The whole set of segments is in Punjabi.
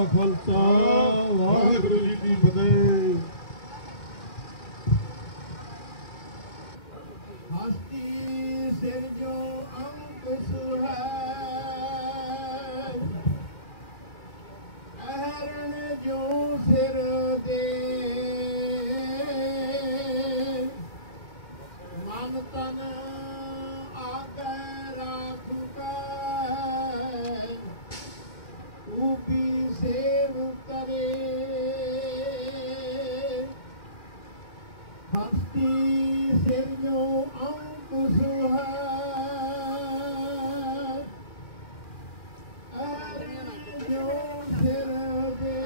का खालसा वाहिगुरू जी की फतेह। हस्ती सिर जो अंकुश है, अहरण जो सिर दे, मन तन आकर राखुका, ऊपी सेव करे। हस्ती सिर जो अंकुश है, अहरण जो सिर दे,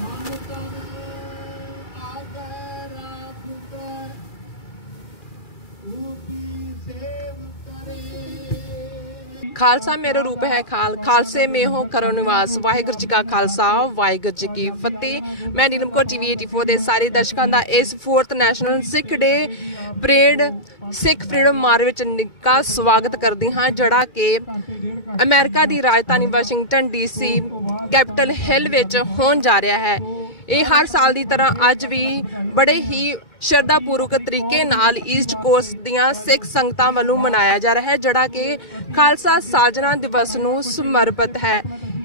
मन तन आकर राखुका, ऊपी सेव करे। ਖਾਲਸਾ ਮੇਰਾ ਰੂਪ ਹੈ ਖਾਲਸੇ ਮੇ ਹੋ ਕਰੋ ਨਿਵਾਸ। ਵਾਹਿਗੁਰੂ ਜੀ ਕਾ ਖਾਲਸਾ ਵਾਹਿਗੁਰੂ ਜੀ ਕੀ ਫਤਿਹ। ਮੈਂ ਨੀਲਮ ਕੌਰ TV 84 ਦੇ ਸਾਰੇ ਦਰਸ਼ਕਾਂ ਦਾ ਇਸ 4th ਨੈਸ਼ਨਲ ਸਿੱਖ ਡੇ ਪਰੇਡ ਸਿੱਖ ਫਰੀडम ਮਾਰਚ ਵਿੱਚ ਨਿੱਘਾ ਸਵਾਗਤ ਕਰਦੀ ਹਾਂ, ਜਿਹੜਾ ਕਿ ਅਮਰੀਕਾ ਦੀ ਰਾਜਧਾਨੀ ਵਾਸ਼ਿੰਗਟਨ DC ਕੈਪੀਟਲ ਹਿੱਲ ਵਿੱਚ ਹੋਣ ਜਾ ਰਿਹਾ ਹੈ। ਇਹ ਹਰ ਸਾਲ ਦੀ ਤਰ੍ਹਾਂ ਅੱਜ ਵੀ ਬੜੇ ਹੀ ਸ਼ਰਧਾ ਪੂਰਵਕ ਤਰੀਕੇ ਨਾਲ ਈਸਟ ਕੋਸਟ ਦੀਆਂ ਸਿੱਖ ਸੰਗਤਾਂ ਵੱਲੋਂ ਮਨਾਇਆ ਜਾ ਰਿਹਾ ਹੈ, ਜਿਹੜਾ ਕਿ ਖਾਲਸਾ ਸਾਜਨਾ ਦਿਵਸ ਨੂੰ ਸਮਰਪਿਤ ਹੈ।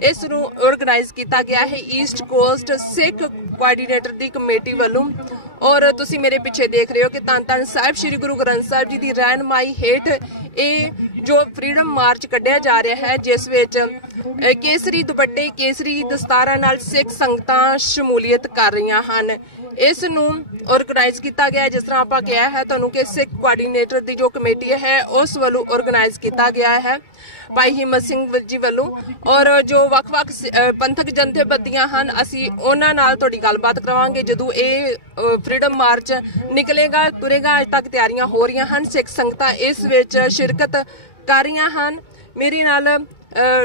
ਇਸ ਨੂੰ ਆਰਗੇਨਾਈਜ਼ ਕੀਤਾ ਗਿਆ ਹੈ ਈਸਟ ਕੋਸਟ ਸਿੱਖ ਕੋਆਰਡੀਨੇਟਰ ਦੀ ਕਮੇਟੀ ਵੱਲੋਂ। ਔਰ ਤੁਸੀਂ ਮੇਰੇ ਪਿੱਛੇ ਦੇਖ ਰਹੇ ਹੋ ਕਿ ਧੰਨ ਧੰਨ ਸਾਹਿਬ ਸ੍ਰੀ ਗੁਰੂ ਗ੍ਰੰਥ ਸਾਹਿਬ ਜੀ ਦੀ ਰਹਿਨਮਾਈ ਹੇਠ ਇਹ ਜੋ ਫਰੀडम ਮਾਰਚ ਕੱਢਿਆ ਜਾ ਰਿਹਾ ਹੈ, ਜਿਸ ਵਿੱਚ ਕੇਸਰੀ ਦੁਪੱਟੇ ਕੇਸਰੀ ਦਸਤਾਰਾਂ ਨਾਲ ਸਿੱਖ ਸੰਗਤਾਂ ਸ਼ਮੂਲੀਅਤ ਕਰ ਰਹੀਆਂ ਹਨ। ਇਸ ਨੂੰ ਆਰਗੇਨਾਈਜ਼ ਕੀਤਾ ਗਿਆ, ਜਿਸ ਤਰ੍ਹਾਂ ਆਪਾਂ ਕਿਹਾ ਹੈ ਤੁਹਾਨੂੰ ਕਿ ਸਿੱਖ ਕੋਆਰਡੀਨੇਟਰ ਦੀ ਜੋ ਕਮੇਟੀ ਹੈ ਉਸ ਵੱਲੋਂ ਆਰਗੇਨਾਈਜ਼ ਕੀਤਾ ਗਿਆ ਹੈ ਭਾਈ ਹਿੰਮਤ ਸਿੰਘ ਜੀ ਵੱਲੋਂ। ਔਰ ਜੋ ਵੱਖ-ਵੱਖ ਪੰਥਕ ਜਥੇਬੰਦੀਆਂ ਹਨ, ਅਸੀਂ ਉਹਨਾਂ ਨਾਲ ਤੁਹਾਡੀ ਗੱਲਬਾਤ ਕਰਾਵਾਂਗੇ ਜਦੋਂ ਇਹ ਫਰੀडम ਮਾਰਚ ਨਿਕਲੇਗਾ ਤੁਰੇਗਾ। ਅੱਜ ਤੱਕ ਤਿਆਰੀਆਂ ਹੋ ਰਹੀਆਂ ਹਨ, ਸਿੱਖ ਸੰਗਤਾਂ ਇਸ ਵਿੱਚ ਸ਼ਿਰਕਤ ਕਰ ਰਹੀਆਂ ਹਨ। ਮੇਰੇ ਨਾਲ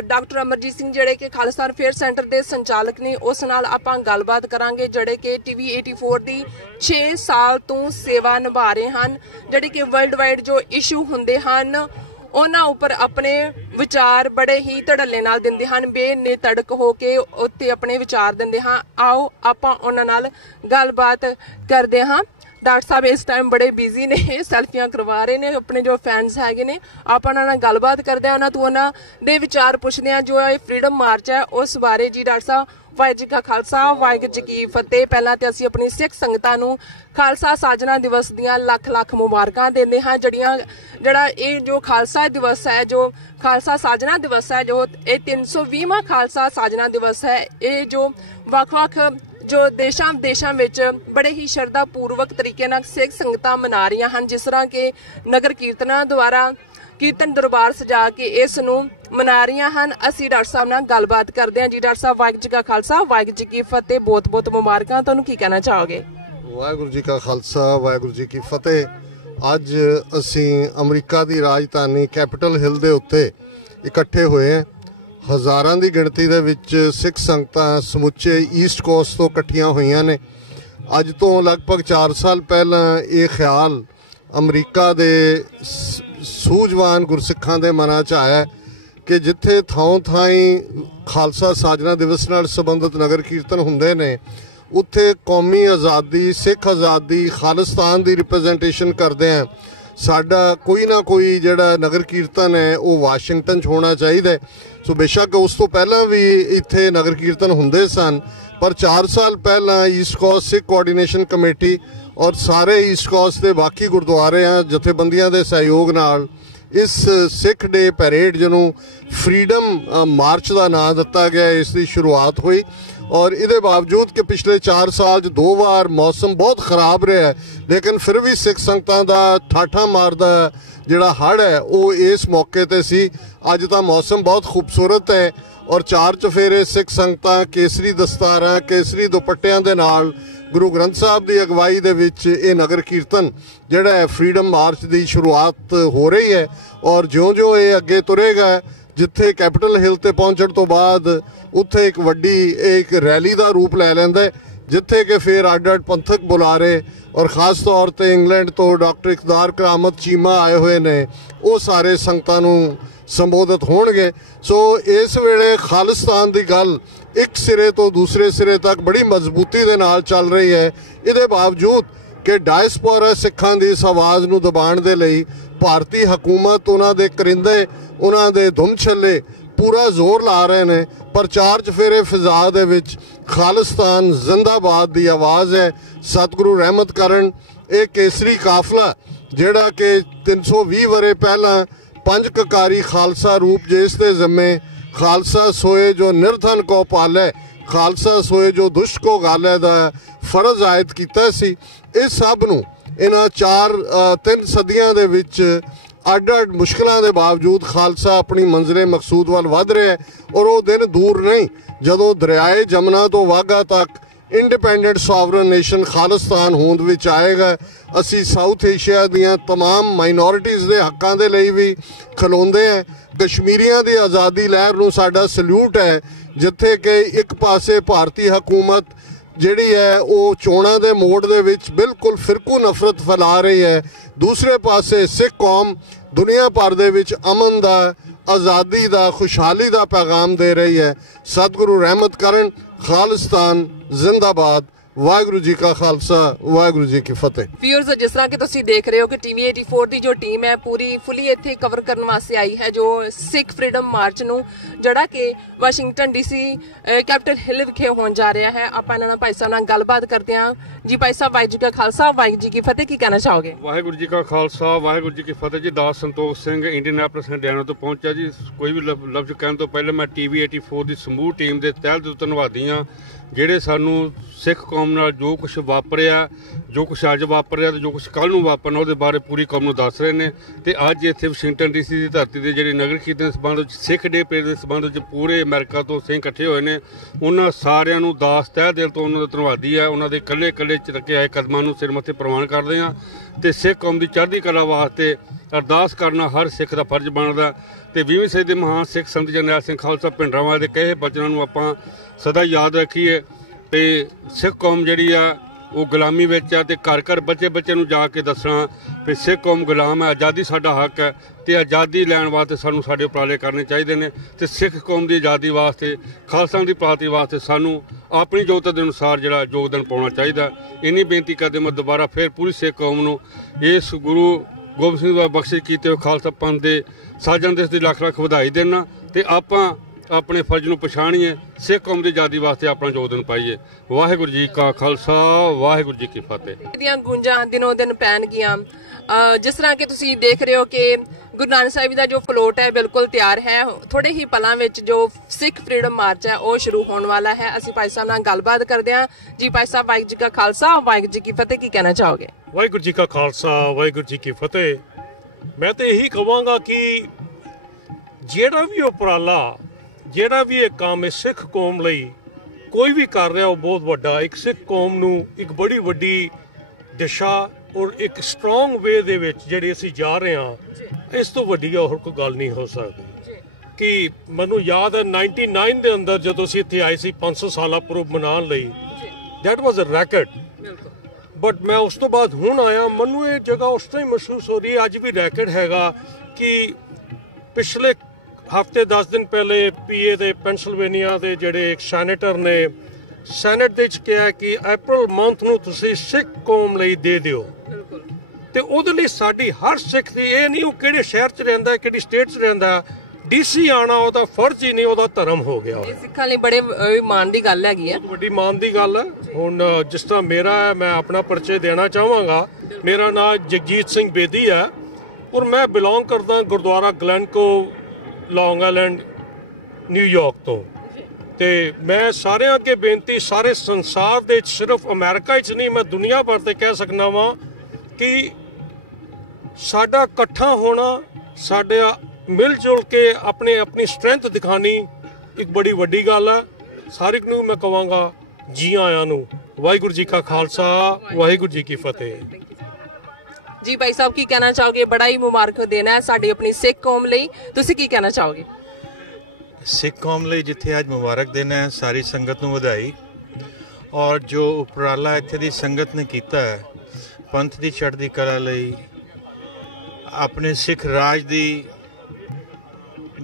ਡਾਕਟਰ ਅਮਰਜੀਤ ਸਿੰਘ ਜਿਹੜੇ ਕਿ ਖਾਲਿਸਤਾਨ ਅਫੇਅਰ ਸੈਂਟਰ ਦੇ ਸੰਚਾਲਕ ਨੇ, ਉਸ ਨਾਲ ਆਪਾਂ ਗੱਲਬਾਤ ਕਰਾਂਗੇ, ਜਿਹੜੇ ਕਿ TV 84 ਦੀ 6 ਸਾਲ ਤੋਂ ਸੇਵਾ ਨਿਭਾ ਰਹੇ ਹਨ, ਜਿਹੜੇ ਕਿ ਵਰਲਡ ਵਾਈਡ ਜੋ ਇਸ਼ੂ ਹੁੰਦੇ ਹਨ ਉਹਨਾਂ ਉੱਪਰ ਆਪਣੇ ਵਿਚਾਰ ਬੜੇ ਹੀ ਧੜੱਲੇ ਨਾਲ ਦਿੰਦੇ ਹਨ, ਬੇਨਿਤੜਕ ਹੋ ਕੇ ਉੱਤੇ ਆਪਣੇ ਵਿਚਾਰ ਦਿੰਦੇ ਹਾਂ। ਆਓ ਆਪਾਂ ਉਹਨਾਂ ਨਾਲ ਗੱਲਬਾਤ ਕਰਦੇ ਹਾਂ। ਡਾਕਟਰ ਸਾਹਿਬ ਇਸ ਟਾਈਮ ਬੜੇ ਬਿਜ਼ੀ ਨੇ, ਸੈਲਫੀਆਂ ਕਰਵਾ ਰਹੇ ਨੇ, ਆਪਣੇ ਜੋ ਫੈਨਸ ਹੈਗੇ ਨੇ ਆਪਾਂ ਉਹਨਾਂ ਨਾਲ ਗੱਲਬਾਤ ਕਰਦੇ ਹਾਂ, ਉਹਨਾਂ ਤੋਂ ਉਹਨਾਂ ਦੇ ਵਿਚਾਰ ਪੁੱਛਦੇ ਹਾਂ ਜੋ ਇਹ ਫਰੀडम ਮਾਰਚ ਹੈ ਉਸ ਬਾਰੇ। ਜੀ ਡਾਕਟਰ ਸਾਹਿਬ ਵਾਹਿਗੁਰੂ ਜੀ ਕਾ ਖਾਲਸਾ ਵਾਹਿਗੁਰੂ ਜੀ ਕੀ ਫਤਿਹ। ਪਹਿਲਾਂ ਤੇ ਅਸੀਂ ਆਪਣੀ ਸਿੱਖ ਸੰਗਤਾਂ ਨੂੰ ਖਾਲਸਾ ਸਾਜਨਾ ਦਿਵਸ ਦੀਆਂ ਲੱਖ ਲੱਖ ਮੁਬਾਰਕਾਂ ਦਿੰਦੇ ਹਾਂ। ਜਿਹੜਾ ਇਹ ਜੋ ਖਾਲਸਾ ਦਿਵਸ ਹੈ, ਜੋ ਖਾਲਸਾ ਸਾਜਨਾ ਦਿਵਸ ਹੈ, ਜੋ ਇਹ 320ਵਾਂ ਖਾਲਸਾ ਸਾਜਨਾ ਦਿਵਸ ਹੈ, ਇਹ ਜੋ ਵੱਖ-ਵੱਖ ਜੋ ਦੇਸ਼ਾਂ ਵਿਦੇਸ਼ਾਂ ਵਿੱਚ ਬੜੇ ਹੀ ਸ਼ਰਧਾ ਪੂਰਵਕ ਤਰੀਕੇ ਨਾਲ ਸਿੱਖ ਸੰਗਤਾਂ ਮਨਾ ਰਹੀਆਂ ਹਨ, ਜਿਸ ਤਰ੍ਹਾਂ ਕਿ ਨਗਰ ਕੀਰਤਨਾਂ ਦੁਆਰਾ ਕੀਰਤਨ ਦਰਬਾਰ ਸਜਾ ਕੇ ਇਸ ਨੂੰ ਮਨਾ ਰਹੀਆਂ ਹਨ। ਅਸੀਂ ਡਾਕਟਰ ਸਾਹਿਬ ਨਾਲ ਗੱਲਬਾਤ ਕਰਦੇ ਹਾਂ। ਜੀ ਡਾਕਟਰ ਸਾਹਿਬ ਵਾਹਿਗੁਰੂ ਜੀ ਕਾ ਖਾਲਸਾ ਵਾਹਿਗੁਰੂ ਜੀ ਕੀ ਫਤਿਹ, ਬਹੁਤ ਬਹੁਤ ਮੁਬਾਰਕਾਂ। ਤੁਹਾਨੂੰ ਕੀ ਕਹਿਣਾ ਚਾਹੋਗੇ? ਵਾਹਿਗੁਰੂ ਜੀ ਕਾ ਖਾਲਸਾ ਵਾਹਿਗੁਰੂ ਜੀ ਕੀ ਫਤਿਹ। ਅੱਜ ਅਸੀਂ ਅਮਰੀਕਾ ਦੀ ਰਾਜਧਾਨੀ ਕੈਪੀਟਲ ਹਿੱਲ ਦੇ ਉੱਤੇ ਇਕੱਠੇ ਹੋਏ ਹਾਂ। ਹਜ਼ਾਰਾਂ ਦੀ ਗਿਣਤੀ ਦੇ ਵਿੱਚ ਸਿੱਖ ਸੰਗਤਾਂ ਸਮੁੱਚੇ ਈਸਟ ਕੋਸਟ ਤੋਂ ਇਕੱਠੀਆਂ ਹੋਈਆਂ ਨੇ। ਅੱਜ ਤੋਂ ਲਗਭਗ 4 ਸਾਲ ਪਹਿਲਾਂ ਇਹ ਖਿਆਲ ਅਮਰੀਕਾ ਦੇ ਸੂਝਵਾਨ ਗੁਰਸਿੱਖਾਂ ਦੇ ਮਨਾਂ 'ਚ ਆਇਆ ਕਿ ਜਿੱਥੇ ਥਾਂ-ਥਾਈਂ ਖਾਲਸਾ ਸਾਜਨਾ ਦਿਵਸ ਨਾਲ ਸੰਬੰਧਿਤ ਨਗਰ ਕੀਰਤਨ ਹੁੰਦੇ ਨੇ, ਉੱਥੇ ਕੌਮੀ ਆਜ਼ਾਦੀ, ਸਿੱਖ ਆਜ਼ਾਦੀ, ਖਾਲਿਸਤਾਨ ਦੀ ਰਿਪਰੈਜ਼ੈਂਟੇਸ਼ਨ ਕਰਦੇ ਆ। ਸਾਡਾ ਕੋਈ ਨਾ ਕੋਈ ਜਿਹੜਾ ਨਗਰ ਕੀਰਤਨ ਹੈ ਉਹ ਵਾਸ਼ਿੰਗਟਨ 'ਚ ਹੋਣਾ ਚਾਹੀਦਾ। ਸੋ ਬੇਸ਼ੱਕ ਉਸ ਤੋਂ ਪਹਿਲਾਂ ਵੀ ਇੱਥੇ ਨਗਰ ਕੀਰਤਨ ਹੁੰਦੇ ਸਨ, ਪਰ 4 ਸਾਲ ਪਹਿਲਾਂ ਈਸਟ ਕੋਸਟ ਸਿੱਖ ਕੋਆਰਡੀਨੇਸ਼ਨ ਕਮੇਟੀ ਔਰ ਸਾਰੇ ਈਸਟ ਕੋਸਟ ਦੇ ਬਾਕੀ ਗੁਰਦੁਆਰਿਆਂ ਜਥੇਬੰਦੀਆਂ ਦੇ ਸਹਿਯੋਗ ਨਾਲ ਇਸ ਸਿੱਖ ਡੇ ਪੈਰੇਡ ਜਿਹਨੂੰ ਫਰੀडम ਮਾਰਚ ਦਾ ਨਾਂ ਦਿੱਤਾ ਗਿਆ, ਇਸ ਦੀ ਸ਼ੁਰੂਆਤ ਹੋਈ। ਔਰ ਇਹਦੇ ਬਾਵਜੂਦ ਕਿ ਪਿਛਲੇ 4 ਸਾਲ 'ਚ 2 ਵਾਰ ਮੌਸਮ ਬਹੁਤ ਖਰਾਬ ਰਿਹਾ, ਲੇਕਿਨ ਫਿਰ ਵੀ ਸਿੱਖ ਸੰਗਤਾਂ ਦਾ ਠਾਠਾ ਮਾਰਦਾ ਜਿਹੜਾ ਹੜ੍ਹ ਹੈ ਉਹ ਇਸ ਮੌਕੇ 'ਤੇ ਸੀ। ਅੱਜ ਤਾਂ ਮੌਸਮ ਬਹੁਤ ਖੂਬਸੂਰਤ ਹੈ ਔਰ 4 ਚੁਫੇਰੇ ਸਿੱਖ ਸੰਗਤਾਂ ਕੇਸਰੀ ਦਸਤਾਰਾਂ, ਕੇਸਰੀ ਦੁਪੱਟਿਆਂ ਦੇ ਨਾਲ ਗੁਰੂ ਗ੍ਰੰਥ ਸਾਹਿਬ ਦੀ ਅਗਵਾਈ ਦੇ ਵਿੱਚ ਇਹ ਨਗਰ ਕੀਰਤਨ ਜਿਹੜਾ ਹੈ ਫਰੀडम ਮਾਰਚ ਦੀ ਸ਼ੁਰੂਆਤ ਹੋ ਰਹੀ ਹੈ। ਔਰ ਜਿਉਂ-ਜਿਉਂ ਇਹ ਅੱਗੇ ਤੁਰੇਗਾ, ਜਿੱਥੇ ਕੈਪੀਟਲ ਹਿੱਲ ਤੇ ਪਹੁੰਚਣ ਤੋਂ ਬਾਅਦ ਉੱਥੇ ਇੱਕ ਵੱਡੀ ਇੱਕ ਰੈਲੀ ਦਾ ਰੂਪ ਲੈ ਲੈਂਦਾ ਹੈ, ਜਿੱਥੇ ਕਿ ਫਿਰ ਅੱਡ-ਅੱਡ ਪੰਥਕ ਬੁਲਾਰੇ ਔਰ ਖਾਸ ਤੌਰ 'ਤੇ ਇੰਗਲੈਂਡ ਤੋਂ ਡਾਕਟਰ ਇਕਦਾਰ ਕਰਾਮਤ ਚੀਮਾ ਆਏ ਹੋਏ ਨੇ, ਉਹ ਸਾਰੇ ਸੰਗਤਾਂ ਨੂੰ ਸੰਬੋਧਿਤ ਹੋਣਗੇ। ਸੋ ਇਸ ਵੇਲੇ ਖਾਲਿਸਤਾਨ ਦੀ ਗੱਲ ਇੱਕ ਸਿਰੇ ਤੋਂ ਦੂਸਰੇ ਸਿਰੇ ਤੱਕ ਬੜੀ ਮਜ਼ਬੂਤੀ ਦੇ ਨਾਲ ਚੱਲ ਰਹੀ ਹੈ। ਇਹਦੇ ਬਾਵਜੂਦ ਕਿ ਡਾਇਸਪੋਰਾ ਸਿੱਖਾਂ ਦੀ ਇਸ ਆਵਾਜ਼ ਨੂੰ ਦਬਾਉਣ ਦੇ ਲਈ ਭਾਰਤੀ ਹਕੂਮਤ, ਉਹਨਾਂ ਦੇ ਕਰਿੰਦੇ, ਉਹਨਾਂ ਦੇ ਧੁੰਮ ਛੱਲੇ ਪੂਰਾ ਜ਼ੋਰ ਲਾ ਰਹੇ ਨੇ। ਪ੍ਰਚਾਰ 'ਚ ਫਿਰ ਇਹ ਫਿਜ਼ਾ ਦੇ ਵਿੱਚ ਖਾਲਿਸਤਾਨ ਜ਼ਿੰਦਾਬਾਦ ਦੀ ਆਵਾਜ਼ ਹੈ। ਸਤਿਗੁਰੂ ਰਹਿਮਤ ਕਰਨ ਇਹ ਕੇਸਰੀ ਕਾਫਲਾ ਜਿਹੜਾ ਕਿ 320 ਵਰੇ ਪਹਿਲਾਂ ਪੰਜ ਕਕਾਰੀ ਖਾਲਸਾ ਰੂਪ ਜਿਸ ਦੇ ਜ਼ਿੰਮੇ ਖਾਲਸਾ ਸੋਏ ਜੋ ਨਿਰਧਨ ਕੋ ਪਾਲੇ, ਖਾਲਸਾ ਸੋਏ ਜੋ ਦੁਸ਼ਟ ਕੋ ਗਾਲੇ ਦਾ ਫਰਜ਼ ਆਇਦ ਕੀਤਾ ਸੀ। ਇਹ ਸਭ ਨੂੰ ਇਹਨਾਂ 3 ਸਦੀਆਂ ਦੇ ਵਿੱਚ ਅੱਡ-ਅੱਡ ਮੁਸ਼ਕਲਾਂ ਦੇ ਬਾਵਜੂਦ ਖਾਲਸਾ ਆਪਣੀ ਮੰਜ਼ਿਲੇ ਮਕਸੂਦ ਵੱਲ ਵੱਧ ਰਿਹਾ ਹੈ। ਔਰ ਉਹ ਦਿਨ ਦੂਰ ਨਹੀਂ ਜਦੋਂ ਦਰਿਆਏ ਜਮਨਾ ਤੋਂ ਵਾਘਾ ਤੱਕ ਇੰਡੀਪੈਂਡੈਂਟ ਸੋਵਰਨ ਨੇਸ਼ਨ ਖਾਲਿਸਤਾਨ ਹੋਂਦ ਵਿੱਚ ਆਏਗਾ। ਅਸੀਂ ਸਾਊਥ ਏਸ਼ੀਆ ਦੀਆਂ तमाम ਮਾਈਨੋਰਿਟੀਜ਼ ਦੇ ਹੱਕਾਂ ਦੇ ਲਈ ਵੀ ਖਲੋਂਦੇ ਹਾਂ। ਕਸ਼ਮੀਰੀਆਂ ਦੀ ਆਜ਼ਾਦੀ ਲਹਿਰ ਨੂੰ ਸਾਡਾ ਸਲੂਟ ਹੈ, ਜਿੱਥੇ ਕਿ ਇੱਕ ਪਾਸੇ ਭਾਰਤੀ ਹਕੂਮਤ ਜਿਹੜੀ ਹੈ ਉਹ ਚੋਣਾਂ ਦੇ ਮੋੜ ਦੇ ਵਿੱਚ ਬਿਲਕੁਲ ਫਿਰਕੂ ਨਫ਼ਰਤ ਫੈਲਾ ਰਹੀ ਹੈ, ਦੂਸਰੇ ਪਾਸੇ ਸਿੱਖ ਕੌਮ ਦੁਨੀਆ ਭਰ ਦੇ ਵਿੱਚ ਅਮਨ ਦਾ, ਆਜ਼ਾਦੀ ਦਾ, ਖੁਸ਼ਹਾਲੀ ਦਾ ਪੈਗਾਮ ਦੇ ਰਹੀ ਹੈ। ਸਤਿਗੁਰੂ ਰਹਿਮਤ ਕਰਨ। ਖਾਲਿਸਤਾਨ ਜ਼ਿੰਦਾਬਾਦ। ਵਾਹਿਗੁਰੂ ਜੀ ਕਾ ਖਾਲਸਾ, ਵਾਹਿਗੁਰੂ ਜੀ ਕੀ ਫਤਿਹ। ਵਿਊਅਰਸ, ਜਿਸ ਤਰ੍ਹਾਂ ਕਿ ਤੁਸੀਂ ਦੇਖ ਰਹੇ ਹੋ ਕਿ ਟੀਵੀ 84 ਦੀ ਜੋ ਟੀਮ ਹੈ ਪੂਰੀ ਫੁੱਲੀ ਇੱਥੇ ਕਵਰ ਕਰਨ ਵਾਸਤੇ ਆਈ ਹੈ ਜੋ ਸਿੱਖ ਫਰੀडम ਮਾਰਚ ਨੂੰ, ਜਿਹੜਾ ਕਿ ਵਾਸ਼ਿੰਗਟਨ ਡੀਸੀ ਕੈਪੀਟਲ ਹਿੱਲ ਵਿਖੇ ਹੋਣ ਜਾ ਰਿਹਾ ਹੈ। ਆਪਾਂ ਇਹਨਾਂ ਨਾਲ ਭਾਈ ਸਾਹਿਬ ਨਾਲ ਗੱਲਬਾਤ ਕਰਦੇ ਹਾਂ। ਜੀ ਭਾਈ ਸਾਹਿਬ, ਵਾਹਿਗੁਰੂ ਜੀ ਕਾ ਖਾਲਸਾ, ਵਾਹਿਗੁਰੂ ਜੀ ਕੀ ਫਤਿਹ। ਕੀ ਕਹਿਣਾ ਚਾਹੋਗੇ? ਵਾਹਿਗੁਰੂ ਜੀ ਕਾ ਖਾਲਸਾ, ਵਾਹਿਗੁਰੂ ਜੀ ਕੀ ਫਤਿਹ ਜੀ। ਦਾਸ ਸੰਤੋਖ ਸਿੰਘ ਇੰਡੀਅਨਾਪੋਲਿਸ ਹਰਿਆਣਾ ਤੋਂ ਪਹੁੰਚਿਆ ਜੀ। ਕੋਈ ਵੀ ਲਫ਼ਜ਼ ਕਹਿਣ ਤੋਂ ਪਹਿਲਾਂ ਮੈਂ ਟੀਵੀ 84 ਦੀ ਸਮੂਹ ਟੀਮ ਦੇ ਤਹਿ ਦਿਲੋਂ ਧੰਨਵਾਦੀ ਹਾਂ, ਜਿਹੜੇ ਸਾਨੂੰ ਸਿੱਖ ਕੌਮ ਨਾਲ ਜੋ ਕੁਛ ਵਾਪਰਿਆ, ਜੋ ਕੁਛ ਅੱਜ ਵਾਪਰਿਆ ਤੇ ਜੋ ਕੁਛ ਕੱਲ੍ਹ ਨੂੰ ਵਾਪਰਨਾ, ਉਹਦੇ ਬਾਰੇ ਪੂਰੀ ਕੌਮ ਨੂੰ ਦੱਸ ਰਹੇ ਨੇ। ਤੇ ਅੱਜ ਇੱਥੇ ਵਾਸ਼ਿੰਗਟਨ ਡੀਸੀ ਦੀ ਧਰਤੀ ਦੇ ਜਿਹੜੇ ਨਗਰ ਕੀਰਤਨ ਦੇ ਸੰਬੰਧ ਵਿੱਚ, ਸਿੱਖ ਡੇ ਪਰੇਡ ਦੇ ਸੰਬੰਧ ਵਿੱਚ ਪੂਰੇ ਅਮਰੀਕਾ ਤੋਂ ਸਿੰਘ ਇਕੱਠੇ ਹੋਏ ਨੇ। ਉਹਨਾਂ ਸਾਰਿਆਂ ਨੂੰ ਦਾਸ ਤਹਿ ਦਿਲ ਤੋਂ ਉਹਨਾਂ ਦਾ ਧੰਨਵਾਦੀ ਹੈ। ਉਹਨਾਂ ਦੇ ਇਕੱਲੇ ਇਕੱਲੇ ਚੱਕੇ ਆਏ ਕਦਮਾਂ ਨੂੰ ਸਿਰ ਮੱਥੇ ਪ੍ਰਵਾਨ ਕਰਦੇ ਹਾਂ ਤੇ ਸਿੱਖ ਕੌਮ ਦੀ ਚੜ੍ਹਦੀ ਕਲਾ ਵਾਸਤੇ ਅਰਦਾਸ ਕਰਨਾ ਹਰ ਸਿੱਖ ਦਾ ਫਰਜ਼ ਬਣਦਾ। ਤੇ 20ਵੀਂ ਸਦੀ ਦੇ ਮਹਾਨ ਸਿੱਖ ਸੰਤ ਜਰਨੈਲ ਸਿੰਘ ਖਾਲਸਾ ਭਿੰਡਰਾਂਵਾਲੇ ਦੇ ਕਹੇ ਬਚਨਾਂ ਨੂੰ ਆਪਾਂ ਸਦਾ ਯਾਦ ਰੱਖੀਏ। ਤੇ ਸਿੱਖ ਕੌਮ ਜਿਹੜੀ ਆ ਉਹ ਗੁਲਾਮੀ ਵਿੱਚ ਆ ਤੇ ਘਰ ਘਰ ਬੱਚੇ ਬੱਚੇ ਨੂੰ ਜਾ ਕੇ ਦੱਸਣਾ ਵੀ ਸਿੱਖ ਕੌਮ ਗੁਲਾਮ ਹੈ, ਆਜ਼ਾਦੀ ਸਾਡਾ ਹੱਕ ਹੈ ਤੇ ਆਜ਼ਾਦੀ ਲੈਣ ਵਾਸਤੇ ਸਾਨੂੰ ਸਾਡੇ ਉਪਰਾਲੇ ਕਰਨੇ ਚਾਹੀਦੇ ਨੇ। ਤੇ ਸਿੱਖ ਕੌਮ ਦੀ ਆਜ਼ਾਦੀ ਵਾਸਤੇ, ਖਾਲਸਾ ਦੀ ਪ੍ਰਾਪਤੀ ਵਾਸਤੇ ਸਾਨੂੰ ਆਪਣੀ ਜ਼ਰੂਰਤ ਦੇ ਅਨੁਸਾਰ ਜਿਹੜਾ ਯੋਗਦਾਨ ਪਾਉਣਾ ਚਾਹੀਦਾ। ਇੰਨੀ ਬੇਨਤੀ ਕਰਦੇ ਮੈਂ ਦੁਬਾਰਾ ਫਿਰ ਪੂਰੀ ਸਿੱਖ ਕੌਮ ਨੂੰ ਇਸ ਗੁਰੂ ਗੋਬਿੰਦ ਸਿੰਘ ਦਾ ਬਖਸ਼ਿਸ਼ ਕੀਤੇ ਹੋਏ ਖਾਲਸਾ ਪੰਥ ਦੇ ਸਾਜਣ ਦਿਵਸ ਦੀ ਲੱਖ ਲੱਖ ਵਧਾਈ ਦੇਣਾ ਤੇ ਆਪਾਂ ਆਪਣੇ ਫਰਜ਼ ਨੂੰ ਪਛਾਣੀਏ, ਸਿੱਖ ਕੌਮ ਦੀ ਆਜ਼ਾਦੀ ਵਾਸਤੇ ਆਪਣਾ ਯੋਗਦਾਨ ਪਾਈਏ। ਵਾਹਿਗੁਰੂ ਜੀ ਕਾ ਖਾਲਸਾ, ਵਾਹਿਗੁਰੂ ਜੀ ਕੀ ਫਤਿਹ। ਦੀਆਂ ਗੂੰਜਾਂ ਦਿਨੋਂ ਦਿਨ ਪੈਣਗੀਆਂ। ਜਿਸ ਤਰ੍ਹਾਂ ਕਿ ਤੁਸੀਂ ਦੇਖ ਰਹੇ ਹੋ ਕਿ ਗੁਰੂ ਨਾਨਕ ਸਾਹਿਬ ਦਾ ਜੋ ਫਲੋਟ ਹੈ ਬਿਲਕੁਲ ਤਿਆਰ ਹੈ। ਥੋੜੇ ਹੀ ਪਲਾਂ ਵਿੱਚ ਜੋ ਸਿੱਖ ਫਰੀडम ਮਾਰਚ ਹੈ ਉਹ ਸ਼ੁਰੂ ਹੋਣ ਵਾਲਾ ਹੈ। ਅਸੀਂ ਭਾਈ ਸਾਹਿਬ ਨਾਲ ਗੱਲਬਾਤ ਕਰਦੇ ਹਾਂ। ਜੀ ਭਾਈ ਸਾਹਿਬ, ਵਾਹਿਗੁਰੂ ਜੀ ਕਾ ਖਾਲਸਾ, ਵਾਹਿਗੁਰੂ ਜੀ ਕੀ ਫਤਿਹ। ਕੀ ਕਹਿਣਾ ਚਾਹੋਗੇ? ਵਾਹਿਗੁਰੂ ਜੀ ਕਾ ਖਾਲਸਾ, ਵਾਹਿਗੁਰੂ ਜੀ ਕੀ ਫਤਿਹ। ਮੈਂ ਤਾਂ ਇਹੀ ਕਹਾਂਗਾ ਕਿ ਜਿਹੜਾ ਵੀ ਉਪਰਾਲਾ, ਜਿਹੜਾ ਵੀ ਇਹ ਕੰਮ ਹੈ ਸਿੱਖ ਕੌਮ ਲਈ ਕੋਈ ਵੀ ਕਰ ਰਿਹਾ ਉਹ ਬਹੁਤ ਵੱਡਾ। ਇੱਕ ਸਿੱਖ ਕੌਮ ਨੂੰ ਇੱਕ ਬੜੀ ਵੱਡੀ ਦਿਸ਼ਾ ਔਰ ਇੱਕ ਸਟਰੋਂਗ ਵੇ ਦੇ ਵਿੱਚ ਜਿਹੜੇ ਅਸੀਂ ਜਾ ਰਹੇ ਹਾਂ, ਇਸ ਤੋਂ ਵੱਡੀ ਹੋਰ ਕੋਈ ਗੱਲ ਨਹੀਂ ਹੋ ਸਕਦੀ। ਕਿ ਮੈਨੂੰ ਯਾਦ ਹੈ 99 ਦੇ ਅੰਦਰ ਜਦੋਂ ਅਸੀਂ ਇੱਥੇ ਆਏ ਸੀ 500 ਸਾਲਾ ਪੂਰਬ ਮਨਾਉਣ ਲਈ, that was a racket. But ਮੈਂ ਉਸ ਤੋਂ ਬਾਅਦ ਹੁਣ ਆਇਆ, ਮੈਨੂੰ ਇਹ ਜਗ੍ਹਾ ਉਸ ਤਰ੍ਹਾਂ ਹੀ ਮਹਿਸੂਸ ਹੋ ਰਹੀ ਹੈ, ਅੱਜ ਵੀ ਰੈਕਟ ਹੈਗਾ। ਕਿ ਪਿਛਲੇ ਹਫ਼ਤੇ 10 ਦਿਨ ਪਹਿਲੇ ਪੀਏ ਦੇ ਪੈਨਸਿਲਵੇਨੀਆ ਦੇ ਜਿਹੜੇ ਇੱਕ ਸੈਨੇਟਰ ਨੇ ਸੈਨੇਟ ਦੇ ਵਿੱਚ ਕਿਹਾ ਕਿ ਅਪ੍ਰੈਲ ਮੰਥ ਨੂੰ ਤੁਸੀਂ ਸਿੱਖ ਕੌਮ ਲਈ ਦੇ ਦਿਓ। ਤੇ ਉਹਦੇ ਲਈ ਸਾਡੀ ਹਰ ਸਿੱਖ ਦੀ, ਇਹ ਨਹੀਂ ਉਹ ਕਿਹੜੇ ਸ਼ਹਿਰ 'ਚ ਰਹਿੰਦਾ, ਕਿਹੜੀ ਸਟੇਟ 'ਚ ਰਹਿੰਦਾ, ਡੀਸੀ ਆਣਾ ਉਹਦਾ ਫਰਜ਼ ਹੀ ਨਹੀਂ, ਉਹਦਾ ਧਰਮ ਹੋ ਗਿਆ। ਇਹ ਸਿੱਖਾਂ ਲਈ ਬੜੇ ਮਾਣ ਦੀ ਗੱਲ ਹੈਗੀ ਹੈ, ਬਹੁਤ ਵੱਡੀ ਮਾਣ ਦੀ ਗੱਲ ਹੈ। ਹੁਣ ਜਿਸ ਤਰ੍ਹਾਂ ਮੇਰਾ ਹੈ, ਮੈਂ ਆਪਣਾ ਪਰਿਚੈ ਦੇਣਾ ਚਾਹਾਂਗਾ। ਮੇਰਾ ਨਾਮ ਜਗਜੀਤ ਸਿੰਘ ਬੇਦੀ ਹੈ ਔਰ ਮੈਂ ਬਿਲੋਂਗ ਕਰਦਾ ਗੁਰਦੁਆਰਾ ਗਲੈਨਕੋ, ਲੌਂਗ ਆਈਲੈਂਡ, ਨਿਊਯਾਰਕ ਤੋਂ। ਤੇ ਮੈਂ ਸਾਰਿਆਂ ਅੱਗੇ ਬੇਨਤੀ, ਸਾਰੇ ਸੰਸਾਰ ਦੇ ਸਿਰਫ ਅਮਰੀਕਾ 'ਚ ਨਹੀਂ, ਮੈਂ ਦੁਨੀਆ ਭਰ ਤੇ ਕਹਿ ਸਕਦਾ ਵਾਂ ਕਿ ਸਾਡਾ ਇਕੱਠਾ ਹੋਣਾ, ਸਾਡੇ ਮਿਲ ਜੁਲ ਕੇ ਆਪਣੀ ਸਟਰੈਂਥ ਦਿਖਾਣੀ ਇੱਕ ਬੜੀ ਵੱਡੀ ਗੱਲ ਹੈ। ਸਾਰੇ ਨੂੰ ਮੈਂ ਕਹਾਂਗਾ ਜੀ ਆਇਆਂ ਨੂੰ। ਵਾਹਿਗੁਰੂ ਜੀ ਕਾ ਖਾਲਸਾ, ਵਾਹਿਗੁਰੂ ਜੀ ਕੀ ਫਤਿਹ। ਜੀ ਭਾਈ ਸਾਹਿਬ, ਕੀ ਕਹਿਣਾ ਚਾਹੋਗੇ? ਬੜਾ ਹੀ ਮੁਬਾਰਕ ਦੇਣਾ ਹੈ ਸਾਡੀ ਆਪਣੀ ਸਿੱਖ ਕੌਮ ਲਈ, ਤੁਸੀਂ ਕੀ ਕਹਿਣਾ ਚਾਹੋਗੇ? ਸਿੱਖ ਕੌਮ ਲਈ ਜਿੱਥੇ ਅੱਜ ਮੁਬਾਰਕ ਦੇਣਾ ਹੈ, ਸਾਰੀ ਸੰਗਤ ਨੂੰ ਵਧਾਈ। ਔਰ ਜੋ ਉਪਰਾਲਾ ਇੱਥੇ ਦੀ ਸੰਗਤ ਨੇ ਕੀਤਾ ਹੈ ਪੰਥ ਦੀ ਚੜ੍ਹਦੀ ਕਲਾ ਲਈ, ਆਪਣੇ ਸਿੱਖ ਰਾਜ ਦੀ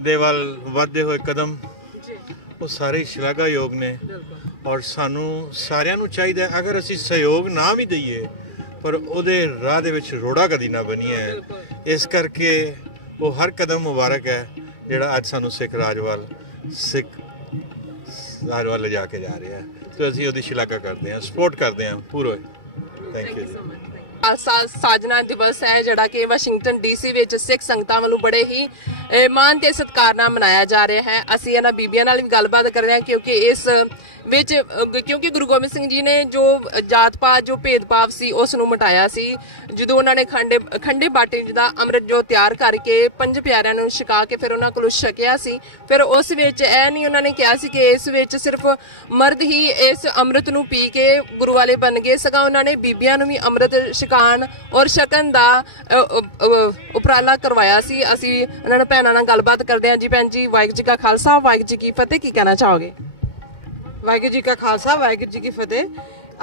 ਦੇ ਵੱਲ ਵੱਧਦੇ ਹੋਏ ਕਦਮ ਉਹ ਸਾਰੇ ਸ਼ਲਾਘਾਯੋਗ ਨੇ। ਔਰ ਸਾਨੂੰ ਸਾਰਿਆਂ ਨੂੰ ਚਾਹੀਦਾ ਅਗਰ ਅਸੀਂ ਸਹਿਯੋਗ ਨਾ ਵੀ ਦਈਏ ਪਰ ਉਹਦੇ ਰਾਹ ਦੇ ਵਿੱਚ ਰੋੜਾ ਕਦੀ ਨਾ ਬਣੀਏ। ਇਸ ਕਰਕੇ ਉਹ ਹਰ ਕਦਮ ਮੁਬਾਰਕ ਹੈ ਜਿਹੜਾ ਅੱਜ ਸਾਨੂੰ ਸਿੱਖ ਰਾਜ ਵੱਲ ਲਿਜਾ ਕੇ ਜਾ ਰਿਹਾ ਹੈ ਤੇ ਅਸੀਂ ਉਹਦੀ ਸ਼ਲਾਘਾ ਕਰਦੇ ਹਾਂ, ਸਪੋਰਟ ਕਰਦੇ ਹਾਂ ਪੂਰਾ। ਥੈਂਕ ਯੂ ਜੀ। ਖਾਲਸਾ ਸਾਜਨਾ ਦਿਵਸ ਹੈ ਜਿਹੜਾ ਕਿ ਵਾਸ਼ਿੰਗਟਨ ਡੀਸੀ ਵਿੱਚ ਸਿੱਖ ਸੰਗਤਾਂ ਵੱਲੋਂ ਬੜੇ ਹੀ ਮਾਣ ਤੇ ਸਤਿਕਾਰ ਨਾਲ ਮਨਾਇਆ ਜਾ ਰਿਹਾ ਹੈ। ਅਸੀਂ ਇਹਨਾਂ ਬੀਬੀਆਂ ਨਾਲ ਵੀ ਗੱਲਬਾਤ ਕਰਦੇ ਹਾਂ ਕਿਉਂਕਿ ਗੁਰੂ ਗੋਬਿੰਦ ਸਿੰਘ ਜੀ ਨੇ ਜੋ ਜਾਤ ਪਾਤ ਜੋ ਭੇਦਭਾਵ ਸੀ ਉਸ ਨੂੰ ਮਿਟਾਇਆ ਸੀ। ਜਦੋਂ ਉਹਨਾਂ ਨੇ ਖੰਡੇ ਬਾਟੇ ਦਾ ਅੰਮ੍ਰਿਤ ਜੋ ਤਿਆਰ ਕਰਕੇ 5 ਪਿਆਰਿਆਂ ਨੂੰ ਛਕਾ ਕੇ ਫਿਰ ਉਹਨਾਂ ਕੋਲੋਂ ਛਕਿਆ ਸੀ। ਫਿਰ ਉਸ ਵਿੱਚ ਇਹ ਨਹੀਂ ਉਹਨਾਂ ਨੇ ਕਿਹਾ ਸੀ ਕਿ ਇਸ ਵਿੱਚ ਸਿਰਫ ਮਰਦ ਹੀ ਇਸ ਅੰਮ੍ਰਿਤ ਨੂੰ ਪੀ ਕੇ ਗੁਰੂ ਵਾਲੇ ਬਣ ਗਏ, ਸਗੋਂ ਉਹਨਾਂ ਨੇ ਬੀਬੀਆਂ ਨੂੰ ਵੀ ਅੰਮ੍ਰਿਤ ਛਕਾਉਣ ਔਰ ਛਕਣ ਦਾ ਉਪਰਾਲਾ ਕਰਵਾਇਆ ਸੀ। ਅਸੀਂ ਉਹਨਾਂ ਨਾਲ ਭੈਣਾਂ ਨਾਲ ਗੱਲਬਾਤ ਕਰਦੇ ਹਾਂ। ਜੀ ਭੈਣ ਜੀ, ਵਾਹਿਗੁਰੂ ਜੀ ਕਾ ਖਾਲਸਾ ਵਾਹਿਗੁਰੂ ਜੀ ਕੀ ਫਤਿਹ, ਕੀ ਕਹਿਣਾ ਚਾਹੋਗੇ? ਵਾਹਿਗੁਰੂ ਜੀ ਕਾ ਖਾਲਸਾ ਵਾਹਿਗੁਰੂ ਜੀ ਕੀ ਫਤਿਹ।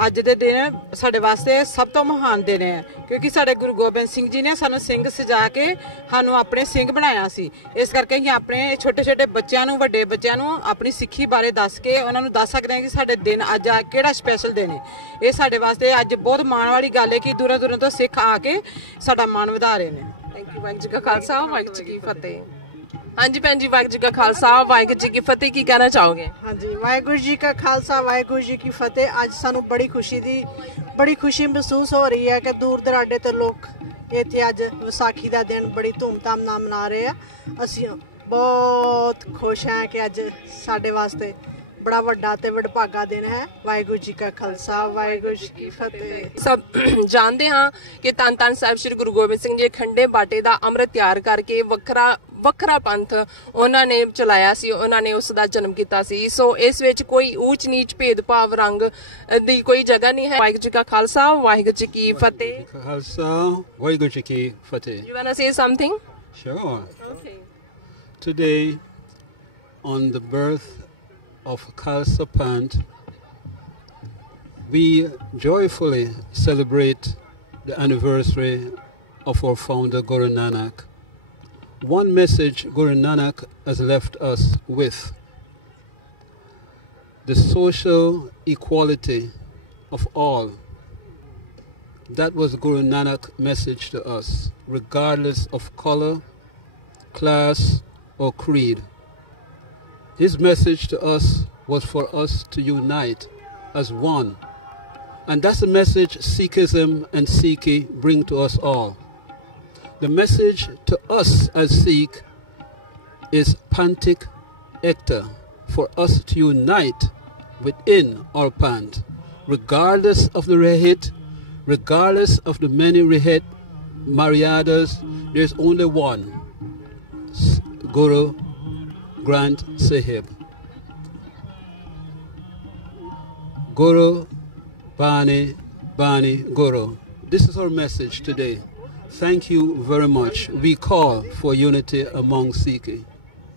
ਅੱਜ ਦੇ ਦਿਨ ਸਾਡੇ ਵਾਸਤੇ ਸਭ ਤੋਂ ਮਹਾਨ ਦਿਨ ਹੈ ਕਿਉਂਕਿ ਸਾਡੇ ਗੁਰੂ ਗੋਬਿੰਦ ਸਿੰਘ ਜੀ ਨੇ ਸਾਨੂੰ ਸਿੰਘ ਸਜਾ ਕੇ ਸਾਨੂੰ ਆਪਣੇ ਸਿੰਘ ਬਣਾਇਆ ਸੀ। ਇਸ ਕਰਕੇ ਅਸੀਂ ਆਪਣੇ ਛੋਟੇ ਛੋਟੇ ਬੱਚਿਆਂ ਨੂੰ, ਵੱਡੇ ਬੱਚਿਆਂ ਨੂੰ ਆਪਣੀ ਸਿੱਖੀ ਬਾਰੇ ਦੱਸ ਕੇ ਉਹਨਾਂ ਨੂੰ ਦੱਸ ਸਕਦੇ ਹਾਂ ਕਿ ਸਾਡੇ ਦਿਨ ਅੱਜ ਆ ਕਿਹੜਾ ਸਪੈਸ਼ਲ ਦਿਨ ਹੈ। ਇਹ ਸਾਡੇ ਵਾਸਤੇ ਅੱਜ ਬਹੁਤ ਮਾਣ ਵਾਲੀ ਗੱਲ ਹੈ ਕਿ ਦੂਰਾਂ ਦੂਰਾਂ ਤੋਂ ਸਿੱਖ ਆ ਕੇ ਸਾਡਾ ਮਾਣ ਵਧਾ ਰਹੇ ਨੇ। Thank you. ਵਾਹਿਗੁਰੂ ਜੀ ਕਾ ਖਾਲਸਾ ਵਾਹਿਗੁਰੂ ਜੀ ਕੀ ਫਤਿਹ। ਹਾਂਜੀ ਭੈਣ ਜੀ, ਵਾਹਿਗੁਰੂ ਜੀ ਕਾ ਖਾਲਸਾ ਵਾਹਿਗੁਰੂ ਜੀ ਕੀ ਫਤਿਹ, ਕੀ ਕਹਿਣਾ ਚਾਹੋਗੇ? ਹਾਂਜੀ, ਵਾਹਿਗੁਰੂ ਜੀ ਕਾ ਖਾਲਸਾ ਵਾਹਿਗੁਰੂ ਜੀ ਕੀ ਫਤਿਹ। ਅੱਜ ਸਾਨੂੰ ਬੜੀ ਖੁਸ਼ੀ ਮਹਿਸੂਸ ਹੋ ਰਹੀ ਹੈ ਕਿ ਦੂਰ ਦਰਾਡੇ ਤੋਂ ਲੋਕ ਇੱਥੇ ਅੱਜ ਵਿਸਾਖੀ ਦਾ ਦਿਨ ਬੜੀ ਧੂਮਧਾਮ ਨਾਲ ਮਨਾ ਰਹੇ ਆ। ਅਸੀਂ ਬਹੁਤ ਖੁਸ਼ ਹਾਂ ਕਿ ਅੱਜ ਸਾਡੇ ਵਾਸਤੇ ਬੜਾ ਵੱਡਾ ਤੇ ਵਡਭਾਗਾ ਦਿਨ ਹੈ। ਵਾਹਿਗੁਰੂ ਜੀ ਕਾ ਖਾਲਸਾ ਵਾਹਿਗੁਰੂ ਜੀ ਕੀ ਫਤਿਹ। ਸਭ ਜਾਣਦੇ ਹਾਂ ਕਿ ਧੰਨ ਧੰਨ ਸਾਹਿਬ ਸ੍ਰੀ ਗੁਰੂ ਗੋਬਿੰਦ ਸਿੰਘ ਜੀ ਖੰਡੇ ਬਾਟੇ ਦਾ ਅੰਮ੍ਰਿਤ ਤਿਆਰ ਕਰਕੇ ਵੱਖਰਾ ਪੰਥ ਉਹਨਾਂ ਨੇ ਚਲਾਇਆ ਸੀ, ਉਹਨਾਂ ਨੇ ਉਸ ਦਾ ਜਨਮ ਕੀਤਾ ਸੀ। ਸੋ ਇਸ ਵਿੱਚ ਕੋਈ ਊਚ ਨੀਚ ਭੇਦਭਾਵ ਰੰਗ ਦੀ ਕੋਈ ਜਗ੍ਹਾ ਨਹੀਂ ਹੈ। ਵਾਹਿਗੁਰੂ ਜੀ ਕਾ ਖਾਲਸਾ ਵਾਹਿਗੁਰੂ ਜੀ ਕੀ ਫਤਿਹ। ਖਾਲਸਾ ਵਾਹਿਗੁਰੂ ਜੀ ਕੀ ਫਤਿਹ। You wanna say something? Sure. Okay. Today, on the birth of Khalsa Panth, we joyfully celebrate the anniversary of our founder Guru Nanak. One message Guru Nanak has left us with: the social equality of all. That was Guru Nanak's message to us, regardless of color, class, or creed. His message to us was for us to unite as one. And that's the message Sikhism and Sikhi bring to us all. The message to us as Sikh is Panthik Ekta, for us to unite within our Panth, regardless of the Rehet, regardless of the many Rehet Maryadas. There's only one, Guru Granth Sahib. Guru Bani Guru. This is our message today. Thank you very much. We call for unity among Sikh.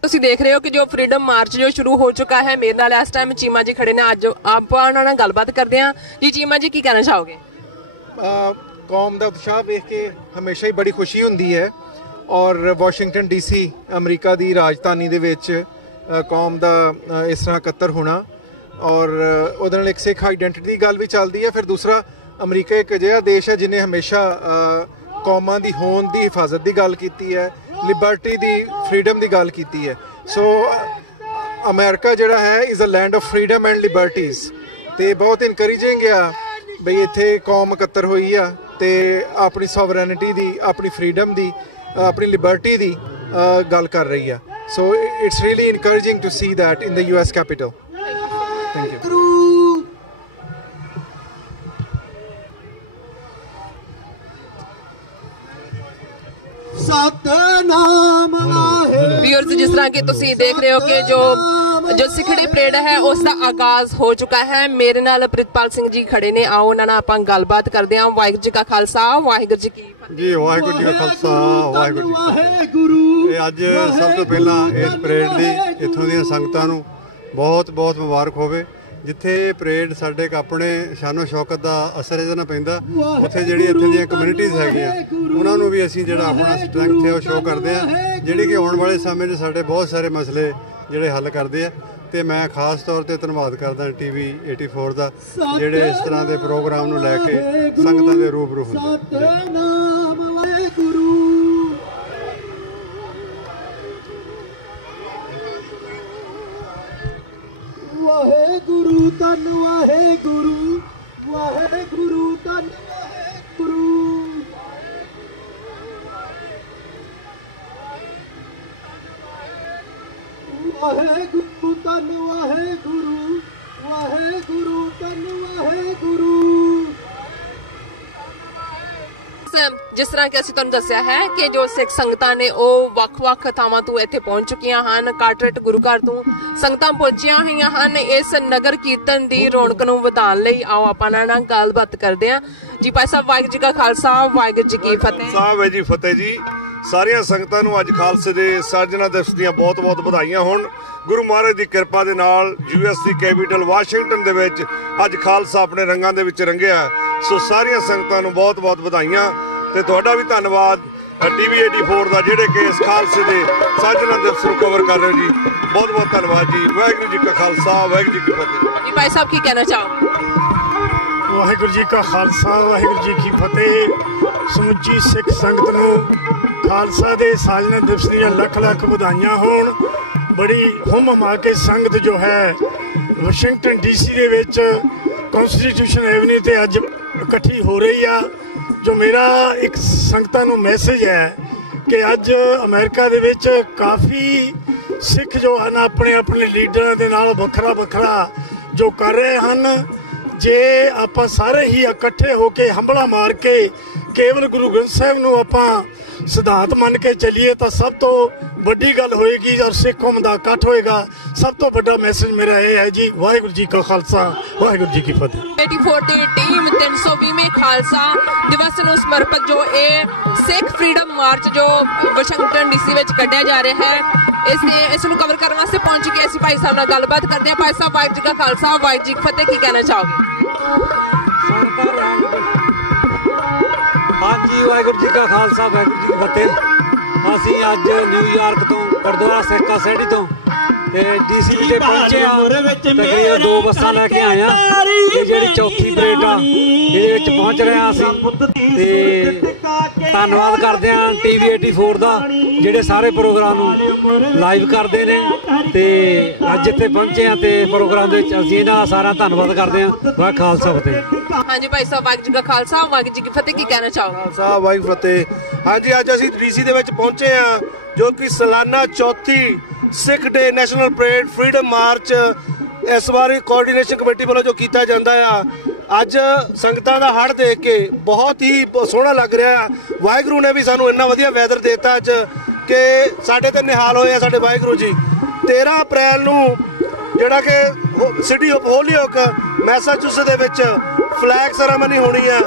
ਤੁਸੀਂ ਦੇਖ ਰਹੇ ਹੋ ਕਿ ਜੋ ਫਰੀडम ਮਾਰਚ ਜੋ ਸ਼ੁਰੂ ਹੋ ਚੁੱਕਾ ਹੈ। ਮੇਰੇ ਨਾਲ ਇਸ ਟਾਈਮ ਚੀਮਾ ਜੀ ਖੜੇ ਨੇ। ਅੱਜ ਆਪਾਂ ਉਹਨਾਂ ਨਾਲ ਗੱਲਬਾਤ ਕਰਦੇ ਹਾਂ। ਜੀ ਚੀਮਾ ਜੀ, ਕੀ ਕਹਿਣਾ ਚਾਹੋਗੇ? ਕੌਮ ਦਾ ਉਤਸ਼ਾਹ ਵੇਖ ਕੇ ਹਮੇਸ਼ਾ ਹੀ ਬੜੀ ਖੁਸ਼ੀ ਹੁੰਦੀ ਹੈ ਔਰ ਵਾਸ਼ਿੰਗਟਨ ਡੀਸੀ ਅਮਰੀਕਾ ਦੀ ਰਾਜਧਾਨੀ ਦੇ ਵਿੱਚ ਕੌਮ ਦਾ ਇਸ ਤਰ੍ਹਾਂ ਇਕੱਤਰ ਹੋਣਾ ਔਰ ਉਹਦੇ ਨਾਲ ਇੱਕ ਸਿੱਖ ਆਈਡੈਂਟੀਟੀ ਦੀ ਗੱਲ ਵੀ ਚੱਲਦੀ ਹੈ। ਫਿਰ ਦੂਸਰਾ, ਅਮਰੀਕਾ ਇੱਕ ਅਜਿਹਾ ਦੇਸ਼ ਹੈ ਜਿਹਨੇ ਹਮੇਸ਼ਾ ਕੌਮਾਂ ਦੀ ਹੋਂਦ ਦੀ ਹਿਫਾਜ਼ਤ ਦੀ ਗੱਲ ਕੀਤੀ ਹੈ, ਲਿਬਰਟੀ ਦੀ, ਫਰੀडम ਦੀ ਗੱਲ ਕੀਤੀ ਹੈ। ਸੋ ਅਮਰੀਕਾ ਜਿਹੜਾ ਹੈ is a land of freedom and liberties ਤੇ ਬਹੁਤ ਇਨਕਰੇਜਿੰਗ ਆ ਬਈ ਇੱਥੇ ਕੌਮ ਇਕੱਤਰ ਹੋਈ ਆ ਤੇ ਆਪਣੀ ਸੋਵਰੈਨਿਟੀ ਦੀ, ਆਪਣੀ ਫਰੀडम ਦੀ, ਆਪਣੀ ਲਿਬਰਟੀ ਦੀ ਗੱਲ ਕਰ ਰਹੀ ਆ। So it's really encouraging to see that in the US Capitol. Thank you. ਵੀਅਰਸ, ਜਿਸ ਤਰ੍ਹਾਂ ਕਿ ਤੁਸੀਂ ਦੇਖ ਰਹੇ ਹੋ ਕਿ ਜੋ ਸਿੱਖੜੀ ਪਰੇਡ ਹੈ ਉਸ ਦਾ ਆਗਾਜ਼ ਹੋ ਚੁੱਕਾ ਹੈ। ਮੇਰੇ ਨਾਲ ਪ੍ਰਿਤਪਾਲ ਸਿੰਘ ਜੀ ਖੜੇ ਨੇ। ਆਓ ਉਹਨਾਂ ਨਾਲ ਆਪਾਂ ਗੱਲਬਾਤ ਕਰਦੇ ਹਾਂ। ਵਾਹਿਗੁਰੂ ਜੀ ਕਾ ਖਾਲਸਾ ਵਾਹਿਗੁਰੂ ਜੀ ਕੀ ਫਤਿਹ। ਜੀ ਵਾਹਿਗੁਰੂ ਜੀ ਕਾ ਖਾਲਸਾ ਵਾਹਿਗੁਰੂ ਜੀ ਕੀ ਫਤਿਹ। ਇਹ ਅੱਜ ਸਭ ਤੋਂ ਪਹਿਲਾਂ ਇਸ ਪਰੇਡ ਦੀ ਇੱਥੋਂ ਦੀਆਂ ਸੰਗਤਾਂ ਨੂੰ ਬਹੁਤ ਬਹੁਤ ਮੁਬਾਰਕ ਹੋਵੇ। ਜਿੱਥੇ ਪਰੇਡ ਸਾਡੇ ਆਪਣੇ ਸ਼ਾਨੋ ਸ਼ੌਕਤ ਦਾ ਅਸਰ ਇਹਦੇ ਨਾਲ ਪੈਂਦਾ, ਉੱਥੇ ਜਿਹੜੀ ਇੱਥੇ ਦੀਆਂ ਕਮਿਊਨਿਟੀਜ਼ ਹੈਗੀਆਂ ਉਹਨਾਂ ਨੂੰ ਵੀ ਅਸੀਂ ਜਿਹੜਾ ਆਪਣਾ ਸਟਰੈਂਥ ਹੈ ਉਹ ਸ਼ੋਅ ਕਰਦੇ ਹਾਂ, ਜਿਹੜੀ ਕਿ ਆਉਣ ਵਾਲੇ ਸਮੇਂ 'ਚ ਸਾਡੇ ਬਹੁਤ ਸਾਰੇ ਮਸਲੇ ਜਿਹੜੇ ਹੱਲ ਕਰਦੇ ਆ। ਤੇ ਮੈਂ ਖਾਸ ਤੌਰ ਤੇ ਧੰਨਵਾਦ ਕਰਦਾ TV 84 ਦਾ, ਜਿਹੜੇ ਇਸ ਤਰ੍ਹਾਂ ਦੇ ਪ੍ਰੋਗਰਾਮ ਨੂੰ ਲੈ ਕੇ ਸੰਗਤਾਂ ਦੇ ਰੂਬਰੂ ਹੁੰਦੇ। ਵਾਹਿਗੁਰੂ ਧੰਨ ਵਾਹਿਗੁਰੂ, ਵਾਹਿਗੁਰੂ ਧੰਨ ਵਾਹਿਗੁਰੂ। ਵਾਹਿਗੁਰੂ ਧੰਨ ਵਾਹਿਗੁਰੂ, ਵਾਹਿਗੁਰੂ ਧੰਨ ਵਾਹਿਗੁਰੂ। ਜਿਸ ਤਰ੍ਹਾਂ ਕਿ ਅਸੀਂ ਤੁਹਾਨੂੰ ਦੱਸਿਆ ਹੈ ਕਿ ਜੋ ਸਿੱਖ ਸੰਗਤਾਂ ਨੇ ਉਹ ਵੱਖ-ਵੱਖ ਥਾਵਾਂ ਤੋਂ ਇੱਥੇ ਪਹੁੰਚ ਚੁੱਕੀਆਂ ਹਨ। ਕਾਟਰੇਟ ਗੁਰੂ ਘਰ ਤੋਂ ਸੰਗਤਾਂ ਪਹੁੰਚੀਆਂ ਹੋਈਆਂ ਹਨ ਇਸ ਨਗਰ ਕੀਰਤਨ ਦੀ ਰੌਣਕ ਨੂੰ ਵਧਾਉਣ ਲਈ। ਆਓ ਆਪਾਂ ਨਾਲ ਗੱਲਬਾਤ ਕਰਦੇ ਹਾਂ ਜੀ। ਭਾਈ ਸਾਹਿਬ, ਵਾਹਿਗੁਰੂ ਜੀ ਕਾ ਖਾਲਸਾ, ਵਾਹਿਗੁਰੂ ਜੀ ਕੀ ਫਤਿਹ। ਸਾਹਿਬ ਹੈ ਜੀ, ਫਤਿਹ ਜੀ। ਸਾਰੀਆਂ ਸੰਗਤਾਂ ਨੂੰ ਅੱਜ ਖਾਲਸੇ ਦੇ ਸਾਜਨਾ ਦਿਵਸ ਦੀਆਂ ਬਹੁਤ-ਬਹੁਤ ਵਧਾਈਆਂ ਹੋਣ। ਗੁਰੂ ਮਹਾਰਾਜ ਦੀ ਕਿਰਪਾ ਦੇ ਨਾਲ US ਦੀ ਕੈਪੀਟਲ ਵਾਸ਼ਿੰਗਟਨ ਦੇ ਵਿੱਚ ਅੱਜ ਖਾਲਸਾ ਆਪਣੇ ਰੰਗਾਂ ਦੇ ਵਿੱਚ ਰੰਗਿਆ। ਸੋ ਸਾਰੀਆਂ ਸੰਗਤਾਂ ਨੂੰ ਬਹੁਤ-ਬਹੁਤ ਵਧਾਈਆਂ ਤੇ ਤੁਹਾਡਾ ਵੀ ਧੰਨਵਾਦ TV 84 ਦਾ, ਜਿਹੜੇ ਕਿ ਇਸ ਖਾਲਸੇ ਦੇ ਸਾਜਨਾ ਦਿਵਸ ਨੂੰ ਕਵਰ ਕਰ ਰਹੇ ਜੀ। ਬਹੁਤ-ਬਹੁਤ ਧੰਨਵਾਦ ਜੀ। ਵਾਹਿਗੁਰੂ ਜੀ ਕਾ ਖਾਲਸਾ, ਵਾਹਿਗੁਰੂ ਜੀ ਕੀ ਫਤਿਹ। ਜੀ ਭਾਈ ਸਾਹਿਬ, ਕੀ ਕਹਿਣਾ ਚਾਹੋਗੇ? ਵਾਹਿਗੁਰੂ ਜੀ ਕਾ ਖਾਲਸਾ, ਵਾਹਿਗੁਰੂ ਜੀ ਕੀ ਫਤਿਹ। ਸਮੁੱਚੀ ਸਿੱਖ ਸੰਗਤ ਨੂੰ ਖਾਲਸਾ ਦੇ ਸਾਜਨਾ ਦਿਵਸ ਦੀਆਂ ਲੱਖ-ਲੱਖ ਵਧਾਈਆਂ ਹੋਣ। ਬੜੀ ਹੁੰਮ-ਹਮਾ ਕੇ ਸੰਗਤ ਜੋ ਹੈ ਵਾਸ਼ਿੰਗਟਨ DC ਦੇ ਵਿੱਚ ਕੌਂਸਟੀਟਿਊਸ਼ਨ ਐਵਨਿਊ ਤੇ ਅੱਜ ਇਕੱਠੀ ਹੋ ਰਹੀ ਆ। ਜੋ ਮੇਰਾ ਇੱਕ ਸੰਗਤਾਂ ਨੂੰ ਮੈਸੇਜ ਹੈ ਕਿ ਅੱਜ ਅਮਰੀਕਾ ਦੇ ਵਿੱਚ ਕਾਫੀ ਸਿੱਖ ਜੋ ਹਨ ਆਪਣੇ ਲੀਡਰਾਂ ਦੇ ਨਾਲ ਵੱਖਰਾ ਜੋ ਕਰ ਰਹੇ ਹਨ। ਜੇ ਆਪਾਂ ਸਾਰੇ ਹੀ ਇਕੱਠੇ ਹੋ ਕੇ ਹੰਬਲਾ ਮਾਰ ਕੇ ਕੇਵਲ ਗੁਰੂ ਗ੍ਰੰਥ ਸਾਹਿਬ ਨੂੰ ਆਪਾਂ ਸਿਧਾਂਤ ਮੰਨ ਕੇ ਚੱਲੀਏ ਤਾਂ ਸਭ ਤੋਂ ਵੱਡੀ ਗੱਲ ਹੋਏਗੀ ਔਰ ਸਿੱਖ ਕੌਮ ਦਾ ਇਕੱਠ ਹੋਏਗਾ। ਸਭ ਤੋਂ ਵੱਡਾ ਮੈਸੇਜ ਮੇਰਾ ਇਹ ਹੈ ਜੀ। ਵਾਹਿਗੁਰੂ ਜੀ ਕਾ ਖਾਲਸਾ, ਵਾਹਿਗੁਰੂ ਜੀ ਕੀ ਫਤਿਹ। 84 ਦੀ ਟੀਮ 320ਵੇਂ ਖਾਲਸਾ ਦਿਵਸ ਨੂੰ ਸਮਰਪਿਤ ਜੋ ਇਹ ਸਿੱਖ ਫਰੀडम ਮਾਰਚ ਜੋ ਵਾਸ਼ਿੰਗਟਨ DC ਵਿੱਚ ਕੱਢਿਆ ਜਾ ਰਿਹਾ ਹੈ, ਇਸ ਨੂੰ ਕਵਰ ਕਰਨ ਵਾਸਤੇ ਪਹੁੰਚ ਗਏ ਅਸੀਂ ਭਾਈ ਸਾਹਿਬ ਨਾਲ ਗੱਲਬਾਤ ਕਰਦੇ ਹਾਂ। ਭਾਈ ਸਾਹਿਬ, ਵਾਹਿਗੁਰੂ ਜੀ ਕਾ ਖਾਲਸਾ, ਵਾਹਿਗੁਰੂ ਜੀ ਕੀ ਫਤਿਹ। ਕੀ ਕਹਿਣਾ ਚਾਹੋਗੇ? ਹਾਂਜੀ, ਵਾਹਿਗੁਰੂ ਜੀ ਕਾ ਖਾਲਸਾ, ਵਾਹਿਗੁਰੂ ਜੀ ਕੀ ਫਤਿਹ। ਅਸੀਂ ਅੱਜ ਨਿਊਯਾਰਕ ਤੋਂ ਗੁਰਦੁਆਰਾ ਸੇਖਾ ਸੈਣੀ ਤੋਂ ਤੇ DC ਵਿਖੇ ਪਹੁੰਚੇ ਆ। ਤਕਰੀਬਨ 2 ਬੱਸਾਂ ਲੈ ਕੇ ਆਏ ਆ। ਇਹ ਜਿਹੜੀ ਚੌਥੀ ਪਰੇਡ ਆ ਇਹਦੇ ਵਿੱਚ ਪਹੁੰਚ ਰਹੇ ਆ ਅਸੀਂ। ਤੇ ਧੰਨਵਾਦ ਕਰਦੇ ਆ TV 84 ਦਾ, ਜਿਹੜੇ ਸਾਰੇ ਪ੍ਰੋਗਰਾਮ ਨੂੰ ਲਾਈਵ ਕਰਦੇ ਨੇ। ਤੇ ਅੱਜ ਇੱਥੇ ਪਹੁੰਚੇ ਆ ਤੇ ਪ੍ਰੋਗਰਾਮ ਦੇ ਵਿੱਚ ਅਸੀਂ ਇਹਨਾਂ ਸਾਰਾ ਧੰਨਵਾਦ ਕਰਦੇ ਆ। ਵਾਹਿਗੁਰੂ ਖਾਲਸਾ ਫਤਿਹ। ਹਾਂਜੀ ਭਾਈ ਸਾਹਿਬ, ਵਾਹਿਗੁਰੂ ਜੀ ਕਾ ਖਾਲਸਾ, ਵਾਹਿਗੁਰੂ ਜੀ ਕੀ ਫਤਿਹ। ਕੀ ਕਹਿਣਾ ਚਾਹੋਗੇ? ਖਾਲਸਾ, ਵਾਹਿਗੁਰੂ ਫਤਿਹ। ਹਾਂਜੀ, ਅੱਜ ਅਸੀਂ DC ਦੇ ਵਿੱਚ ਪਹੁੰਚੇ ਆ, ਜੋ ਕਿ ਸਾਲਾਨਾ ਚੌਥੀ ਸਿੱਖ ਡੇ ਨੈਸ਼ਨਲ ਪਰੇਡ ਫਰੀडम ਮਾਰਚ ਇਸ ਵਾਰੀ ਕੋਆਰਡੀਨੇਸ਼ਨ ਕਮੇਟੀ ਵੱਲੋਂ ਜੋ ਕੀਤਾ ਜਾਂਦਾ ਆ। ਅੱਜ ਸੰਗਤਾਂ ਦਾ ਹੜ੍ਹ ਦੇਖ ਕੇ ਬਹੁਤ ਹੀ ਸੋਹਣਾ ਲੱਗ ਰਿਹਾ। ਵਾਹਿਗੁਰੂ ਨੇ ਵੀ ਸਾਨੂੰ ਇੰਨਾ ਵਧੀਆ ਵੈਦਰ ਦਿੱਤਾ ਅੱਜ ਕਿ ਸਾਡੇ ਤੇ ਨਿਹਾਲ ਹੋਏ ਆ ਸਾਡੇ ਵਾਹਿਗੁਰੂ ਜੀ। 13 ਅਪ੍ਰੈਲ ਨੂੰ ਜਿਹੜਾ ਕਿ ਸਿਟੀ ਆਫ ਹੋਲੀਓਕ ਮੈਸਾਚੂਸੇਟਸ ਦੇ ਵਿੱਚ ਫਲੈਗ ਸੈਰੇਮਨੀ ਹੋਣੀ ਆ।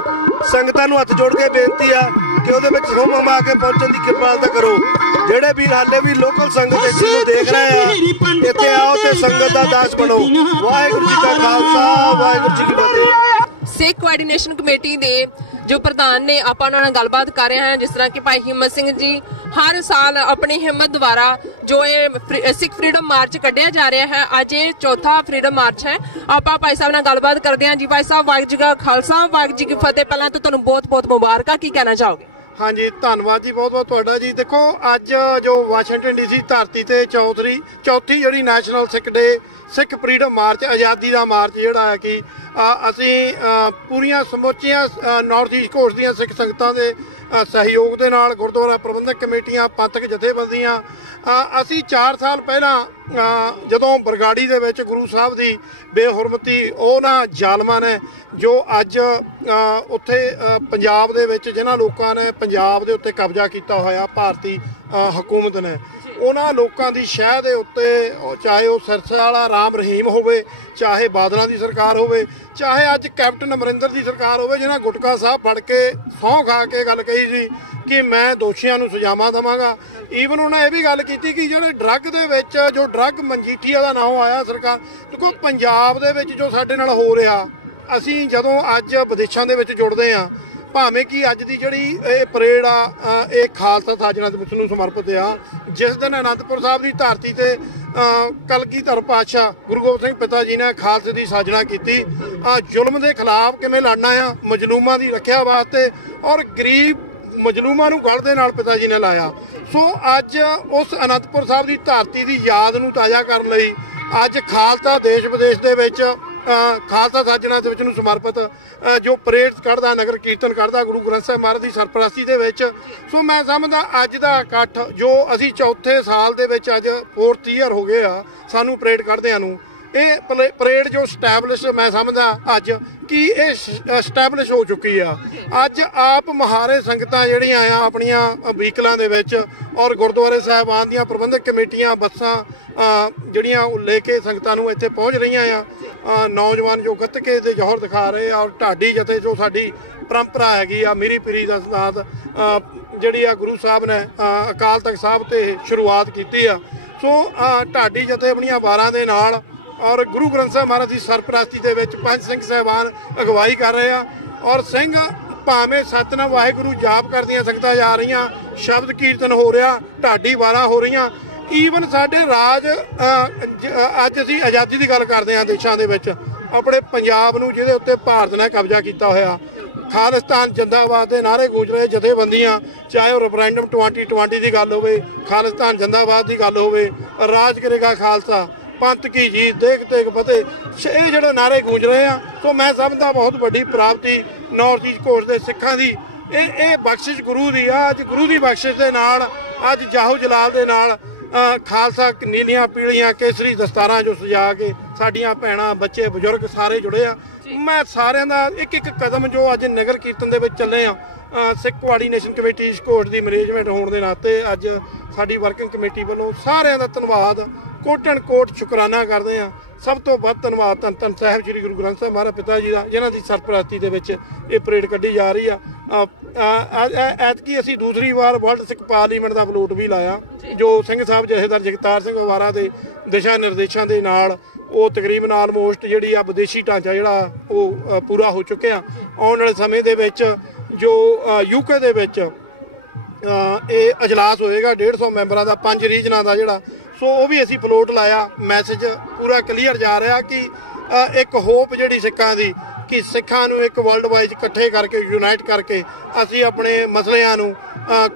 ਸੰਗਤਾਂ ਨੂੰ ਹੱਥ ਜੋੜ ਕੇ ਬੇਨਤੀ ਆ ਕਿ ਉਹਦੇ ਵਿੱਚ ਹੁੰਮ-ਹਮਾ ਕੇ ਪਹੁੰਚਣ ਦੀ ਕਿਰਪਾਲਤਾ ਕਰੋ। ਜਿਹੜੇ ਵੀਰ ਹਾਲੇ ਵੀ ਲੋਕਲ ਸੰਗਤ ਇਸ ਚੀਜ਼ ਨੂੰ ਦੇਖ ਰਹੇ ਆ, ਇੱਥੇ ਆਓ ਤੇ ਸੰਗਤ ਦਾ ਦਾਸ ਬਣੋ। ਵਾਹਿਗੁਰੂ ਜੀ ਕਾ ਖਾਲਸਾ, ਵਾਹਿਗੁਰੂ ਜੀ ਕੀ ਫਤਿਹ। ਸਿੱਖ ਕੋਆਰਡੀਨੇਸ਼ਨ ਕਮੇਟੀ ਦੇ ਜੋ ਪ੍ਰਧਾਨ ਨੇ, ਆਪਾਂ ਉਹਨਾਂ ਨਾਲ ਗੱਲਬਾਤ ਕਰ ਰਹੇ ਹਾਂ। ਜਿਸ ਤਰ੍ਹਾਂ ਕਿ ਭਾਈ ਹਿੰਮਤ ਸਿੰਘ ਜੀ ਹਰ ਸਾਲ ਆਪਣੀ ਹਿੰਮਤ ਦੁਆਰਾ ਜੋ ਇਹ ਸਿੱਖ ਫਰੀडम ਮਾਰਚ ਕੱਢਿਆ ਜਾ ਰਿਹਾ ਹੈ, ਅੱਜ ਇਹ ਚੌਥਾ ਫਰੀडम ਮਾਰਚ ਹੈ। ਆਪਾਂ ਭਾਈ ਸਾਹਿਬ ਨਾਲ ਗੱਲਬਾਤ ਕਰਦੇ ਹਾਂ। ਜੀ ਭਾਈ ਸਾਹਿਬ, ਵਾਹਿਗੁਰੂ ਜੀ ਕਾ ਖਾਲਸਾ, ਵਾਹਿਗੁਰੂ ਜੀ ਕੀ ਫਤਿਹ। ਪਹਿਲਾਂ ਤਾਂ ਤੁਹਾਨੂੰ ਬਹੁਤ-ਬਹੁਤ ਮੁਬਾਰਕਾਂ। ਕੀ ਕਹਿਣਾ ਚਾਹੋਗੇ? ਹਾਂਜੀ, ਧੰਨਵਾਦ ਜੀ, ਬਹੁਤ-ਬਹੁਤ ਤੁਹਾਡਾ ਜੀ। ਦੇਖੋ, ਅੱਜ ਜੋ ਵਾਸ਼ਿੰਗਟਨ DC ਧਰਤੀ ਤੇ ਚੌਥੀ ਜਿਹੜੀ ਨੈਸ਼ਨਲ ਸਿੱਖ ਡੇ ਸਿੱਖ ਫਰੀडम ਮਾਰਚ, ਆਜ਼ਾਦੀ ਦਾ ਮਾਰਚ ਜਿਹੜਾ ਹੈ ਕਿ ਅਸੀਂ ਪੂਰੀਆਂ ਸਮੁੱਚੀਆਂ ਨਾਰਥ ਈਸਟ ਕੋਸਟ ਦੀਆਂ ਸਿੱਖ ਸੰਗਤਾਂ ਦੇ ਸਹਿਯੋਗ ਦੇ ਨਾਲ ਗੁਰਦੁਆਰਾ ਪ੍ਰਬੰਧਕ ਕਮੇਟੀਆਂ, ਪੰਥਕ ਜਥੇਬੰਦੀਆਂ, ਅਸੀਂ 4 ਸਾਲ ਪਹਿਲਾਂ ਜਦੋਂ ਬਰਗਾੜੀ ਦੇ ਵਿੱਚ ਗੁਰੂ ਸਾਹਿਬ ਦੀ ਬੇਹੁਰਮਤੀ ਉਹਨਾਂ ਜ਼ਾਲਮਾਂ ਨੇ ਜੋ ਅੱਜ ਉੱਥੇ ਪੰਜਾਬ ਦੇ ਵਿੱਚ ਜਿਨ੍ਹਾਂ ਲੋਕਾਂ ਨੇ ਪੰਜਾਬ ਦੇ ਉੱਤੇ ਕਬਜ਼ਾ ਕੀਤਾ ਹੋਇਆ ਭਾਰਤੀ ਹਕੂਮਤ ਨੇ, ਉਹਨਾਂ ਲੋਕਾਂ ਦੀ ਸ਼ਹਿ ਦੇ ਉੱਤੇ ਚਾਹੇ ਉਹ ਸਿਰਸਾ ਵਾਲਾ ਰਾਮ ਰਹੀਮ ਹੋਵੇ, ਚਾਹੇ ਬਾਦਲਾਂ ਦੀ ਸਰਕਾਰ ਹੋਵੇ, ਚਾਹੇ ਅੱਜ ਕੈਪਟਨ ਅਮਰਿੰਦਰ ਦੀ ਸਰਕਾਰ ਹੋਵੇ, ਜਿਹਨਾਂ ਗੁਟਕਾ ਸਾਹਿਬ ਫੜ ਕੇ ਸਹੁੰ ਖਾ ਕੇ ਗੱਲ ਕਹੀ ਸੀ ਕਿ ਮੈਂ ਦੋਸ਼ੀਆਂ ਨੂੰ ਸਜ਼ਾਵਾਂ ਦੇਵਾਂਗਾ। ਈਵਨ ਉਹਨਾਂ ਇਹ ਵੀ ਗੱਲ ਕੀਤੀ ਕਿ ਜਿਹੜੇ ਡਰੱਗ ਦੇ ਵਿੱਚ ਜੋ ਡਰੱਗ ਮਨਜੀਠੀਆ ਦਾ ਨਾਮ ਆਇਆ ਸਰਕਾਰ, ਦੇਖੋ ਪੰਜਾਬ ਦੇ ਵਿੱਚ ਜੋ ਸਾਡੇ ਨਾਲ ਹੋ ਰਿਹਾ, ਅਸੀਂ ਜਦੋਂ ਅੱਜ ਵਿਦੇਸ਼ਾਂ ਦੇ ਵਿੱਚ ਜੁੜਦੇ ਹਾਂ, ਭਾਵੇਂ ਕਿ ਅੱਜ ਦੀ ਜਿਹੜੀ ਇਹ ਪਰੇਡ ਆ ਇਹ ਖਾਲਸਾ ਸਾਜਣਾ ਦਿਵਸ ਨੂੰ ਸਮਰਪਿਤ ਆ, ਜਿਸ ਦਿਨ ਅਨੰਦਪੁਰ ਸਾਹਿਬ ਦੀ ਧਰਤੀ ਤੇ ਕਲਗੀਧਰ ਪਾਤਸ਼ਾਹ ਗੁਰੂ ਗੋਬਿੰਦ ਸਿੰਘ ਪਿਤਾ ਜੀ ਨੇ ਖਾਲਸੇ ਦੀ ਸਾਜਣਾ ਕੀਤੀ। ਜ਼ੁਲਮ ਦੇ ਖਿਲਾਫ ਕਿਵੇਂ ਲੜਨਾ ਆ, ਮਜ਼ਲੂਮਾਂ ਦੀ ਰੱਖਿਆ ਵਾਸਤੇ, ਔਰ ਗਰੀਬ ਮਜ਼ਲੂਮਾਂ ਨੂੰ ਗਲ ਦੇ ਨਾਲ ਪਿਤਾ ਜੀ ਨੇ ਲਾਇਆ। ਸੋ ਅੱਜ ਉਸ ਅਨੰਦਪੁਰ ਸਾਹਿਬ ਦੀ ਧਰਤੀ ਦੀ ਯਾਦ ਨੂੰ ਤਾਜ਼ਾ ਕਰਨ ਲਈ ਅੱਜ ਖਾਲਸਾ ਦੇਸ਼ ਵਿਦੇਸ਼ ਦੇ ਵਿੱਚ ਖਾਲਸਾ ਸਾਜਣਾ ਦਿਵਸ ਨੂੰ ਸਮਰਪਿਤ ਜੋ ਪਰੇਡ ਕੱਢਦਾ, ਨਗਰ ਕੀਰਤਨ ਕੱਢਦਾ ਗੁਰੂ ਗ੍ਰੰਥ ਸਾਹਿਬ ਮਹਾਰਾਜ ਦੀ ਸਰਪ੍ਰਸਤੀ ਦੇ ਵਿੱਚ। ਸੋ ਮੈਂ ਸਮਝਦਾ ਅੱਜ ਦਾ ਇਕੱਠ ਜੋ ਅਸੀਂ ਚੌਥੇ ਸਾਲ ਦੇ ਵਿੱਚ ਅੱਜ 4th ਈਅਰ ਹੋ ਗਏ ਆ ਸਾਨੂੰ ਪਰੇਡ ਕੱਢਦਿਆਂ ਨੂੰ, ਇਹ ਪਰੇਡ ਜੋ ਸਟੈਬਲਿਸ਼ ਮੈਂ ਸਮਝਦਾ ਅੱਜ ਕਿ ਇਹ ਸਟੈਬਲਿਸ਼ ਹੋ ਚੁੱਕੀ ਆ। ਅੱਜ ਆਪ ਮਹਾਰੇ ਸੰਗਤਾਂ ਜਿਹੜੀਆਂ ਆ ਆਪਣੀਆਂ ਵਹੀਕਲਾਂ ਦੇ ਵਿੱਚ, ਔਰ ਗੁਰਦੁਆਰੇ ਸਾਹਿਬਾਨ ਦੀਆਂ ਪ੍ਰਬੰਧਕ ਕਮੇਟੀਆਂ ਬੱਸਾਂ ਜਿਹੜੀਆਂ ਲੈ ਕੇ ਸੰਗਤਾਂ ਨੂੰ ਇੱਥੇ ਪਹੁੰਚ ਰਹੀਆਂ ਆ। ਨੌਜਵਾਨ ਜੋ ਗੱਤਕੇ ਦੇ ਜੌਹਰ ਦਿਖਾ ਰਹੇ ਆ, ਔਰ ਢਾਡੀ ਜਥੇ ਜੋ ਸਾਡੀ ਪਰੰਪਰਾ ਹੈਗੀ ਆ, ਮੀਰੀ ਪੀਰੀ ਦਾ ਸਿਧਾਂਤ ਜਿਹੜੀ ਆ ਗੁਰੂ ਸਾਹਿਬ ਨੇ ਅਕਾਲ ਤਖਤ ਸਾਹਿਬ ਤੇ ਸ਼ੁਰੂਆਤ ਕੀਤੀ ਆ। ਸੋ ਢਾਡੀ ਜਥੇ ਆਪਣੀਆਂ ਵਾਰਾਂ ਦੇ ਨਾਲ ਔਰ ਗੁਰੂ ਗ੍ਰੰਥ ਸਾਹਿਬ ਮਹਾਰਾਜ ਦੀ ਸਰਪ੍ਰਸਤੀ ਦੇ ਵਿੱਚ ਪੰਜ ਸਿੰਘ ਸਾਹਿਬਾਨ ਅਗਵਾਈ ਕਰ ਰਹੇ ਆ, ਔਰ ਸਿੰਘ ਭਾਵੇਂ ਸਤਿਨਾਮ ਵਾਹਿਗੁਰੂ ਜਾਪ ਕਰਦੀਆਂ ਸੰਗਤਾਂ ਜਾ ਰਹੀਆਂ, ਸ਼ਬਦ ਕੀਰਤਨ ਹੋ ਰਿਹਾ, ਢਾਡੀ ਵਾਰਾਂ ਹੋ ਰਹੀਆਂ। ਈਵਨ ਸਾਡੇ ਰਾਜ ਅੱਜ ਅਸੀਂ ਆਜ਼ਾਦੀ ਦੀ ਗੱਲ ਕਰਦੇ ਹਾਂ ਦੇਸ਼ਾਂ ਦੇ ਵਿੱਚ, ਆਪਣੇ ਪੰਜਾਬ ਨੂੰ ਜਿਹਦੇ ਉੱਤੇ ਭਾਰਤ ਨੇ ਕਬਜ਼ਾ ਕੀਤਾ ਹੋਇਆ, ਖਾਲਿਸਤਾਨ ਜਿੰਦਾਬਾਦ ਦੇ ਨਾਅਰੇ ਗੂੰਜ ਰਹੇ ਜਥੇਬੰਦੀਆਂ, ਚਾਹੇ ਉਹ ਰੈਫਰੈਂਡਮ 2020 ਦੀ ਗੱਲ ਹੋਵੇ, ਖਾਲਿਸਤਾਨ ਜਿੰਦਾਬਾਦ ਦੀ ਗੱਲ ਹੋਵੇ, ਰਾਜ ਕਰੇਗਾ ਖਾਲਸਾ, ਪੰਥ ਕੀ ਜੀਤ, ਦੇਖ ਦੇਖ ਫਤਿਹ, ਇਹ ਜਿਹੜੇ ਨਾਅਰੇ ਗੂੰਜ ਰਹੇ ਆ। ਸੋ ਮੈਂ ਸਮਝਦਾ ਬਹੁਤ ਵੱਡੀ ਪ੍ਰਾਪਤੀ ਨਾਰਥ ਈਸਟ ਕੋਸਟ ਦੇ ਸਿੱਖਾਂ ਦੀ ਇਹ ਬਖਸ਼ਿਸ਼ ਗੁਰੂ ਦੀ ਆ। ਅੱਜ ਗੁਰੂ ਦੀ ਬਖਸ਼ਿਸ਼ ਦੇ ਨਾਲ ਅੱਜ ਜਾਹੋ ਜਲਾਲ ਦੇ ਨਾਲ ਖਾਲਸਾ ਨੀਲੀਆਂ ਪੀਲੀਆਂ ਕੇਸਰੀ ਦਸਤਾਰਾਂ ਜੋ ਸਜਾ ਕੇ ਸਾਡੀਆਂ ਭੈਣਾਂ ਬੱਚੇ ਬਜ਼ੁਰਗ ਸਾਰੇ ਜੁੜੇ ਆ। ਮੈਂ ਸਾਰਿਆਂ ਦਾ ਇੱਕ ਇੱਕ ਕਦਮ ਜੋ ਅੱਜ ਨਗਰ ਕੀਰਤਨ ਦੇ ਵਿੱਚ ਚੱਲੇ ਆ, ਸਿੱਖ ਕੋਆਰਡੀਨੇਸ਼ਨ ਕਮੇਟੀ ਈਸਟ ਕੋਸਟ ਦੀ ਮੈਨੇਜਮੈਂਟ ਹੋਣ ਦੇ ਨਾਤੇ ਅੱਜ ਸਾਡੀ ਵਰਕਿੰਗ ਕਮੇਟੀ ਵੱਲੋਂ ਸਾਰਿਆਂ ਦਾ ਧੰਨਵਾਦ, ਕੋਟਨ ਕੋਟ ਸ਼ੁਕਰਾਨਾ ਕਰਦੇ ਆ। ਸਭ ਤੋਂ ਵੱਧ ਧੰਨਵਾਦ ਧੰਨ ਧੰਨ ਸਾਹਿਬ ਸ੍ਰੀ ਗੁਰੂ ਗ੍ਰੰਥ ਸਾਹਿਬ ਮਹਾਰਾਜ ਪਿਤਾ ਜੀ ਦਾ, ਜਿਨ੍ਹਾਂ ਦੀ ਸਰਪ੍ਰਸਤੀ ਦੇ ਵਿੱਚ ਇਹ ਪਰੇਡ ਕੱਢੀ ਜਾ ਰਹੀ ਆ। ਐਤਕੀ ਅਸੀਂ ਦੂਸਰੀ ਵਾਰ ਵਰਲਡ ਸਿੱਖ ਪਾਰਲੀਮੈਂਟ ਦਾ ਫਲੋਟ ਵੀ ਲਾਇਆ, ਜੋ ਸਿੰਘ ਸਾਹਿਬ ਜਥੇਦਾਰ ਜਗਤਾਰ ਸਿੰਘ ਵਾਰਾ ਦੇ ਦਿਸ਼ਾ ਨਿਰਦੇਸ਼ਾਂ ਦੇ ਨਾਲ ਉਹ ਤਕਰੀਬਨ ਆਲਮੋਸਟ ਜਿਹੜੀ ਆ ਵਿਦੇਸ਼ੀ ਢਾਂਚਾ ਜਿਹੜਾ ਉਹ ਪੂਰਾ ਹੋ ਚੁੱਕਿਆ। ਆਉਣ ਵਾਲੇ ਸਮੇਂ ਦੇ ਵਿੱਚ ਜੋ UK ਦੇ ਵਿੱਚ ਇਹ ਅਜਲਾਸ ਹੋਏਗਾ 150 ਮੈਂਬਰਾਂ ਦਾ 5 ਰੀਜਨਾਂ ਦਾ ਜਿਹੜਾ, ਸੋ ਉਹ ਵੀ ਅਸੀਂ ਫਲੋਟ ਲਾਇਆ। ਮੈਸੇਜ ਪੂਰਾ ਕਲੀਅਰ ਜਾ ਰਿਹਾ ਕਿ ਇੱਕ ਹੋਪ ਜਿਹੜੀ ਸਿੱਖਾਂ ਦੀ ਕਿ ਸਿੱਖਾਂ ਨੂੰ ਇੱਕ ਵਰਲਡ ਵਾਈਜ਼ ਇਕੱਠੇ ਕਰਕੇ ਯੂਨਾਈਟ ਕਰਕੇ ਅਸੀਂ ਆਪਣੇ ਮਸਲਿਆਂ ਨੂੰ,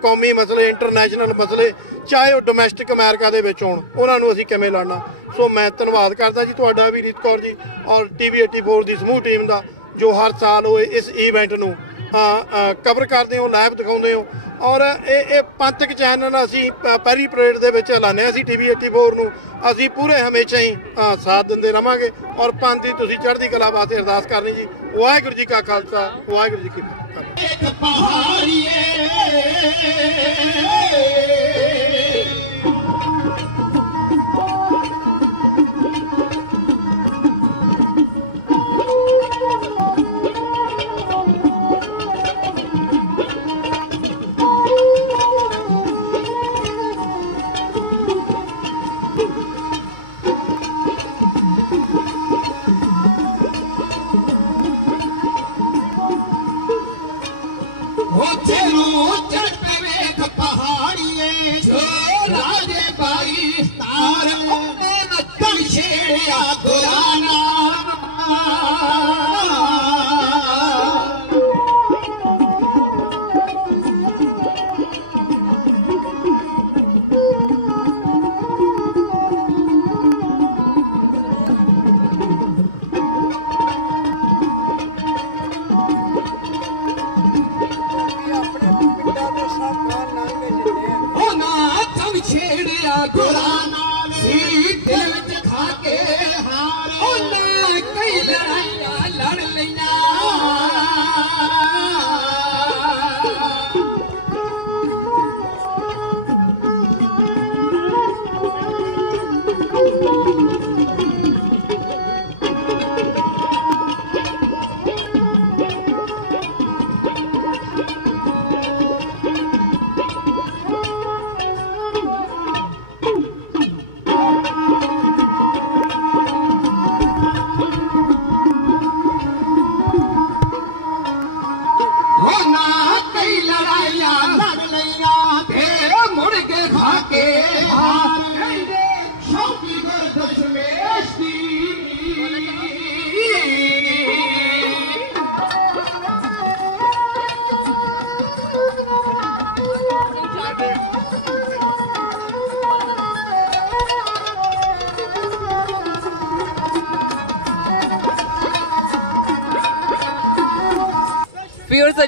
ਕੌਮੀ ਮਸਲੇ, ਇੰਟਰਨੈਸ਼ਨਲ ਮਸਲੇ, ਚਾਹੇ ਉਹ ਡੋਮੈਸਟਿਕ ਅਮਰੀਕਾ ਦੇ ਵਿੱਚ ਹੋਣ, ਉਹਨਾਂ ਨੂੰ ਅਸੀਂ ਕਿਵੇਂ ਲੜਨਾ। ਸੋ ਮੈਂ ਧੰਨਵਾਦ ਕਰਦਾ ਜੀ ਤੁਹਾਡਾ ਵੀ ਰੀਤ ਕੌਰ ਜੀ ਔਰ TV 84 ਦੀ ਸਮੂਹ ਟੀਮ ਦਾ, ਜੋ ਹਰ ਸਾਲ ਉਹ ਇਸ ਇਵੈਂਟ ਨੂੰ ਕਵਰ ਕਰਦੇ ਹੋ, ਲਾਈਵ ਦਿਖਾਉਂਦੇ ਹੋ। ਔਰ ਇਹ ਪੰਥਕ ਚੈਨਲ ਅਸੀਂ ਪਹਿਲੀ ਪਰੇਡ ਦੇ ਵਿੱਚ ਐਲਾਨਿਆ ਸੀ TV 84 ਨੂੰ, ਅਸੀਂ ਪੂਰੇ ਹਮੇਸ਼ਾ ਹੀ ਸਾਥ ਦਿੰਦੇ ਰਵਾਂਗੇ। ਔਰ ਪੰਥ ਦੀ ਤੁਸੀਂ ਚੜ੍ਹਦੀ ਕਲਾ ਵਾਸਤੇ ਅਰਦਾਸ ਕਰਨੀ ਜੀ। ਵਾਹਿਗੁਰੂ ਜੀ ਕਾ ਖਾਲਸਾ, ਵਾਹਿਗੁਰੂ ਜੀ ਕੀ ਫਤਿਹ।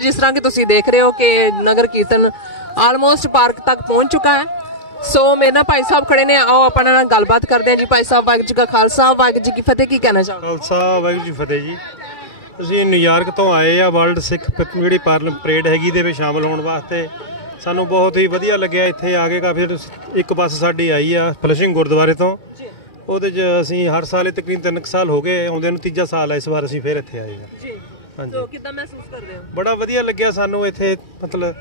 जिस तरह की तुसीं देख रहे हो कि नगर कीर्तन ਆਲਮੋਸਟ ਪਾਰਕ ਤੱਕ ਪਹੁੰਚ ਚੁੱਕਾ ਹੈ। ਸੋ ਮੇਰੇ ਨਾਲ ਭਾਈ ਸਾਹਿਬ ਖੜੇ ਨੇ, ਆਓ ਆਪਾਂ ਨਾਲ ਗੱਲਬਾਤ ਕਰਦੇ ਹਾਂ ਜੀ। ਭਾਈ ਸਾਹਿਬ ਵਾਹਿਗੁਰੂ ਜੀ ਕਾ ਖਾਲਸਾ ਵਾਹਿਗੁਰੂ ਜੀ ਕੀ ਫਤਿਹ, ਕੀ ਕਹਿਣਾ ਚਾਹੋਗੇ? ਖਾਲਸਾ ਵਾਹਿਗੁਰੂ ਜੀ ਫਤਿਹ ਜੀ। ਅਸੀਂ ਨਿਊਯਾਰਕ ਤੋਂ ਆਏ ਆ ਵਰਲਡ ਸਿੱਖ ਜਿਹੜੀ ਪਰੇਡ ਹੈਗੀ ਦੇ ਵਿੱਚ ਸ਼ਾਮਲ ਹੋਣ ਵਾਸਤੇ। ਸਾਨੂੰ ਬਹੁਤ ਹੀ ਵਧੀਆ ਲੱਗਿਆ ਇੱਥੇ ਆ ਕੇ। ਕਾਫੀ ਇੱਕ ਬੱਸ ਸਾਡੀ ਆਈ ਆ ਫਲਸ਼ਿੰਗ ਗੁਰਦੁਆਰੇ ਤੋਂ, ਉਹਦੇ 'ਚ ਅਸੀਂ ਹਰ ਸਾਲ ਤਕਰੀਬਨ 3 ਸਾਲ ਹੋ ਗਏ ਆਉਂਦੇ ਨੂੰ, ਤੀਜਾ ਸਾਲ ਹੈ ਇਸ ਵਾਰ ਅਸੀਂ ਫਿਰ ਇੱਥੇ ਆਏ ਹਾਂ ਜੀ। ਹਾਂਜੀ, ਕਿੱਦਾਂ ਮਹਿਸੂਸ ਕਰਦੇ ਹੋ? ਬੜਾ ਵਧੀਆ ਲੱਗਿਆ ਸਾਨੂੰ ਇੱਥੇ, ਮਤਲਬ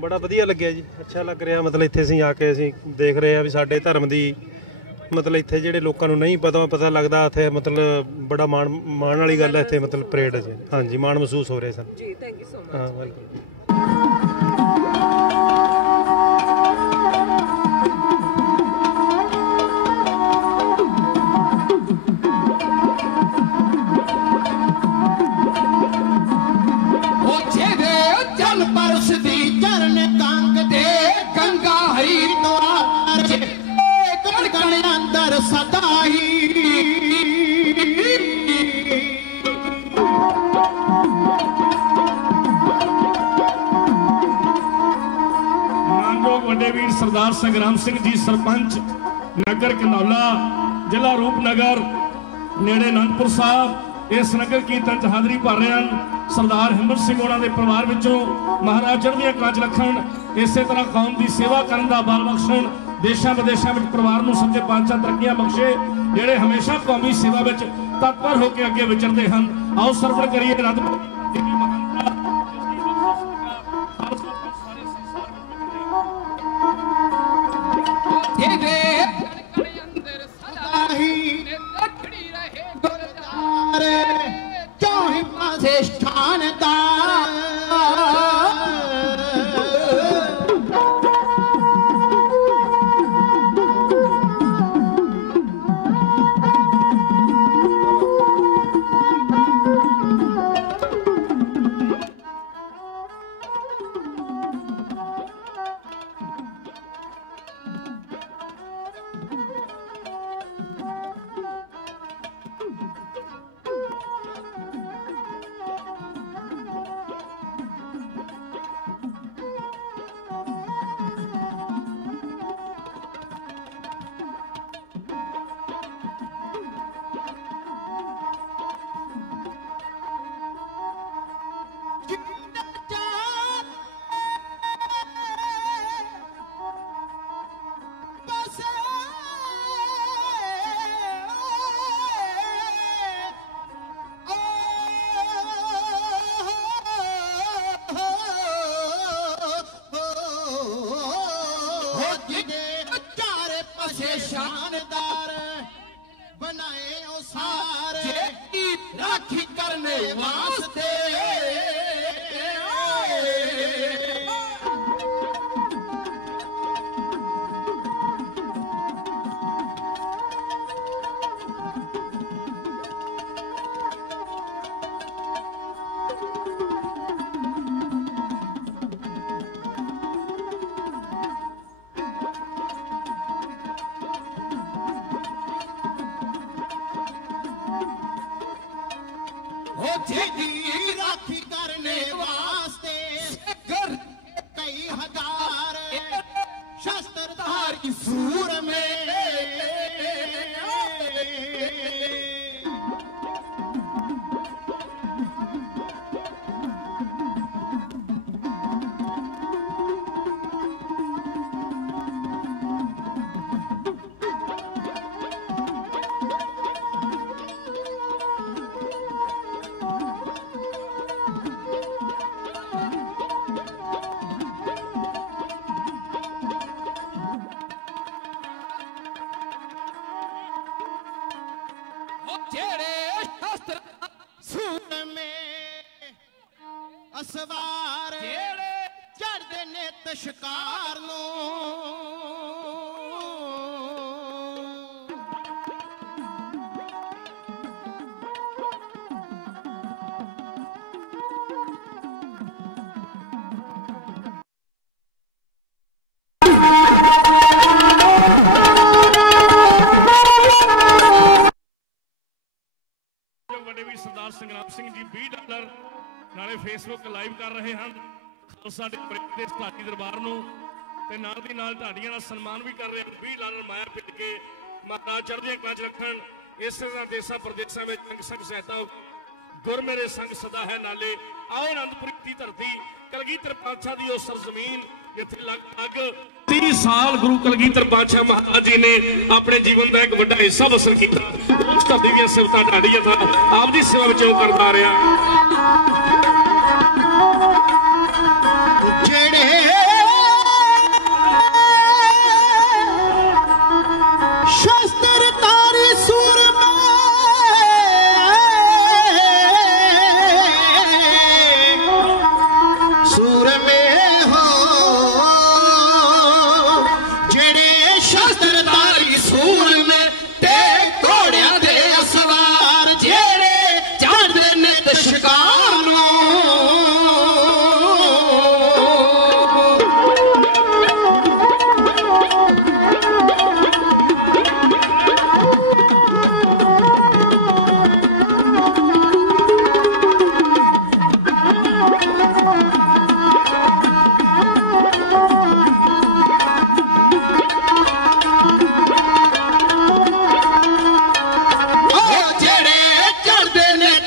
ਬੜਾ ਵਧੀਆ ਲੱਗਿਆ ਜੀ, ਅੱਛਾ ਲੱਗ ਰਿਹਾ। ਮਤਲਬ ਇੱਥੇ ਅਸੀਂ ਆ ਕੇ ਅਸੀਂ ਦੇਖ ਰਹੇ ਹਾਂ ਵੀ ਸਾਡੇ ਧਰਮ ਦੀ ਮਤਲਬ ਇੱਥੇ ਜਿਹੜੇ ਲੋਕਾਂ ਨੂੰ ਨਹੀਂ ਪਤਾ ਲੱਗਦਾ ਇੱਥੇ, ਮਤਲਬ ਬੜਾ ਮਾਣ ਵਾਲੀ ਗੱਲ ਹੈ ਇੱਥੇ, ਮਤਲਬ ਪਰੇਡ ਜੀ। ਹਾਂਜੀ, ਮਾਣ ਮਹਿਸੂਸ ਹੋ ਰਿਹਾ ਸਾਨੂੰ ਜੀ। Thank you so much. ਹਾਂ, ਵੈਲਕਮ। वीर सरदार संग्राम सिंह जी सरपंच नगर कनौला जिला रूपनगर नेड़े आनंदपुर साहब इस नगर कीर्तन च हाजरी भर रहे हैं। सरदार हिम्मत सिंह उन्होंने दे परिवार विचों महाराज चढ़दियां कला च रखण, इस तरह कौम की सेवा करने का बल बख्शण, देशों विदेशों में परिवार को सच्चे पातशाह तरक्कियां बख्शे, जेडे हमेशा कौमी सेवा में तत्पर होकर अगे विचरते हैं। आओ सरवण करिए रद शानदार बनाए ओ सारे राखी करने वास्ते राखी करने वास्ते कई हजार शस्त्रधार की सूर में असवार चढ़ते नित शिकार सरदार संग्राम सिंह जी $20 ਨਾਲੇ ਫੇਸਬੁੱਕ ਲਾਈਵ ਕਰ ਰਹੇ ਹਨ ਖਾਲਸਾ ਦੇ ਢਾਡੀ ਦਰਬਾਰ ਨੂੰ ਤੇ ਨਾਲ ਦੀ ਨਾਲ ਢਾਡੀਆਂ ਦਾ ਸਨਮਾਨ ਵੀ ਕਰ ਰਹੇ ਹਨ। 20 ਲਾਲ ਮਾਇਆ ਪਿੱਟ ਕੇ ਮਹਾਰਾਜ ਚੜ੍ਹਦੀਆਂ ਕਲਾ 'ਚ ਰੱਖਣ। ਇਸੇ ਤਰ੍ਹਾਂ ਦੇਸਾਂ ਪ੍ਰਦੇਸਾਂ ਵਿੱਚ ਅੰਗ ਸੰਗ ਸਹਾਇਤਾ ਗੁਰ ਮੇਰੇ ਸੰਗ ਸਦਾ ਹੈ ਨਾਲੇ। ਆਓ ਅਨੰਦਪੁਰ ਦੀ ਧਰਤੀ ਕਲਗੀਧਰ ਪਾਤਸ਼ਾਹ ਦੀ ਉਹ ਸਰਜ਼ਮੀਨ ਜਿੱਥੇ ਲਗਭਗ 30 ਸਾਲ ਗੁਰੂ ਕਲਗੀਧਰ ਪਾਤਸ਼ਾਹ ਮਹਾਰਾਜ ਜੀ ਨੇ ਆਪਣੇ ਜੀਵਨ ਦਾ ਇੱਕ ਵੱਡਾ ਹਿੱਸਾ ਬਸਰ ਕੀਤਾ। ਉਸ ਧਰਤੀ ਦੀਆਂ ਸਿਫਤਾਂ ਢਾਡੀਆਂ ਦਾ ਆਪ ਦੀ ਸੇਵਾ ਵਿੱਚ ਉਹ ਕਰਦਾ ਰਿਹਾ। ਜਿਹੜੇ ਸ਼ਸਤਰ ਤਾਰੀ ਸੂਰਮੇ ਹੋ, ਜਿਹੜੇ ਸ਼ਸਤਰ ਤਾਰੀ ਸੂਰਮੇ ਤੇ ਘੋੜਿਆਂ ਦੇ ਸਵਾਰ ਜਿਹੜੇ ਚੜ੍ਹਦੇ ਨਿਤ ਸ਼ਿਕਾਰ ਨੂੰ।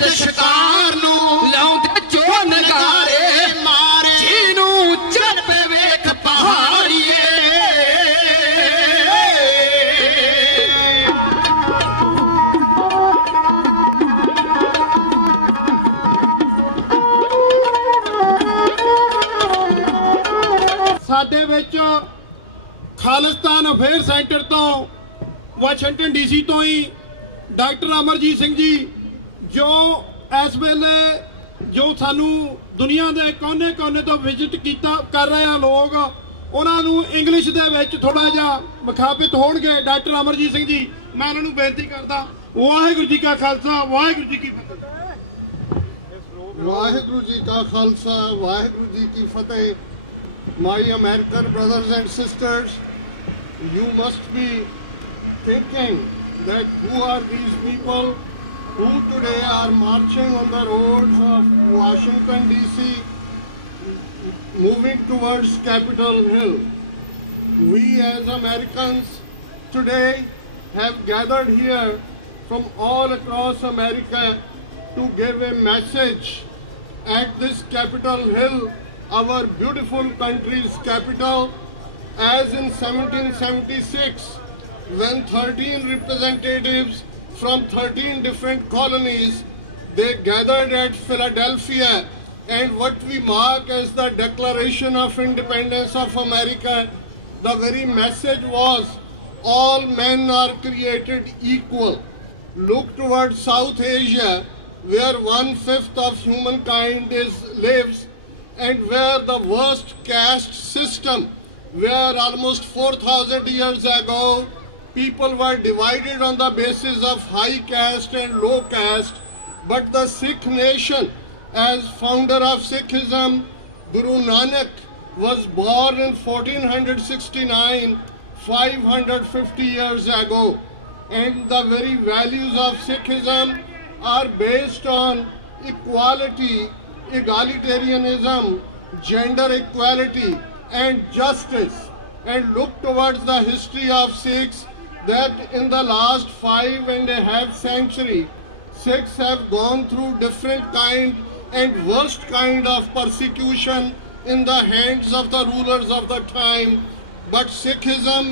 ਸ਼ਿਕਾਰ ਨੂੰ ਲਾਉਂਦੇ ਜੋ ਨਗਾਰੇ ਮਾਰੇ ਜਿਹਨੂੰ ਚੜ ਪੇ ਵੇਖ ਪਹਾੜੀਏ। ਸਾਡੇ ਵਿੱਚ ਖਾਲਿਸਤਾਨ ਅਫੇਅਰ ਸੈਂਟਰ ਤੋਂ ਵਾਸ਼ਿੰਗਟਨ ਡੀਸੀ ਤੋਂ ਹੀ ਡਾਕਟਰ ਅਮਰਜੀਤ ਸਿੰਘ ਜੀ ਜੋ ਇਸ ਵੇਲੇ ਜੋ ਸਾਨੂੰ ਦੁਨੀਆ ਦੇ ਕੋਨੇ-ਕੋਨੇ ਤੋਂ ਵਿਜ਼ਿਟ ਕਰ ਰਹੇ ਆ ਲੋਕ, ਉਹਨਾਂ ਨੂੰ ਇੰਗਲਿਸ਼ ਦੇ ਵਿੱਚ ਥੋੜਾ ਜਿਹਾ ਮੁਖਾਤਿਬ ਹੋਣਗੇ। ਡਾਕਟਰ ਅਮਰਜੀਤ ਸਿੰਘ ਜੀ, ਮੈਂ ਉਹਨਾਂ ਨੂੰ ਬੇਨਤੀ ਕਰਦਾ। ਵਾਹਿਗੁਰੂ ਜੀ ਕਾ ਖਾਲਸਾ, ਵਾਹਿਗੁਰੂ ਜੀ ਕੀ ਫਤਿਹ। ਵਾਹਿਗੁਰੂ ਜੀ ਕਾ ਖਾਲਸਾ, ਵਾਹਿਗੁਰੂ ਜੀ ਕੀ ਫਤਿਹ। My American brothers and sisters, you must be thinking that who are these people who today are marching on the roads of Washington DC, moving towards Capitol Hill. We as Americans today have gathered here from all across America to give a message at this Capitol Hill, our beautiful country's capital, as in 1776 when 13 representatives from 13 different colonies, they gathered at Philadelphia, and what we mark as the Declaration of Independence of America, the very message was, all men are created equal. Look towards South Asia, where 1/5 of humankind lives, and where the worst caste system, where almost 4,000 years ago people were divided on the basis of high caste and low caste. But the Sikh nation, as founder of Sikhism, Guru Nanak, was born in 1469, 550 years ago. And the very values of Sikhism are based on equality, egalitarianism, gender equality and justice. And look towards the history of Sikhs, that in the last 5.5 centuries, Sikhs have gone through different kind and worst kind of persecution in the hands of the rulers of the time. But Sikhism,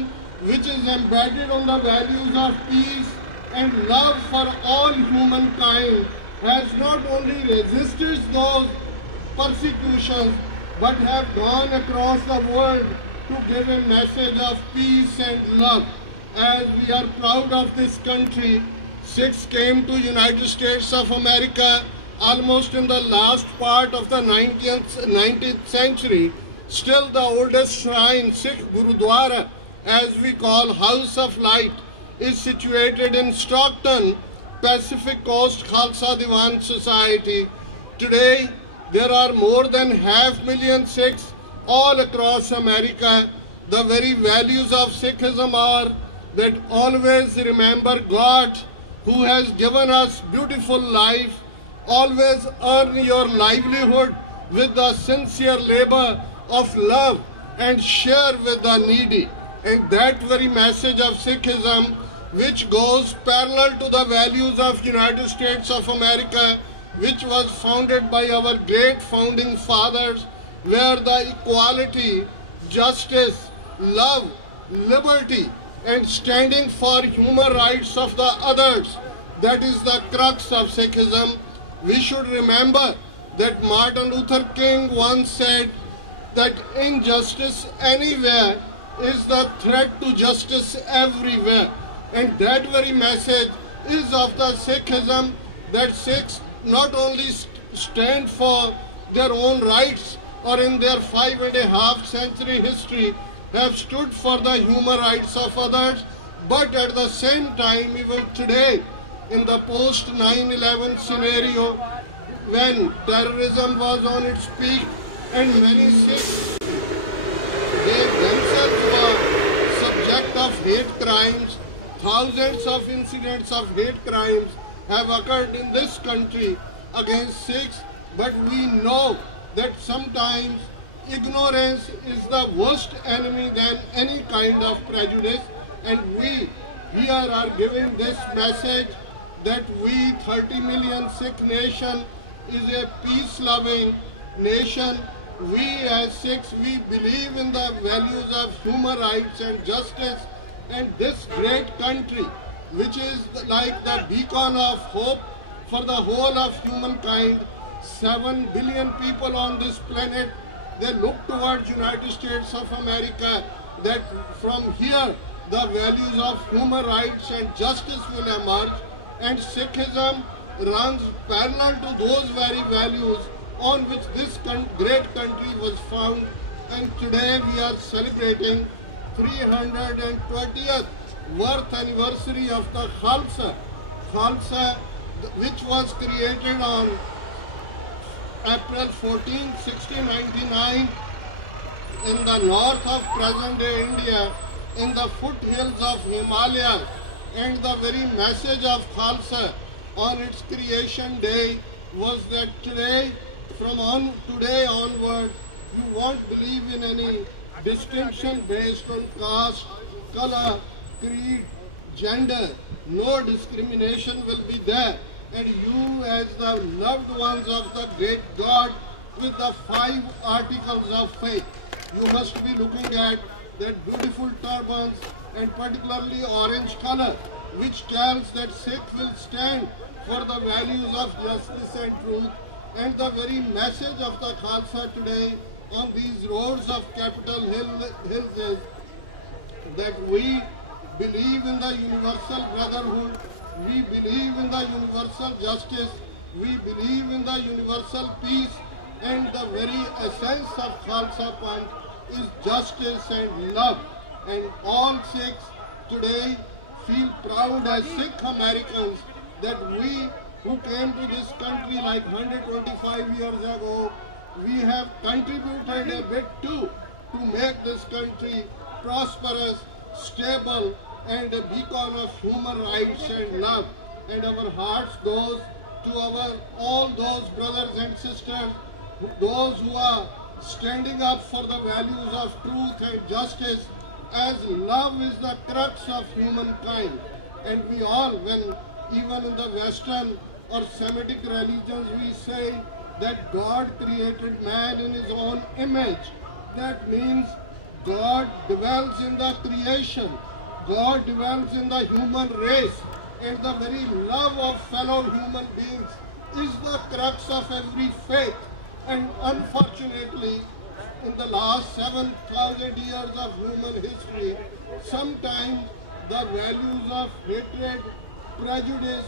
which is embedded on the values of peace and love for all humankind, has not only resisted those persecutions, but have gone across the world to give a message of peace and love. As we are proud of this country, Sikhs came to United States of America almost in the last part of the 19th century. Still the oldest shrine, Sikh Gurudwara, as we call House of Light, is situated in Stockton, Pacific Coast Khalsa Diwan Society. Today, there are more than 500,000 Sikhs all across America. The very values of Sikhism are that always remember God, who has given us beautiful life, Always earn your livelihood with the sincere labor of love and share with the needy. And that very message of Sikhism, which goes parallel to the values of United States of America, which was founded by our great founding fathers, where the equality, justice, love, liberty, and standing for human rights of the others, that is the crux of Sikhism. We should remember that Martin Luther King once said that injustice anywhere is the threat to justice everywhere. And that very message is of the Sikhism, that Sikhs not only stand for their own rights, or in their 5.5 century history have stood for the human rights of others, but at the same time, even today, in the post 9/11 scenario, when terrorism was on its peak and many Sikhs, they themselves were subject of hate crimes, thousands of incidents of hate crimes have occurred in this country against Sikhs, but we know that sometimes ignorance is the worst enemy than any kind of prejudice, and we here are giving this message that we, 30 million Sikh nation, is a peace-loving nation. We as Sikhs, we believe in the values of human rights and justice, and this great country, which is like the beacon of hope for the whole of humankind, 7 billion people on this planet, they look towards United States of America, that from here the values of human rights and justice will emerge, and Sikhism runs parallel to those very values on which this great country was found. And today we are celebrating 320th birth anniversary of the Khalsa. Khalsa, which was created on April 14, 1699 in the north of present-day India, in the foothills of Himalaya. And the very message of Khalsa on its creation day was that today, from today onward, you won't believe in any distinction based on caste, color, creed, gender. No discrimination will be there. And you, as the loved ones of the great God, with the 5 articles of faith, you must be looking at that beautiful turbans and particularly orange color, which tells that Sikh will stand for the values of justice and truth. And the very message of the Khalsa today on these roads of Capitol Hill is that we believe in the universal brotherhood, we believe in the universal justice, we believe in the universal peace, and the very essence of Khalsa Panth is justice and love. And all Sikhs today feel proud as Sikh Americans that we who came to this country like 125 years ago, we have contributed a bit too to make this country prosperous, stable, and a beacon of human rights and love. And our hearts goes to all those brothers and sisters, those who are standing up for the values of truth and justice, as love is the crux of humankind. And we all, when even in the Western or Semitic religions, we say that God created man in his own image. That means God dwells in the creation. God dwells in the human race. And the very love of fellow human beings is the crux of every faith. And unfortunately, in the last 7,000 years of human history, sometimes the values of hatred, prejudice,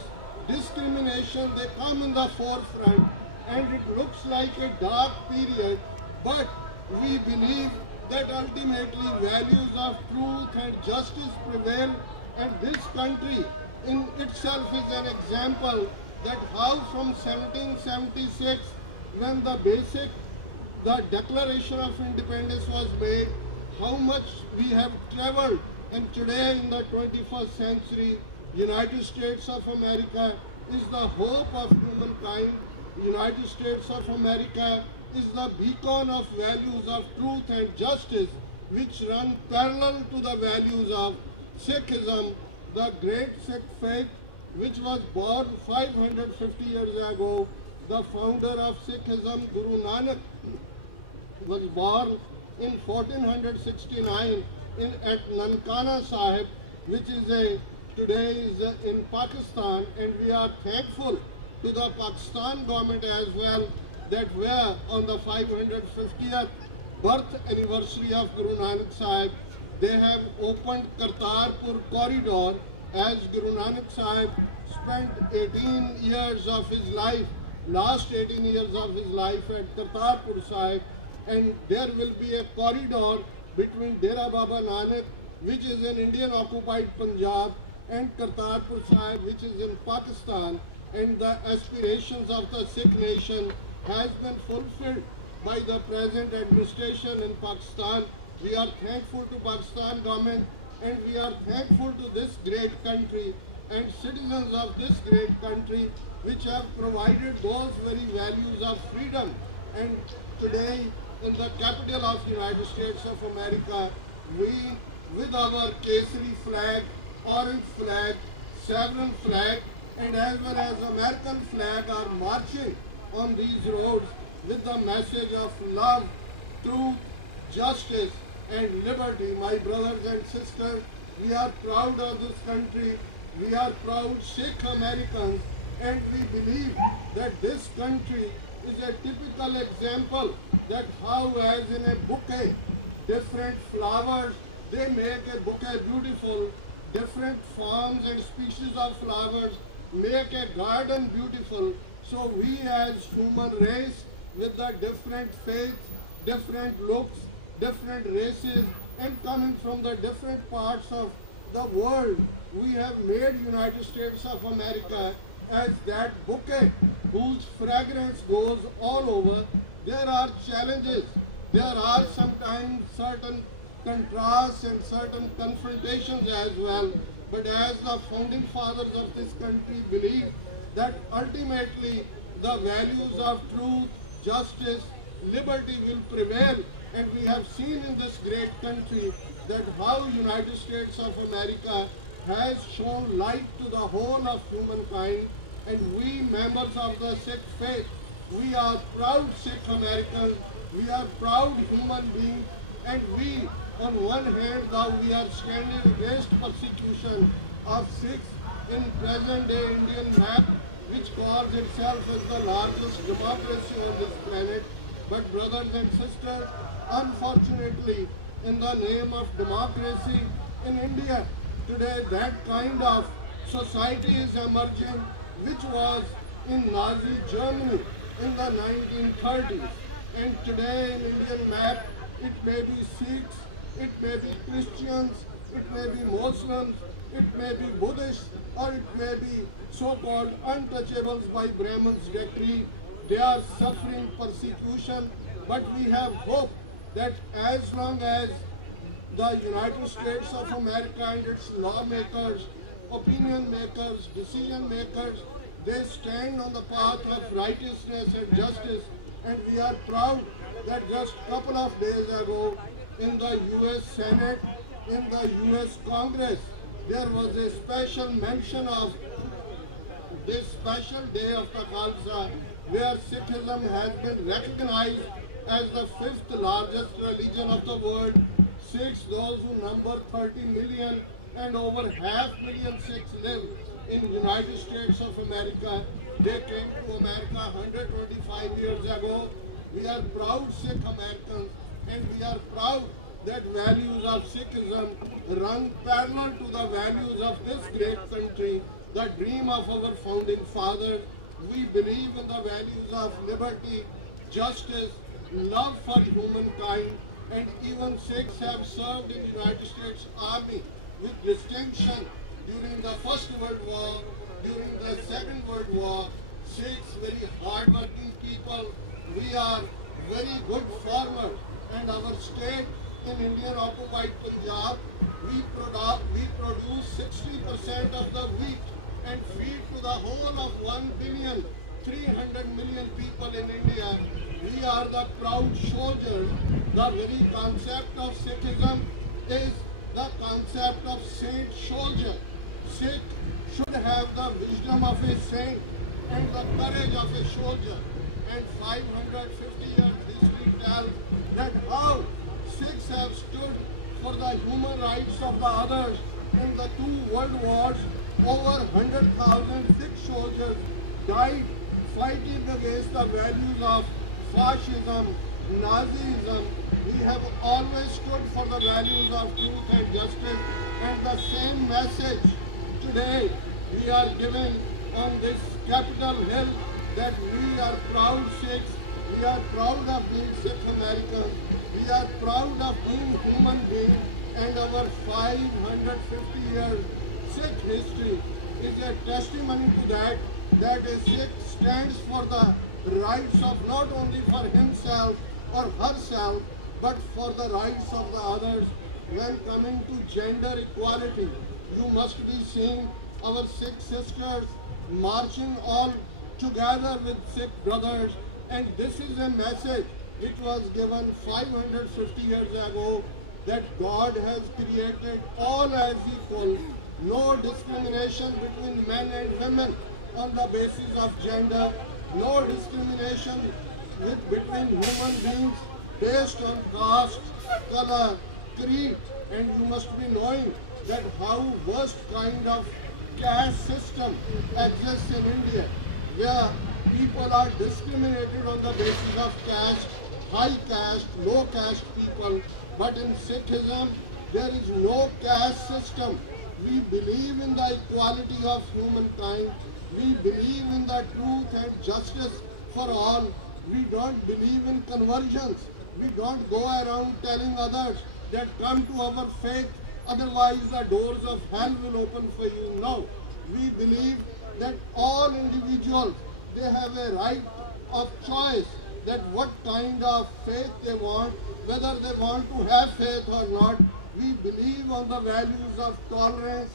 discrimination, they come in the forefront, and it looks like a dark period, but we believe that ultimately values of truth and justice prevail, and this country in itself is an example that how from 1776, when the Declaration of Independence was made, how much we have traveled, and today in the 21st century, United States of America is the hope of humankind, United States of America is the beacon of values of truth and justice, which run parallel to the values of Sikhism, the great Sikh faith, which was born 550 years ago. The founder of Sikhism, Guru Nanak, was born in 1469 at Nankana Sahib, which is today is in Pakistan, and we are thankful to the Pakistan government as well that where on the 550th birth anniversary of Guru Nanak Sahib, they have opened Kartarpur corridor, as Guru Nanak Sahib spent 18 years of his life, last 18 years of his life at Kartarpur Sahib, and there will be a corridor between Dera Baba Nanak, which is in Indian occupied Punjab, and Kartarpur Sahib, which is in Pakistan, and the aspirations of the Sikh nation has been fulfilled by the present administration in Pakistan. We are thankful to Pakistan government, and we are thankful to this great country and citizens of this great country which have provided those very values of freedom. And today in the capital of United States of America, we with our Kesari flag, orange flag, Sovereign flag, and as well as American flag are marching on these roads with the message of love, truth, justice and liberty. My brothers and sisters, we are proud of this country. We are proud Sikh Americans, and we believe that this country is a typical example that how as in a bouquet, different flowers, they make a bouquet beautiful, different forms and species of flowers make a garden beautiful. So we as human race with the different faiths, different looks, different races, and coming from the different parts of the world, we have made United States of America as that bouquet whose fragrance goes all over. There are challenges, there are sometimes certain contrasts and certain confrontations as well, but as the founding fathers of this country believe that ultimately the values of truth, justice, liberty will prevail, and we have seen in this great country that how United States of America has shown light to the whole of humankind, and we members of the Sikh faith, we are proud Sikh Americans, we are proud human beings, and we on one hand now we are standing against persecution of Sikhs in present day Indian map, which calls itself as the largest democracy on this planet. But brothers and sisters, unfortunately, in the name of democracy in India, today that kind of society is emerging, which was in Nazi Germany in the 1930s. And today in Indian map, it may be Sikhs, it may be Christians, it may be Muslims, it may be Buddhists, or it may be so-called untouchables by Brahman's decree. They are suffering persecution, but we have hope that as long as the United States of America and its lawmakers, opinion makers, decision makers, they stand on the path of righteousness and justice, and we are proud that just a couple of days ago in the US Senate, in the US Congress, there was a special mention of this special day of the Khalsa, where Sikhism has been recognized as the 5th largest religion of the world. Sikhs, those who number 30 million, and over 500,000 Sikhs live in the United States of America. They came to America 125 years ago. We are proud Sikh Americans, and we are proud that values of Sikhism run parallel to the values of this great country, the dream of our founding fathers. We believe in the values of liberty, justice, love for humankind, and even Sikhs have served in the United States Army with distinction during the First World War, during the Second World War. Sikhs, very hard-working people. We are very good farmers, and our state in Indian occupied Punjab, we produce 60% of the wheat and feed to the whole of 1 billion 300 million people in India. We are the proud soldiers. The very concept of Sikhism is the concept of saint soldier. Sikh should have the wisdom of a saint and the courage of a soldier. And 550 years history tells that how Sikhs have stood for the human rights of the others. In the 2 world wars, over 100,000 Sikh soldiers died fighting against the values of fascism, Nazism. We have always stood for the values of truth and justice, and the same message today we are giving on this Capitol Hill, that we are proud Sikhs, we are proud of being Sikh Americans, we are proud of being human beings, and our 550 years Sikh history is a testimony to that a Sikh stands for the rights of not only for himself or herself, but for the rights of the others. When coming to gender equality, you must be seeing our Sikh sisters marching all together with Sikh brothers, and this is a message which was given 550 years ago, that God has created all as equal, no discrimination between men and women on the basis of gender, no discrimination between human beings based on caste, color, creed. And you must be knowing that how worst kind of caste system exists in India, where people are discriminated on the basis of caste, high caste, low caste people. But in Sikhism, there is no caste system. We believe in the equality of humankind. We believe in the truth and justice for all. We don't believe in conversions. We don't go around telling others that come to our faith, otherwise the doors of hell will open for you. No. We believe that all individuals, they have a right of choice, that what kind of faith they want, whether they want to have faith or not. We believe on the values of tolerance,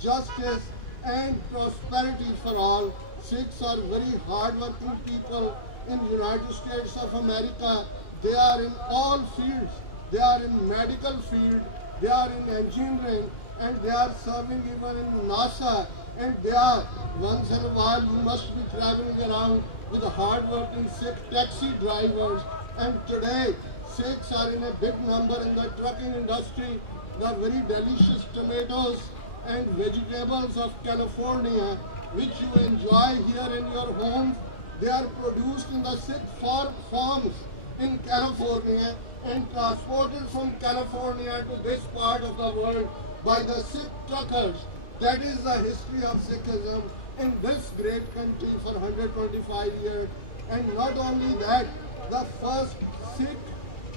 justice, and prosperity for all. Sikhs are very hard-working people in the United States of America. They are in all fields. They are in medical field, they are in engineering, and they are serving even in NASA. And they are, once in a while, you must be traveling around with hard-working Sikh taxi drivers. And today, Sikhs are in a big number in the trucking industry. The very delicious tomatoes and vegetables of California, which you enjoy here in your homes, they are produced in the Sikh farms in California and transported from California to this part of the world by the Sikh truckers. That is the history of Sikhism in this great country for 125 years. And not only that, the first Sikh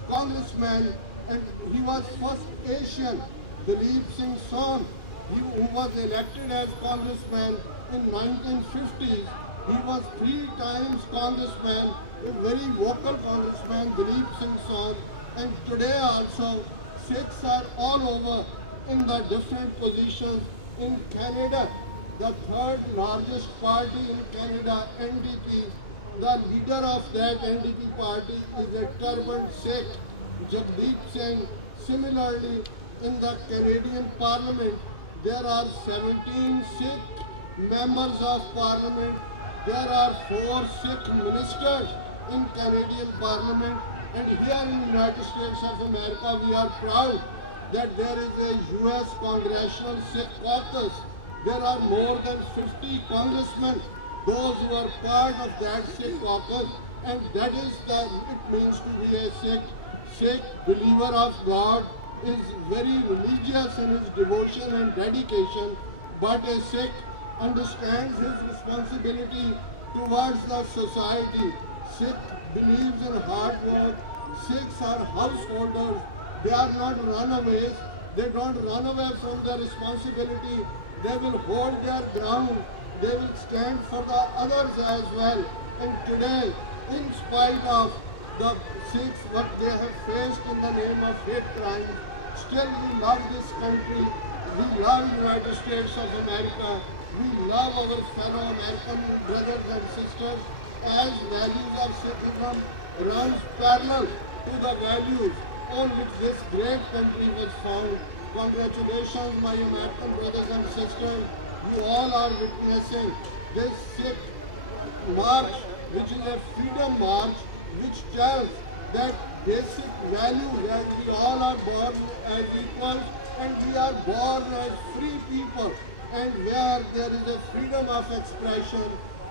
congressman, and he was first Asian, Dalip Singh Son, who was elected as congressman in 1950s. He was 3 times congressman, a very vocal congressman, Dalip Singh Son. And today also, Sikhs are all over in the different positions. In Canada, the 3rd largest party in Canada, NDP, the leader of that NDP party is a turbaned Sikh, Jagdeep Singh. Similarly, in the Canadian Parliament, there are 17 Sikh members of Parliament. There are 4 Sikh ministers in Canadian Parliament. And here in the United States of America, we are proud that there is a U.S. Congressional Sikh Caucus. There are more than 50 congressmen, those who are part of that Sikh caucus, and that is that it means to be a Sikh. Sikh believer of God is very religious in his devotion and dedication, but a Sikh understands his responsibility towards the society. Sikh believes in hard work. Sikhs are householders. They are not runaways. They don't run away from their responsibility. They will hold their ground. They will stand for the others as well. And today, in spite of the Sikhs, what they have faced in the name of hate crime, still we love this country. We love United States of America. We love our fellow American brothers and sisters as values of Sikhism runs parallel to the values on which this great country was found. Congratulations, my American brothers and sisters. You all are witnessing this Sikh march, which is a freedom march, which tells that basic values as we all are born as equals and we are born as free people, and where there is a freedom of expression,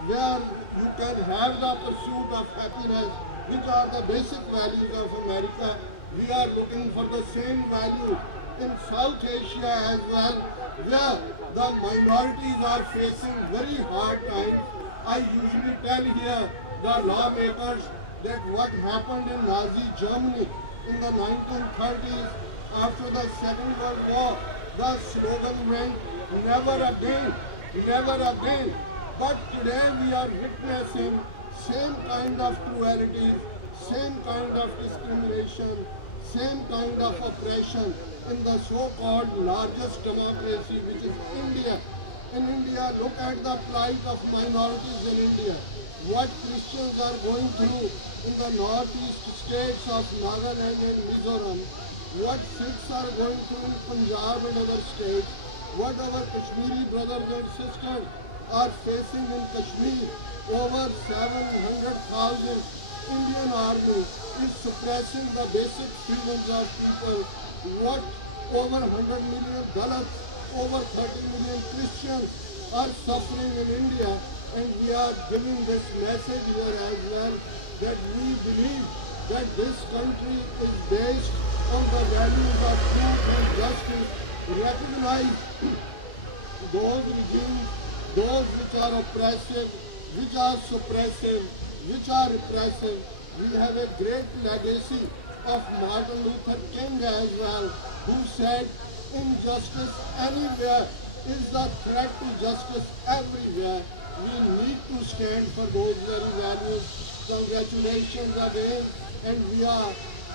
where you can have the pursuit of happiness, which are the basic values of America. We are looking for the same value in South Asia as well, where the minorities are facing very hard times. I usually tell here the lawmakers that what happened in Nazi Germany in the 1930s after the Second World War, the slogan went, never again, never again. But today we are witnessing same kind of cruelties, same kind of discrimination, same kind of oppression in the so-called largest democracy, which is India. In India, look at the plight of minorities in India. What Christians are going through in the northeast states of Nagaland and Mizoram. What Sikhs are going through in Punjab and other states. What our Kashmiri brothers and sisters are facing in Kashmir. Over 700,000 Indian army is suppressing the basic freedoms of people. What over 100 million Dalits, over 30 million Christians are suffering in India, and we are giving this message here as well that we believe that this country is based on the values of truth and justice. Recognize those regimes, those which are oppressive, which are suppressive, which are repressive. We have a great legacy of Martin Luther King as well, who said, injustice anywhere is the threat to justice everywhere. We need to stand for those very values. Congratulations again, and we are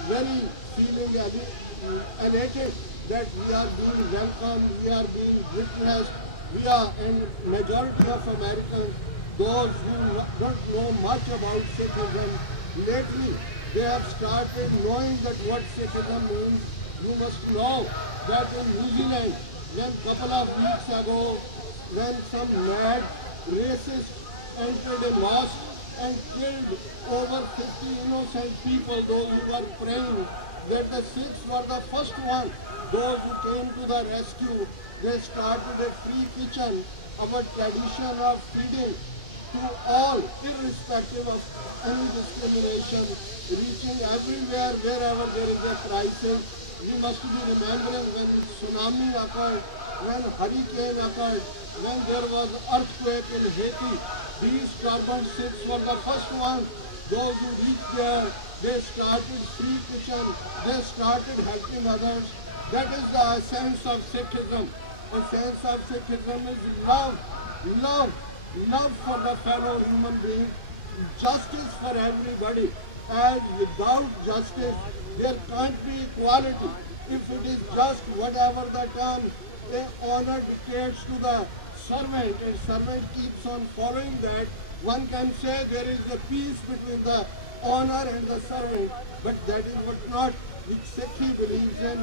very feeling elated that we are being welcomed, we are being witnessed. We are, and majority of Americans, those who don't know much about Sikhism, lately they have started knowing that what Sikhism means. You must know that in New Zealand, when a couple of weeks ago, when some mad racists entered a mosque and killed over 50 innocent people, those who were praying, that the Sikhs were the first one, those who came to the rescue. They started a free kitchen, our tradition of feeding to all, irrespective of any discrimination, reaching everywhere, wherever there is a crisis. We must be remembering when tsunami occurred, when hurricane occurred, when there was earthquake in Haiti. These Carbon Sikhs were the first ones. Those who reached there, they started free kitchen, they started helping others. That is the essence of Sikhism. The essence of Sikhism is love, love, love for the fellow human being, justice for everybody. As without justice, there can't be equality. If it is just whatever the term, the honor dictates to the servant, and servant keeps on following that, one can say there is a peace between the honor and the servant, but that is what not which Sikhi believes in.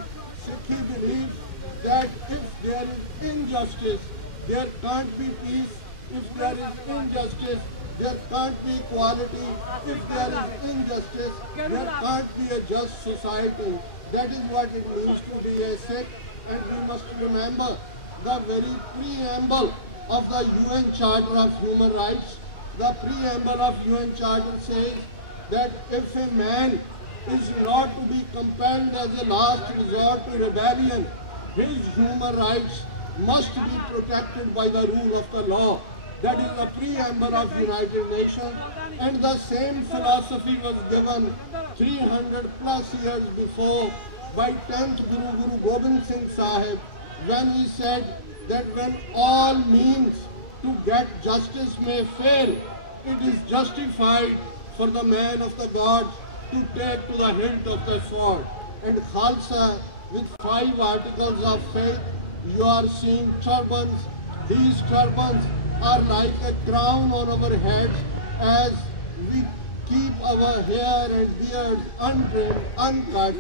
Sikhi believes that if there is injustice, there can't be peace. If there is injustice, there can't be equality. If there is injustice, there can't be a just society. That is what it means to be a Sikh, and we must remember the very preamble of the UN Charter of Human Rights. The preamble of UN Charter says that if a man is not to be compelled as a last resort to rebellion, his human rights must be protected by the rule of the law. That is the preamble of United Nations, and the same philosophy was given 300 plus years before by 10th Guru, Guru Gobind Singh Sahib, when he said that when all means to get justice may fail, it is justified for the man of the gods to take to the hilt of the sword. And Khalsa, with 5 articles of faith, you are seeing turbans. These turbans are like a crown on our heads as we keep our hair and beards untrimmed, uncut.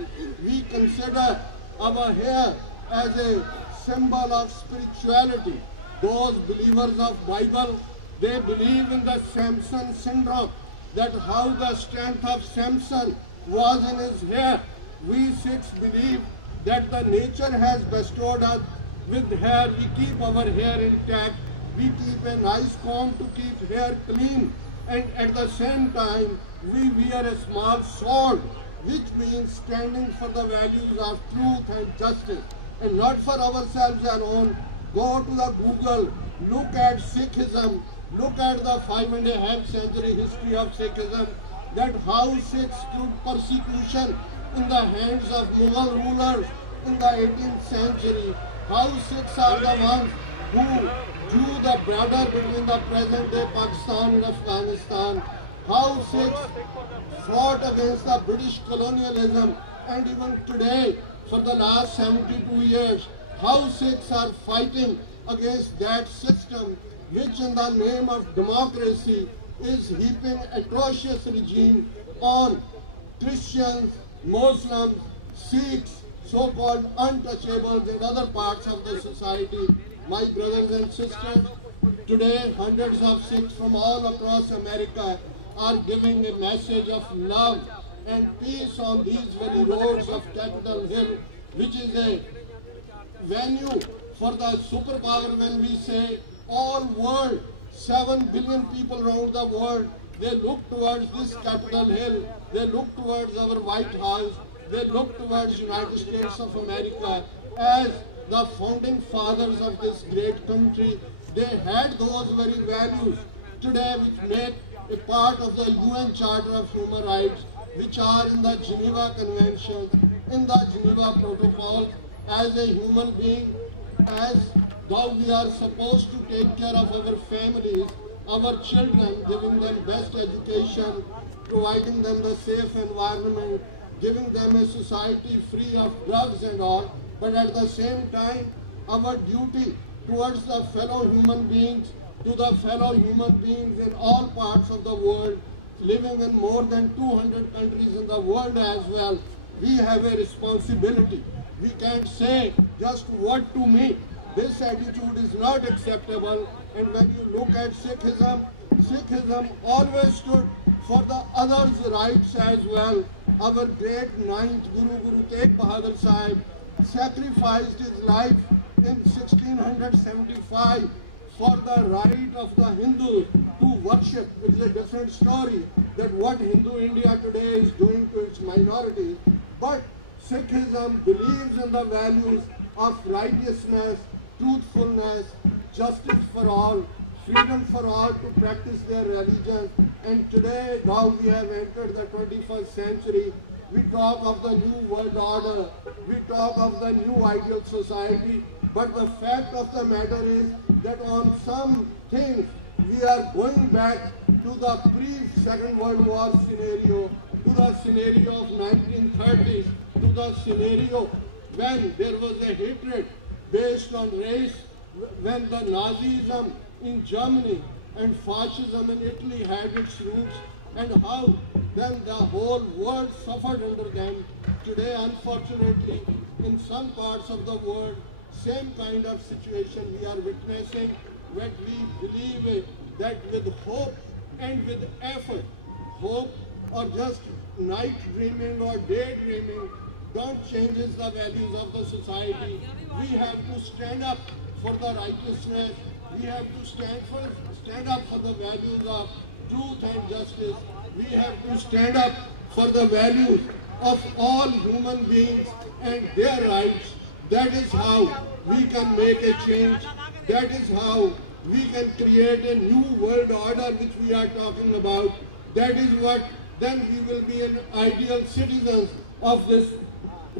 We consider our hair as a symbol of spirituality. Those believers of Bible, they believe in the Samson syndrome, that how the strength of Samson was in his hair. We Sikhs believe that the nature has bestowed us with hair. We keep our hair intact. We keep a nice comb to keep hair clean. And at the same time, we wear a small sword, which means standing for the values of truth and justice, and not for ourselves alone. Go to the Google, look at Sikhism, look at the 5.5 century history of Sikhism, that how Sikhs stood persecution in the hands of Mughal rulers in the 18th century, how Sikhs are the ones who drew the border between the present day Pakistan and Afghanistan, how Sikhs fought against the British colonialism, and even today for the last 72 years, how Sikhs are fighting against that system which in the name of democracy is heaping atrocious regime on Christians, Muslims, Sikhs, so-called untouchables in other parts of the society. My brothers and sisters, today hundreds of Sikhs from all across America are giving a message of love and peace on these very roads of Capitol Hill, which is a venue for the superpower. When we say all world, 7 billion people around the world, they look towards this Capitol Hill, they look towards our White House, they look towards United States of America as the founding fathers of this great country. They had those very values today which make a part of the UN Charter of Human Rights, which are in the Geneva Convention, in the Geneva Protocol. As a human being, as though we are supposed to take care of our families, our children, giving them best education, providing them the safe environment, giving them a society free of drugs and all, but at the same time, our duty towards the fellow human beings, to the fellow human beings in all parts of the world, living in more than 200 countries in the world as well, we have a responsibility. We can't say just what to me. This attitude is not acceptable. And when you look at Sikhism, Sikhism always stood for the others' rights as well. Our great 9th Guru, Guru Tegh Bahadur Sahib, sacrificed his life in 1675 for the right of the Hindus to worship. It's a different story that what Hindu India today is doing to its minorities. But Sikhism believes in the values of righteousness, truthfulness, justice for all, freedom for all to practice their religion. And today, now we have entered the 21st century, we talk of the new world order, we talk of the new ideal society, but the fact of the matter is that on some things we are going back to the pre-Second World War scenario, to the scenario of 1930s, to the scenario when there was a hatred based on race, when the Nazism in Germany and fascism in Italy had its roots, and how then the whole world suffered under them. Today, unfortunately, in some parts of the world, same kind of situation we are witnessing, but we believe that with hope and with effort, hope or just night dreaming or daydreaming don't change the values of the society. We have to stand up for the righteousness. We have to stand up for the values of truth and justice. We have to stand up for the values of all human beings and their rights. That is how we can make a change. That is how we can create a new world order which we are talking about. That is what then we will be an ideal citizens of this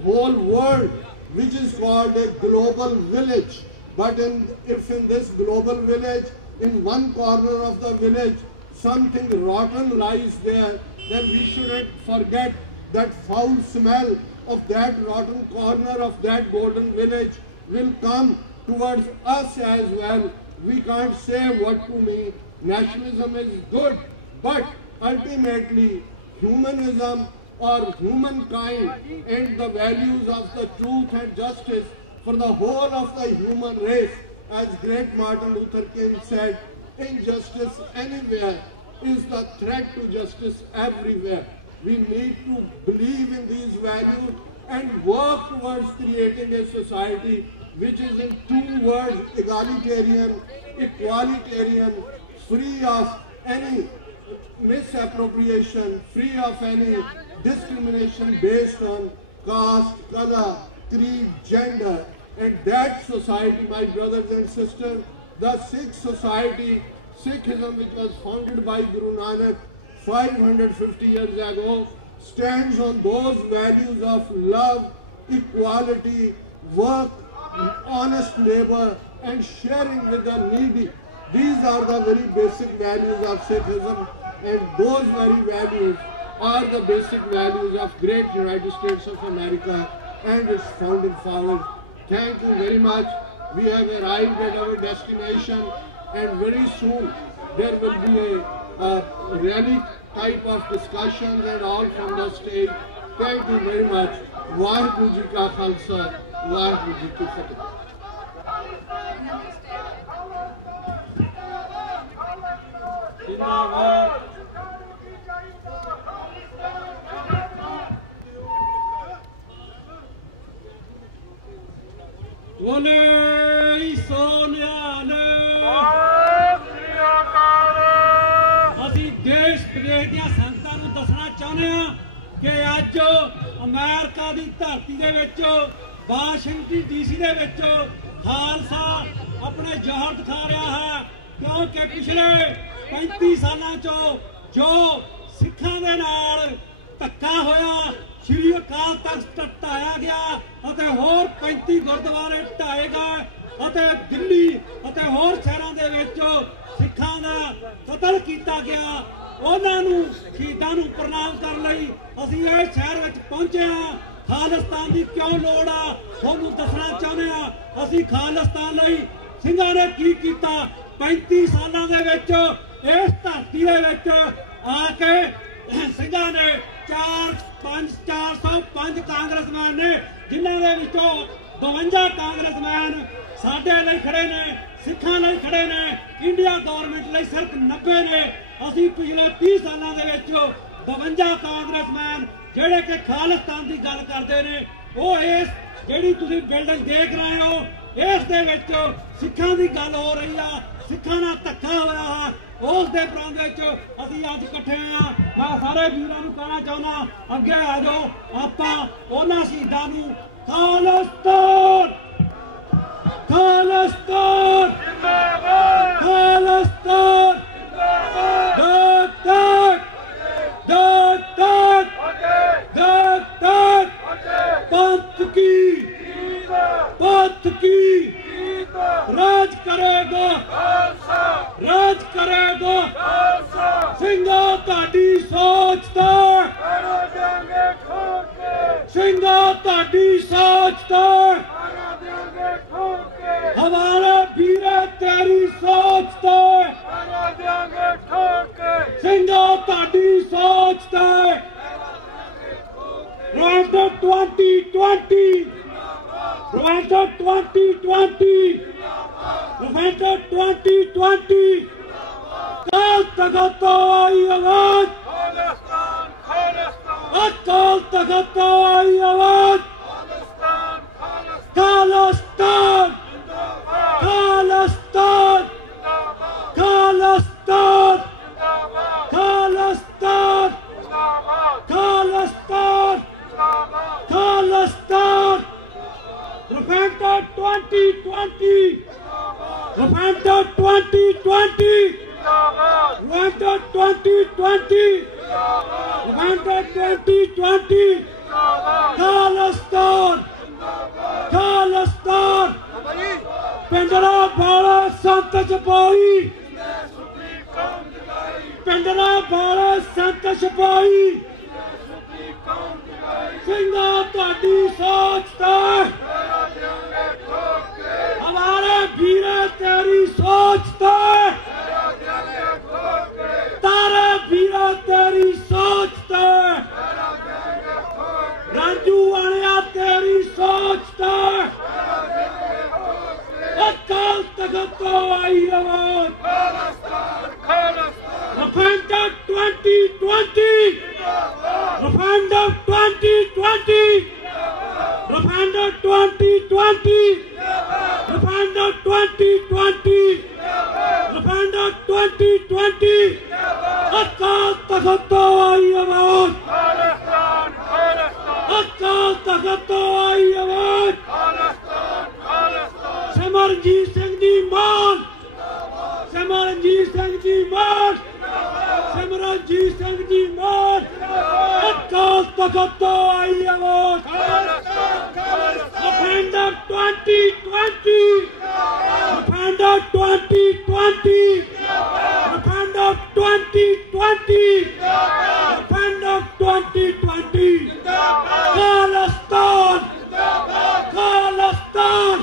whole world, which is called a global village. But if in this global village, in one corner of the village, something rotten lies there, then we shouldn't forget that foul smell of that rotten corner of that golden village will come towards us as well. We can't say what to mean. Nationalism is good, but ultimately humanism or humankind and the values of the truth and justice for the whole of the human race, as great Martin Luther King said, injustice anywhere is the threat to justice everywhere. We need to believe in these values and work towards creating a society which is in two words, egalitarian, equalitarian, free of any misappropriation, free of any discrimination based on caste, color, creed, gender. And that society, my brothers and sisters, the Sikh society, Sikhism, which was founded by Guru Nanak 550 years ago, stands on those values of love, equality, work, honest labor, and sharing with the needy. These are the very basic values of Sikhism, and those very values are the basic values of great United States of America and its founding fathers. Thank you very much. We have arrived at our destination, and very soon there will be a rally type of discussions and all from the stage. Thank you very much. Vaheguru Ji Ka Khalsa, Vaheguru Ji Ki Fateh. ਬੋਲੇ ਸੋਨਿਆ ਨੇ ਅਸੀਂ ਦੇਸ਼ ਵਿਦੇਸ਼ ਦੀਆਂ ਸੰਗਤਾਂ ਨੂੰ ਦੱਸਣਾ ਚਾਹੁੰਦੇ ਹਾਂ ਕਿ ਅੱਜ ਅਮਰੀਕਾ ਦੀ ਧਰਤੀ ਦੇ ਵਿੱਚ ਵਾਸ਼ਿੰਗਟਨ ਡੀਸੀ ਦੇ ਵਿੱਚ ਖਾਲਸਾ ਆਪਣੇ ਜੋਹਰ ਦਿਖਾ ਰਿਹਾ ਹੈ, ਕਿਉਂਕਿ ਪਿਛਲੇ 35 ਸਾਲਾਂ 'ਚੋਂ ਜੋ ਸਿੱਖਾਂ ਦੇ ਨਾਲ ਧੱਕਾ ਹੋਇਆ, ਸ਼੍ਰੀ ਅਕਾਲ ਤਖਤ ਢਾਇਆ ਗਿਆ ਅਤੇ ਹੋਰ 35 ਗੁਰਦੁਆਰੇ ਢਾਏ ਗਏ ਅਤੇ ਦਿੱਲੀ ਅਤੇ ਹੋਰ ਸ਼ਹਿਰਾਂ ਦੇ ਵਿੱਚ ਸਿੱਖਾਂ ਦਾ ਕਤਲ ਕੀਤਾ ਗਿਆ। ਉਹਨਾਂ ਨੂੰ ਸ਼ਹੀਦਾਂ ਨੂੰ ਪ੍ਰਣਾਮ ਕਰਨ ਲਈ ਅਸੀਂ ਇਹ ਸ਼ਹਿਰ ਵਿੱਚ ਪਹੁੰਚੇ ਹਾਂ। ਖਾਲਿਸਤਾਨ ਦੀ ਕਿਉਂ ਲੋੜ ਆ ਤੁਹਾਨੂੰ ਦੱਸਣਾ ਚਾਹੁੰਦੇ ਹਾਂ। ਅਸੀਂ ਖਾਲਿਸਤਾਨ ਲਈ ਸਿੰਘਾਂ ਨੇ ਕੀ ਕੀਤਾ 35 ਸਾਲਾਂ ਦੇ ਵਿੱਚ ਇਸ ਧਰਤੀ ਦੇ ਵਿੱਚ ਆ ਕੇ ਸਿੰਘਾਂ ਨੇ 405 ਕਾਂਗਰਸਮੈਨ ਨੇ, ਜਿਨ੍ਹਾਂ ਦੇ ਵਿੱਚੋਂ 52 ਕਾਂਗਰਸਮੈਨ ਸਾਡੇ ਲਈ ਖੜੇ ਨੇ, ਸਿੱਖਾਂ ਲਈ ਖੜੇ ਨੇ, ਇੰਡੀਆ ਗਵਰਨਮੈਂਟ ਲਈ ਸਿਰਫ 90 ਨੇ। ਅਸੀਂ ਪਿਛਲੇ 30 ਸਾਲਾਂ ਦੇ ਵਿੱਚ 52 ਕਾਂਗਰਸਮੈਨ ਜਿਹੜੇ ਕਿ ਖਾਲਿਸਤਾਨ ਦੀ ਗੱਲ ਕਰਦੇ ਨੇ, ਉਹ ਇਸ ਜਿਹੜੀ ਤੁਸੀਂ ਬਿਲਡਿੰਗ ਦੇਖ ਰਹੇ ਹੋ ਇਸ ਦੇ ਵਿੱਚ ਸਿੱਖਾਂ ਦੀ ਗੱਲ ਹੋ ਰਹੀ ਆ, ਸਿੱਖਾਂ ਨਾਲ ਧੱਕਾ ਹੋਇਆ ਹੈ, ਉਸ ਦੇ ਵਿਰੋਧ ਵਿੱਚ ਅਸੀਂ ਅੱਜ ਇਕੱਠੇ ਆ। ਮੈਂ ਸਾਰੇ ਵੀਰਾਂ ਨੂੰ ਕਹਿਣਾ ਚਾਹੁੰਦਾ, ਅੱਗੇ ਆ ਜਾਓ, ਆਪਾਂ ਉਹਨਾਂ ਸ਼ਹੀਦਾਂ ਨੂੰ ਖਾਲਿਸਤਾਨ ਖਾਲਿਸਤਾਨ ਖਾਲਿਸਤਾਨ पंथ की राज करेगा ਸਿੰਘਾ ਤੁਹਾਡੀ ਸੋਚ ਦਾ ਸਿੰਘਾ ਤੁਹਾਡੀ ਸੋਚ ਦਾ हमारे वीरे तेरी सोच ते ਸਿੰਘਾ ਤੁਹਾਡੀ ਸੋਚ ਤੇ Rwanda 2020 Rwanda 2020 Rwanda 2020 काल तगतो आई आवाज काल तगतो आई आवाज Khalistan Khalistan Khalistan Khalistan Khalistan Khalistan Rwanda 2020 Rwanda 2020 Rwanda 2020 Rwanda 2020 Khalistan Khalistan Pindra Bala Sant Sipahi Pindra Bala Sant Sipahi ਸਿੰਘਾ ਤੁਹਾਡੀ ਸੋਚ ਤੇ ਹਮਾਰਾ तख्त तो आई आवाज Referendum 2020 Referendum 2020 Referendum 2020 Referendum 2020 Referendum 2020 Akal Takht तो आई आवाज अकाल तख्त तो आई आवाज सिमरनजीत सिंह जी मान सिमरनजीत सिंह जी मान सिमरनजीत सिंह जी मान अकाल तख्त तो आई आवाज Referendum 2020 Referendum 2020 Referendum 2020 Referendum 2020 Khalistan Khalistan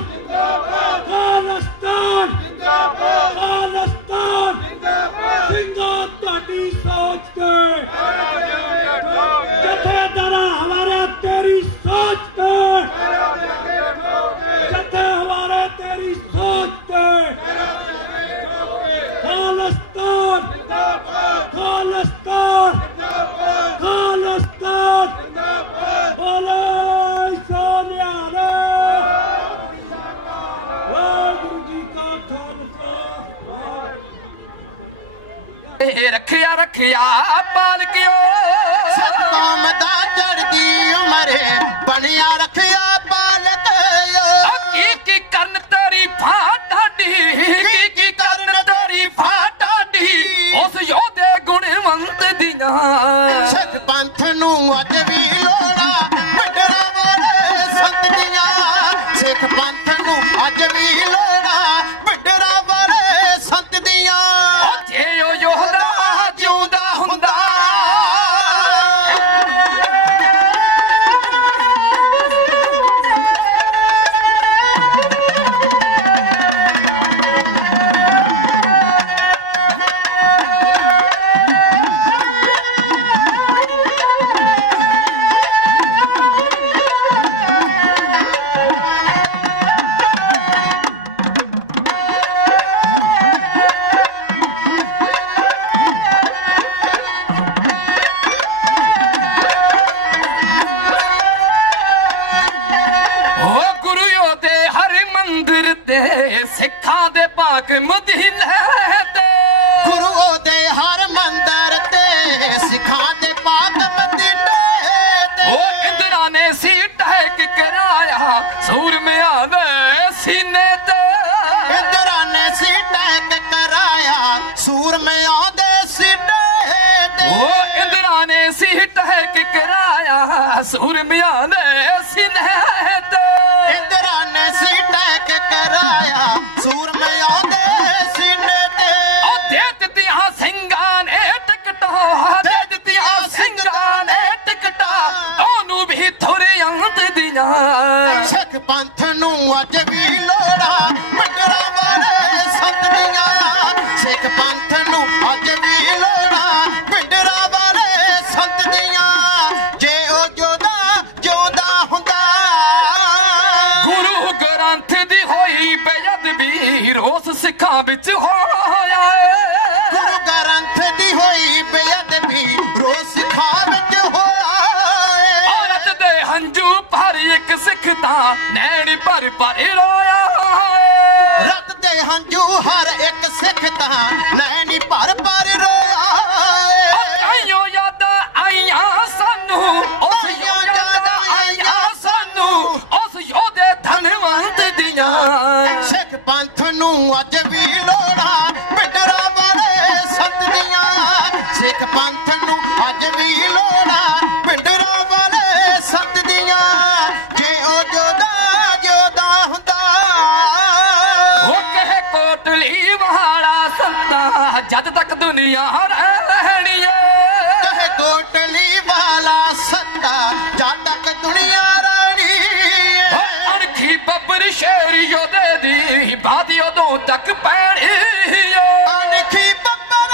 Khalistan Khalistan ਸਿੰਘਾਂ ਤੁਹਾਡੀ ਸੋਚ ਤੇ ਜਥੇਦਾਰਾਂ ਹਮਾਰੇ ਤੇਰੀ ਸੋਚ ਤੇ ਜਥੇ ਹਮਾਰੇ ਤੇਰੀ ਸੋਚ ਤੇ ਖਾਲਿਸਤਾਨ ਖਾਲਿਸਤਾਨ ਖਾਲਿਸਤਾਨ ਬੋਲੇ ਸੋਨਿਆਰੇ ਵਾਹਿਗੁਰੂ ਜੀ ਕਾ ਖਾਲਸਾ रखिया रखिया पालकियो सतों दा चढ़दी उमरे बनिया रखिया पालकियो की करन तेरी फाटाडी की करन तेरी फाटाडी उस योधे गुणवंत दियां सिख पंथ नूं अज भी लोड़ा बडरा वाले संत दियां सिख पंथ नूं अज भी लोड़ा बडरा वाले संत दियां जे ओ योधा जिउंदा हुंदा सिखां दे पाक मदीने ते गुरु दे हर मंदिर ते सिखां दे पाक मदीने ते ओ इंद्रा ने सी टहक कराया सूर में आवे सीने ते इंद्रा ने सी टहक कराया सूर में आवे सीने ते ओ इंद्रा ने सी टहक कराया सूर में आवे सीने ते इंद्रा ने सी टहक कराया सूर में आंदे सीने ते ओ दे दित्तियां ਸਿੰਘਾਂ ने टिकटा दे दित्तियां ਸਿੰਘਾਂ ने टिकटा ओनू भी थोड़े अंत दियां सिख पंथ नूं अज भी लोड़ा बडरा वाले संत दियां सिख पंथ नूं अज भी लोड़ा बडरा वाले संत दियां जे ओ जोदा जोदा हुंदा गुरु ग्रंथ दी होई बेअदबी रोस सिखां विच होया गुरु ग्रंथ दी होई बेअदबी रोस सिखां विच होया औरत दे हंजू भर एक सिख दा नैण भर भर रोया रत दे हंजू हर एक सिख दा नैण भर भर रोया आइयो याद आईयां सानू उस याद आईयां सानू उस योधे धनवंत दियां सिख पंथ नूं अज भी लोड़ा बडरा वाले संत दियां सिख पंथ नूं अज भी लोड़ा बडरा वाले संत दियां जे ओ जोदा जोदा हुंदा ओ कहे कोटली वाला संता जद तक दुनिया रहनी है कहे कोटली वाला संता जद तक दुनिया रहनी है अणखी बब्बर शेर योधे दी बात उदों तक पैनी अणखी बब्बर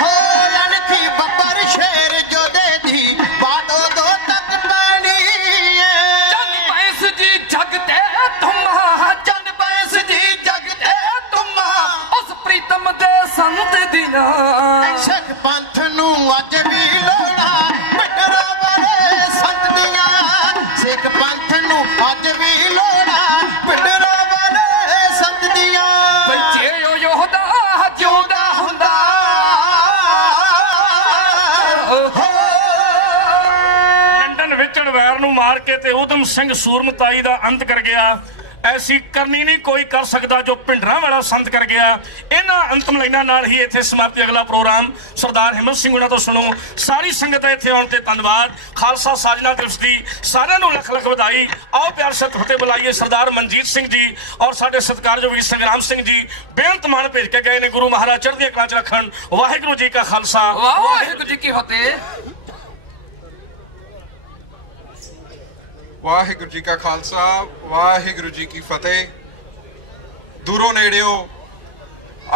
हो अणखी बब्बर शेर योधे दी बात उदों तक पैनी सानू अज भी लोड़ा पिंडरा वाले संत दियां बच्चे ओ योदा जिउंदा हुंदा लंडन विचड़ वैर नूं मार के ते उधम सिंह सूरमताई दा अंत कर गया ऐसी करनी नहीं कोई कर सकता जो भिंडरां वाला संत कर गया। इन्हां अंतिम लाइनां नाल ही इत्थे समाप्ति अगला प्रोग्राम सरदार हिम्मत सिंह हुणां तो सुनो। सारी संगत इत्थे आउण ते धन्नवाद। खालसा साजना दिवस दी सारिआं नूं लख लख वधाई। आओ प्यार सत फतेह बुलाइए सरदार मनजीत सिंह जी और साडे सत्कारयोग वीर संग्राम सिंह जी बेअंत मान भेज के गए ने। गुरु महाराज चढ़दियां कलां च रखण। वाहिगुरू जी का खालसा वाहिगुरू जी की फतेह। वाहिगुरू जी का खालसा वाहिगुरू जी की फतेह। दूरों नेड़ियों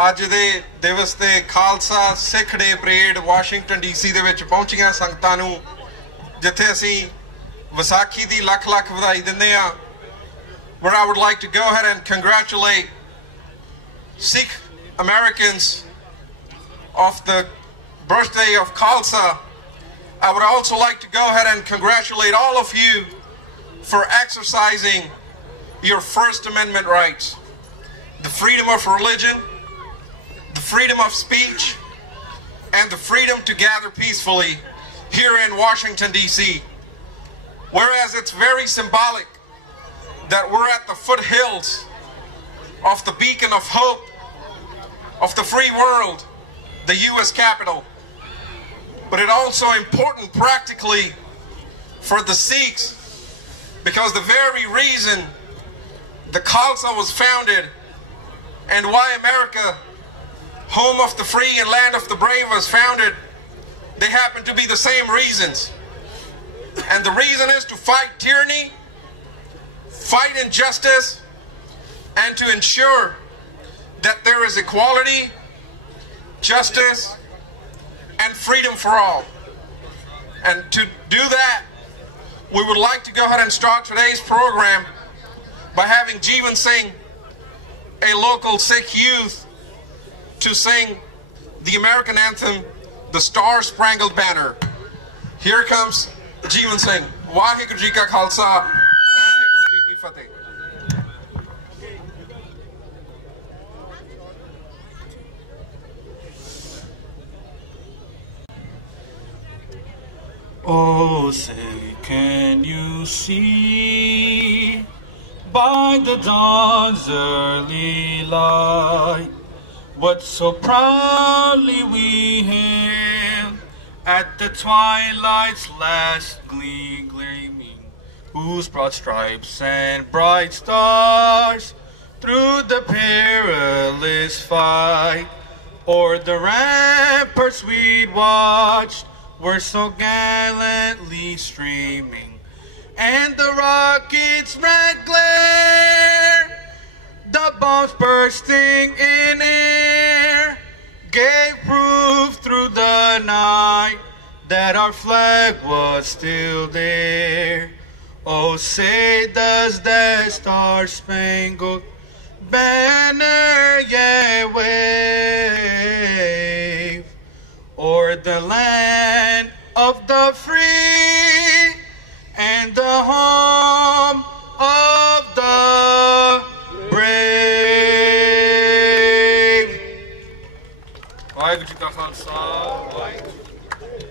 अज दे दिवस ते Khalsa Sikh day parade Washington DC दे विच पहुंचियां संगतां नूं जिथे असीं विसाखी दी लख लख वधाई दिंदे आ। Where I would like to go ahead and congratulate Sikh Americans of the birthday of Khalsa. I would also like to go ahead and congratulate all of you for exercising your First Amendment rights. The freedom of religion, the freedom of speech, and the freedom to gather peacefully here in Washington, D.C. Whereas it's very symbolic that we're at the foothills of the beacon of hope of the free world, the U.S. Capitol. But it's also important practically for the Sikhs, because the very reason the Khalsa was founded and why America, home of the free and land of the brave, was founded, they happen to be the same reasons. And the reason is to fight tyranny, fight injustice, and to ensure that there is equality, justice, and freedom for all. And to do that, we would like to go ahead and start today's program by having Jeevan Singh, a local Sikh youth, to sing the American anthem, the Star Spangled Banner. Here comes Jeevan Singh. Waheguru Ji Ka Khalsa, Waheguru Ji Ki Fateh. Oh, say, can you see by the dawn's early light what so proudly we hailed at the twilight's last gleaming, whose broad stripes and bright stars through the perilous fight o'er the ramparts we'd watched were so gallantly streaming, and the rocket's red glare, the bombs bursting in air, gave proof through the night that our flag was still there. Oh, say does that star-spangled banner yet wave o'er the land of the free and the home of the brave. Waheguru Ji Ka Khalsa, Waheguru Ji Ki Fateh.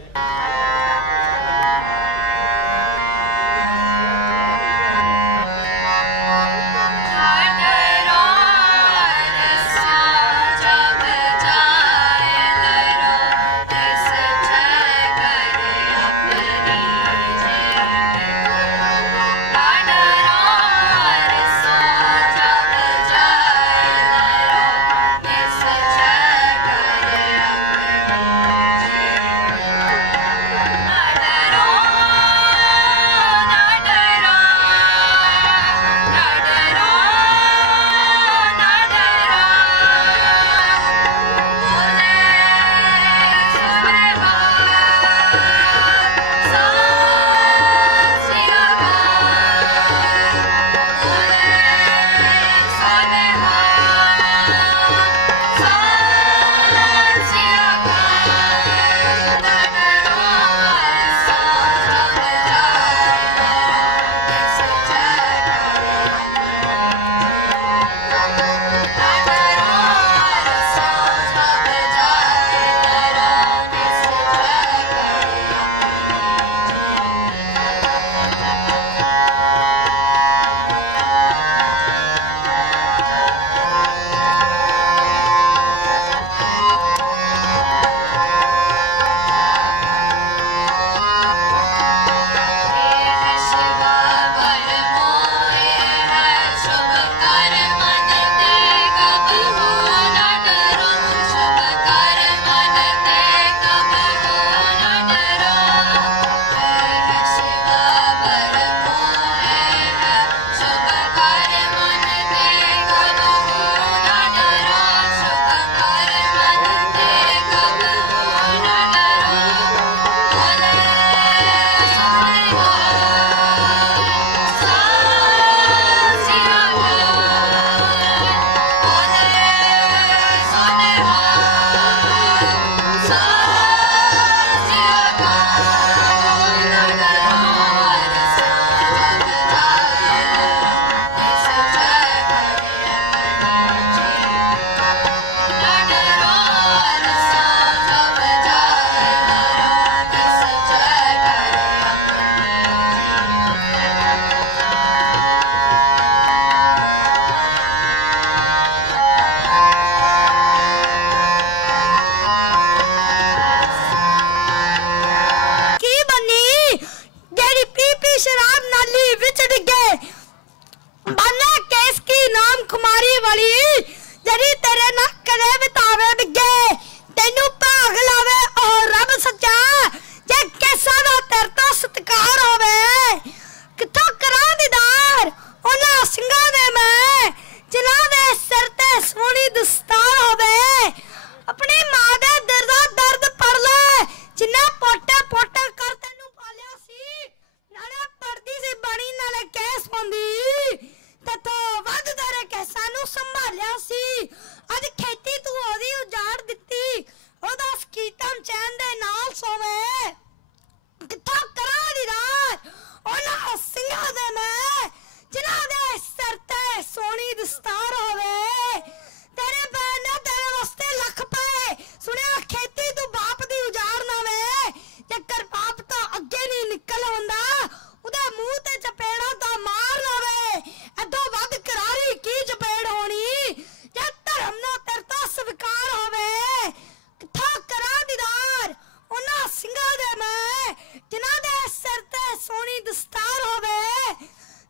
सोहनी दस्तार होवे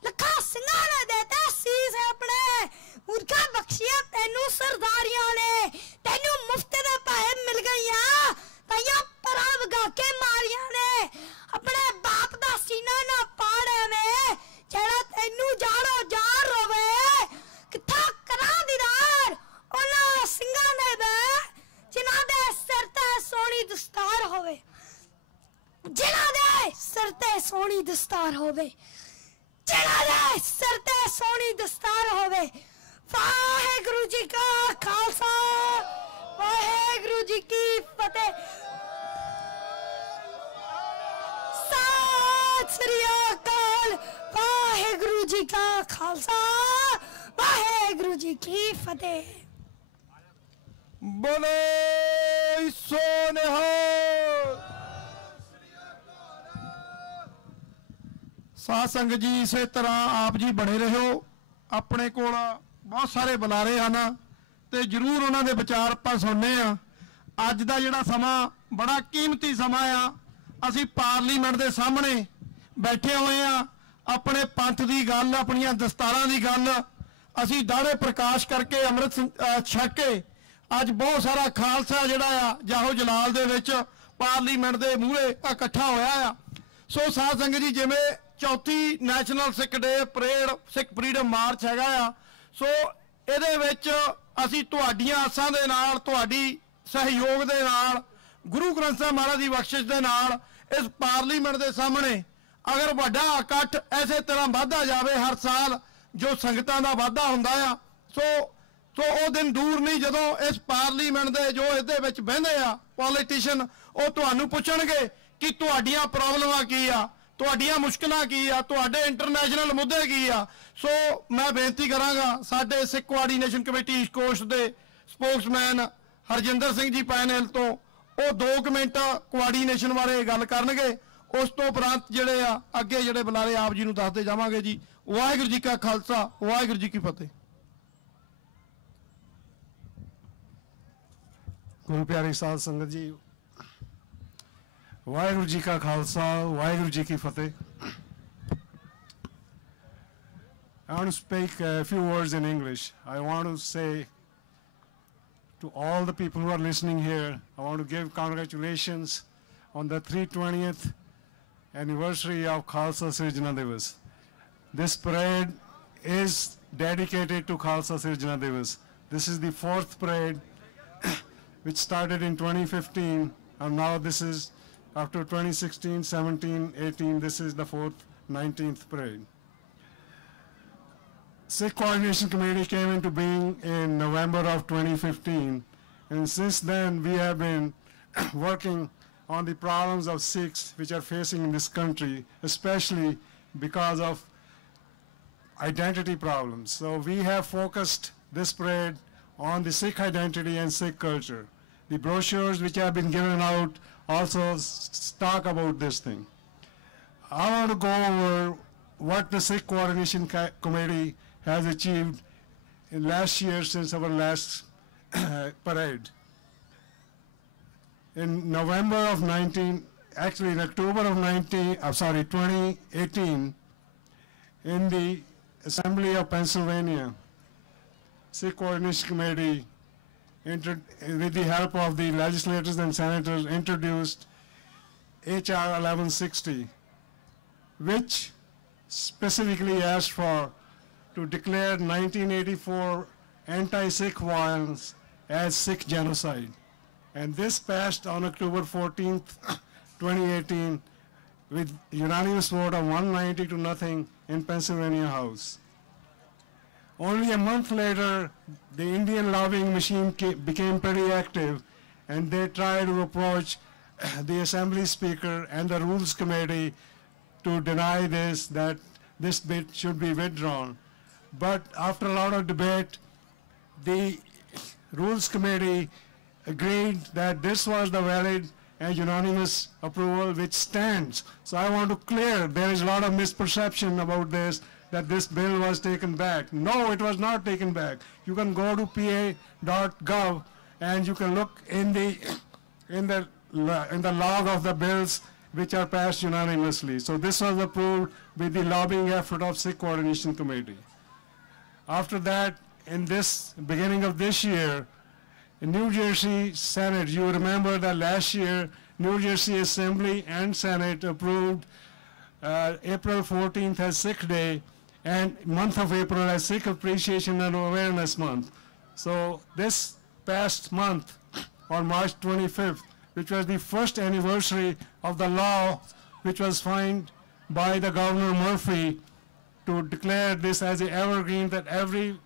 लखा सिंघा ने देता सीस अपने मुर्गा बख्शिया तेनू सरदारियां ने तेनू मुफ्त दे पैसे मिल गईया ताइया परा वगा के मारिया ने अपने बाप दा सीना ना पाड़े में जेड़ा तेनू जाड़ो जार रोवे किथा करा दीदार ओना सिंघा ने बे जिन्हां दे सिर ते सोहनी दस्तार होवे जिन्हां दे सिर ते सोहनी दस्तार होवे जिन्हां दे सिर ते सोहनी दस्तार होवे वाहेगुरु जी का खालसा वाहेगुरु जी की फतेह सत श्री अकाल वाहेगुरु जी का खालसा वाहेगुरु जी की फतेह बोले सोनिहाल साध संगत जी इसे तरह आप जी बने रहो अपने कोल बहुत सारे बुलारे हैं तो जरूर उन्होंने विचार आप सुनने अज का जिहड़ा समा बड़ा कीमती समा आ असी पार्लीमेंट के सामने बैठे हुए हैं अपने पंथ की गल अपन दस्तारां की गल असी दाड़े प्रकाश करके अमृत छक के अज बहुत सारा खालसा जिहड़ा आ जाहो जलाल दे विच पार्लीमेंट के मूहरे इकट्ठा होया आ सो साध संगत जी जिवें चौथी national Sikh day parade Sikh freedom march हैगा आ सो इहदे विच असी तुहाडीआं आसां दे नाल तुहाडी सहयोग दे नाल गुरु ग्रंथ साहिब महाराज की बख्शिश दे नाल इस पार्लीमेंट के सामने अगर वड्डा इकट्ठ इसे तरह वधदा जावे हर साल जो संगतां दा वाधा हुंदा आ सो वो दिन दूर नहीं जदों इस पार्लीमेंट दे जो इहदे विच बहिंदे आ पॉलिटिशियन वो तुहानूं पुछणगे कि तुहाडीआं प्रॉब्लमां की आ तुहाडीआं मुश्किलां की आ तुहाडे इंटरनेशनल मुद्दे की आ सो मैं बेनती करांगा साडे Sikh coordination committee east coast दे स्पोक्समैन हरजिंदर सिंह जी पैनल तो वो 2 मिनट कोआर्डीनेशन बारे गल करनगे उस तो उपरंत जिहड़े आ अगे जिहड़े बुलारे आप जी नूं दसदे जावांगे जी वाहिगुरू जी का खालसा वाहिगुरू जी की फतेह गुरु प्यारी साध संगत जी वाहिगुरू जी का खालसा वाहिगुरू जी की फतेह I want to speak a few words in English. I want to say to all the people who are listening here, I want to give congratulations on the 320th anniversary of Khalsa Sirjana Divas. This parade is dedicated to Khalsa Sirjana Divas. This is the 4th parade which started in 2015 and now this is after 2016, 17, 18, this is the 4th, 19th parade. Sikh Coordination Committee came into being in November of 2015 and since then we have been working on the problems of Sikhs which are facing in this country, especially because of identity problems. So we have focused this parade on the Sikh identity and Sikh culture. The brochures which have been given out also talk about this thing. I want to go over what the Sikh Coordination Committee has achieved in last year since our last parade. In October of 2018, in the Assembly of Pennsylvania, Sikh Coordination Committee, with the help of the legislators and senators, introduced H.R. 1160, which specifically asked for to declare 1984 anti-Sikh violence as Sikh genocide. And this passed on October 14th, 2018 with unanimous vote of 190 to nothing in Pennsylvania House. Only a month later, the Indian lobbying machine became pretty active and they tried to approach the Assembly Speaker and the Rules Committee to deny this, that this bit should be withdrawn. But after a lot of debate, the Rules Committee agreed that this was the valid and unanimous approval which stands. So I want to clear, there is a lot of misperception about this, that this bill was taken back. No, it was not taken back. You can go to pa.gov and you can look in the log of the bills which are passed unanimously. So this was approved with the lobbying effort of Sikh Coordination Committee. After that, in this beginning of this year, in New Jersey Senate, you remember that last year New Jersey Assembly and Senate approved April 14th as Sikh Day and month of April as Sikh Appreciation and Awareness Month. So this past month, on March 25th, which was the first anniversary of the law which was signed by the Governor Murphy to declare this as an evergreen, that every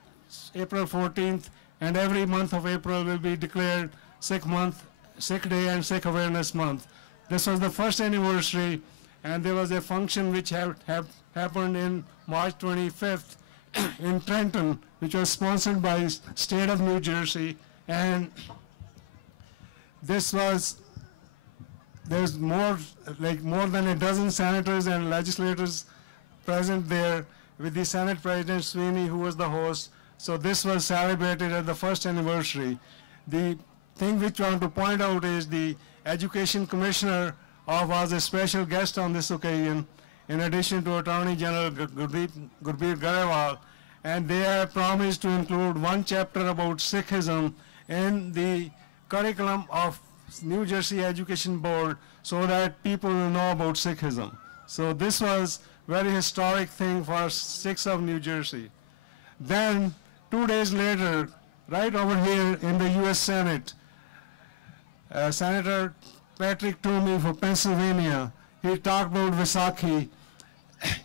April 14th and every month of April will be declared Sikh Month, Sikh Day and Sikh Awareness Month. This was the first anniversary, and there was a function which happened in March 25th in Trenton, which was sponsored by state of New Jersey, and there's more than a dozen senators and legislators present there, with the Senate President Sweeney, who was the host. So this was celebrated at the first anniversary. The thing which I want to point out is the Education Commissioner was a special guest on this occasion, in addition to Attorney General Gurpreet Grewal, and they have promised to include one chapter about Sikhism in the curriculum of New Jersey Education Board so that people will know about Sikhism. So this was very historic thing for Sikhs of New Jersey. Then 2 days later, right over here in the US Senate, Senator Patrick Toomey for Pennsylvania, he talked about Vaisakhi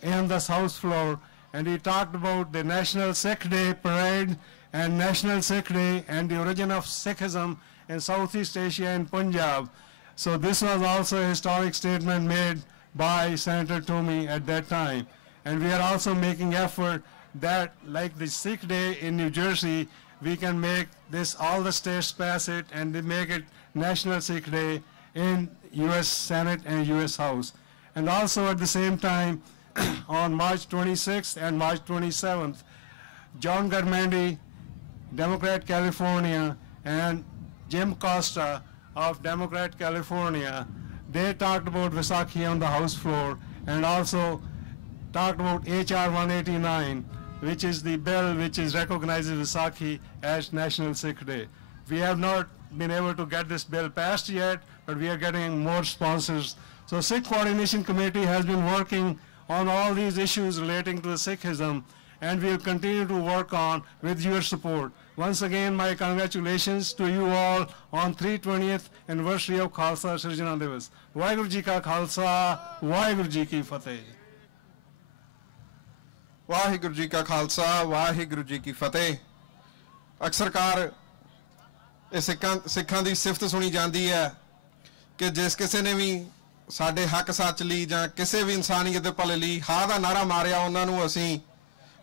in the House floor, and he talked about the National Sikh Day Parade and National Sikh Day and the origin of Sikhism in Southeast Asia and Punjab. So this was also a historic statement made by Senator Toomey at that time. And we are also making effort that, like the Sikh Day in New Jersey, we can make this, all the states pass it, and they make it National Sikh Day in US Senate and US House. And also at the same time, on March 26th and March 27th, John Garmendy, Democrat California, and Jim Costa of Democrat California, they talked about Vaisakhi on the House floor, and also talked about HR 189, which is the bill which recognizes Vaisakhi as National Sikh Day. We have not been able to get this bill passed yet, but we are getting more sponsors. So Sikh Coordination Committee has been working on all these issues relating to Sikhism, and we will continue to work on with your support. Once again, my congratulations to you all on 320th anniversary of Khalsa Sirjana Divas. Waheguru Ji Ka Khalsa, Waheguru Ji Ki Fateh. Waheguru ji ਕਾ ਖਾਲਸਾ ਵਾਹਿਗੁਰੂ ਜੀ ਕੀ ਫਤਿਹ। ਅਕਸਰਕਾਰ ਇਹ ਸਿੱਖਾਂ ਦੀ ਸਿਫਤ ਸੁਣੀ ਜਾਂਦੀ ਹੈ ਕਿ ਜਿਸ ਕਿਸੇ ਨੇ ਵੀ ਸਾਡੇ ਹੱਕ ਸੱਚ ਲਈ ਜਾਂ ਕਿਸੇ ਵੀ ਇਨਸਾਨੀਅਤ ਦੇ ਭਲੇ ਲਈ ਹਾਂ ਦਾ ਨਾਰਾ ਮਾਰਿਆ, ਉਹਨਾਂ ਨੂੰ ਅਸੀਂ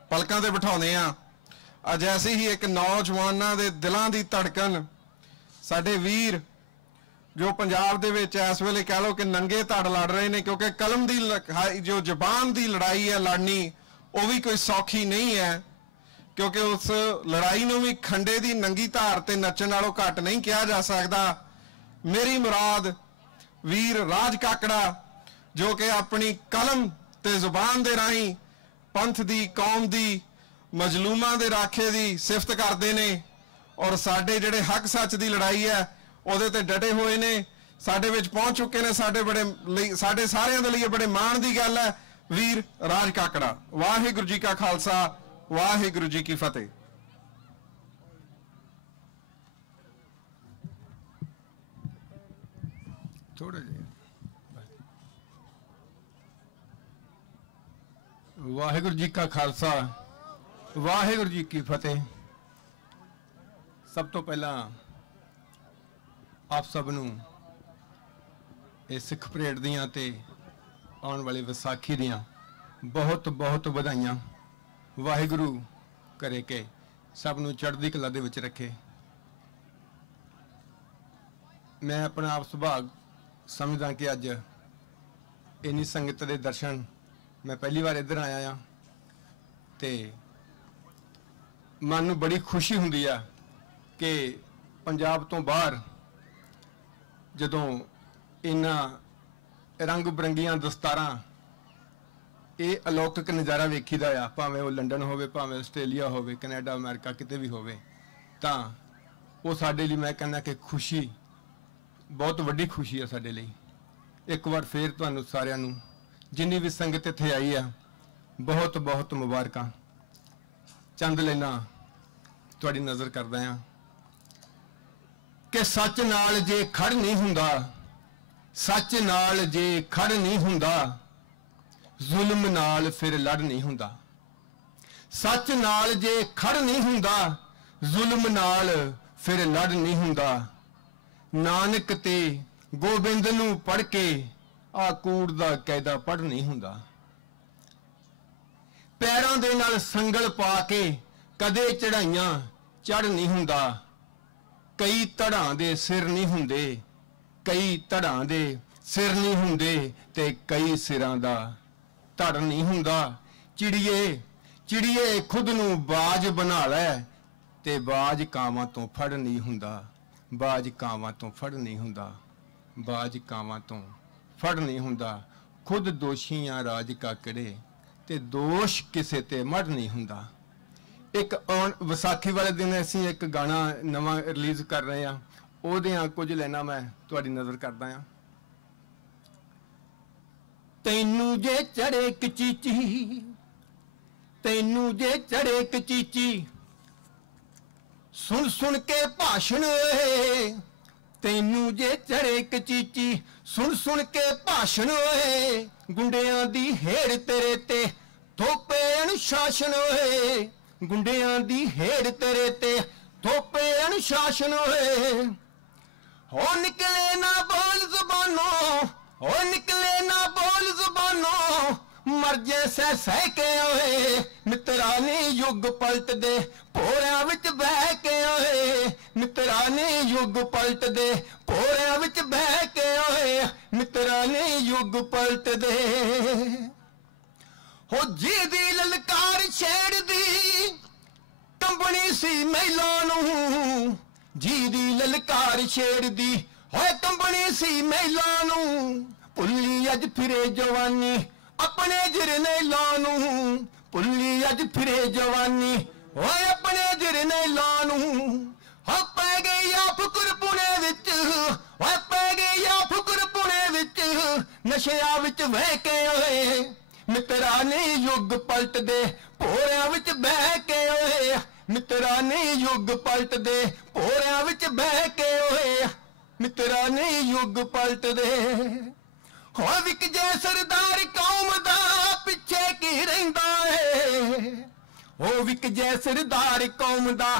ਪਲਕਾਂ ਤੇ ਬਿਠਾਉਂਦੇ ਆ। ਅੱਜ ਐਸੀ ਹੀ ਇੱਕ ਨੌਜਵਾਨਾਂ ਦੇ ਦਿਲਾਂ ਦੀ ਧੜਕਨ, ਸਾਡੇ ਵੀਰ ਜੋ ਪੰਜਾਬ ਦੇ ਵਿੱਚ ਇਸ ਵੇਲੇ ਕਹਿ ਲਓ ਕਿ ਨੰਗੇ ਧੜ ਲੜ ਰਹੇ ਨੇ, ਕਿਉਂਕਿ ਕਲਮ ਦੀ ਜੋ ਜ਼ਬਾਨ ਦੀ ਲੜਾਈ ਹੈ ਲੜਨੀ, ਉਹ ਵੀ ਕੋਈ ਸੌਖੀ ਨਹੀਂ ਹੈ, ਕਿਉਂਕਿ ਉਸ ਲੜਾਈ ਨੂੰ ਵੀ ਖੰਡੇ ਦੀ ਨੰਗੀ ਧਾਰ ਤੇ ਨੱਚਣ ਨਾਲੋਂ ਘੱਟ ਨਹੀਂ ਕਿਹਾ ਜਾ ਸਕਦਾ। ਮੇਰੀ ਮੁਰਾਦ ਵੀਰ ਰਾਜ ਕਾਕੜਾ, ਜੋ ਕਿ ਆਪਣੀ ਕਲਮ ਤੇ ਜ਼ੁਬਾਨ ਦੇ ਰਾਹੀਂ ਪੰਥ ਦੀ, ਕੌਮ ਦੀ, ਮਜ਼ਲੂਮਾਂ ਦੇ ਰਾਖੇ ਦੀ ਸਿਫਤ ਕਰਦੇ ਨੇ, ਔਰ ਸਾਡੇ ਜਿਹੜੇ ਹੱਕ ਸੱਚ ਦੀ ਲੜਾਈ ਹੈ ਉਹਦੇ ਤੇ ਡਟੇ ਹੋਏ ਨੇ, ਸਾਡੇ ਵਿੱਚ ਪਹੁੰਚ ਚੁੱਕੇ ਨੇ। ਸਾਡੇ ਸਾਰਿਆਂ ਦੇ ਲਈ ਬੜੇ ਮਾਣ ਦੀ ਗੱਲ ਹੈ ਵੀਰ ਰਾਜ ਕਾਕੜਾ। ਵਾਹਿਗੁਰੂ ਜੀ ਕਾ ਖਾਲਸਾ, ਵਾਹਿਗੁਰੂ ਜੀ ਕੀ ਫਤਿਹ। ਥੋੜਾ ਜਿਹਾ ਵਾਹਿਗੁਰੂ ਜੀ ਕਾ ਖਾਲਸਾ, ਵਾਹਿਗੁਰੂ ਜੀ ਕੀ ਫਤਿਹ। ਸਭ ਤੋਂ ਪਹਿਲਾਂ ਆਪ ਸਭ ਨੂੰ ਇਹ ਸਿੱਖ ਪਰੇਡ ਦੀਆਂ ਤੇ ਆਉਣ ਵਾਲੀ ਵਿਸਾਖੀ ਦੀਆਂ ਬਹੁਤ ਬਹੁਤ ਵਧਾਈਆਂ। ਵਾਹਿਗੁਰੂ ਕਰੇ ਕਿ ਸਭ ਨੂੰ ਚੜ੍ਹਦੀ ਕਲਾ ਦੇ ਵਿੱਚ ਰੱਖੇ। ਮੈਂ ਆਪਣਾ ਆਪ ਸੁਭਾਗ ਸਮਝਦਾ ਕਿ ਅੱਜ ਇੰਨੀ ਸੰਗਤ ਦੇ ਦਰਸ਼ਨ, ਮੈਂ ਪਹਿਲੀ ਵਾਰ ਇੱਧਰ ਆਇਆ ਆ ਤੇ ਮਨ ਨੂੰ ਬੜੀ ਖੁਸ਼ੀ ਹੁੰਦੀ ਆ ਕਿ ਪੰਜਾਬ ਤੋਂ ਬਾਹਰ ਜਦੋਂ ਇੰਨਾ रंग बिरंगियां दस्तारां, ये अलौकिक नज़ारा वेखीदा आ, भावें वो लंडन होवे, भावें आस्ट्रेलिया होवे, कनाडा, अमेरिका, किते भी होवे, तां वो साडे लई मैं कहना कि खुशी, बहुत वड्डी खुशी है साडे लई। एक बार फिर तुहानूं सारिआं नूं जिन्नी भी संगत इत्थे आई आ, बहुत बहुत मुबारकां। चंद लाइनां तुहाडी नज़र करदा आ कि सच नाल जे खड़ नहीं हुंदा, सच नाल जे खड़ नहीं हुंदा, जुल्म नाल फिर लड़ नहीं हुंदा। सच नाल जे खड़ नहीं हुंदा, जुल्म नाल फिर लड़ नहीं हुंदा। नानक ते गोबिंद नूं पढ़ के आ कूड़ दा कैदा पढ़ नहीं हुंदा। पैरां दे नाल संगल पा के कदे चढ़ाइयां चढ़ नहीं हुंदा। कई धड़ां दे सिर नहीं हुंदे, कई धड़ां दे सिर नहीं हुंदे, ते कई सिरां दा धड़ नहीं हुंदा। चिड़िए चिड़िए खुद नूं बाज बना लै, ते बाज कावां तो फड़ नहीं हुंदा। बाज कावां तो फड़ नहीं हुंदा, बाज कावां तो फड़ नहीं हुंदा। खुद दोषियां राज काकड़े, ते दोष किसे ते मड़ नहीं हुंदा। एक विसाखी वाले दिन असीं एक गाना नवां रिलीज़ कर रहे हैं, ਉਹਦੀਆਂ ਕੁਝ ਲੈਣਾ ਮੈਂ ਤੁਹਾਡੀ ਨਜ਼ਰ ਕਰਦਾ ਆ। ਤੈਨੂੰ ਜੇ ਚੜੇ ਕਚੀਚੀ, ਤੈਨੂੰ ਜੇ ਚੜੇ ਕਚੀਚੀ, ਸੁਣ ਸੁਣ ਕੇ ਭਾਸ਼ਣ ਓਏ। ਤੈਨੂੰ ਜੇ ਚੜੇ ਕਚੀਚੀ, ਸੁਣ ਸੁਣ ਕੇ ਭਾਸ਼ਣ ਓਏ। ਗੁੰਡਿਆਂ ਦੀ ਹੇੜ ਤੇਰੇ ਤੇ ਥੋਪੇ ਅਨੁਸ਼ਾਸਨ ਓਏ। ਗੁੰਡਿਆਂ ਦੀ ਹੇੜ ਤੇਰੇ ਤੇ ਥੋਪੇ ਅਨੁਸ਼ਾਸਨ ਓਏ। हो निकले ना बोल जुबानों, हो निकले ना बोल जुबानों, मर जैसे सह के ओए। मित्रानी युग पलट दे भोरियां विच बह के ओए। मित्रानी युग पलट दे भोरियां विच बह के ओए। मित्रानी युग पलट दे। हो जी दी ललकार छेड़ दी कंबनी सी महिला नूं। जी दी ललकार छेड़दी होए कंबनी सी महिला नूं। भुल्ली अज फिरे जवानी अपने जिरने लानू। भुल्ली अज फिरे जवानी होए अपने जिरने लानू। हो पै गई आ फुकर पुणे विच, हो पै गई आ फुकर पुणे विच। नशिया विच बह के ओए। मित्रानी युग पलट दे भोरियां विच बह के ओए। मित्रानी युग पलट दे भोरियां विच बह के ओए। मित्रानी युग पलट दे। हो विक जे सरदार कौम दा पिछे की रहिंदा है। हो विक जे सरदार कौम दा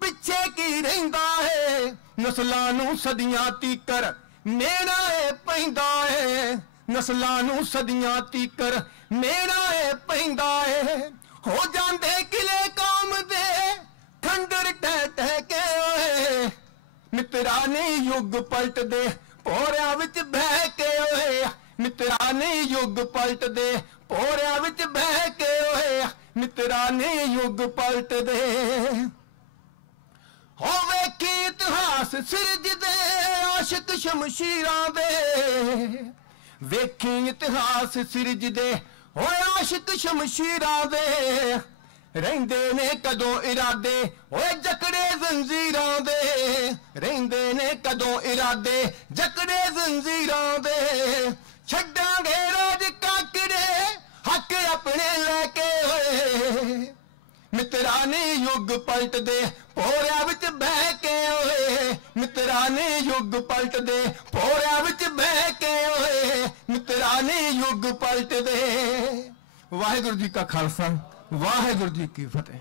पिछे की रहिंदा है। नस्लां नूं सदियां तीकर मेरा ए पैंदा है। नस्लां नूं सदियां तीकर मेरा ए पैंदा है। हो जांदे किले कौम दे खंडर टह टह के ओए। मित्रानी युग पलट दे भोरियां विच बह के ओए। मित्रानी युग पलट दे भोरियां विच बह के ओए। मित्रानी युग पलट दे। हो वेखी इतिहास सिरज दे आशिक शमशीरां दे। वेखी इतिहास सिरज दे होए आशिक शमशीरां दे। रहिंदे ने कदों इरादे होए जकड़े जंजीरां दे। रहिंदे ने कदों इरादे जकड़े जंजीरां दे। छड्डांगे राज काकड़े हक अपने लैके होए। मित्रानी युग पलट दे भोरियां विच बह के ओए। मित्रानी युग पलट दे भोरियां विच बह के ओए। मित्रानी युग पलट दे। वाहिगुरू जी का खालसा, वाहिगुरू जी की फतेह।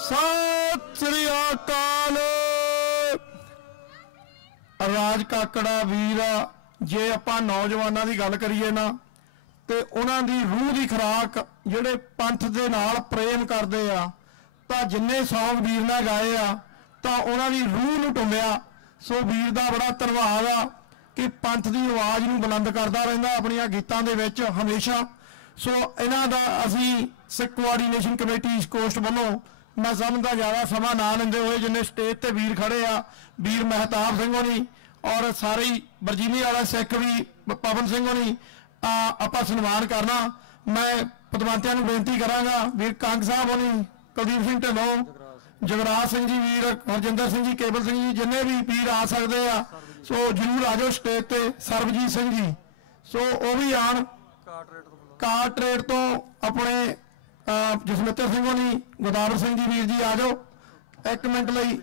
सत श्री अकाल। राज काकड़ा वीर, जे आपां नौजवानां दी गल करिए ना ते उन्हां दी रूह दी खुराक ਜਿਹੜੇ ਪੰਥ ਦੇ ਨਾਲ ਪ੍ਰੇਮ ਕਰਦੇ ਆ, ਤਾਂ ਜਿੰਨੇ ਸੌਂਗ ਵੀਰ ਨੇ ਗਾਏ ਆ ਤਾਂ ਉਹਨਾਂ ਦੀ ਰੂਹ ਨੂੰ ਟੁੰਬਿਆ। ਸੋ ਵੀਰ ਦਾ ਬੜਾ ਧੰਨਵਾਦ ਆ ਕਿ ਪੰਥ ਦੀ ਆਵਾਜ਼ ਨੂੰ ਬੁਲੰਦ ਕਰਦਾ ਰਹਿੰਦਾ ਆਪਣੀਆਂ ਗੀਤਾਂ ਦੇ ਵਿੱਚ ਹਮੇਸ਼ਾ। ਸੋ ਇਹਨਾਂ ਦਾ ਅਸੀਂ ਸਿੱਖ ਕੋਆਰਡੀਨੇਸ਼ਨ ਕਮੇਟੀ ਈਸਟ ਕੋਸਟ ਵੱਲੋਂ मैं समझदा ज़्यादा समा ना लेंदे हुए जिन्ने स्टेज ते वीर खड़े आ, वीर महताब सिंह होनी और सारे बरजीनी वाला सिख भी पवन सिंह होनी आपां सन्मान करना। मैं पदवंतियां नूं बेनती करांगा, वीर कंग साहब होनी, कुलदीप सिंह ढिल्लों, जगराज सिंह जी, वीर हरजिंदर सिंह जी, केबल सिंह जी, जिन्ने भी वीर आ सकते आ सो जरूर आ जाओ स्टेज ते। सरबजीत सिंह जी सो वो भी आन। कारट्रेड तो अपने जसमित्र सिंह होनी, गोदावर सिंह जी वीर जी आ जाओ। एक मिनट लई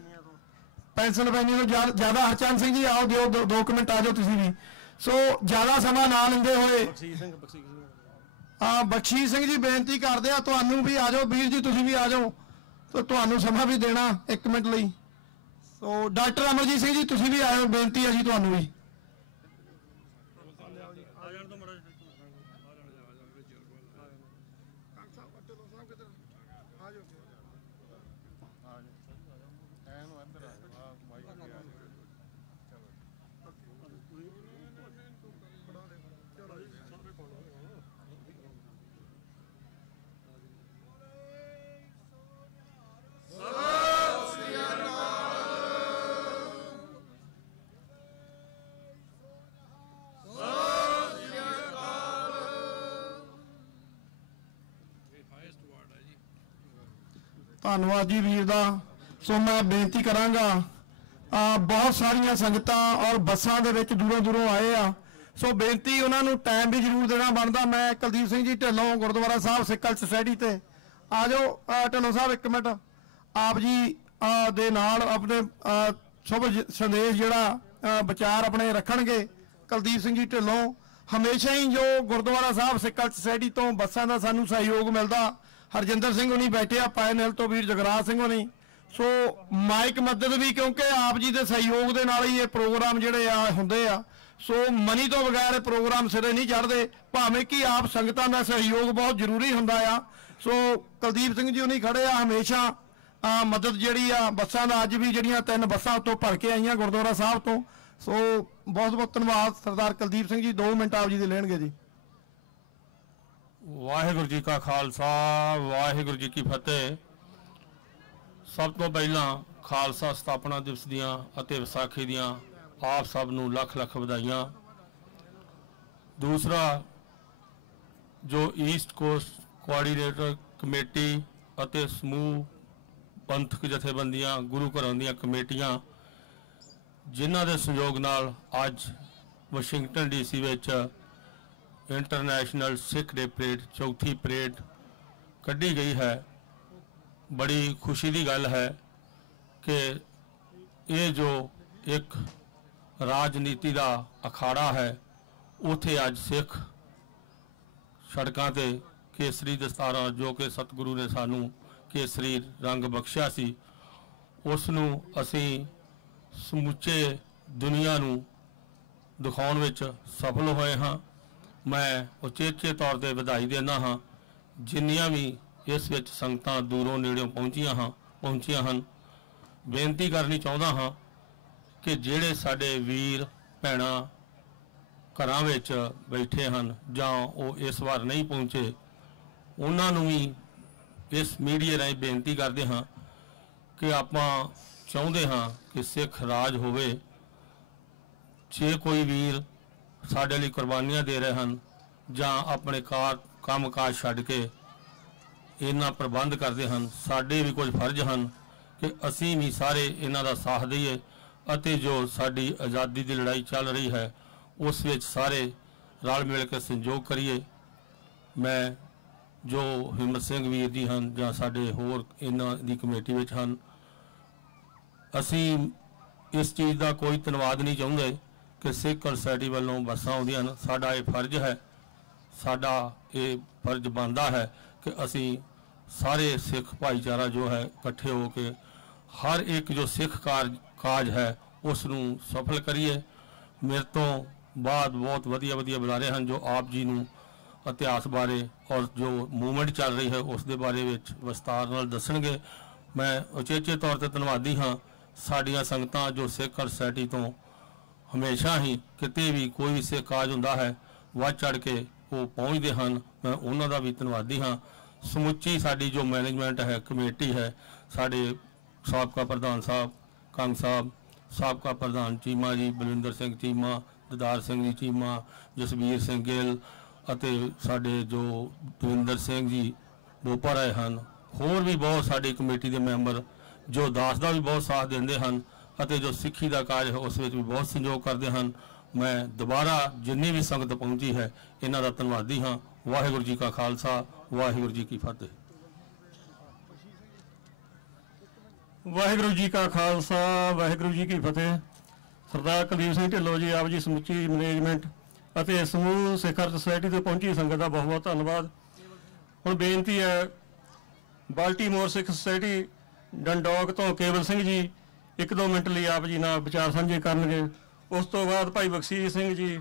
पेंसिलवेनिया ज्यादा हरचंद सिंह जी आओ, दिओ 2 मिनट आ जाओ तुसीं भी। सो ज्यादा समा ना लेंदे होए बख्शीश सिंह जी बेनती करदे आ तुहानूं भी आ जाओ, वीर जी तुसीं भी आ जाओ, तो तुहानूं समा भी देना 1 मिनट लई। सो डॉक्टर अमरजीत सिंह जी तुसीं भी आयो, बेनती है जी तुहानूं भी। धन्यवाद जी वीर दा। सो मैं बेनती करांगा, बहुत सारिया संगतां और बसां दे विच दूरों दूरों आए आ, सो बेनती उन्होंने टाइम भी जरूर देना बनता। मैं कुलदीप सिंह जी ढिल्लों गुरुद्वारा साहब सिख कल्चर सोसाइटी ते आ जाओ। ढिल्लों साहब 1 मिनट आप जी दे नाल अपने शुभ संदेश जिहड़ा विचार अपने रखणगे। कुलदीप सिंह जी ढिल्लों हमेशा ही जो गुरुद्वारा साहब सिख कल्चर सोसाइटी तो बसां दा सानूं सहयोग मिलता। हरजिंदर सिंह होनी बैठे आ, पायनल तो वीर जगराज सिंह होनी। सो माइक मदद भी क्योंकि आप जी के सहयोग के नाल ही ये प्रोग्राम जिहड़े आ हुंदे आ। सो मनी तो बगैर प्रोग्राम सिरे नहीं चढ़ते, भावें कि आप संगतां दा सहयोग बहुत जरूरी हुंदा आ। सो कुलदीप सिंह जी होनी खड़े आ हमेशा मदद जिहड़ी आ बसां दा, अज भी जिहड़ियां 3 बसां उत्तों भर के आईयां गुरुद्वारा साहब तो। सो बहुत बहुत धन्यवाद सरदार कुलदीप सिंह जी, 2 मिनट आप जी दे लेणगे जी। वाहिगुरू जी का खालसा वाहिगुरू जी की फतेह। सब तो पहला खालसा स्थापना दिवस दियां अते विसाखी दियां आप सब नूं लख लख बधाइयां। दूसरा जो ईस्ट कोस्ट कोआर्डीनेटर कमेटी अते समूह पंथक जथेबंदियां गुरु घरों दियां कमेटियां जिन्हां दे सहयोग नाल अज वाशिंगटन DC विच इंटरनेशनल सिख डे परेड चौथी परेड कढ़ी गई है। बड़ी खुशी की गल है कि ये जो एक राजनीति का अखाड़ा है उथे अज सिख सड़कों ते केसरी दस्तारा जो कि सतगुरु ने सानू केसरी रंग बख्शिया सी उसनू असी समूचे दुनिया नू दिखाउण विच सफल होए हाँ। मैं उचेचे तौर पर बधाई देना हाँ जिन्नियां भी इस विच संगतां दूरों नेड़ों पहुंचियां हन। बेनती करनी चाहता हाँ कि जिहड़े साडे वीर भैणां घरां विच बैठे हन जां वो इस बार नहीं पहुंचे, उन्हां नूं भी इस मीडिया राਹੀਂ बेनती करते हाँ कि आपां चाहुंदे हाँ कि सिख राज होवे। जे कोई वीर साडे लई कुर्बानियां दे रहे हैं जां अपने काम काज छड्ड के इन्हां प्रबंध करते हैं, साडे भी कुछ फर्ज हैं कि असीं भी सारे इन्हां दा साथ दईए अते जो साडी आज़ादी की लड़ाई चल रही है उस विच सारे रल मिल के सहयोग करिए। मैं जो हिम्मत सिंह वीर जी हैं जां साडे होर इन्हां दी कमेटी विच हैं, असीं इस चीज़ का कोई धन्नवाद नहीं चाहुंदे कि सिख सोसाइटी वालों बसां आउंदियां न। साडा ये फर्ज है, साडा ये फर्ज बनता है कि असी सारे सिख भाईचारा जो है इकट्ठे होके हर एक जो सिख काज है उसनू सफल करिए। मेरे तो बाद बहुत वधिया वधिया बुलारे हैं जो आप जी नू इतिहास बारे और जो मूवमेंट चल रही है उस दे बारे विच विस्तार नाल दसणगे। मैं उचेचे तौर पर धन्नवादी हाँ साडियां संगतां जो सिख सोसाइटी तो हमेशा ही किते भी कोई भी सिख काज हुंदा है वध चढ़ के वो पहुँचते हैं। मैं उन्हों का भी धन्नवादी हाँ। समुची साडी जो मैनेजमेंट है कमेटी है साडे साबका प्रधान साहब कंग साहब, साबका प्रधान चीमा जी बलविंदर सिंह चीमा, ददार सिंह जी चीमा, जसबीर सिंह गिल ਅਤੇ ਸਾਡੇ जो ਦਵਿੰਦਰ ਸਿੰਘ जी ਬੋਪਾ ਰਹੇ ਹਨ। ਹੋਰ ਵੀ ਬਹੁਤ ਸਾਡੀ ਕਮੇਟੀ ਦੇ ਮੈਂਬਰ ਜੋ ਦਾਸ ਦਾ ਵੀ ਬਹੁਤ ਸਾਥ ਦਿੰਦੇ ਹਨ ਅਤੇ ਜੋ ਸਿੱਖੀ ਦਾ ਕਾਰਜ ਹੈ ਉਸ ਵਿੱਚ ਵੀ ਬਹੁਤ ਸਹਿਯੋਗ ਕਰਦੇ ਹਨ। ਮੈਂ ਦੁਬਾਰਾ ਜਿੰਨੀ ਵੀ ਸੰਗਤ ਪਹੁੰਚੀ ਹੈ ਇਹਨਾਂ ਦਾ ਧੰਨਵਾਦੀ ਹਾਂ। ਵਾਹਿਗੁਰੂ ਜੀ ਕਾ ਖਾਲਸਾ, ਵਾਹਿਗੁਰੂ ਜੀ ਕੀ ਫਤਿਹ। ਵਾਹਿਗੁਰੂ ਜੀ ਕਾ ਖਾਲਸਾ, ਵਾਹਿਗੁਰੂ ਜੀ ਕੀ ਫਤਿਹ। ਸਰਦਾਰ ਕੁਲਦੀਪ ਸਿੰਘ ਢਿੱਲੋਂ ਜੀ, ਆਪ ਜੀ ਸਮੁੱਚੀ ਮੈਨੇਜਮੈਂਟ ਅਤੇ ਸਮੂਹ ਸਿੱਖ ਸੁਸਾਇਟੀ ਤੋਂ ਪਹੁੰਚੀ ਸੰਗਤ ਦਾ ਬਹੁਤ ਬਹੁਤ ਧੰਨਵਾਦ। ਹੁਣ ਬੇਨਤੀ ਹੈ ਬਾਲਟੀਮੋਰ ਸਿੱਖ ਸੁਸਾਇਟੀ ਡੰਡੋਕ ਤੋਂ ਕੇਵਲ ਸਿੰਘ ਜੀ 1-2 ਮਿੰਟ ਲਈ ਆਪ ਜੀ ਨਾਲ ਵਿਚਾਰ ਸਾਂਝੇ ਕਰਨਗੇ। ਉਸ ਤੋਂ ਬਾਅਦ ਭਾਈ ਬਖਸ਼ੀਸ਼ ਸਿੰਘ ਜੀ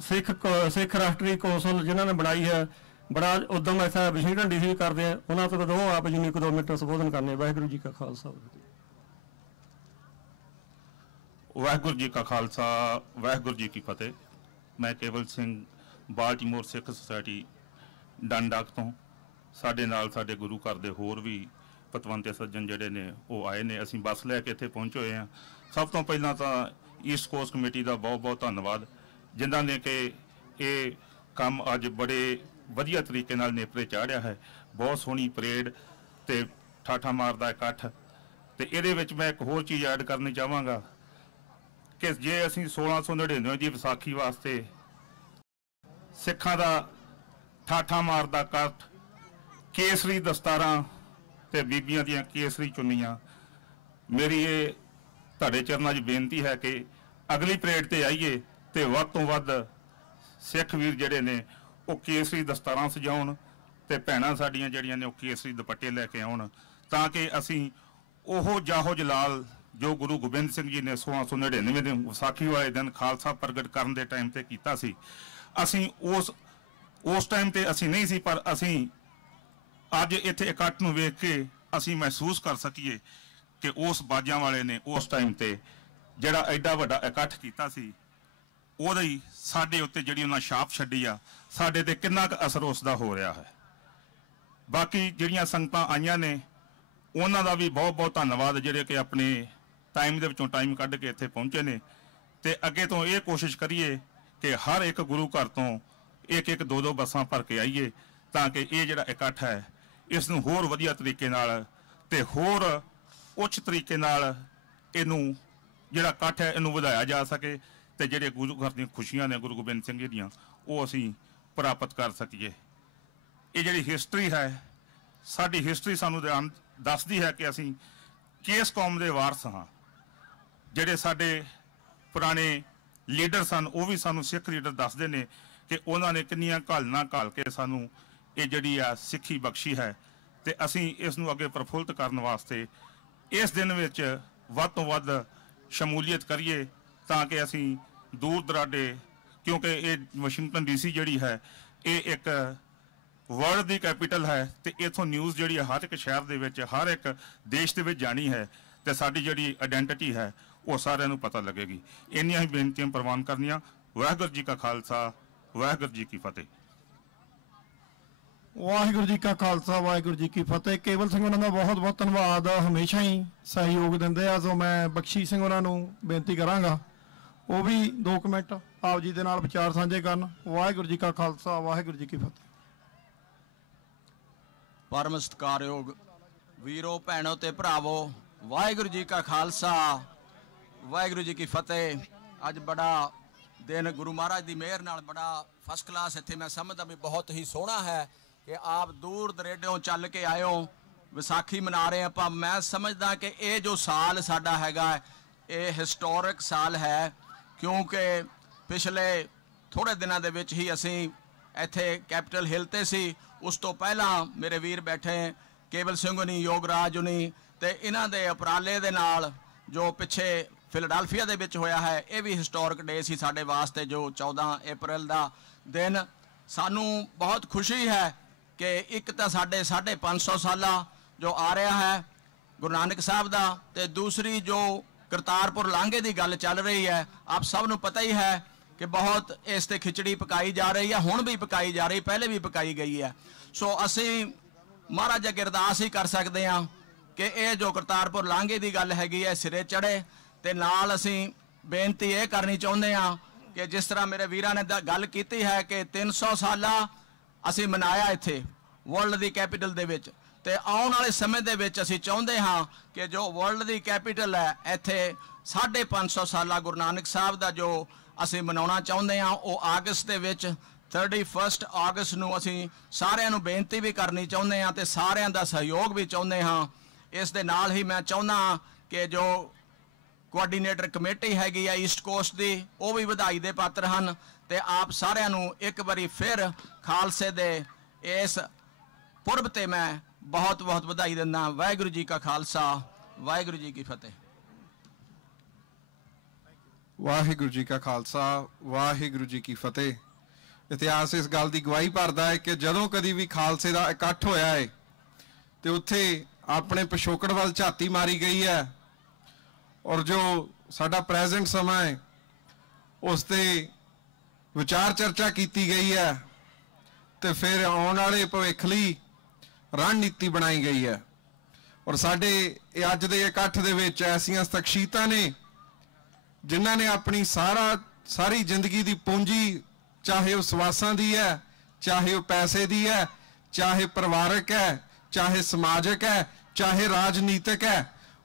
ਸਿੱਖ ਰਾਸ਼ਟਰੀ ਕੌਂਸਲ ਜਿਨ੍ਹਾਂ ਨੇ ਬਣਾਈ ਹੈ, ਬੜਾ ਉਦਮ ਐਸਾ ਵਾਸ਼ਿੰਗਟਨ ਡੀਸੀ ਕਰਦੇ ਆ, ਉਹਨਾਂ ਤੋਂ ਦੋ ਆਪ ਜੀ ਨੂੰ 1-2 ਮਿੰਟ ਸੰਬੋਧਨ ਕਰਨੇ। ਵਾਹਿਗੁਰੂ ਜੀ ਕਾ ਖਾਲਸਾ। ਵਾਹਿਗੁਰੂ ਜੀ ਕਾ ਖਾਲਸਾ, ਵਾਹਿਗੁਰੂ ਜੀ ਕੀ ਫਤਿਹ। ਮੈਂ ਕੇਵਲ ਸਿੰਘ ਬਾਲਟੀਮੋਰ ਸਿੱਖ ਸੁਸਾਇਟੀ ਡੰਡਕ ਤੋਂ। ਸਾਡੇ ਨਾਲ ਸਾਡੇ ਗੁਰੂ ਘਰ ਦੇ ਹੋਰ ਵੀ ਪਤਵੰਤੇ ਸੱਜਣ ਜਿਹੜੇ ਨੇ ਉਹ ਆਏ ਨੇ। ਅਸੀਂ ਬੱਸ ਲੈ ਕੇ ਇੱਥੇ ਪਹੁੰਚੇ ਹੋਏ ਹਾਂ। ਸਭ ਤੋਂ ਪਹਿਲਾਂ ਤਾਂ ਈਸਟ ਕੋਸਟ ਕਮੇਟੀ ਦਾ ਬਹੁਤ ਬਹੁਤ ਧੰਨਵਾਦ, ਜਿਨ੍ਹਾਂ ਨੇ ਕਿ ਇਹ ਕੰਮ ਅੱਜ ਬੜੇ ਵਧੀਆ ਤਰੀਕੇ ਨਾਲ ਨੇਪਰੇ ਚਾੜਿਆ ਹੈ। ਬਹੁਤ ਸੋਹਣੀ ਪਰੇਡ ਤੇ ਠਾਠਾ ਮਾਰਦਾ ਇਕੱਠ। ਤੇ ਇਹਦੇ ਵਿੱਚ ਮੈਂ ਇੱਕ ਹੋਰ ਚੀਜ਼ ਐਡ ਕਰਨੀ ਚਾਹਾਂਗਾ ਕਿ ਜੇ ਅਸੀਂ 1699 ਦੀ ਵਿਸਾਖੀ ਵਾਸਤੇ ਸਿੱਖਾਂ ਦਾ ਠਾਠਾ ਮਾਰਦਾ ਇਕੱਠ, ਕੇਸਰੀ ਦਸਤਾਰਾਂ ਤੇ ਬੀਬੀਆਂ ਦੀਆਂ ਕੇਸਰੀ ਚੁੰਨੀਆਂ, ਮੇਰੀ ਇਹ ਤੁਹਾਡੇ ਚਰਨਾਂ 'ਚ ਬੇਨਤੀ ਹੈ ਕਿ ਅਗਲੀ ਪਰੇਡ ਤੇ ਆਈਏ ਤੇ ਵੱਧ ਤੋਂ ਵੱਧ ਸਿੱਖ ਵੀਰ ਜਿਹੜੇ ਨੇ ਉਹ ਕੇਸਰੀ ਦਸਤਾਰਾਂ ਸਜਾਉਣ ਤੇ ਭੈਣਾਂ ਸਾਡੀਆਂ ਜਿਹੜੀਆਂ ਨੇ ਉਹ ਕੇਸਰੀ ਦੁਪੱਟੇ ਲੈ ਕੇ ਆਉਣ, ਤਾਂ ਕਿ ਅਸੀਂ ਉਹ ਜਾਹੋ ਜਲਾਲ ਜੋ ਗੁਰੂ ਗੋਬਿੰਦ ਸਿੰਘ ਜੀ ਨੇ 1699 ਦੇ ਵਿਸਾਖੀ ਵਾਲੇ ਦਿਨ ਖਾਲਸਾ ਪ੍ਰਗਟ ਕਰਨ ਦੇ ਟਾਈਮ ਤੇ ਕੀਤਾ ਸੀ, ਅਸੀਂ ਉਸ ਟਾਈਮ ਤੇ ਅਸੀਂ ਨਹੀਂ ਸੀ, ਪਰ ਅਸੀਂ ਅੱਜ ਇੱਥੇ ਇਕੱਠ ਨੂੰ ਵੇਖ ਕੇ ਅਸੀਂ ਮਹਿਸੂਸ ਕਰ ਸਕੀਏ ਕਿ ਉਸ ਬਾਜਾਂ ਵਾਲੇ ਨੇ ਉਸ ਟਾਈਮ ਤੇ ਜਿਹੜਾ ਐਡਾ ਵੱਡਾ ਇਕੱਠ ਕੀਤਾ ਸੀ, ਉਹਦੀ ਸਾਡੇ ਉੱਤੇ ਜਿਹੜੀ ਉਹਨਾਂ ਛਾਪ ਛੱਡੀ ਆ, ਸਾਡੇ ਤੇ ਕਿੰਨਾ ਕੁ ਅਸਰ ਉਸ ਦਾ ਹੋ ਰਿਹਾ ਹੈ। ਬਾਕੀ ਜਿਹੜੀਆਂ ਸੰਗਤਾਂ ਆਈਆਂ ਨੇ ਉਹਨਾਂ ਦਾ ਵੀ ਬਹੁਤ ਬਹੁਤ ਧੰਨਵਾਦ, ਜਿਹੜੇ ਕਿ ਆਪਣੇ ਟਾਈਮ ਦੇ ਵਿੱਚੋਂ ਟਾਈਮ ਕੱਢ ਕੇ ਇੱਥੇ ਪਹੁੰਚੇ ਨੇ। ਤੇ ਅੱਗੇ ਤੋਂ ਇਹ ਕੋਸ਼ਿਸ਼ ਕਰੀਏ ਕਿ ਹਰ ਇੱਕ ਗੁਰੂ ਘਰ ਤੋਂ 1-1 2-2 ਬੱਸਾਂ ਭਰ ਕੇ ਆਈਏ, ਤਾਂ ਕਿ ਇਹ ਜਿਹੜਾ ਇਕੱਠ ਹੈ ਇਸ ਨੂੰ ਹੋਰ ਵਧੀਆ ਤਰੀਕੇ ਨਾਲ ਤੇ ਹੋਰ ਉੱਚ ਤਰੀਕੇ ਨਾਲ ਇਹਨੂੰ ਜਿਹੜਾ ਇਕੱਠ ਹੈ ਇਹਨੂੰ ਵਧਾਇਆ ਜਾ ਸਕੇ, ਤੇ ਜਿਹੜੇ ਗੁਰੂ ਘਰ ਦੀਆਂ ਖੁਸ਼ੀਆਂ ਨੇ ਗੁਰੂ ਗੋਬਿੰਦ ਸਿੰਘ ਜੀ ਦੀਆਂ ਉਹ ਅਸੀਂ ਪ੍ਰਾਪਤ ਕਰ ਸਕੀਏ। ਇਹ ਜਿਹੜੀ ਹਿਸਟਰੀ ਹੈ, ਸਾਡੀ ਹਿਸਟਰੀ ਸਾਨੂੰ ਦੱਸਦੀ ਹੈ ਕਿ ਅਸੀਂ ਕਿਸ ਕੌਮ ਦੇ ਵਾਰਸ ਹਾਂ। ਜਿਹੜੇ ਸਾਡੇ ਪੁਰਾਣੇ ਲੀਡਰ ਸਨ ਉਹ ਵੀ ਸਾਨੂੰ ਸਿੱਖ ਲੀਡਰ ਦੱਸਦੇ ਨੇ ਕਿ ਉਹਨਾਂ ਨੇ ਕਿੰਨੀਆਂ ਘਾਲਣਾ ਘਾਲ ਕੇ ਸਾਨੂੰ ਇਹ ਜਿਹੜੀ ਆ ਸਿੱਖੀ ਬਖਸ਼ੀ ਹੈ, ਤੇ ਅਸੀਂ ਇਸ ਨੂੰ ਅੱਗੇ ਪ੍ਰਫੁੱਲਤ ਕਰਨ ਵਾਸਤੇ ਇਸ ਦਿਨ ਵਿੱਚ ਵੱਧ ਤੋਂ ਵੱਧ ਸ਼ਮੂਲੀਅਤ ਕਰੀਏ, ਤਾਂ ਕਿ ਅਸੀਂ ਦੂਰ ਦਰਾਡੇ, ਕਿਉਂਕਿ ਇਹ ਵਾਸ਼ਿੰਗਟਨ ਡੀਸੀ ਜਿਹੜੀ ਹੈ ਇਹ ਇੱਕ ਵਰਲਡ ਦੀ ਕੈਪੀਟਲ ਹੈ, ਤੇ ਇਥੋਂ ਨਿਊਜ਼ ਜਿਹੜੀ ਹੈ ਹਰ ਇੱਕ ਸ਼ਹਿਰ ਦੇ ਵਿੱਚ ਹਰ ਇੱਕ ਦੇਸ਼ ਦੇ ਵਿੱਚ ਜਾਣੀ ਹੈ, ਤੇ ਸਾਡੀ ਜਿਹੜੀ ਆਇਡੈਂਟੀਟੀ ਹੈ ਉਹ ਸਾਰਿਆਂ ਨੂੰ ਪਤਾ ਲੱਗੇਗੀ। ਇੰਨੀਆਂ ਹੀ ਬੇਨਤੀਆਂ ਪ੍ਰਵਾਨ ਕਰਨੀਆਂ। ਵਾਹਿਗੁਰੂ ਜੀ ਕਾ ਖਾਲਸਾ, ਵਾਹਿਗੁਰੂ ਜੀ ਕੀ ਫਤਿਹ। ਵਾਹਿਗੁਰੂ ਜੀ ਕਾ ਖਾਲਸਾ, ਵਾਹਿਗੁਰੂ ਜੀ ਕੀ ਫਤਿਹ। ਕੇਵਲ ਸਿੰਘ ਉਹਨਾਂ ਦਾ ਬਹੁਤ ਬਹੁਤ ਧੰਨਵਾਦ, ਹਮੇਸ਼ਾ ਹੀ ਸਹਿਯੋਗ ਦਿੰਦੇ ਆ। ਸੋ ਮੈਂ ਬਖਸ਼ੀ ਸਿੰਘ ਉਹਨਾਂ ਨੂੰ ਬੇਨਤੀ ਕਰਾਂਗਾ ਉਹ ਵੀ 2 ਮਿੰਟ ਆਪ ਜੀ ਦੇ ਨਾਲ ਵਿਚਾਰ ਸਾਂਝੇ ਕਰਨ। ਵਾਹਿਗੁਰੂ ਜੀ ਕਾ ਖਾਲਸਾ, ਵਾਹਿਗੁਰੂ ਜੀ ਕੀ ਫਤਿਹ। परम सत्कारयोग वीरों भैनों ते भरावो, वाहिगुरू जी का खालसा, वाहिगुरू जी की फतेह। अज बड़ा दिन गुरु महाराज की मेहर नाल बड़ा फस्ट क्लास इत्थे मैं समझदा भी बहुत ही सोहना है कि आप दूर दरेडों चल के आए हो, विसाखी मना रहे हैं। पर मैं समझदा कि ये जो साल साडा हैगा ये हिस्टोरिक साल है, क्योंकि पिछले थोड़े दिनों दे विच ही असीं ਇੱਥੇ ਕੈਪੀਟਲ ਹਿੱਲ ਤੇ ਸੀ। ਉਸ ਤੋਂ ਪਹਿਲਾਂ ਮੇਰੇ ਵੀਰ ਬੈਠੇ ਕੇਵਲ ਸਿੰਘ ਹੁਣੀ, ਯੋਗਰਾਜ ਹੁਣੀ, ਤੇ ਇਹਨਾਂ ਦੇ ਉਪਰਾਲੇ ਦੇ ਨਾਲ ਜੋ ਪਿੱਛੇ ਫਿਲਾਡੈਲਫੀਆ ਦੇ ਵਿੱਚ ਹੋਇਆ ਹੈ, ਇਹ ਵੀ ਹਿਸਟੋਰਿਕ ਡੇ ਸੀ ਸਾਡੇ ਵਾਸਤੇ, ਜੋ 14 ਅਪ੍ਰੈਲ ਦਾ ਦਿਨ। ਸਾਨੂੰ ਬਹੁਤ ਖੁਸ਼ੀ ਹੈ ਕਿ ਇੱਕ ਤਾਂ ਸਾਡੇ 550 ਸਾਲਾ ਜੋ ਆ ਰਿਹਾ ਹੈ ਗੁਰੂ ਨਾਨਕ ਸਾਹਿਬ ਦਾ, ਤੇ ਦੂਸਰੀ ਜੋ ਕਰਤਾਰਪੁਰ ਲਾਂਘੇ ਦੀ ਗੱਲ ਚੱਲ ਰਹੀ ਹੈ। ਆਪ ਸਭ ਨੂੰ ਪਤਾ ਹੀ ਹੈ कि बहुत इस ते खिचड़ी पकाई जा रही है, हुण भी पकाई जा रही, पहले भी पकाई गई है। सो असी महाराज अगे अरदास ही कर सकते हैं कि ये जो करतारपुर लांघे की गल हैगी है सिरे चढ़े। तो नाल असी बेनती ये करनी चाहते हैं कि जिस तरह मेरे वीरां ने गल की है कि 300 साला असी मनाया इत्थे वर्ल्ड की कैपिटल दे विच, ते आने वाले समय दे विच असी चाहते हाँ कि जो वर्ल्ड की कैपिटल है इत्थे 550 साला गुरु नानक साहब का जो असी मनाना चाहते हैं वो अगस्त दे विच 31 अगस्त नूं असी सारिਆਂ ਨੂੰ बेनती भी करनी चाहते हैं तो सारिਆਂ ਦਾ सहयोग भी चाहते हाँ। इस दे नाल ही मैं चाहना कि जो कोआर्डीनेटर कमेटी हैगी है ईस्ट कोस्ट की वो भी बधाई दे पात्र हैं। तो आप सारिਆਂ ਨੂੰ एक बारी फिर खालसे दे इस पुरब ते मैं बहुत बहुत बधाई दिंदा। वाहिगुरू जी का खालसा वाहिगुरू जी की फतेह। वाहिगुरू जी का खालसा वाहिगुरू जी की फतेह। इतिहास इस गल की गवाही भरदा है कि जदों कदी भी खालसे का इकट्ठ होया है तो उत्थे अपने पिछोकड़ वाल झाती मारी गई है और जो साडा प्रेजेंट समा है उस ते विचार चर्चा की गई है तो फिर आने वाले भविख लई रणनीति बनाई गई है। और साडे अज दे इकट्ठ दे विच ऐसियां शख्सियतां ने जिन्हां ने अपनी सारी जिंदगी की पूंजी चाहे वह सवासां दी है, चाहे वह पैसे दी है, चाहे परिवारक है, चाहे समाजिक है, चाहे राजनीतिक है,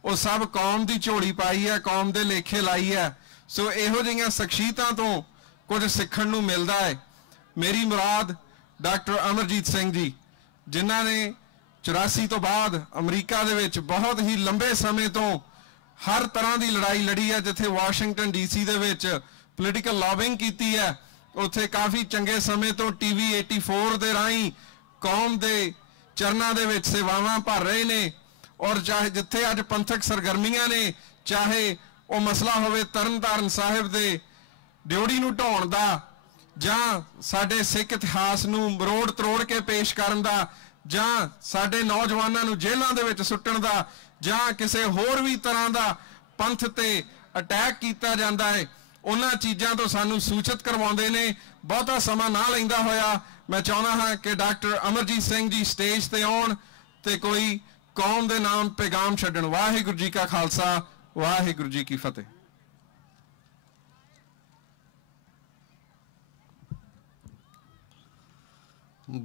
वो सब कौम की झोली पाई है, कौम के लेखे लाई है। सो इहो जिहियां शख्सियतां तो कुछ सीखण नूं मिलदा है। मेरी मुराद डॉक्टर अमरजीत सिंह जी जिन्हां ने 84 तो बाद अमरीका दे विच बहुत ही लंबे समय तो हर तरह की लड़ाई लड़ी है। जिथे वाशिंगटन DC दे विच पोलीटिकल लॉबिंग की है, उत्थे काफ़ी चंगे समय तो TV 84 दे राही कौम दे चरनां दे विच सेवावां भर रहे ने। और चाहे जिथे अज पंथक सरगर्मियां ने, चाहे वो मसला होवे तरनतारन साहिब दे ड्योड़ी नूं ढाउण दा, जां साडे सिख इतिहास नूं मरोड़ तरोड़ के पेश करन दा, जां साडे नौजवानां नूं जेलां दे विच सुੱਟਣ दा, जां किसी होर भी तरह का पंथ ते अटैक किया जाता है, उन्हां चीज़ों तो सानू सूचित करवाउंदे ने। बहुता समा ना लैंदा होया मैं चाहना हाँ कि डॉक्टर अमरजीत सिंह जी स्टेज ते आउण ते कोई कौम दे नाम पैगाम छड्डण। वाहिगुरू जी का खालसा वाहिगुरू जी की फतेह।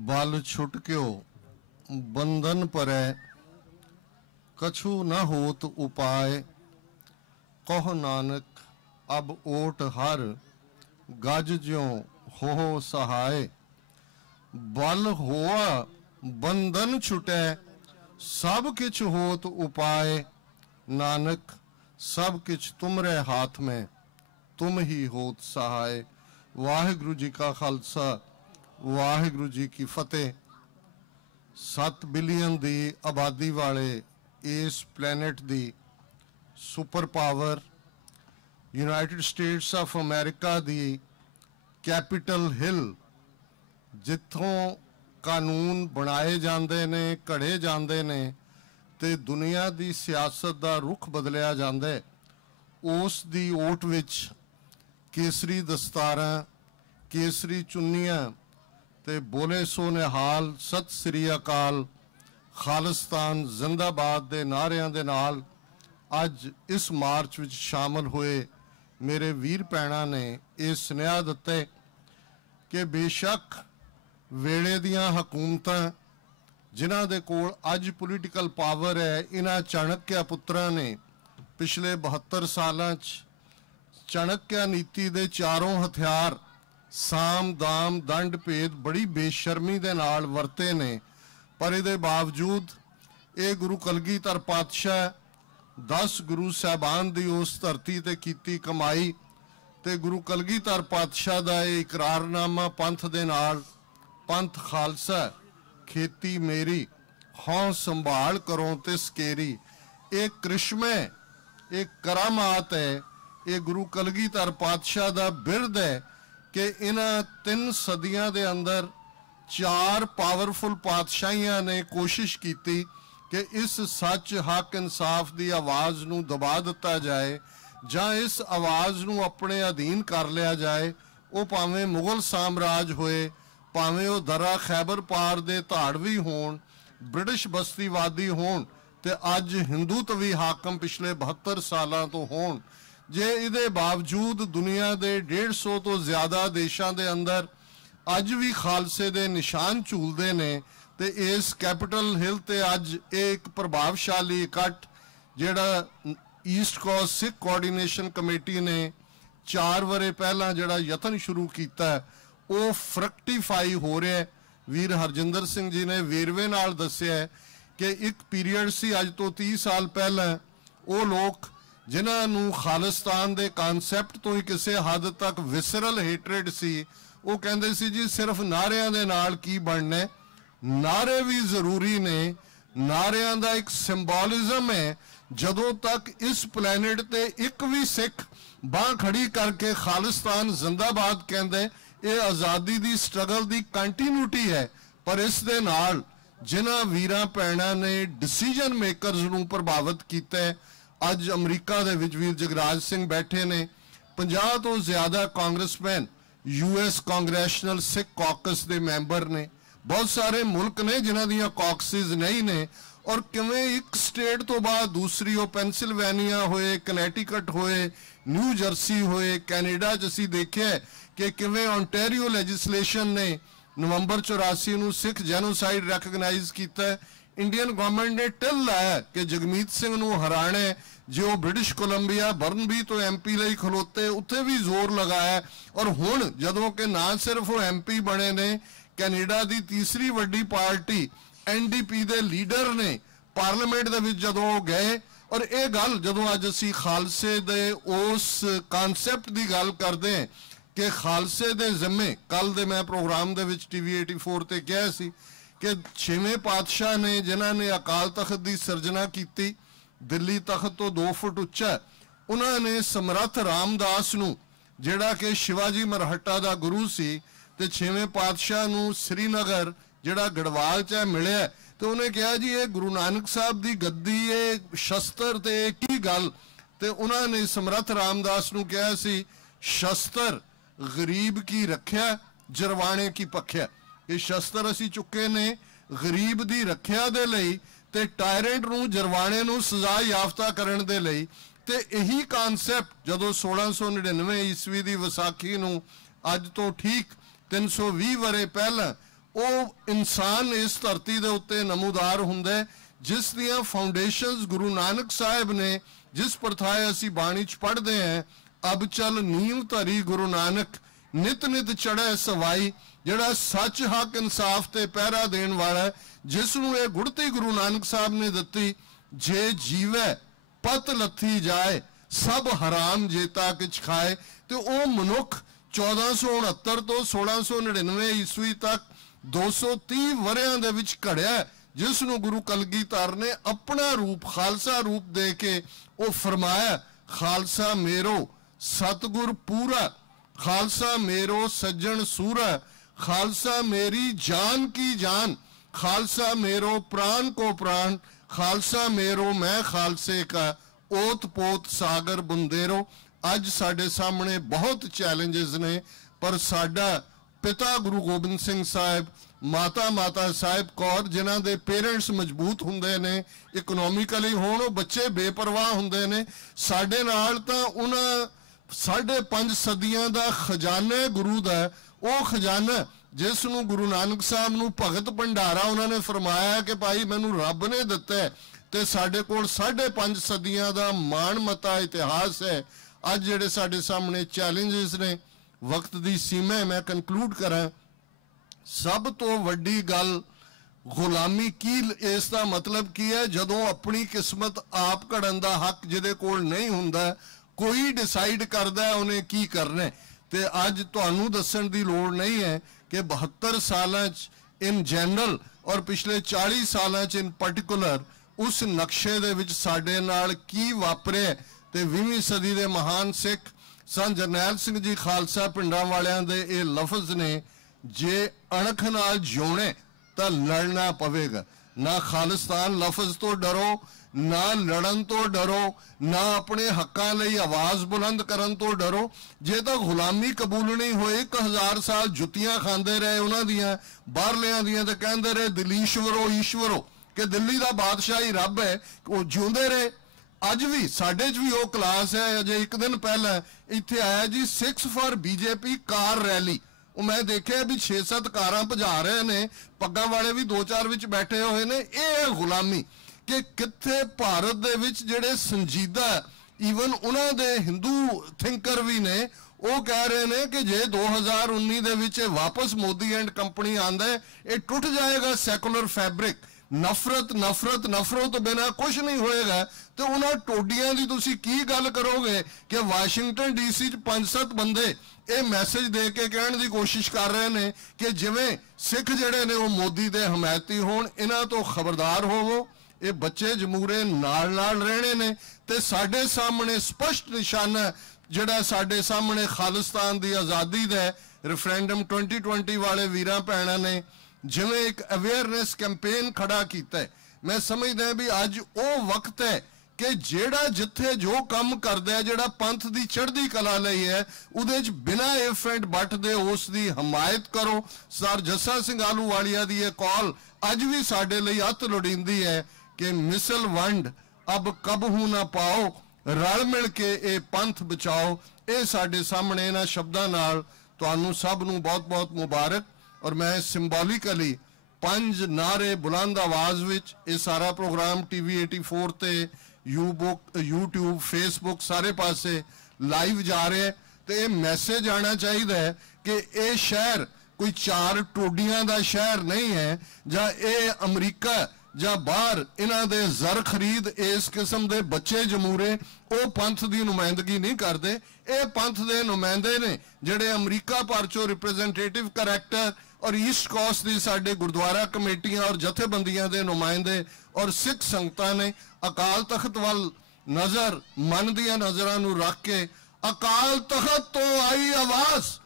बल छुटक्यो बंधन परै कछु न होत उपाय, कहो नानक अब ओट हर गज ज्यों हो सहाय। बल होआ बंधन छुटै सब किछ होत उपाय, नानक सब किछ तुमरे हाथ में तुम ही होत सहाय। वाहिगुरू जी का खालसा वाहिगुरू जी की फतेह। 7 बिलियन की आबादी वाले इस प्लैनेट की super power United states of America की कैपिटल हिल जिथों कानून बनाए जाते ने घड़े जाते ने ते दुनिया की सियासत का रुख बदलिया जाता है, उस दी ओट विच केसरी दस्तारां केसरी चुन्नियां ते बोले सो निहाल सत श्री अकाल खालिस्तान जिंदाबाद दे नारियां दे नाल अज इस मार्च विच शामिल हुए मेरे वीर भैणां ने यह सुनेहा दिता कि बेशक वेले दियां हकूमतां जिन्हां दे कोल अज पोलीटिकल पावर है, इन्हां चाणक्य पुत्रां ने पिछले 72 सालां च चाणक्य नीति दे चारों हथियार साम दाम दंड भेद बड़ी बेशर्मी दे नाल वरते ने। पर इहदे बावजूद ये गुरु कलगीधर पातशाह 10 गुरु साहबान दी उस धरती ते कीती कमाई ते गुरु कलगीधर पातशाह दा ये इकरारनामा पंथ दे नाल पंथ खालसा खेती मेरी हों संभाल करो ते सकेरी। एक करिश्मे एक करामात है, ये गुरु कलगीधर पातशाह दा बिरद है कि इन्हां 3 सदियां दे अंदर 4 पावरफुल पातशाहियां ने कोशिश की कि इस सच हक इंसाफ की आवाज़ नूं दबा दिता जाए जां इस आवाज़ नूं अपने अधीन कर लिया जाए। वो भावें मुगल साम्राज होए, भावें वो दरा खैबर पार दे धाड़वी होण, ਬ੍ਰਿਟਿਸ਼ ਬਸਤੀਵਾਦੀ ਹੋਣ ਤੇ ਅੱਜ ਹਿੰਦੂਤਵੀ ਹਾਕਮ ਪਿਛਲੇ 72 ਸਾਲਾਂ ਤੋਂ ਹੋਣ, ਜੇ ਇਹਦੇ ਬਾਵਜੂਦ ਦੁਨੀਆ ਦੇ 150 ਤੋਂ ਜ਼ਿਆਦਾ ਦੇਸ਼ਾਂ ਦੇ ਅੰਦਰ ਅੱਜ ਵੀ ਖਾਲਸੇ ਦੇ ਨਿਸ਼ਾਨ ਝੂਲਦੇ ਨੇ, ਤੇ ਇਸ ਕੈਪੀਟਲ ਹਿੱਲ ਤੇ ਅੱਜ ਇਹ ਇੱਕ ਪ੍ਰਭਾਵਸ਼ਾਲੀ ਇਕੱਠ ਜਿਹੜਾ ਈਸਟ ਕੋਸਟ ਸਿੱਖ ਕੋਆਰਡੀਨੇਸ਼ਨ ਕਮੇਟੀ ਨੇ 4 ਵਰੇ ਪਹਿਲਾਂ ਜਿਹੜਾ ਯਤਨ ਸ਼ੁਰੂ ਕੀਤਾ ਉਹ ਫਰਕਟੀਫਾਈ ਹੋ ਰਿਹਾ। ਵੀਰ ਹਰਜਿੰਦਰ ਸਿੰਘ ਜੀ ਨੇ ਵੇਰਵੇ ਨਾਲ ਦੱਸਿਆ ਕਿ ਇੱਕ ਪੀਰੀਅਡ ਸੀ ਅੱਜ ਤੋਂ 30 ਸਾਲ ਪਹਿਲਾਂ, ਉਹ ਲੋਕ ਜਿਨ੍ਹਾਂ ਨੂੰ ਖਾਲਿਸਤਾਨ ਦੇ ਕਨਸੈਪਟ ਤੋਂ ਹੀ ਕਿਸੇ ਹੱਦ ਤੱਕ ਵਿਸਰਲ ਹੇਟਰੇਡ ਸੀ, ਉਹ ਕਹਿੰਦੇ ਸੀ ਜੀ ਸਿਰਫ ਨਾਰਿਆਂ ਦੇ ਨਾਲ ਕੀ ਬਣਨਾ, ਨਾਰੇ ਵੀ ਜ਼ਰੂਰੀ ਨੇ, ਨਾਰਿਆਂ ਦਾ ਇੱਕ ਸਿੰਬੋਲਿਜ਼ਮ ਹੈ। ਜਦੋਂ ਤੱਕ ਇਸ ਪਲੈਨਟ ਤੇ ਇੱਕ ਵੀ ਸਿੱਖ ਬਾਂਹ ਖੜੀ ਕਰਕੇ ਖਾਲਿਸਤਾਨ ਜ਼ਿੰਦਾਬਾਦ ਕਹਿੰਦੇ, ਇਹ ਆਜ਼ਾਦੀ ਦੀ ਸਟਰਗਲ ਦੀ ਕੰਟੀਨਿਊਟੀ ਹੈ। ਪਰ ਇਸ ਦੇ ਨਾਲ ਜਿਨ੍ਹਾਂ ਵੀਰਾਂ ਭੈਣਾਂ ਨੇ ਡਿਸੀਜਨ ਮੇਕਰਸ ਨੂੰ ਪ੍ਰਭਾਵਿਤ ਕੀਤਾ, ਅੱਜ ਅਮਰੀਕਾ ਦੇ ਵਿੱਚ ਵੀਰ ਜਗਰਾਜ ਸਿੰਘ ਬੈਠੇ ਨੇ, 50 ਤੋਂ ਜ਼ਿਆਦਾ ਕਾਂਗਰਸਮੈਨ US ਕਾਂਗਰੈਸ਼ਨਲ ਸਿੱਖ ਕਾਕਸ ਦੇ ਮੈਂਬਰ ਨੇ, ਬਹੁਤ ਸਾਰੇ ਮੁਲਕ ਨੇ ਜਿਨ੍ਹਾਂ ਦੀਆਂ ਕਾਕਸਿਸ ਨਹੀਂ ਨੇ, ਔਰ ਕਿਵੇਂ ਇੱਕ ਸਟੇਟ ਤੋਂ ਬਾਅਦ ਦੂਸਰੀ, ਉਹ ਪੈਨਸਿਲਵੇਨੀਆ ਹੋਏ, ਕਨੈਟੀਕਟ ਹੋਏ, ਨਿਊ ਜਰਸੀ ਹੋਏ, ਕੈਨੇਡਾ 'ਚ ਅਸੀਂ ਦੇਖਿਆ ਕਿ ਕਿਵੇਂ ontario ਲੈਜਿਸਲੇਸ਼ਨ ਨੇ ਨਵੰਬਰ 84 ਨੂੰ ਸਿੱਖ ਜੈਨੋਸਾਈਡ ਰੈਕਗਨਾਈਜ਼ ਕੀਤਾ। ਇੰਡੀਅਨ ਗਵਰਨਮੈਂਟ ਨੇ ਟਿਲ ਲਾਇਆ ਕਿ ਜਗਮੀਤ ਸਿੰਘ ਨੂੰ ਹਰਾਣਾ, ਜੇ ਉਹ ਬ੍ਰਿਟਿਸ਼ ਕੋਲੰਬੀਆ ਬਰਨਬੀ ਤੋਂ MP ਲਈ ਖਲੋਤੇ, ਉੱਥੇ ਵੀ ਜ਼ੋਰ ਲਗਾਇਆ। ਔਰ ਹੁਣ ਜਦੋਂ ਕਿ ਨਾ ਸਿਰਫ ਉਹ MP ਬਣੇ ਨੇ, ਕੈਨੇਡਾ ਦੀ ਤੀਸਰੀ ਵੱਡੀ ਪਾਰਟੀ NDP ਦੇ ਲੀਡਰ ਨੇ ਪਾਰਲੀਮੈਂਟ ਦੇ ਵਿੱਚ ਜਦੋਂ ਉਹ ਗਏ, ਔਰ ਇਹ ਗੱਲ ਜਦੋਂ ਅੱਜ ਅਸੀਂ ਖਾਲਸੇ ਦੇ ਉਸ ਕਨਸੈਪਟ ਦੀ ਗੱਲ ਕਰਦੇ ਹਾਂ ਕਿ ਖਾਲਸੇ ਦੇ ਜ਼ਿੰਮੇ, ਕੱਲ ਦੇ ਮੈਂ ਪ੍ਰੋਗਰਾਮ ਦੇ ਵਿੱਚ TV 84 ਤੇ ਕਿਹਾ ਸੀ ਕਿ 6ਵੇਂ ਪਾਤਸ਼ਾਹ ਨੇ ਜਿਨ੍ਹਾਂ ਨੇ ਅਕਾਲ ਤਖਤ ਦੀ ਸਿਰਜਣਾ ਕੀਤੀ, ਦਿੱਲੀ ਤਖਤ ਤੋਂ 2 ਫੁੱਟ ਉੱਚਾ, ਉਹਨਾਂ ਨੇ ਸਮਰੱਥ ਰਾਮਦਾਸ ਨੂੰ ਜਿਹੜਾ ਕਿ ਸ਼ਿਵਾਜੀ ਮਰਹੱਟਾ ਦਾ ਗੁਰੂ ਸੀ, ਤੇ 6ਵੇਂ ਪਾਤਸ਼ਾਹ ਨੂੰ ਸ੍ਰੀਨਗਰ ਜਿਹੜਾ ਗੜਵਾਲ 'ਚ ਮਿਲਿਆ, ਤੇ ਉਹਨੇ ਕਿਹਾ ਜੀ ਇਹ ਗੁਰੂ ਨਾਨਕ ਸਾਹਿਬ ਦੀ ਗੱਦੀ, ਇਹ ਸ਼ਸਤਰ ਤੇ ਕੀ ਗੱਲ, ਤੇ ਉਹਨਾਂ ਨੇ ਸਮਰੱਥ ਰਾਮਦਾਸ ਨੂੰ ਕਿਹਾ ਸੀ ਸ਼ਸਤਰ ਗਰੀਬ ਕੀ ਰੱਖਿਆ, ਜਰਵਾਣੇ ਕੀ ਪੱਖਿਆ। ਇਹ ਸ਼ਸਤਰ ਅਸੀਂ ਚੁੱਕੇ ਨੇ ਗਰੀਬ ਦੀ ਰੱਖਿਆ ਦੇ ਲਈ ਤੇ ਟਾਇਰੈਂਟ ਨੂੰ, ਜਰਵਾਣੇ ਨੂੰ ਸਜ਼ਾ ਯਾਫਤਾ ਕਰਨ ਦੇ ਲਈ। ਤੇ ਇਹੀ ਕਨਸੈਪਟ ਜਦੋਂ 1699 ਈਸਵੀ ਦੀ ਵਿਸਾਖੀ ਨੂੰ ਅੱਜ ਤੋਂ ਠੀਕ 320 ਵਰੇ ਪਹਿਲਾਂ ਉਹ ਇਨਸਾਨ ਇਸ ਧਰਤੀ ਦੇ ਉੱਤੇ ਨਮੂਦਾਰ ਹੁੰਦਾ ਜਿਸ ਦੀਆਂ ਫਾਊਂਡੇਸ਼ਨਸ ਗੁਰੂ ਨਾਨਕ ਸਾਹਿਬ ਨੇ, ਜਿਸ ਪ੍ਰਥਾਏ ਅਸੀਂ ਬਾਣੀ 'ਚ ਪੜ੍ਹਦੇ ਹਾਂ, ਅਬ ਚਲ ਨੀਂਵ ਧਰੀ ਗੁਰੂ ਨਾਨਕ ਨਿਤ ਨਿਤ ਚੜ੍ਹੈ ਸਵਾਈ, ਜਿਹੜਾ ਸੱਚ ਹੱਕ ਇਨਸਾਫ ਤੇ ਪਹਿਰਾ ਦੇਣ ਵਾਲਾ, ਜਿਸ ਨੂੰ ਇਹ ਗੁੜਤੀ ਗੁਰੂ ਨਾਨਕ ਸਾਹਿਬ ਨੇ ਦਿੱਤੀ, ਜੇ ਜੀਵੈ ਪਤ ਲੱਥੀ ਜਾਏ ਸਭ ਹਰਾਮ ਜੇਤਾ ਕਿਛ ਖਾਏ। ਤੇ ਉਹ ਮਨੁੱਖ 1469 ਤੋਂ 1699 ਈਸਵੀ ਤੱਕ 230 ਵਰਿਆਂ ਦੇ ਵਿੱਚ ਘੜਿਆ, ਜਿਸ ਨੂੰ ਗੁਰੂ ਕਲਗੀਧਰ ਨੇ ਆਪਣਾ ਰੂਪ, ਖਾਲਸਾ ਰੂਪ ਦੇ ਕੇ ਉਹ ਫਰਮਾਇਆ, ਖਾਲਸਾ ਮੇਰੋ ਸਤਿਗੁਰ ਪੂਰਾ, ਖਾਲਸਾ ਮੇਰੋ ਸੱਜਣ ਸੂਰਾ, ਖਾਲਸਾ ਮੇਰੀ ਜਾਨ ਕੀ ਜਾਨ, ਖਾਲਸਾ मेरो प्राण को प्राण, खालसा मेरो मैं खालसे का ओत पोत सागर बुंदेरो। ਅੱਜ ਸਾਡੇ ਸਾਹਮਣੇ ਬਹੁਤ ਚੈਲੰਜਸ ਨੇ, ਪਰ ਸਾਡਾ ਪਿਤਾ ਗੁਰੂ ਗੋਬਿੰਦ ਸਿੰਘ ਸਾਹਿਬ, ਮਾਤਾ ਸਾਹਿਬ ਕੌਰ, ਜਿਨ੍ਹਾਂ ਦੇ ਪੇਰੈਂਟਸ ਮਜ਼ਬੂਤ ਹੁੰਦੇ ਨੇ, ਇਕਨੋਮਿਕਲੀ ਹੋਣ, ਉਹ ਬੱਚੇ ਬੇਪਰਵਾਹ ਹੁੰਦੇ ਨੇ। ਸਾਡੇ ਨਾਲ ਤਾਂ ਉਹਨਾਂ 5.5 ਸਦੀਆਂ ਦਾ ਖਜ਼ਾਨਾ ਗੁਰੂ ਦਾ, ਉਹ ਖਜ਼ਾਨਾ ਜਿਸ ਨੂੰ ਗੁਰੂ ਨਾਨਕ ਸਾਹਿਬ ਨੂੰ ਭਗਤ ਭੰਡਾਰਾ ਉਹਨਾਂ ਨੇ ਫਰਮਾਇਆ ਕਿ ਭਾਈ ਮੈਨੂੰ ਰੱਬ ਨੇ ਦਿੱਤਾ, ਤੇ ਸਾਡੇ ਕੋਲ 5.5 ਸਦੀਆਂ ਦਾ ਮਾਣਮੱਤਾ ਇਤਿਹਾਸ ਹੈ। ਅੱਜ ਜਿਹੜੇ ਸਾਡੇ ਸਾਹਮਣੇ ਚੈਲੰਜਸ ਨੇ, ਵਕਤ ਦੀ ਸੀਮਾ ਹੈ, ਮੈਂ ਕਨਕਲੂਡ ਕਰਾਂ। ਸਭ ਤੋਂ ਵੱਡੀ ਗੱਲ ਗੁਲਾਮੀ ਕੀ, ਇਸ ਦਾ ਮਤਲਬ ਕੀ ਹੈ? ਜਦੋਂ ਆਪਣੀ ਕਿਸਮਤ ਆਪ ਘੜਨ ਦਾ ਹੱਕ ਜਿਹਦੇ ਕੋਲ ਨਹੀਂ ਹੁੰਦਾ, ਕੋਈ ਡਿਸਾਈਡ ਕਰਦਾ ਹੈ ਉਹਨੇ ਕੀ ਕਰਨਾ। ਤੇ ਅੱਜ ਤੁਹਾਨੂੰ ਦੱਸਣ ਦੀ ਲੋੜ ਨਹੀਂ ਹੈ ਕਿ 72 ਸਾਲਾਂ 'ਚ ਇਨ ਜਨਰਲ ਔਰ ਪਿਛਲੇ 40 ਸਾਲਾਂ 'ਚ ਇਨ ਪਾਰਟਿਕੂਲਰ ਉਸ ਨਕਸ਼ੇ ਦੇ ਵਿੱਚ ਸਾਡੇ ਨਾਲ ਕੀ ਵਾਪਰਿਆ। ਤੇ 20ਵੀਂ ਸਦੀ ਦੇ ਮਹਾਨ ਸਿੱਖ ਸੰਤ ਜਰਨੈਲ ਸਿੰਘ ਜੀ ਖਾਲਸਾ ਪਿੰਡਾਂ ਵਾਲਿਆਂ ਦੇ ਇਹ ਲਫ਼ਜ਼ ਨੇ, ਜੇ ਅਣਖ ਨਾਲ ਜਿਉਣੇ ਤਾਂ ਲੜਨਾ ਪਵੇਗਾ। ਨਾ ਖਾਲਿਸਤਾਨ ਲਫ਼ਜ਼ ਤੋਂ ਡਰੋ, ਨਾ ਲੜਨ ਤੋਂ ਡਰੋ, ਨਾ ਆਪਣੇ ਹੱਕਾਂ ਲਈ ਆਵਾਜ਼ ਬੁਲੰਦ ਕਰਨ ਤੋਂ ਡਰੋ। ਜੇ ਤਾਂ ਗੁਲਾਮੀ ਕਬੂਲਣੀ ਹੋਏ, 1000 ਸਾਲ ਜੁੱਤੀਆਂ ਖਾਂਦੇ ਰਹੇ ਉਹਨਾਂ ਦੀਆਂ, ਬਾਹਰਲਿਆਂ ਦੀਆਂ, ਤੇ ਕਹਿੰਦੇ ਰਹੇ ਦਿਲੀਸ਼ਵਰੋ ਈਸ਼ਵਰੋ। कि दिल्ली का बादशाह ही रब है, वो जिउंदे रहे। अज भी साडे च भी वो क्लास है। अजे एक दिन पहले इत्थे आया जी 6 फॉर बीजेपी कार रैली। वो मैं देखिया भी 6-7 कारां भजा रहे ने, पग्गां वाले भी 2-4 विच बैठे हुए ने। ये गुलामी कि कित्थे भारत दे विच जिहड़े संजीदा ईवन उन्हां दे हिंदू थिंकर भी ने, वो कह रहे हैं कि जे 2019 दे विच वापस मोदी एंड कंपनी आंदा है, ये टुट जाएगा सैकुलर फैब्रिक। नफरत नफरत नफरत तो बिना कुछ नहीं होएगा। तो उन्होंने टोडियां की तुसी की गल करोगे कि वाशिंगटन DC 5-7 बंदे ये मैसेज दे के कहने की कोशिश कर रहे हैं कि जिवें सिख जिहड़े ने वो मोदी दे हमायती होण, इन्हां तो खबरदार होवो। ये बच्चे जमूरे नाल नाल रहने ने। ते साडे सामने स्पष्ट निशाना जिहड़ा साडे सामने खालिस्तान की आज़ादी दा रेफरेंडम 2020 वाले वीरां भैणां ने जिवें एक अवेयरनेस कैंपेन खड़ा किया है। मैं समझदा भी अज वो वक्त है कि जेड़ा जिथे जो काम करदा है, जेड़ा पंथ की चढ़दी कला लई है, उहदे च बिना इफ एंड बट दे उस दी हमायत करो। सर जस्सा सिंह आलूवालिया दी ये कॉल अज भी साडे लई अत लोड़ींदी है कि मिसल वंड अब कबहू ना पाओ, रल मिल के ये पंथ बचाओ। ये साडे सामने इन्हां शब्दां नाल तुहानूं सब नूं बहुत बहुत मुबारक। और मैं सिंबॉलिकली 5 नारे बुलंद आवाज़ विच ये सारा प्रोग्राम TV 84 ते यूट्यूब फेसबुक सारे पासे लाइव जा रहे हैं। तो ये मैसेज आना चाहिए कि ये शहर कोई 4 टोडियां का शहर नहीं है, जां ये अमरीका जां बाहर इन्हां दे जर खरीद इस किस्म के बच्चे जमूरे वो पंथ की नुमाइंदगी नहीं करते। ये पंथ के नुमाइंदे ने जिहड़े अमरीका भर चो रिप्रजेंटेटिव करैक्टर और ईस्ट कोस्ट की साडे गुरुद्वारा कमेटियां और जथेबंदियां के नुमाइंदे और सिख संगतां ने अकाल तख्त वल नज़र मन दियां नज़रां नूं रख के अकाल तख्त तो आई आवाज़,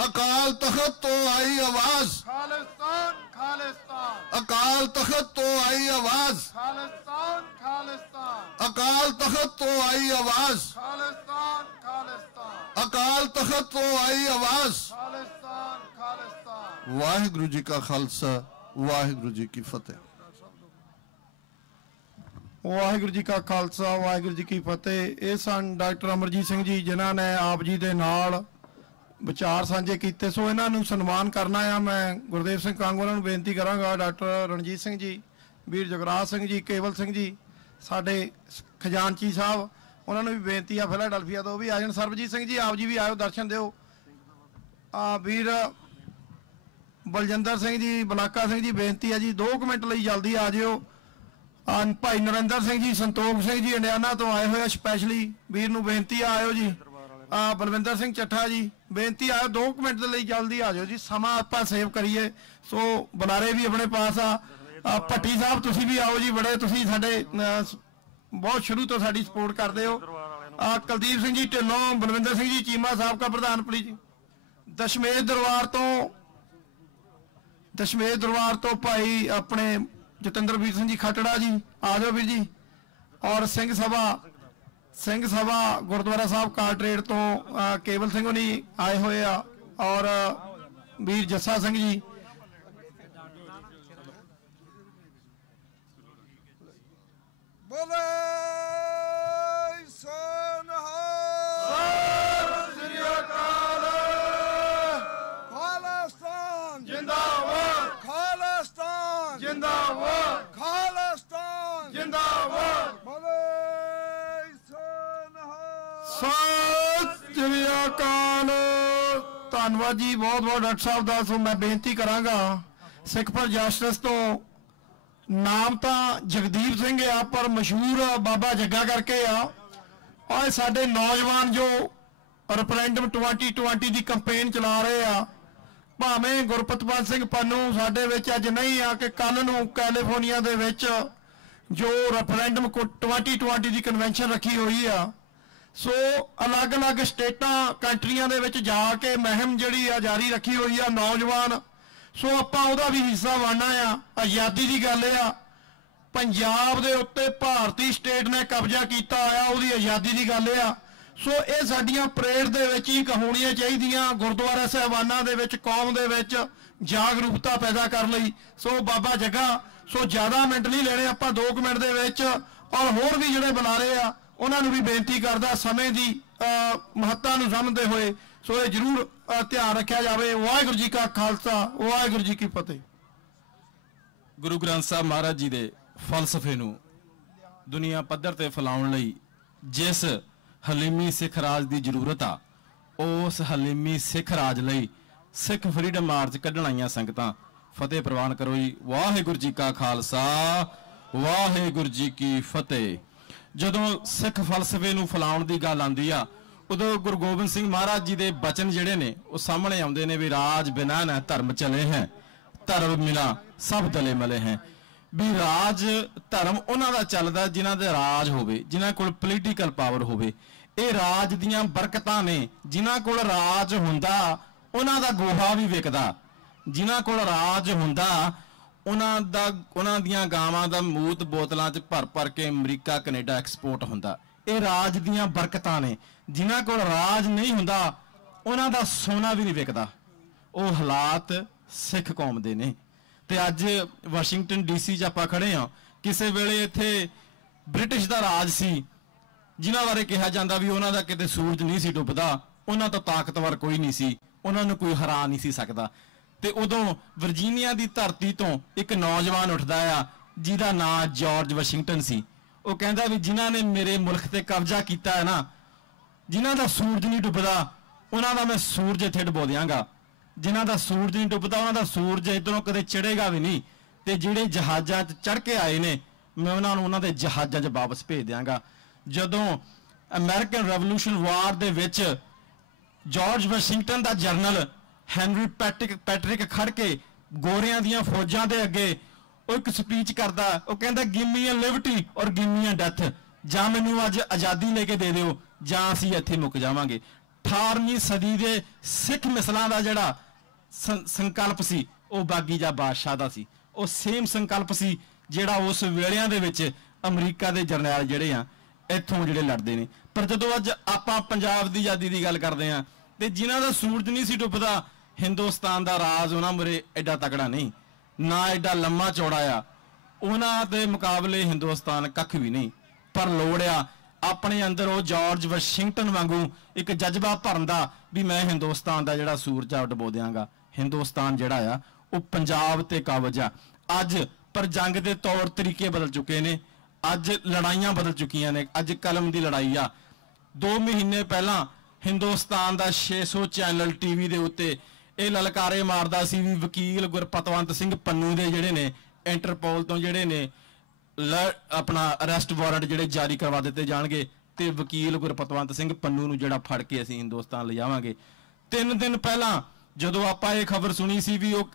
अकाल तख्त तो आई आवाज़, खालिस्तान खालिस्तान, अकाल तख्त तो आई आवाज़, खालिस्तान खालिस्तान, अकाल तख्त तो आई आवाज़, खालिस्तान खालिस्तान, अकाल तख्त तो आई आवाज़। खालिस्तान खालिस्तान। वाहिगुरु जी का खालसा, वाहिगुरु जी की फतेह। वाहिगुरु जी का खालसा, वाहिगुरु जी की फतेह। ये सन डॉक्टर अमरजीत सिंह जी जिन्हां ने आप जी दे नाल विचार साझे किए। सो इन्हां नूं सन्मान करना आ। मैं गुरदेव सिंह कांगो उन्हां नूं बेनती करांगा, डॉक्टर रणजीत सिंह जी, वीर जगराज सिंह जी, केवल सिंह जी, साडे खजानची साहब, उन्हां नूं भी बेनती आ फिलाडेल्फिया तो भी आ जाण। सरबजीत सिंह जी आप जी भी आयो, दर्शन दिओ। वीर बलजिंदर सिंह जी, बलाका सिंह जी, बेनती है जी 2 मिनट लई जल्दी आ जिओ। भाई नरेंद्र सिंह जी, संतोख सिंह जी इंडियाना तो आए हुए स्पैशली, वीर नूं बेनती आयो जी। बलविंदर सिंह चट्ठा जी बेनती आयो 2 मिनट के लिए जल्दी आ जाओ जी, समा आपां सेव करिए। सो बुलारे भी अपने पास आ। भट्टी साहब तुसी भी आओ जी, बड़े तुसी साडे बहुत शुरू तो साडी सपोर्ट करते हो। कुलदीप सिंह जी ढिल्लों, बलविंदर सिंह जी चीमा साहब का प्रधान पुलिस, दशमेश दरबार तो भाई अपने जतिंद्रवीर सिंह जी खटड़ा जी आ जाओ वीर जी। और सिंह सभा गुरुद्वारा साहब कारट्रेड तो केवल सिंह नहीं आए हुए आ, और वीर जस्सा सिंह जी। बोले खालिस्तान जिंदाबाद, खालिस्तान जिंदाबाद, खालिस्तान जिंदाबाद। बोले सत श्री अकाल। धन्यवाद जी, बहुत बहुत डॉक्टर साहब का। सो मैं बेनती करांगा सिख फॉर जस्टिस तो नाम तो जगदीप सिंह आ, पर मशहूर बाबा जग्गा करके आ। और साडे नौजवान जो रेफरेंडम 2020 की कंपेन चला रहे आ, भावें गुरपतपाल सिंह पन्नू साडे विच अज नहीं आ कि कल नूं कैलीफोर्निया दे विच जो रेफरेंडम 2020 की कन्वेंशन रखी हुई आ। सो अलग अलग स्टेटां कंट्रियां दे विच जाके मुहिम जिहड़ी आ जारी रखी हुई आ नौजवान। सो आपां उहदा भी हिस्सा बनना आ। आज़ादी की गल आ, पंजाब दे उत्ते भारती स्टेट ने कब्जा किया होया, उहदी आज़ादी की गल आ। ਸੋ ਇਹ ਸਾਡੀਆਂ ਪਰੇਡ ਦੇ ਵਿੱਚ ਹੀ ਹੋਣੀਆਂ ਚਾਹੀਦੀਆਂ, ਗੁਰਦੁਆਰਾ ਸਾਹਿਬਾਨਾਂ ਦੇ ਵਿੱਚ ਕੌਮ ਦੇ ਵਿੱਚ ਜਾਗਰੂਕਤਾ ਪੈਦਾ ਕਰਨ ਲਈ। ਸੋ ਬਾਬਾ ਜੱਗਾ, ਸੋ ਜ਼ਿਆਦਾ ਮਿੰਟ ਨਹੀਂ ਲੈਣੇ ਆਪਾਂ, 2 ਮਿੰਟ ਦੇ ਵਿੱਚ, ਔਰ ਹੋਰ ਵੀ ਜਿਹੜੇ ਬੁਲਾਰੇ ਆ ਉਹਨਾਂ ਨੂੰ ਵੀ ਬੇਨਤੀ ਕਰਦਾ ਸਮੇਂ ਦੀ ਮਹੱਤਤਾ ਨੂੰ ਸਮਝਦੇ ਹੋਏ ਸੋ ਇਹ ਜ਼ਰੂਰ ਧਿਆਨ ਰੱਖਿਆ ਜਾਵੇ। ਵਾਹਿਗੁਰੂ ਜੀ ਕਾ ਖਾਲਸਾ, ਵਾਹਿਗੁਰੂ ਜੀ ਕੀ ਫਤਿਹ। ਗੁਰੂ ਗ੍ਰੰਥ ਸਾਹਿਬ ਮਹਾਰਾਜ ਜੀ ਦੇ ਫਲਸਫੇ ਨੂੰ ਦੁਨੀਆ ਪੱਧਰ ਤੇ ਫੈਲਾਉਣ ਲਈ ਜਿਸ ਹਲੀਮੀ ਸਿੱਖ ਰਾਜ ਦੀ ਜ਼ਰੂਰਤ ਆ, ਉਸ ਹਲੀਮੀ ਸਿੱਖ ਰਾਜ ਲਈ ਸਿੱਖ ਫਰੀडम ਮਾਰਚ ਕੱਢਣ ਆਈਆਂ ਸੰਗਤਾਂ ਫਤਿਹ ਪ੍ਰਵਾਨ ਕਰੋ ਜੀ। ਵਾਹਿਗੁਰੂ ਜੀ ਕਾ ਖਾਲਸਾ, ਵਾਹਿਗੁਰੂ ਜੀ ਕੀ ਫਤਿਹ। ਜਦੋਂ ਸਿੱਖ ਫਲਸਫੇ ਨੂੰ ਫੈਲਾਉਣ ਦੀ ਗੱਲ ਆਉਂਦੀ ਆ, ਉਦੋਂ ਗੁਰੂ ਗੋਬਿੰਦ ਸਿੰਘ ਮਹਾਰਾਜ ਜੀ ਦੇ ਬਚਨ ਜਿਹੜੇ ਨੇ ਉਹ ਸਾਹਮਣੇ ਆਉਂਦੇ ਨੇ ਵੀ ਰਾਜ ਬਿਨਾ ਨਾ ਧਰਮ ਚਲੇ ਹੈ, ਧਰਮ ਮਿਲਾ ਸਭ ਦਲੇ ਮਲੇ ਹੈ। ਵੀ ਰਾਜ ਧਰਮ ਉਹਨਾਂ ਦਾ ਚੱਲਦਾ ਜਿਨ੍ਹਾਂ ਦੇ ਰਾਜ ਹੋਵੇ, ਜਿਨ੍ਹਾਂ ਕੋਲ ਪੋਲੀਟੀਕਲ ਪਾਵਰ ਹੋਵੇ। ਇਹ ਰਾਜ ਦੀਆਂ ਬਰਕਤਾਂ ਨੇ। ਜਿਨ੍ਹਾਂ ਕੋਲ ਰਾਜ ਹੁੰਦਾ ਉਹਨਾਂ ਦਾ ਗੋਹਾ ਵੀ ਵਿਕਦਾ, ਜਿਨ੍ਹਾਂ ਕੋਲ ਰਾਜ ਹੁੰਦਾ ਉਹਨਾਂ ਦੀਆਂ ਗਾਵਾਂ ਦਾ ਮੂਤ ਬੋਤਲਾਂ 'ਚ ਭਰ ਭਰ ਕੇ ਅਮਰੀਕਾ ਕੈਨੇਡਾ ਐਕਸਪੋਰਟ ਹੁੰਦਾ। ਇਹ ਰਾਜ ਦੀਆਂ ਬਰਕਤਾਂ ਨੇ। ਜਿਨ੍ਹਾਂ ਕੋਲ ਰਾਜ ਨਹੀਂ ਹੁੰਦਾ ਉਹਨਾਂ ਦਾ ਸੋਨਾ ਵੀ ਨਹੀਂ ਵਿਕਦਾ। ਉਹ ਹਾਲਾਤ ਸਿੱਖ ਕੌਮ ਦੇ ਨੇ। ਤੇ ਅੱਜ ਵਾਸ਼ਿੰਗਟਨ ਡੀਸੀ 'ਚ ਆਪਾਂ ਖੜੇ ਹਾਂ। ਕਿਸੇ ਵੇਲੇ ਇੱਥੇ ਬ੍ਰਿਟਿਸ਼ ਦਾ ਰਾਜ ਸੀ, ਜਿਨ੍ਹਾਂ ਬਾਰੇ ਕਿਹਾ ਜਾਂਦਾ ਵੀ ਉਹਨਾਂ ਦਾ ਕਿਤੇ ਸੂਰਜ ਨਹੀਂ ਸੀ ਡੁੱਬਦਾ, ਉਹਨਾਂ ਤੋਂ ਤਾਕਤਵਰ ਕੋਈ ਨਹੀਂ ਸੀ, ਉਹਨਾਂ ਨੂੰ ਕੋਈ ਹਰਾ ਨਹੀਂ ਸੀ ਸਕਦਾ। ਤੇ ਉਦੋਂ ਵਰਜੀਨੀਆ ਦੀ ਧਰਤੀ ਤੋਂ ਇੱਕ ਨੌਜਵਾਨ ਉੱਠਦਾ ਆ ਜਿਹਦਾ ਨਾਂ ਜਾਰਜ ਵਾਸ਼ਿੰਗਟਨ ਸੀ। ਉਹ ਕਹਿੰਦਾ ਵੀ ਜਿਨ੍ਹਾਂ ਨੇ ਮੇਰੇ ਮੁਲਕ ਤੇ ਕਬਜ਼ਾ ਕੀਤਾ ਹੈ ਨਾ, ਜਿਨ੍ਹਾਂ ਦਾ ਸੂਰਜ ਨਹੀਂ ਡੁੱਬਦਾ ਉਹਨਾਂ ਦਾ ਮੈਂ ਸੂਰਜ ਇੱਥੇ ਡੁਬੋ ਦਿਆਂਗਾ। ਜਿਨ੍ਹਾਂ ਦਾ ਸੂਰਜ ਨਹੀਂ ਡੁੱਬਦਾ ਉਹਨਾਂ ਦਾ ਸੂਰਜ ਇੱਧਰੋਂ ਕਦੇ ਚੜ੍ਹੇਗਾ ਵੀ ਨਹੀਂ। ਤੇ ਜਿਹੜੇ ਜਹਾਜ਼ਾਂ 'ਚ ਚੜ੍ਹ ਕੇ ਆਏ ਨੇ ਮੈਂ ਉਹਨਾਂ ਨੂੰ ਉਹਨਾਂ ਦੇ ਜਹਾਜ਼ਾਂ 'ਚ ਵਾਪਸ ਭੇਜ ਦਿਆਂਗਾ। ਜਦੋਂ ਅਮਰੀਕਨ ਰੈਵੋਲੂਸ਼ਨ ਵਾਰ ਦੇ ਵਿੱਚ ਜਾਰਜ ਵਾਸ਼ਿੰਗਟਨ ਦਾ ਜਰਨਲ ਹੈਨਰੀ ਪੈਟਰਿਕ ਖੜ ਕੇ ਗੋਰਿਆਂ ਦੀਆਂ ਫੌਜਾਂ ਦੇ ਅੱਗੇ ਉਹ ਇੱਕ ਸਪੀਚ ਕਰਦਾ। ਉਹ ਕਹਿੰਦਾ ਗਿਵ ਮੀ ਅ ਲਿਬਰਟੀ ਔਰ ਗਿਵ ਮੀ ਅ ਡੈਥ, ਜਾਂ ਮੈਨੂੰ ਅੱਜ ਆਜ਼ਾਦੀ ਲੈ ਕੇ ਦੇ ਦਿਓ ਜਾਂ ਅਸੀਂ ਇੱਥੇ ਮੁੱਕ ਜਾਵਾਂਗੇ। 18ਵੀਂ ਸਦੀ ਦੇ ਸਿੱਖ ਮਿਸਲਾਂ ਦਾ ਜਿਹੜਾ ਸੰਕਲਪ ਸੀ ਉਹ ਬਾਗੀ ਜਾਂ ਬਾਦਸ਼ਾਹ ਦਾ ਸੀ। ਉਹ ਸੇਮ ਸੰਕਲਪ ਸੀ ਜਿਹੜਾ ਉਸ ਵੇਲਿਆਂ ਦੇ ਵਿੱਚ ਅਮਰੀਕਾ ਦੇ ਜਰਨੈਲ ਜਿਹੜੇ ਆ ਇੱਥੋਂ ਜਿਹੜੇ ਲੜਦੇ ਨੇ। ਪਰ ਜਦੋਂ ਅੱਜ ਆਪਾਂ ਪੰਜਾਬ ਦੀ ਆਜ਼ਾਦੀ ਦੀ ਗੱਲ ਕਰਦੇ ਆ ਤੇ ਜਿਨ੍ਹਾਂ ਦਾ ਸੂਰਜ ਨਹੀਂ ਸੀ ਡੁੱਬਦਾ, ਹਿੰਦੁਸਤਾਨ ਦਾ ਰਾਜ ਉਹਨਾਂ ਮੁਰੇ ਐਡਾ ਤਕੜਾ ਨਹੀਂ, ਨਾ ਐਡਾ ਲੰਮਾ ਚੌੜਾ ਆ। ਉਹਨਾਂ ਦੇ ਮੁਕਾਬਲੇ ਹਿੰਦੁਸਤਾਨ ਕੱਖ ਵੀ ਨਹੀਂ। ਪਰ ਲੋੜ ਆ ਆਪਣੇ ਅੰਦਰ ਉਹ ਜਾਰਜ ਵਾਸ਼ਿੰਗਟਨ ਵਾਂਗੂ ਇੱਕ ਜਜ਼ਬਾ ਭਰਨ ਦਾ ਵੀ ਮੈਂ ਹਿੰਦੁਸਤਾਨ ਦਾ ਜਿਹੜਾ ਸੂਰਜ ਆ ਡੁਬੋ ਦਿਆਂਗਾ। ਹਿੰਦੁਸਤਾਨ ਜਿਹੜਾ ਆ ਉਹ ਪੰਜਾਬ ਤੇ ਕਾਬਜ ਆ ਅੱਜ। ਪਰ ਜੰਗ ਦੇ ਤੌਰ ਤਰੀਕੇ ਬਦਲ ਚੁੱਕੇ ਨੇ। ਅੱਜ ਲੜਾਈਆਂ ਬਦਲ ਚੁੱਕੀਆਂ ਨੇ। ਅੱਜ ਕਲਮ ਦੀ ਲੜਾਈ ਆ। 2 ਮਹੀਨੇ ਪਹਿਲਾਂ ਹਿੰਦੁਸਤਾਨ ਦਾ 600 ਚੈਨਲ ਟੀਵੀ ਦੇ ਉੱਤੇ ਇਹ ਲਲਕਾਰੇ ਮਾਰਦਾ ਸੀ ਵੀ ਵਕੀਲ ਗੁਰਪਤਵੰਤ ਸਿੰਘ ਪੰਨੂ ਦੇ ਜਿਹੜੇ ਨੇ ਇੰਟਰਪੋਲ ਤੋਂ ਜਿਹੜੇ ਨੇ ਆਪਣਾ ਅਰੈਸਟ ਵਾਰੰਟ ਜਿਹੜੇ ਜਾਰੀ ਕਰਵਾ ਦਿੱਤੇ ਜਾਣਗੇ ਤੇ ਵਕੀਲ ਗੁਰਪਤਵੰਤ ਸਿੰਘ ਪੰਨੂ ਨੂੰ ਜਿਹੜਾ ਫੜ ਕੇ ਅਸੀਂ ਹਿੰਦੁਸਤਾਨ ਲਿਜਾਵਾਂਗੇ। 3 ਦਿਨ ਪਹਿਲਾਂ ਜਦੋਂ ਆਪਾਂ ਇਹ ਖਬਰ ਸੁਣੀ ਸੀ ਵੀ ਉਹ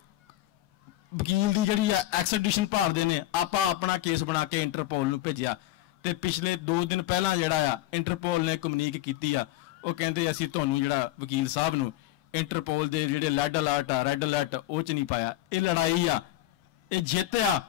ਵਕੀਲ ਦੀ ਜਿਹੜੀ ਆ ਐਕਸਟ੍ਰੈਡੀਸ਼ਨ ਭਾਲਦੇ ਨੇ, ਆਪਾਂ ਆਪਣਾ ਕੇਸ ਬਣਾ ਕੇ ਇੰਟਰਪੋਲ ਨੂੰ ਭੇਜਿਆ। ਤੇ ਪਿਛਲੇ 2 ਦਿਨ ਪਹਿਲਾਂ ਜਿਹੜਾ ਆ ਇੰਟਰਪੋਲ ਨੇ ਕਮਿਊਨੀਕ ਕੀਤੀ ਆ। ਉਹ ਕਹਿੰਦੇ ਅਸੀਂ ਤੁਹਾਨੂੰ ਜਿਹੜਾ ਵਕੀਲ ਸਾਹਿਬ ਨੂੰ ਇੰਟਰਪੋਲ ਦੇ ਜਿਹੜੇ ਰੈੱਡ ਅਲਰਟ ਉਹ 'ਚ ਨਹੀਂ ਪਾਇਆ। ਇਹ ਲੜਾਈ ਆ, ਇਹ ਜਿੱਤ ਆ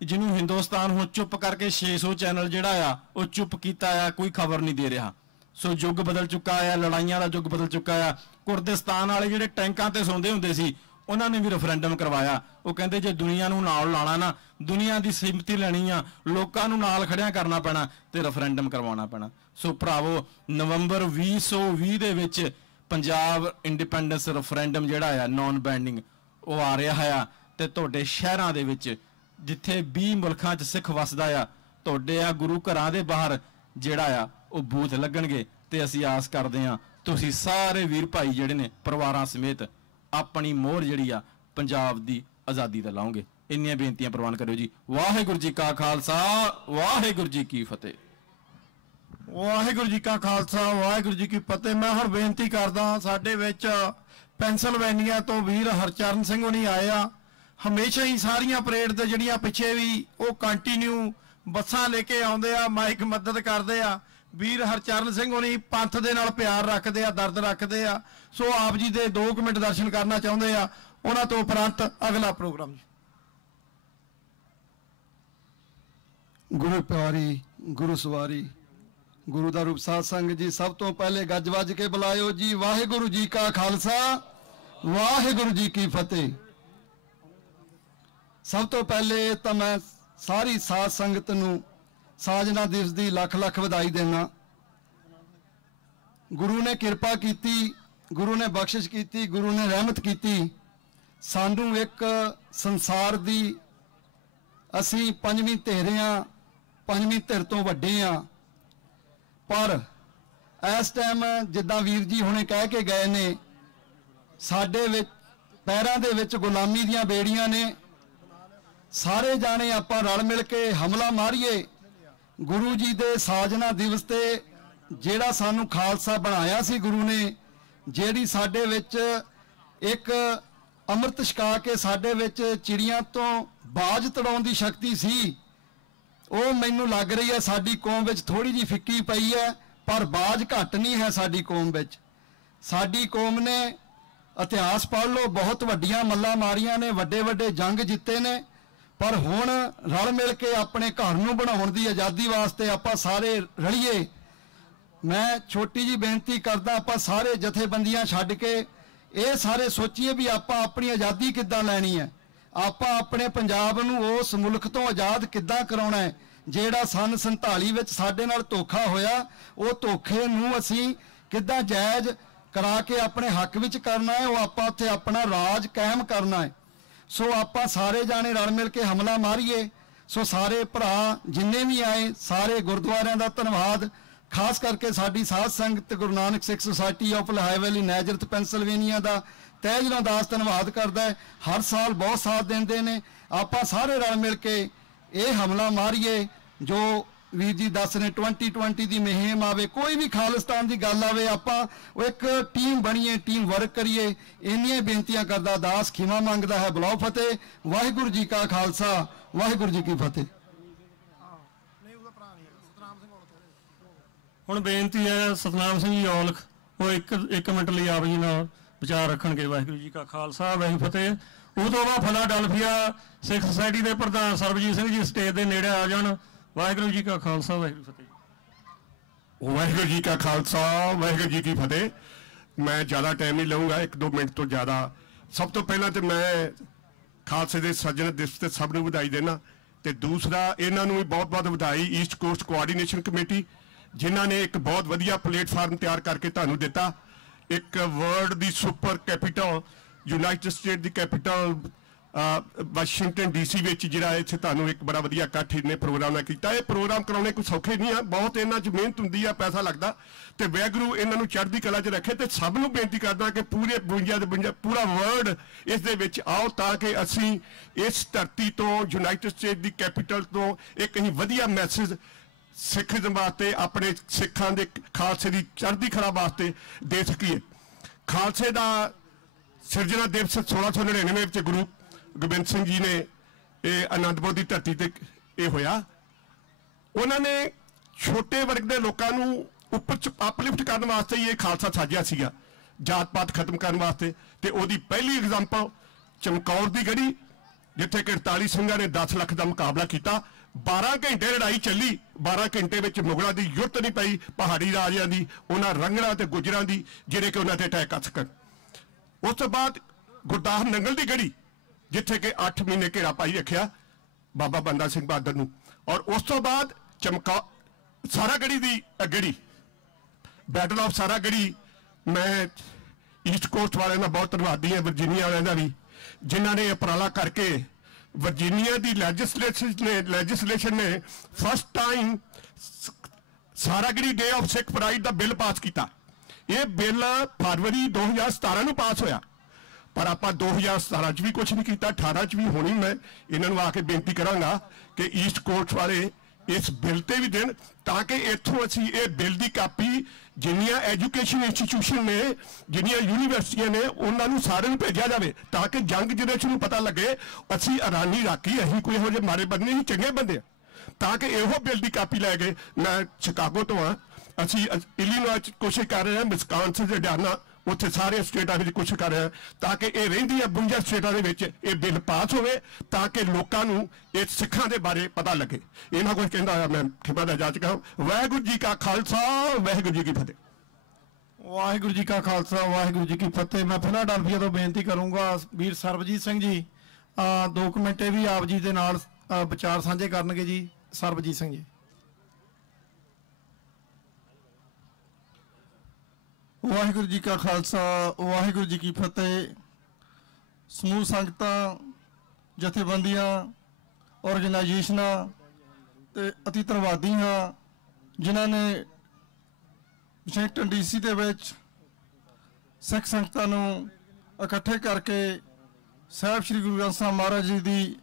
ਜਿਹਨੂੰ ਹਿੰਦੁਸਤਾਨ ਹੁਣ ਚੁੱਪ ਕਰਕੇ 600 ਚੈਨਲ ਜਿਹੜਾ ਆ ਉਹ ਚੁੱਪ ਕੀਤਾ ਆ, ਕੋਈ ਖਬਰ ਨਹੀਂ ਦੇ ਰਿਹਾ। ਸੋ ਯੁੱਗ ਬਦਲ ਚੁੱਕਾ ਆ, ਲੜਾਈਆਂ ਦਾ ਯੁੱਗ ਬਦਲ ਚੁੱਕਾ ਆ। ਕੁਰਦਿਸਤਾਨ ਵਾਲੇ ਜਿਹੜੇ ਟੈਂਕਾਂ ਤੇ ਸੌਂਦੇ ਹੁੰਦੇ ਸੀ ਉਹਨਾਂ ਨੇ ਵੀ ਰੈਫਰੈਂਡਮ ਕਰਵਾਇਆ। ਉਹ ਕਹਿੰਦੇ ਜੇ ਦੁਨੀਆ ਨੂੰ ਨਾਲ ਲਾਣਾ ਨਾ, ਦੁਨੀਆ ਦੀ ਸਹਿਮਤੀ ਲੈਣੀ ਆ, ਲੋਕਾਂ ਨੂੰ ਨਾਲ ਖੜਿਆ ਕਰਨਾ ਪੈਣਾ ਤੇ ਰੈਫਰੈਂਡਮ ਕਰਵਾਉਣਾ ਪੈਣਾ। ਸੋ ਭਰਾਵੋ, ਨਵੰਬਰ 2020 ਦੇ ਵਿੱਚ ਪੰਜਾਬ ਇੰਡੀਪੈਂਡੈਂਸ ਰੈਫਰੈਂਡਮ ਜਿਹੜਾ ਆ ਨਾਨ ਬੈਂਡਿੰਗ ਉਹ ਆ ਰਿਹਾ ਆ। ਤੇ ਤੁਹਾਡੇ ਸ਼ਹਿਰਾਂ ਦੇ ਵਿੱਚ ਜਿੱਥੇ 20 ਮੁਲਕਾਂ 'ਚ ਸਿੱਖ ਵਸਦਾ ਆ, ਤੁਹਾਡੇ ਆ ਗੁਰੂ ਘਰਾਂ ਦੇ ਬਾਹਰ ਜਿਹੜਾ ਆ ਉਹ ਬੂਥ ਲੱਗਣਗੇ। ਤੇ ਅਸੀਂ ਆਸ ਕਰਦੇ ਆ ਤੁਸੀਂ ਸਾਰੇ ਵੀਰ ਭਾਈ ਜਿਹੜੇ ਨੇ ਪਰਿਵਾਰਾਂ ਸਮੇਤ ਆਪਣੀ ਮੋਹਰ ਜਿਹੜੀ ਆ ਪੰਜਾਬ ਦੀ ਆਜ਼ਾਦੀ ਦਾ ਲਾਓਗੇ। ਇੰਨੀਆਂ ਬੇਨਤੀਆਂ ਪ੍ਰਵਾਨ ਕਰਿਓ ਜੀ। ਵਾਹਿਗੁਰੂ ਜੀ ਕਾ ਖਾਲਸਾ, ਵਾਹਿਗੁਰੂ ਜੀ ਕੀ ਫਤਿਹ। ਵਾਹਿਗੁਰੂ ਜੀ ਕਾ ਖਾਲਸਾ, ਵਾਹਿਗੁਰੂ ਜੀ ਕੀ ਫਤਿਹ। ਮੈਂ ਹੁਣ ਬੇਨਤੀ ਕਰਦਾ, ਸਾਡੇ ਵਿੱਚ ਪੈਨਸਲਵੇਨੀਆ ਤੋਂ ਵੀਰ ਹਰਚਰਨ ਸਿੰਘ ਹੁਣੀ ਆਏ ਆ। ਹਮੇਸ਼ਾ ਹੀ ਸਾਰੀਆਂ ਪਰੇਡ ਦੇ ਜਿਹੜੀਆਂ ਪਿੱਛੇ ਵੀ ਉਹ ਕੰਟੀਨਿਊ ਬੱਸਾਂ ਲੈ ਕੇ ਆਉਂਦੇ ਆ, ਮਾਈਕ ਮਦਦ ਕਰਦੇ ਆ। ਵੀਰ ਹਰਚਰਨ ਸਿੰਘ ਹੁਣੀ ਪੰਥ ਦੇ ਨਾਲ ਪਿਆਰ ਰੱਖਦੇ ਆ, ਦਰਦ ਰੱਖਦੇ ਆ। ਸੋ ਆਪ ਜੀ ਦੇ 2 ਮਿੰਟ ਦਰਸ਼ਨ ਕਰਨਾ ਚਾਹੁੰਦੇ ਆ। ਉਹਨਾਂ ਤੋਂ ਉਪਰੰਤ ਅਗਲਾ ਪ੍ਰੋਗਰਾਮ ਜੀ। ਗੁਰੂ ਪਿਆਰੀ, ਗੁਰੂ ਸਵਾਰੀ, ਗੁਰੂ ਦਾ ਰੂਪ ਸਾਧ ਸੰਗਤ ਜੀ, ਸਭ ਤੋਂ ਪਹਿਲੇ ਗੱਜ ਵੱਜ ਕੇ ਬੁਲਾਇਓ ਜੀ। ਵਾਹਿਗੁਰੂ ਜੀ ਕਾ ਖਾਲਸਾ, ਵਾਹਿਗੁਰੂ ਜੀ ਕੀ ਫਤਿਹ। ਸਭ ਤੋਂ ਪਹਿਲੇ ਤਾਂ ਮੈਂ ਸਾਰੀ ਸਾਧ ਸੰਗਤ ਨੂੰ ਸਾਜਨਾ ਦਿਵਸ ਦੀ ਲੱਖ ਲੱਖ ਵਧਾਈ ਦੇਣਾ। ਗੁਰੂ ਨੇ ਕਿਰਪਾ ਕੀਤੀ, ਗੁਰੂ ਨੇ ਬਖਸ਼ਿਸ਼ ਕੀਤੀ, ਗੁਰੂ ਨੇ ਰਹਿਮਤ ਕੀਤੀ। ਸਾਨੂੰ ਇੱਕ ਸੰਸਾਰ ਦੀ, ਅਸੀਂ ਪੰਜਵੀਂ ਧਿਰ ਹਾਂ, ਪੰਜਵੀਂ ਧਿਰ ਤੋਂ ਵੱਡੇ ਹਾਂ, ਪਰ ਇਸ ਟਾਈਮ ਜਿੱਦਾਂ ਵੀਰ ਜੀ ਹੁਣੇ ਕਹਿ ਕੇ ਗਏ ਨੇ, ਸਾਡੇ ਵਿੱਚ ਪੈਰਾਂ ਦੇ ਵਿੱਚ ਗੁਲਾਮੀ ਦੀਆਂ ਬੇੜੀਆਂ ਨੇ। ਸਾਰੇ ਜਾਣੇ ਆਪਾਂ ਰਲ ਮਿਲ ਕੇ ਹਮਲਾ ਮਾਰੀਏ ਗੁਰੂ ਜੀ ਦੇ ਸਾਜਨਾ ਦਿਵਸ ਤੇ। ਜਿਹੜਾ ਸਾਨੂੰ ਖਾਲਸਾ ਬਣਾਇਆ ਸੀ ਗੁਰੂ ਨੇ, ਜਿਹੜੀ ਸਾਡੇ ਵਿੱਚ ਇੱਕ ਅੰਮ੍ਰਿਤ ਛਕਾ ਕੇ ਸਾਡੇ ਵਿੱਚ ਚਿੜੀਆਂ ਤੋਂ ਬਾਜ਼ ਤੜਾਉਣ ਦੀ ਸ਼ਕਤੀ ਸੀ, ਉਹ ਮੈਨੂੰ ਲੱਗ ਰਹੀ ਹੈ ਸਾਡੀ ਕੌਮ ਵਿੱਚ ਥੋੜੀ ਜਿਹੀ ਫਿੱਕੀ ਪਈ ਹੈ, ਪਰ ਬਾਜ਼ ਘੱਟ ਨਹੀਂ ਹੈ ਸਾਡੀ ਕੌਮ ਵਿੱਚ। ਸਾਡੀ ਕੌਮ ਨੇ ਇਤਿਹਾਸ ਪੜ੍ਹ ਲਓ, ਬਹੁਤ ਵੱਡੀਆਂ ਮੱਲਾਂ ਮਾਰੀਆਂ ਨੇ, ਵੱਡੇ ਵੱਡੇ ਜੰਗ ਜਿੱਤੇ ਨੇ, ਪਰ ਹੁਣ ਰਲ ਮਿਲ ਕੇ ਆਪਣੇ ਘਰ ਨੂੰ ਬਣਾਉਣ ਦੀ ਆਜ਼ਾਦੀ ਵਾਸਤੇ ਆਪਾਂ ਸਾਰੇ ਰਲੀਏ। ਮੈਂ ਛੋਟੀ ਜੀ ਬੇਨਤੀ ਕਰਦਾ, ਆਪਾਂ ਸਾਰੇ ਜਥੇਬੰਦੀਆਂ ਛੱਡ ਕੇ ਇਹ ਸਾਰੇ ਸੋਚੀਏ ਵੀ ਆਪਾਂ ਆਪਣੀ ਆਜ਼ਾਦੀ ਕਿੱਦਾਂ ਲੈਣੀ ਹੈ, ਆਪਾਂ ਆਪਣੇ ਪੰਜਾਬ ਨੂੰ ਉਸ ਮੁਲਕ ਤੋਂ ਆਜ਼ਾਦ ਕਿੱਦਾਂ ਕਰਾਉਣਾ ਹੈ। ਜਿਹੜਾ ਸੰਨ 47 ਵਿੱਚ ਸਾਡੇ ਨਾਲ ਧੋਖਾ ਹੋਇਆ, ਉਹ ਧੋਖੇ ਨੂੰ ਅਸੀਂ ਕਿੱਦਾਂ ਜਾਇਜ਼ ਕਰਾ ਕੇ ਆਪਣੇ ਹੱਕ ਵਿੱਚ ਕਰਨਾ ਹੈ, ਉਹ ਆਪਾਂ ਉੱਥੇ ਆਪਣਾ ਰਾਜ ਕਾਇਮ ਕਰਨਾ ਹੈ। ਸੋ ਆਪਾਂ ਸਾਰੇ ਜਾਣੇ ਰਲ ਮਿਲ ਕੇ ਹਮਲਾ ਮਾਰੀਏ। ਸੋ ਸਾਰੇ ਭਰਾ ਜਿੰਨੇ ਵੀ ਆਏ, ਸਾਰੇ ਗੁਰਦੁਆਰਿਆਂ ਦਾ ਧੰਨਵਾਦ, ਖਾਸ ਕਰਕੇ ਸਾਡੀ ਸਾਧ ਸੰਗਤ ਗੁਰੂ ਨਾਨਕ ਸਿੱਖ ਸੁਸਾਇਟੀ ਆਫ ਲਾਹੌਰ ਵੈਲੀ ਨੈਜਰਤ ਪੈਂਸਲਵੇਨੀਆ ਦਾ ਤਹਿ ਦਿਲੋਂ ਦਾਸ ਧੰਨਵਾਦ ਕਰਦਾ ਹੈ। ਹਰ ਸਾਲ ਬਹੁਤ ਸਾਥ ਦਿੰਦੇ ਨੇ। ਆਪਾਂ ਸਾਰੇ ਰਲ ਮਿਲ ਕੇ ਇਹ ਹਮਲਾ ਮਾਰੀਏ ਜੋ ਵੀਰ ਜੀ ਦੱਸ ਰਹੇ 2020 ਦੀ ਮੁਹਿੰਮ ਆਵੇ, ਕੋਈ ਵੀ ਖਾਲਿਸਤਾਨ ਦੀ ਗੱਲ ਆਵੇ, ਆਪਾਂ ਉਹ ਇੱਕ ਟੀਮ ਬਣੀਏ, ਟੀਮ ਵਰਕ ਕਰੀਏ। ਇੰਨੀਆਂ ਬੇਨਤੀਆਂ ਕਰਦਾ ਦਾਸ ਖਿਮਾ ਮੰਗਦਾ ਹੈ। ਬੁਲਾਓ ਫਤਿਹ। ਵਾਹਿਗੁਰੂ ਜੀ ਕਾ ਖਾਲਸਾ, ਵਾਹਿਗੁਰੂ ਜੀ ਕੀ ਫਤਿਹ। ਹੁਣ ਬੇਨਤੀ ਹੈ ਸਤਨਾਮ ਸਿੰਘ ਜੀ ਔਲਖ, ਉਹ ਇੱਕ ਮਿੰਟ ਲਈ ਆਪ ਜੀ ਨਾਲ ਵਿਚਾਰ ਰੱਖਣਗੇ। ਵਾਹਿਗੁਰੂ ਜੀ ਕਾ ਖਾਲਸਾ, ਵਾਹਿਗੁਰੂ ਫਤਿਹ। ਉਹ ਤੋਂ ਬਾਅਦ ਫਿਲਾਡੈਲਫੀਆ ਸਿੱਖ ਸੁਸਾਇਟੀ ਦੇ ਪ੍ਰਧਾਨ ਸਰਬਜੀਤ ਸਿੰਘ ਜੀ ਸਟੇਜ ਦੇ ਨੇੜੇ ਆ ਜਾਣ। ਵਾਹਿਗੁਰੂ ਜੀ ਕਾ ਖਾਲਸਾ, ਵਾਹਿਗੁਰੂ ਫਤਿਹ। ਵਾਹਿਗੁਰੂ ਜੀ ਕਾ ਖਾਲਸਾ, ਵਾਹਿਗੁਰੂ ਜੀ ਕੀ ਫਤਿਹ। ਮੈਂ ਜ਼ਿਆਦਾ ਟਾਈਮ ਨਹੀਂ ਲਵਾਂਗਾ, 1-2 ਮਿੰਟ ਤੋਂ ਜ਼ਿਆਦਾ। ਸਭ ਤੋਂ ਪਹਿਲਾਂ ਤੇ ਮੈਂ ਖਾਲਸੇ ਦੇ ਸਾਜਨਾ ਦਿਵਸ ਤੇ ਸਭ ਨੂੰ ਵਧਾਈ ਦੇਣਾ, ਤੇ ਦੂਸਰਾ ਇਹਨਾਂ ਨੂੰ ਵੀ ਬਹੁਤ-ਬਹੁਤ ਵਧਾਈ ਈਸਟ ਕੋਸਟ ਕੋਆਰਡੀਨੇਸ਼ਨ ਕਮੇਟੀ, ਜਿਨ੍ਹਾਂ ਨੇ ਇੱਕ ਬਹੁਤ ਵਧੀਆ ਪਲੇਟਫਾਰਮ ਤਿਆਰ ਕਰਕੇ ਤੁਹਾਨੂੰ ਦਿੱਤਾ। ਇੱਕ ਵਰਲਡ ਦੀ ਸੁਪਰ ਕੈਪੀਟਲ, ਯੂਨਾਈਟਿਡ ਸਟੇਟ ਦੀ ਕੈਪੀਟਲ ਵਾਸ਼ਿੰਗਟਨ DC ਵਿੱਚ ਜਿਹੜਾ ਇੱਥੇ ਤੁਹਾਨੂੰ ਇੱਕ ਬੜਾ ਵਧੀਆ ਇਕੱਠ ਨੇ ਪ੍ਰੋਗਰਾਮ ਨਾਲ ਕੀਤਾ। ਇਹ ਪ੍ਰੋਗਰਾਮ ਕਰਾਉਣੇ ਕੋਈ ਸੌਖੇ ਨਹੀਂ ਆ, ਬਹੁਤ ਇਹਨਾਂ 'ਚ ਮਿਹਨਤ ਹੁੰਦੀ ਆ, ਪੈਸਾ ਲੱਗਦਾ, ਤੇ ਵਾਹਿਗੁਰੂ ਇਹਨਾਂ ਨੂੰ ਚੜ੍ਹਦੀ ਕਲਾ 'ਚ ਰੱਖੇ। ਤੇ ਸਭ ਨੂੰ ਬੇਨਤੀ ਕਰਦਾ ਕਿ ਪੂਰੇ 52 ਪੂਰਾ ਵਰਲਡ ਇਸ ਦੇ ਵਿੱਚ ਆਓ, ਤਾਂ ਕਿ ਅਸੀਂ ਇਸ ਧਰਤੀ ਤੋਂ, ਯੂਨਾਈਟਿਡ ਸਟੇਟ ਦੀ ਕੈਪੀਟਲ ਤੋਂ ਇੱਕ ਅਸੀਂ ਵਧੀਆ ਮੈਸੇਜ ਸਿੱਖਾਂ ਵਾਸਤੇ, ਆਪਣੇ ਸਿੱਖਾਂ ਦੇ ਖਾਲਸੇ ਦੀ ਚੜ੍ਹਦੀ ਕਲਾ ਵਾਸਤੇ ਦੇ ਸਕੀਏ। ਖਾਲਸੇ ਦਾ ਸਿਰਜਣਾ ਦਿਵਸ 1699 ਵਿੱਚ ਗੁਰੂ ਗੋਬਿੰਦ ਸਿੰਘ ਜੀ ਨੇ ਇਹ ਆਨੰਦਪੁਰ ਦੀ ਧਰਤੀ ਤੇ ਇਹ ਹੋਇਆ। ਉਹਨਾਂ ਨੇ ਛੋਟੇ ਵਰਗ ਦੇ ਲੋਕਾਂ ਨੂੰ ਉੱਪਰ ਅਪਲਿਫਟ ਕਰਨ ਵਾਸਤੇ ਹੀ ਇਹ ਖਾਲਸਾ ਸਾਜਿਆ ਸੀਗਾ, ਜਾਤ ਪਾਤ ਖਤਮ ਕਰਨ ਵਾਸਤੇ। ਤੇ ਉਹਦੀ ਪਹਿਲੀ ਐਗਜ਼ਾਮਪਲ ਚਮਕੌਰ ਦੀ ਗੜੀ, ਜਿੱਥੇ ਕਿ 48 ਸਿੰਘਾਂ ਨੇ 10 ਲੱਖ ਦਾ ਮੁਕਾਬਲਾ ਕੀਤਾ। 12 ਘੰਟੇ ਲੜਾਈ ਚੱਲੀ, 12 ਘੰਟੇ ਵਿੱਚ ਮੁਗਲਾਂ ਦੀ ਯੁੱਤ ਨਹੀਂ ਪਈ, ਪਹਾੜੀ ਰਾਜਿਆਂ ਦੀ, ਉਹਨਾਂ ਰੰਗੜਾਂ ਤੇ ਗੁਜਰਾਂ ਦੀ, ਜਿਹੜੇ ਕਿ ਉਹਨਾਂ ਤੇ ਅਟੈਕ ਕਰ ਸਕਣ। ਉਸ ਤੋਂ ਬਾਅਦ ਗੁਰਦਾਸ ਨੰਗਲ ਦੀ ਗੜੀ, ਜਿੱਥੇ ਕਿ 8 ਮਹੀਨੇ ਘੇਰਾ ਪਾਈ ਰੱਖਿਆ ਬਾਬਾ ਬੰਦਾ ਸਿੰਘ ਬਹਾਦਰ ਨੂੰ। ਔਰ ਉਸ ਤੋਂ ਬਾਅਦ ਸਾਰਾਗੜੀ ਦੀ ਗੜੀ, ਬੈਟਲ ਆਫ ਸਾਰਾਗੜੀ। ਮੈਂ ਈਸਟ ਕੋਸਟ ਵਾਲਿਆਂ ਦਾ ਬਹੁਤ ਧੰਨਵਾਦੀ ਹਾਂ, ਵਰਜੀਨੀਆ ਵਾਲਿਆਂ ਦਾ ਵੀ, ਜਿਨ੍ਹਾਂ ਨੇ ਉਪਰਾਲਾ ਕਰਕੇ ਵਰਜੀਨੀਆ ਦੀ ਲੈਜਿਸਲੇਸ਼ਨ ਨੇ first time Saragarhi day of Sikh pride the bill pass ਕੀਤਾ। ਇਹ ਬਿੱਲ ਫਰਵਰੀ 2017 ਨੂੰ ਪਾਸ ਹੋਇਆ, ਪਰ ਆਪਾਂ 2017 'ਚ ਵੀ ਕੁਝ ਨਹੀਂ ਕੀਤਾ, 18 'ਚ ਵੀ ਹੋਣੀ। ਮੈਂ ਇਹਨਾਂ ਨੂੰ ਆ ਕੇ ਬੇਨਤੀ ਕਰਾਂਗਾ ਕਿ ਈਸਟ ਕੋਸਟ ਵਾਲੇ ਇਸ ਬਿੱਲ ਤੇ ਵੀ ਦੇਣ, ਤਾਂ ਕਿ ਇੱਥੋਂ ਅਸੀਂ ਇਹ ਬਿੱਲ ਦੀ ਕਾਪੀ ਜਿੰਨੀਆਂ ਐਜੂਕੇਸ਼ਨ ਇੰਸਟੀਟਿਊਸ਼ਨ ਨੇ, ਜਿੰਨੀਆਂ ਯੂਨੀਵਰਸਿਟੀਆਂ ਨੇ, ਉਹਨਾਂ ਨੂੰ ਸਾਰਿਆਂ ਨੂੰ ਭੇਜਿਆ ਜਾਵੇ, ਤਾਂ ਕਿ ਯੰਗ ਜਨਰੇਸ਼ਨ ਨੂੰ ਪਤਾ ਲੱਗੇ ਅਸੀਂ ਇਰਾਨੀ ਰਾਖੀ, ਅਸੀਂ ਕੋਈ ਇਹੋ ਜਿਹੇ ਮਾੜੇ ਬੰਦੇ ਨਹੀਂ, ਚੰਗੇ ਬੰਦੇ ਆ, ਤਾਂ ਕਿ ਇਹੋ ਬਿੱਲ ਦੀ ਕਾਪੀ ਲੈ ਕੇ। ਮੈਂ ਸ਼ਿਕਾਗੋ ਤੋਂ ਹਾਂ, ਅਸੀਂ ਇਲੀਨੋਇਸ 'ਚ ਕੋਸ਼ਿਸ਼ ਕਰ ਰਹੇ ਹਾਂ, ਵਿਸਕਾਂਸਿਨ, ਇੰਡੀਆਨਾ, ਉੱਥੇ ਸਾਰੇ ਸਟੇਟਾਂ ਵਿੱਚ ਕੁਛ ਕਰ ਰਿਹਾ ਤਾਂ ਕਿ ਇਹ ਰਹਿੰਦੀ ਹੈ 52 ਸਟੇਟਾਂ ਦੇ ਵਿੱਚ ਇਹ ਬਿੱਲ ਪਾਸ ਹੋਵੇ ਤਾਂ ਕਿ ਲੋਕਾਂ ਨੂੰ ਇਹ ਸਿੱਖਾਂ ਦੇ ਬਾਰੇ ਪਤਾ ਲੱਗੇ। ਇਹਨਾਂ ਕੁਝ ਕਹਿੰਦਾ ਹੋਇਆ ਮੈਂ ਖਿਮਾ ਦਾ ਜਾਚ ਕਰਾਂ। ਵਾਹਿਗੁਰੂ ਜੀ ਕਾ ਖਾਲਸਾ ਵਾਹਿਗੁਰੂ ਜੀ ਕੀ ਫਤਿਹ। ਵਾਹਿਗੁਰੂ ਜੀ ਕਾ ਖਾਲਸਾ ਵਾਹਿਗੁਰੂ ਜੀ ਕੀ ਫਤਿਹ। ਮੈਂ ਫਿਲਾਡੈਲਫੀਆ ਤੋਂ ਬੇਨਤੀ ਕਰੂੰਗਾ ਵੀਰ ਸਰਬਜੀਤ ਸਿੰਘ ਜੀ 2 ਮਿੰਟ ਵੀ ਆਪ ਜੀ ਦੇ ਨਾਲ ਵਿਚਾਰ ਸਾਂਝੇ ਕਰਨਗੇ ਜੀ। ਸਰਬਜੀਤ ਸਿੰਘ ਜੀ। ਵਾਹਿਗੁਰੂ ਜੀ ਕਾ ਖਾਲਸਾ ਵਾਹਿਗੁਰੂ ਜੀ ਕੀ ਫਤਿਹ। ਸਮੂਹ ਸੰਗਤਾਂ, ਜਥੇਬੰਦੀਆਂ, ਆਰਗੇਨਾਈਜੇਸ਼ਨਾਂ ਤੇ ਅਤੀ ਧੰਨਵਾਦੀ ਹਾਂ ਜਿਨ੍ਹਾਂ ਨੇ ਵਾਸ਼ਿੰਗਟਨ DC ਦੇ ਵਿੱਚ ਸਿੱਖ ਸੰਗਤਾਂ ਨੂੰ ਇਕੱਠੇ ਕਰਕੇ ਸਾਹਿਬ ਸ੍ਰੀ ਗੁਰੂ ਗ੍ਰੰਥ ਸਾਹਿਬ ਮਹਾਰਾਜ ਜੀ ਦੀ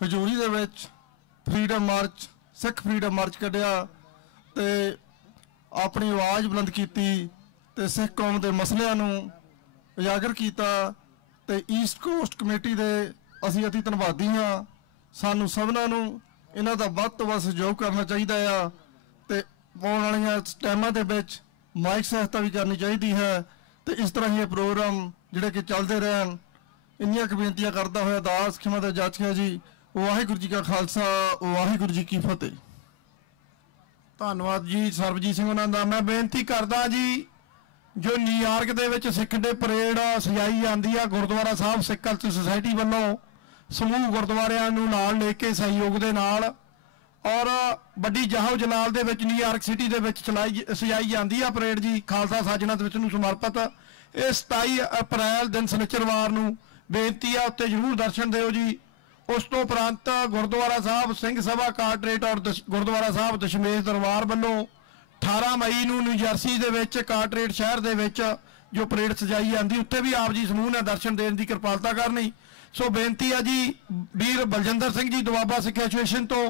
ਹਜ਼ੂਰੀ ਦੇ ਵਿੱਚ ਫਰੀडम ਮਾਰਚ, ਸਿੱਖ ਫਰੀडम ਮਾਰਚ ਕੱਢਿਆ ਤੇ ਆਪਣੀ ਆਵਾਜ਼ ਬੁਲੰਦ ਕੀਤੀ ਤੇ ਸਿੱਖ ਕੌਮ ਦੇ ਮਸਲਿਆਂ ਨੂੰ ਉਜਾਗਰ ਕੀਤਾ ਤੇ ਈਸਟ ਕੋਸਟ ਕਮੇਟੀ ਦੇ ਅਸੀਂ ਅਤੀ ਧੰਨਵਾਦੀ ਹਾਂ। ਸਾਨੂੰ ਸਭਨਾਂ ਨੂੰ ਇਹਨਾਂ ਦਾ ਵੱਧ ਤੋਂ ਵੱਧ ਸਹਿਯੋਗ ਕਰਨਾ ਚਾਹੀਦਾ ਆ ਤੇ ਆਉਣ ਵਾਲੀਆਂ ਟਾਈਮਾਂ ਦੇ ਵਿੱਚ ਮਾਈਕ ਸਹਾਇਤਾ ਵੀ ਕਰਨੀ ਚਾਹੀਦੀ ਹੈ ਤੇ ਇਸ ਤਰ੍ਹਾਂ ਹੀ ਇਹ ਪ੍ਰੋਗਰਾਮ ਜਿਹੜੇ ਕਿ ਚੱਲਦੇ ਰਹਿਣ। ਇੰਨੀਆਂ ਕੁ ਬੇਨਤੀਆਂ ਕਰਦਾ ਹੋਇਆ ਦਾਸ ਖਿਮਾ ਦਾ ਜਾਚਿਆ ਜੀ। ਵਾਹਿਗੁਰੂ ਜੀ ਕਾ ਖਾਲਸਾ ਵਾਹਿਗੁਰੂ ਜੀ ਕੀ ਫਤਿਹ। ਧੰਨਵਾਦ ਜੀ ਸਰਬਜੀਤ ਸਿੰਘ ਉਹਨਾਂ ਦਾ। ਮੈਂ ਬੇਨਤੀ ਕਰਦਾ ਜੀ ਜੋ ਨਿਊਯਾਰਕ ਦੇ ਵਿੱਚ ਸਿੱਖ ਡੇ ਪਰੇਡ ਸਜਾਈ ਜਾਂਦੀ ਆ ਗੁਰਦੁਆਰਾ ਸਾਹਿਬ ਸਿੱਖ ਕਲਚਰ ਸੁਸਾਇਟੀ ਵੱਲੋਂ ਸਮੂਹ ਗੁਰਦੁਆਰਿਆਂ ਨੂੰ ਨਾਲ ਲੈ ਕੇ ਸਹਿਯੋਗ ਦੇ ਨਾਲ ਔਰ ਵੱਡੀ ਜਾਹੋ ਜਲਾਲ ਦੇ ਵਿੱਚ ਨਿਊਯਾਰਕ ਸਿਟੀ ਦੇ ਵਿੱਚ ਸਜਾਈ ਜਾਂਦੀ ਆ ਪਰੇਡ ਜੀ ਖਾਲਸਾ ਸਾਜਣਾ ਦਿਵਸ ਨੂੰ ਸਮਰਪਿਤ। ਇਹ 27 ਅਪ੍ਰੈਲ ਦਿਨ ਸ਼ਨੀਚਰਵਾਰ ਨੂੰ ਬੇਨਤੀ ਆ ਉੱਤੇ ਜ਼ਰੂਰ ਦਰਸ਼ਨ ਦਿਓ ਜੀ। ਉਸ ਤੋਂ ਉਪਰੰਤ ਗੁਰਦੁਆਰਾ ਸਾਹਿਬ ਸਿੰਘ ਸਭਾ ਕਾਰਟਰੇਟ ਔਰ ਗੁਰਦੁਆਰਾ ਸਾਹਿਬ ਦਸ਼ਮੇਸ਼ ਦਰਬਾਰ ਵੱਲੋਂ 18 ਮਈ ਨੂੰ ਨਿਊਜਰਸੀ ਦੇ ਵਿੱਚ ਕਾਰਟਰੇਟ ਸ਼ਹਿਰ ਦੇ ਵਿੱਚ ਜੋ ਪਰੇਡ ਸਜਾਈ ਜਾਂਦੀ ਉੱਥੇ ਵੀ ਆਪ ਜੀ ਸਮੂਹ ਨੇ ਦਰਸ਼ਨ ਦੇਣ ਦੀ ਕਿਰਪਾਲਤਾ ਕਰਨੀ। ਸੋ ਬੇਨਤੀ ਆ ਜੀ ਵੀਰ ਬਲਜਿੰਦਰ ਸਿੰਘ ਜੀ ਦੁਆਬਾ ਸਿੱਖ ਐਸੋਸੀਏਸ਼ਨ ਤੋਂ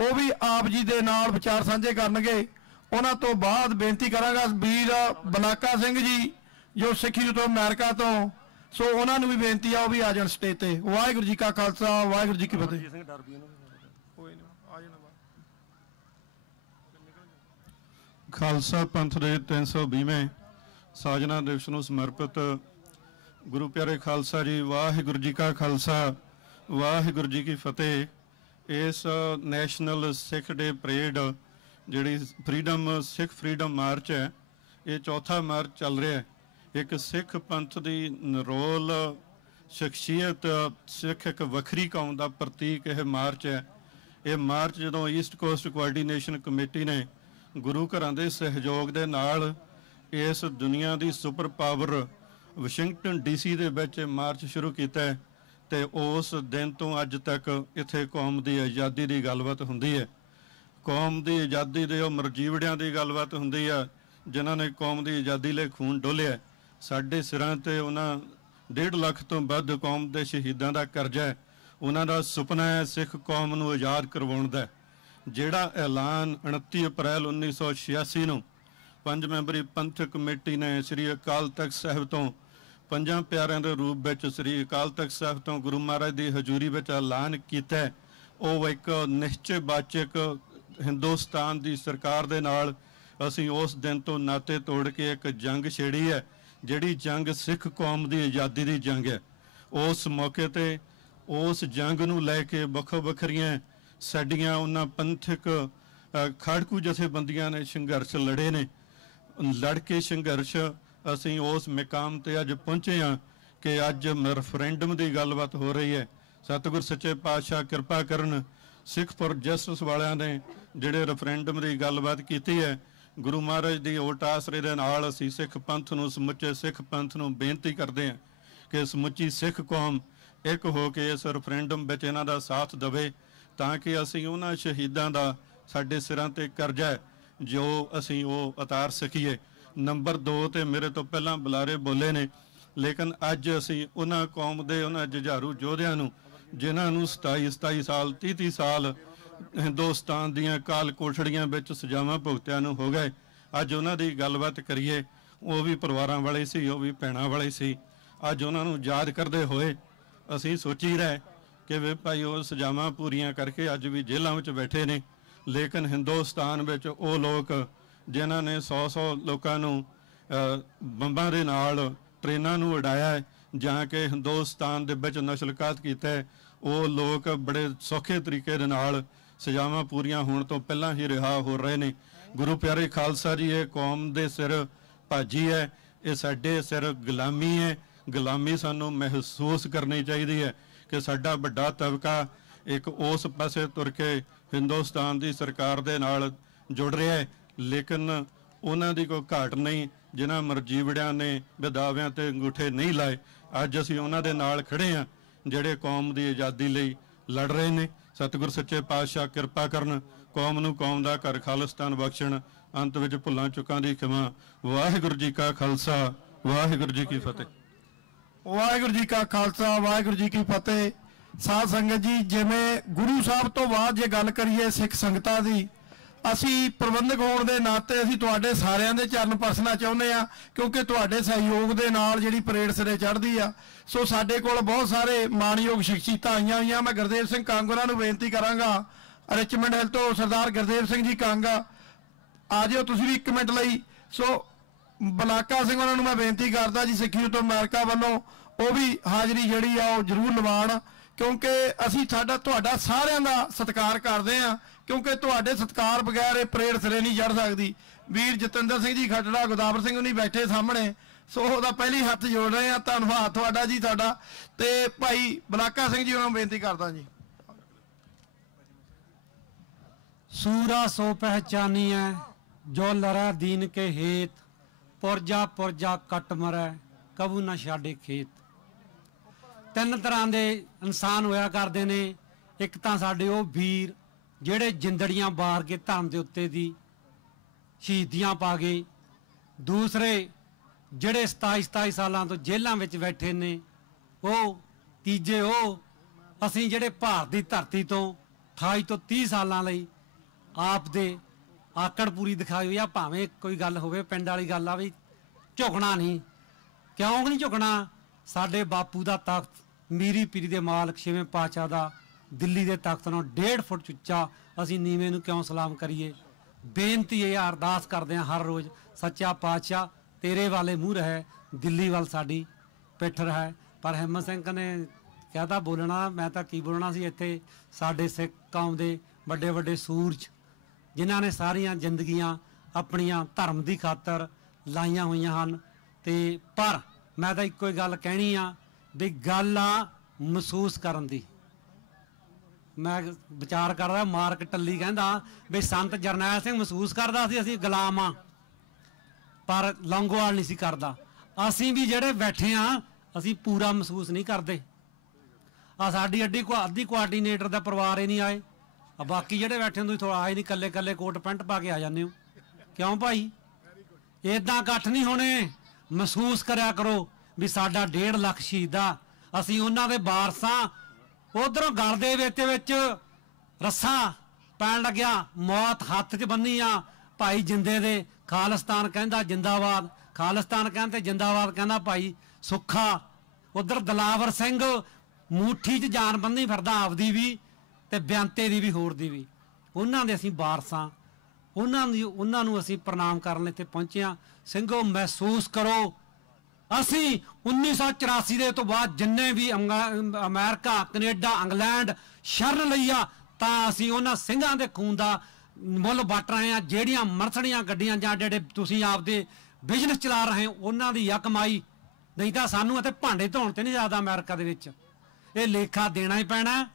ਉਹ ਵੀ ਆਪ ਜੀ ਦੇ ਨਾਲ ਵਿਚਾਰ ਸਾਂਝੇ ਕਰਨਗੇ। ਉਹਨਾਂ ਤੋਂ ਬਾਅਦ ਬੇਨਤੀ ਕਰਾਂਗਾ ਵੀਰ ਬਲਾਕਾ ਸਿੰਘ ਜੀ ਜੋ ਸਿੱਖ ਯੂਥ ਆਫ ਅਮਰੀਕਾ ਤੋਂ ਸੋ ਉਹਨਾਂ ਨੂੰ ਵੀ ਬੇਨਤੀ ਆ ਉਹ ਵੀ ਆ ਜਾਣ ਸਟੇਜ ਤੇ। ਵਾਹਿਗੁਰੂ ਜੀ ਕਾ ਖਾਲਸਾ ਵਾਹਿਗੁਰੂ ਜੀ ਕੀ ਫਤਿਹ। ਖਾਲਸਾ ਪੰਥ ਦੇ 320ਵੇਂ ਸਾਜਨਾ ਦਿਵਸ ਨੂੰ ਸਮਰਪਿਤ ਗੁਰੂ ਪਿਆਰੇ ਖਾਲਸਾ ਜੀ ਵਾਹਿਗੁਰੂ ਜੀ ਕਾ ਖਾਲਸਾ ਵਾਹਿਗੁਰੂ ਜੀ ਕੀ ਫਤਿਹ। ਇਸ ਨੈਸ਼ਨਲ ਸਿੱਖ ਡੇ ਪਰੇਡ ਜਿਹੜੀ ਸਿੱਖ ਫਰੀडम ਮਾਰਚ ਹੈ ਇਹ ਚੌਥਾ ਮਾਰਚ ਚੱਲ ਰਿਹਾ ਹੈ। ਇੱਕ ਸਿੱਖ ਪੰਥ ਦੀ ਨਿਰੋਲ ਸ਼ਖਸੀਅਤ ਸਿੱਖ ਇੱਕ ਵੱਖਰੀ ਕੌਮ ਦਾ ਪ੍ਰਤੀਕ ਇਹ ਮਾਰਚ ਹੈ। ਇਹ ਮਾਰਚ ਜਦੋਂ ਈਸਟ ਕੋਸਟ ਕੋਆਰਡੀਨੇਸ਼ਨ ਕਮੇਟੀ ਨੇ ਗੁਰੂ ਘਰਾਂ ਦੇ ਸਹਿਯੋਗ ਦੇ ਨਾਲ ਇਸ ਦੁਨੀਆ ਦੀ ਸੁਪਰ ਪਾਵਰ ਵਾਸ਼ਿੰਗਟਨ DC ਦੇ ਵਿੱਚ ਮਾਰਚ ਸ਼ੁਰੂ ਕੀਤਾ ਹੈ ਤੇ ਉਸ ਦਿਨ ਤੋਂ ਅੱਜ ਤੱਕ ਇੱਥੇ ਕੌਮ ਦੀ ਆਜ਼ਾਦੀ ਦੀ ਗੱਲਬਾਤ ਹੁੰਦੀ ਹੈ। ਕੌਮ ਦੀ ਆਜ਼ਾਦੀ ਦੇ ਉਹ ਮਰਜੀਵੜਿਆਂ ਦੀ ਗੱਲਬਾਤ ਹੁੰਦੀ ਆ ਜਿਨ੍ਹਾਂ ਨੇ ਕੌਮ ਦੀ ਆਜ਼ਾਦੀ ਲਈ ਖੂਨ ਡੋਲਿਆ। ਸਾਡੇ ਸਿਰਾਂ ਤੇ ਉਹਨਾਂ 1.5 ਲੱਖ ਤੋਂ ਵੱਧ ਕੌਮ ਦੇ ਸ਼ਹੀਦਾਂ ਦਾ ਕਰਜ਼ਾ ਹੈ। ਉਹਨਾਂ ਦਾ ਸੁਪਨਾ ਹੈ ਸਿੱਖ ਕੌਮ ਨੂੰ ਆਜ਼ਾਦ ਕਰਵਾਉਣ ਦਾ। ਜਿਹੜਾ ਐਲਾਨ 29 ਅਪ੍ਰੈਲ 1986 ਨੂੰ 5 ਮੈਂਬਰੀ ਪੰਥਕ ਕਮੇਟੀ ਨੇ ਸ੍ਰੀ ਅਕਾਲ ਤਖਤ ਸਾਹਿਬ ਤੋਂ 5 ਪਿਆਰਿਆਂ ਦੇ ਰੂਪ ਵਿੱਚ ਸ੍ਰੀ ਅਕਾਲ ਤਖਤ ਸਾਹਿਬ ਤੋਂ ਗੁਰੂ ਮਹਾਰਾਜ ਦੀ ਹਜ਼ੂਰੀ ਵਿੱਚ ਐਲਾਨ ਕੀਤਾ, ਉਹ ਇੱਕ ਨਿਸ਼ਚੈ ਵਾਚਕ ਹਿੰਦੁਸਤਾਨ ਦੀ ਸਰਕਾਰ ਦੇ ਨਾਲ ਅਸੀਂ ਉਸ ਦਿਨ ਤੋਂ ਨਾਤੇ ਤੋੜ ਕੇ ਇੱਕ ਜੰਗ ਛੇੜੀ ਹੈ, ਜਿਹੜੀ ਜੰਗ ਸਿੱਖ ਕੌਮ ਦੀ ਆਜ਼ਾਦੀ ਦੀ ਜੰਗ ਹੈ। ਉਸ ਮੌਕੇ ਤੇ ਉਸ ਜੰਗ ਨੂੰ ਲੈ ਕੇ ਵੱਖੋ ਵੱਖਰੀਆਂ ਸਾਡੀਆਂ ਉਹਨਾਂ ਪੰਥਕ ਖਾੜਕੂ ਜਥੇਬੰਦੀਆਂ ਨੇ ਸੰਘਰਸ਼ ਲੜੇ ਨੇ। ਲੜ ਕੇ ਸੰਘਰਸ਼ ਅਸੀਂ ਉਸ ਮੁਕਾਮ ਤੇ ਅੱਜ ਪਹੁੰਚੇ ਹਾਂ ਕਿ ਅੱਜ ਰੈਫਰੈਂਡਮ ਦੀ ਗੱਲਬਾਤ ਹੋ ਰਹੀ ਹੈ। ਸਤਿਗੁਰ ਸੱਚੇ ਪਾਤਸ਼ਾਹ ਕਿਰਪਾ ਕਰਨ, ਸਿੱਖ ਫॉर ਜਸਟਿਸ ਵਾਲਿਆਂ ਨੇ ਜਿਹੜੇ ਰੈਫਰੈਂਡਮ ਦੀ ਗੱਲਬਾਤ ਕੀਤੀ ਹੈ, ਗੁਰੂ ਮਹਾਰਾਜ ਦੀ ਓਟ ਆਸਰੇ ਦੇ ਨਾਲ ਅਸੀਂ ਸਿੱਖ ਪੰਥ ਨੂੰ, ਸਮੁੱਚੇ ਸਿੱਖ ਪੰਥ ਨੂੰ ਬੇਨਤੀ ਕਰਦੇ ਹਾਂ ਕਿ ਸਮੁੱਚੀ ਸਿੱਖ ਕੌਮ ਇੱਕ ਹੋ ਕੇ ਇਸ ਰੈਫਰੈਂਡਮ ਵਿੱਚ ਇਹਨਾਂ ਦਾ ਸਾਥ ਦੇਵੇ ਤਾਂ ਕਿ ਅਸੀਂ ਉਹਨਾਂ ਸ਼ਹੀਦਾਂ ਦਾ ਸਾਡੇ ਸਿਰਾਂ ਤੇ ਕਰਜ਼ਾ ਹੈ ਜੋ ਅਸੀਂ ਉਹ ਉਤਾਰ ਸਕੀਏ। ਨੰਬਰ 2 ਤੇ ਮੇਰੇ ਤੋਂ ਪਹਿਲਾਂ ਬੁਲਾਰੇ ਬੋਲੇ ਨੇ, ਲੇਕਿਨ ਅੱਜ ਅਸੀਂ ਉਹਨਾਂ ਕੌਮ ਦੇ ਉਹਨਾਂ ਜੁਝਾਰੂ ਯੋਧਿਆਂ ਨੂੰ ਜਿਨ੍ਹਾਂ ਨੂੰ 27 ਸਾਲ 30 ਸਾਲ ਹਿੰਦੁਸਤਾਨ ਦੀਆਂ ਕਾਲ ਕੋਠੜੀਆਂ ਵਿੱਚ ਸਜ਼ਾਵਾਂ ਭੁਗਤਿਆਂ ਨੂੰ ਹੋ ਗਏ, ਅੱਜ ਉਹਨਾਂ ਦੀ ਗੱਲਬਾਤ ਕਰੀਏ। ਉਹ ਵੀ ਪਰਿਵਾਰਾਂ ਵਾਲੇ ਸੀ, ਉਹ ਵੀ ਭੈਣਾਂ ਵਾਲੇ ਸੀ। ਅੱਜ ਉਹਨਾਂ ਨੂੰ ਯਾਦ ਕਰਦੇ ਹੋਏ ਅਸੀਂ ਸੋਚੀ ਰਹੇ ਕਿ ਵੇ ਭਾਈ ਉਹ ਸਜ਼ਾਵਾਂ ਪੂਰੀਆਂ ਕਰਕੇ ਅੱਜ ਵੀ ਜੇਲ੍ਹਾਂ ਵਿੱਚ ਬੈਠੇ ਨੇ, ਲੇਕਿਨ ਹਿੰਦੁਸਤਾਨ ਵਿੱਚ ਉਹ ਲੋਕ ਜਿਨ੍ਹਾਂ ਨੇ 100 ਲੋਕਾਂ ਨੂੰ ਬੰਬਾਂ ਦੇ ਨਾਲ ਟ੍ਰੇਨਾਂ ਨੂੰ ਉਡਾਇਆ ਹੈ ਜਾਂ ਕਿ ਹਿੰਦੁਸਤਾਨ ਦੇ ਵਿੱਚ ਨਸਲਕਾਤ ਕੀਤਾ ਹੈ, ਉਹ ਲੋਕ ਬੜੇ ਸੌਖੇ ਤਰੀਕੇ ਦੇ ਨਾਲ ਸਜ਼ਾਵਾਂ ਪੂਰੀਆਂ ਹੋਣ ਤੋਂ ਪਹਿਲਾਂ ਹੀ ਰਿਹਾ ਹੋ ਰਹੇ ਨੇ। ਗੁਰੂ ਪਿਆਰੇ ਖਾਲਸਾ ਜੀ, ਇਹ ਕੌਮ ਦੇ ਸਿਰ ਭਾਜੀ ਹੈ, ਇਹ ਸਾਡੇ ਸਿਰ ਗੁਲਾਮੀ ਹੈ। ਗੁਲਾਮੀ ਸਾਨੂੰ ਮਹਿਸੂਸ ਕਰਨੀ ਚਾਹੀਦੀ ਹੈ ਕਿ ਸਾਡਾ ਵੱਡਾ ਤਬਕਾ ਇੱਕ ਉਸ ਪਾਸੇ ਤੁਰ ਕੇ ਹਿੰਦੁਸਤਾਨ ਦੀ ਸਰਕਾਰ ਦੇ ਨਾਲ ਜੁੜ ਰਿਹਾ ਹੈ, ਲੇਕਿਨ ਉਹਨਾਂ ਦੀ ਕੋਈ ਘਾਟ ਨਹੀਂ ਜਿਨ੍ਹਾਂ ਮਰਜੀਵੜਿਆਂ ਨੇ ਵਿਦਾਵਿਆਂ ਤੇ ਅੰਗੂਠੇ ਨਹੀਂ ਲਾਏ। ਅੱਜ ਅਸੀਂ ਉਹਨਾਂ ਦੇ ਨਾਲ ਖੜੇ ਹਾਂ ਜਿਹੜੇ ਕੌਮ ਦੀ ਆਜ਼ਾਦੀ ਲਈ ਲੜ ਰਹੇ ਨੇ। ਸਤਿਗੁਰ ਸੱਚੇ ਪਾਤਸ਼ਾਹ ਕਿਰਪਾ ਕਰਨ, ਕੌਮ ਨੂੰ ਕੌਮ ਦਾ ਘਰ ਖਾਲਿਸਤਾਨ ਬਖਸ਼ਣ, ਅੰਤ ਵਿੱਚ ਭੁੱਲਾਂ ਚੁੱਕਾਂ ਦੀ ਖਿਮਾ। ਵਾਹਿਗੁਰੂ ਜੀ ਕਾ ਖਾਲਸਾ, ਵਾਹਿਗੁਰੂ ਜੀ ਕੀ ਫਤਿਹ। ਵਾਹਿਗੁਰੂ ਜੀ ਕਾ ਖਾਲਸਾ, ਵਾਹਿਗੁਰੂ ਜੀ ਕੀ ਫਤਿਹ। ਸਾਧ ਸੰਗਤ ਜੀ, ਜਿਵੇਂ ਗੁਰੂ ਸਾਹਿਬ ਤੋਂ ਬਾਅਦ ਜੇ ਗੱਲ ਕਰੀਏ ਸਿੱਖ ਸੰਗਤਾਂ ਦੀ, ਅਸੀਂ ਪ੍ਰਬੰਧਕ ਹੋਣ ਦੇ ਨਾਤੇ ਅਸੀਂ ਤੁਹਾਡੇ ਸਾਰਿਆਂ ਦੇ ਚਰਨ ਪਰਸਣਾ ਚਾਹੁੰਦੇ ਆ, ਕਿਉਂਕਿ ਤੁਹਾਡੇ ਸਹਿਯੋਗ ਦੇ ਨਾਲ ਜਿਹੜੀ ਪਰੇਡ ਸਿਰੇ ਚੜ੍ਹਦੀ ਆ। ਸੋ ਸਾਡੇ ਕੋਲ ਬਹੁਤ ਸਾਰੇ ਮਾਣਯੋਗ ਸ਼ਖਸੀਅਤਾਂ ਆਈਆਂ ਹੋਈਆਂ। ਮੈਂ ਗੁਰਦੇਵ ਸਿੰਘ ਕੰਗ ਹੋਰਾਂ ਨੂੰ ਬੇਨਤੀ ਕਰਾਂਗਾ, ਰਿਚਮੰਡ ਹਿੱਲ ਤੋਂ ਸਰਦਾਰ ਗੁਰਦੇਵ ਸਿੰਘ ਜੀ ਕੰਗ ਆ ਜਿਓ ਤੁਸੀਂ ਵੀ 1 ਮਿੰਟ ਲਈ। ਸੋ ਬਲਾਕਾ ਸਿੰਘ ਉਹਨਾਂ ਨੂੰ ਮੈਂ ਬੇਨਤੀ ਕਰਦਾ ਜੀ, ਸਿੱਖੀ ਤੋਂ ਅਮਰੀਕਾ ਵੱਲੋਂ ਉਹ ਵੀ ਹਾਜ਼ਰੀ ਜਿਹੜੀ ਆ ਉਹ ਜ਼ਰੂਰ ਲਵਾਉਣ, ਕਿਉਂਕਿ ਅਸੀਂ ਤੁਹਾਡਾ ਸਾਰਿਆਂ ਦਾ ਸਤਿਕਾਰ ਕਰਦੇ ਆ, ਕਿਉਂਕਿ ਤੁਹਾਡੇ ਸਤਿਕਾਰ ਬਗੈਰ ਇਹ ਪਰੇਡ ਸਿਰੇ ਨਹੀਂ ਚੜ੍ਹ ਸਕਦੀ। ਵੀਰ ਜਤਿੰਦਰ ਸਿੰਘ ਜੀ ਖੱਟੜਾ, ਗੁਦਾਵਰ ਸਿੰਘ ਨਹੀਂ ਬੈਠੇ ਸਾਹਮਣੇ, ਸੋ ਉਹਦਾ ਪਹਿਲੀ ਹੱਥ ਜੋੜ ਰਹੇ ਆ। ਧੰਨਵਾਦ ਤੁਹਾਡਾ ਜੀ, ਤੁਹਾਡਾ। ਤੇ ਭਾਈ ਬਲਾਕਾ ਸਿੰਘ ਜੀ ਉਹਨਾਂ ਨੂੰ ਬੇਨਤੀ ਕਰਦਾ ਜੀ। सूरा सो पहचानिए जो लड़ा दीन के हेत, पुरजा पुरजा कट मरै कबू ना छाड़े खेत। ਤਿੰਨ ਤਰ੍ਹਾਂ ਦੇ ਇਨਸਾਨ ਹੋਇਆ ਕਰਦੇ ਨੇ। ਇੱਕ ਤਾਂ ਸਾਡੇ ਉਹ ਵੀਰ ਜਿਹੜੇ ਜਿੰਦੜੀਆਂ ਬਾਰ ਕੇ ਧਰਮ ਦੇ ਉੱਤੇ ਦੀ ਸ਼ਹੀਦੀਆਂ ਪਾ ਗਏ। ਦੂਸਰੇ ਜਿਹੜੇ 27 ਸਾਲਾਂ ਤੋਂ ਜੇਲ੍ਹਾਂ ਵਿੱਚ ਬੈਠੇ ਨੇ ਉਹ। ਤੀਜੇ ਉਹ ਅਸੀਂ ਜਿਹੜੇ ਭਾਰਤ ਦੀ ਧਰਤੀ ਤੋਂ 28 ਤੋਂ 30 ਸਾਲਾਂ ਲਈ ਆਪ ਦੇ ਆਕੜ ਪੂਰੀ ਦਿਖਾਈ ਹੋਈ ਆ। ਭਾਵੇਂ ਕੋਈ ਗੱਲ ਹੋਵੇ ਪਿੰਡ ਵਾਲੀ ਗੱਲ ਆ ਵੀ ਝੁਕਣਾ ਨਹੀਂ। ਕਿਉਂ ਨਹੀਂ ਝੁਕਣਾ? ਸਾਡੇ ਬਾਪੂ ਦਾ ਤਖਤ ਮੀਰੀ ਪੀਰੀ ਦੇ ਮਾਲਕ 6ਵੇਂ ਪਾਤਸ਼ਾਹ ਦਾ ਦਿੱਲੀ ਦੇ ਤਖਤ ਨਾਲੋਂ 1.5 ਫੁੱਟ ਉੱਚਾ, ਅਸੀਂ ਨੀਵੇਂ ਨੂੰ ਕਿਉਂ ਸਲਾਮ ਕਰੀਏ? ਬੇਨਤੀ ਇਹ ਅਰਦਾਸ ਕਰਦੇ ਹਾਂ ਹਰ ਰੋਜ਼, ਸੱਚਾ ਪਾਤਸ਼ਾਹ ਤੇਰੇ ਵਾਲੇ ਮੂੰਹ ਰਹੇ, ਦਿੱਲੀ ਵੱਲ ਸਾਡੀ ਪਿੱਠ ਰਹੇ। ਪਰ ਹਿੰਮਤ ਸਿੰਘ ਨੇ ਕਹਿਤਾ ਬੋਲਣਾ, ਮੈਂ ਤਾਂ ਕੀ ਬੋਲਣਾ ਸੀ। ਇੱਥੇ ਸਾਡੇ ਸਿੱਖ ਕੌਮ ਦੇ ਵੱਡੇ ਵੱਡੇ ਸੂਰਜ ਜਿਨ੍ਹਾਂ ਨੇ ਸਾਰੀਆਂ ਜ਼ਿੰਦਗੀਆਂ ਆਪਣੀਆਂ ਧਰਮ ਦੀ ਖਾਤਰ ਲਾਈਆਂ ਹੋਈਆਂ ਹਨ। ਤੇ ਪਰ ਮੈਂ ਤਾਂ ਇੱਕੋ ਹੀ ਗੱਲ ਕਹਿਣੀ ਆ ਵੀ ਗੱਲ ਆ ਮਹਿਸੂਸ ਕਰਨ ਦੀ। ਮੈਂ ਵਿਚਾਰ ਕਰਦਾ, ਮਾਰਕ ਟੱਲੀ ਕਹਿੰਦਾ ਵੀ ਸੰਤ ਜਰਨੈਲ ਸਿੰਘ ਮਹਿਸੂਸ ਕਰਦਾ ਸੀ ਅਸੀਂ ਗੁਲਾਮ ਆ, ਪਰ ਲੌਂਗੋਵਾਲ ਨਹੀਂ ਸੀ ਕਰਦਾ। ਅਸੀਂ ਵੀ ਜਿਹੜੇ ਬੈਠੇ ਆ ਅਸੀਂ ਪੂਰਾ ਮਹਿਸੂਸ ਨਹੀਂ ਕਰਦੇ। ਆ ਸਾਡੀ ਅੱਧੀ ਕੋਆਰਡੀਨੇਟਰ ਦਾ ਪਰਿਵਾਰ ਹੀ ਨਹੀਂ ਆਏ, ਬਾਕੀ ਜਿਹੜੇ ਬੈਠੇ ਤੁਸੀਂ ਥੋੜਾ ਆਏ ਨਹੀਂ, ਕੱਲੇ ਕੱਲੇ ਕੋਟ ਪੈਂਟ ਪਾ ਕੇ ਆ ਜਾਂਦੇ ਹੋ। ਕਿਉਂ ਭਾਈ? ਇਦਾਂ ਇਕੱਠ ਨਹੀਂ ਹੋਣੇ। ਮਹਿਸੂਸ ਕਰਿਆ ਕਰੋ ਵੀ ਸਾਡਾ 1.5 ਲੱਖ ਸ਼ਹੀਦਾ, ਅਸੀਂ ਉਹਨਾਂ ਦੇ ਵਾਰਸਾਂ। ਉਧਰੋਂ ਗਲ ਦੇ ਵਿੱਚ ਰੱਸਾ ਪੈਣ ਲੱਗਿਆ, ਮੌਤ ਹੱਥ 'ਚ ਬੰਨੀ ਆ ਭਾਈ ਜਿੰਦੇ ਦੇ। ਖਾਲਿਸਤਾਨ ਕਹਿੰਦਾ ਜਿੰਦਾਬਾਦ, ਖਾਲਿਸਤਾਨ ਕਹਿੰਦੇ ਜਿੰਦਾਬਾਦ ਕਹਿੰਦਾ ਭਾਈ ਸੁੱਖਾ। ਉਧਰ ਦਲਾਵਰ ਸਿੰਘ ਮੁੱਠੀ 'ਚ ਜਾਨ ਬੰਨੀ ਫਿਰਦਾ ਆਪਦੀ ਵੀ ਤੇ ਬਿਆੰਤੇ ਦੀ ਵੀ ਹੋਰ ਦੀ ਵੀ। ਉਹਨਾਂ ਦੇ ਅਸੀਂ ਵਾਰਸਾਂ, ਉਹਨਾਂ ਨੂੰ ਅਸੀਂ ਪ੍ਰਣਾਮ ਕਰਨ ਇੱਥੇ ਪਹੁੰਚੇ ਹਾਂ। ਸਿੰਘੋ ਮਹਿਸੂਸ ਕਰੋ, ਅਸੀਂ 1984 ਦੇ ਤੋਂ ਬਾਅਦ ਜਿੰਨੇ ਵੀ ਅਮਰੀਕਾ, ਕੈਨੇਡਾ, ਇੰਗਲੈਂਡ ਸ਼ਰਨ ਲਈ ਆ, ਤਾਂ ਅਸੀਂ ਉਹਨਾਂ ਸਿੰਘਾਂ ਦੇ ਖੂਨ ਦਾ ਮੁੱਲ ਵੱਟ ਰਹੇ ਹਾਂ। ਜਿਹੜੀਆਂ ਮਰਸੜੀਆਂ ਗੱਡੀਆਂ ਜਾਂ ਜਿਹੜੇ ਤੁਸੀਂ ਆਪਦੇ ਬਿਜ਼ਨਸ ਚਲਾ ਰਹੇ ਹੋ ਉਹਨਾਂ ਦੀ ਆ ਕਮਾਈ। ਨਹੀਂ ਤਾਂ ਸਾਨੂੰ ਇੱਥੇ ਭਾਂਡੇ ਧੋਣ ਤੇ ਨਹੀਂ ਜ਼ਿਆਦਾ ਅਮਰੀਕਾ ਦੇ ਵਿੱਚ। ਇਹ ਲੇਖਾ ਦੇਣਾ ਹੀ ਪੈਣਾ।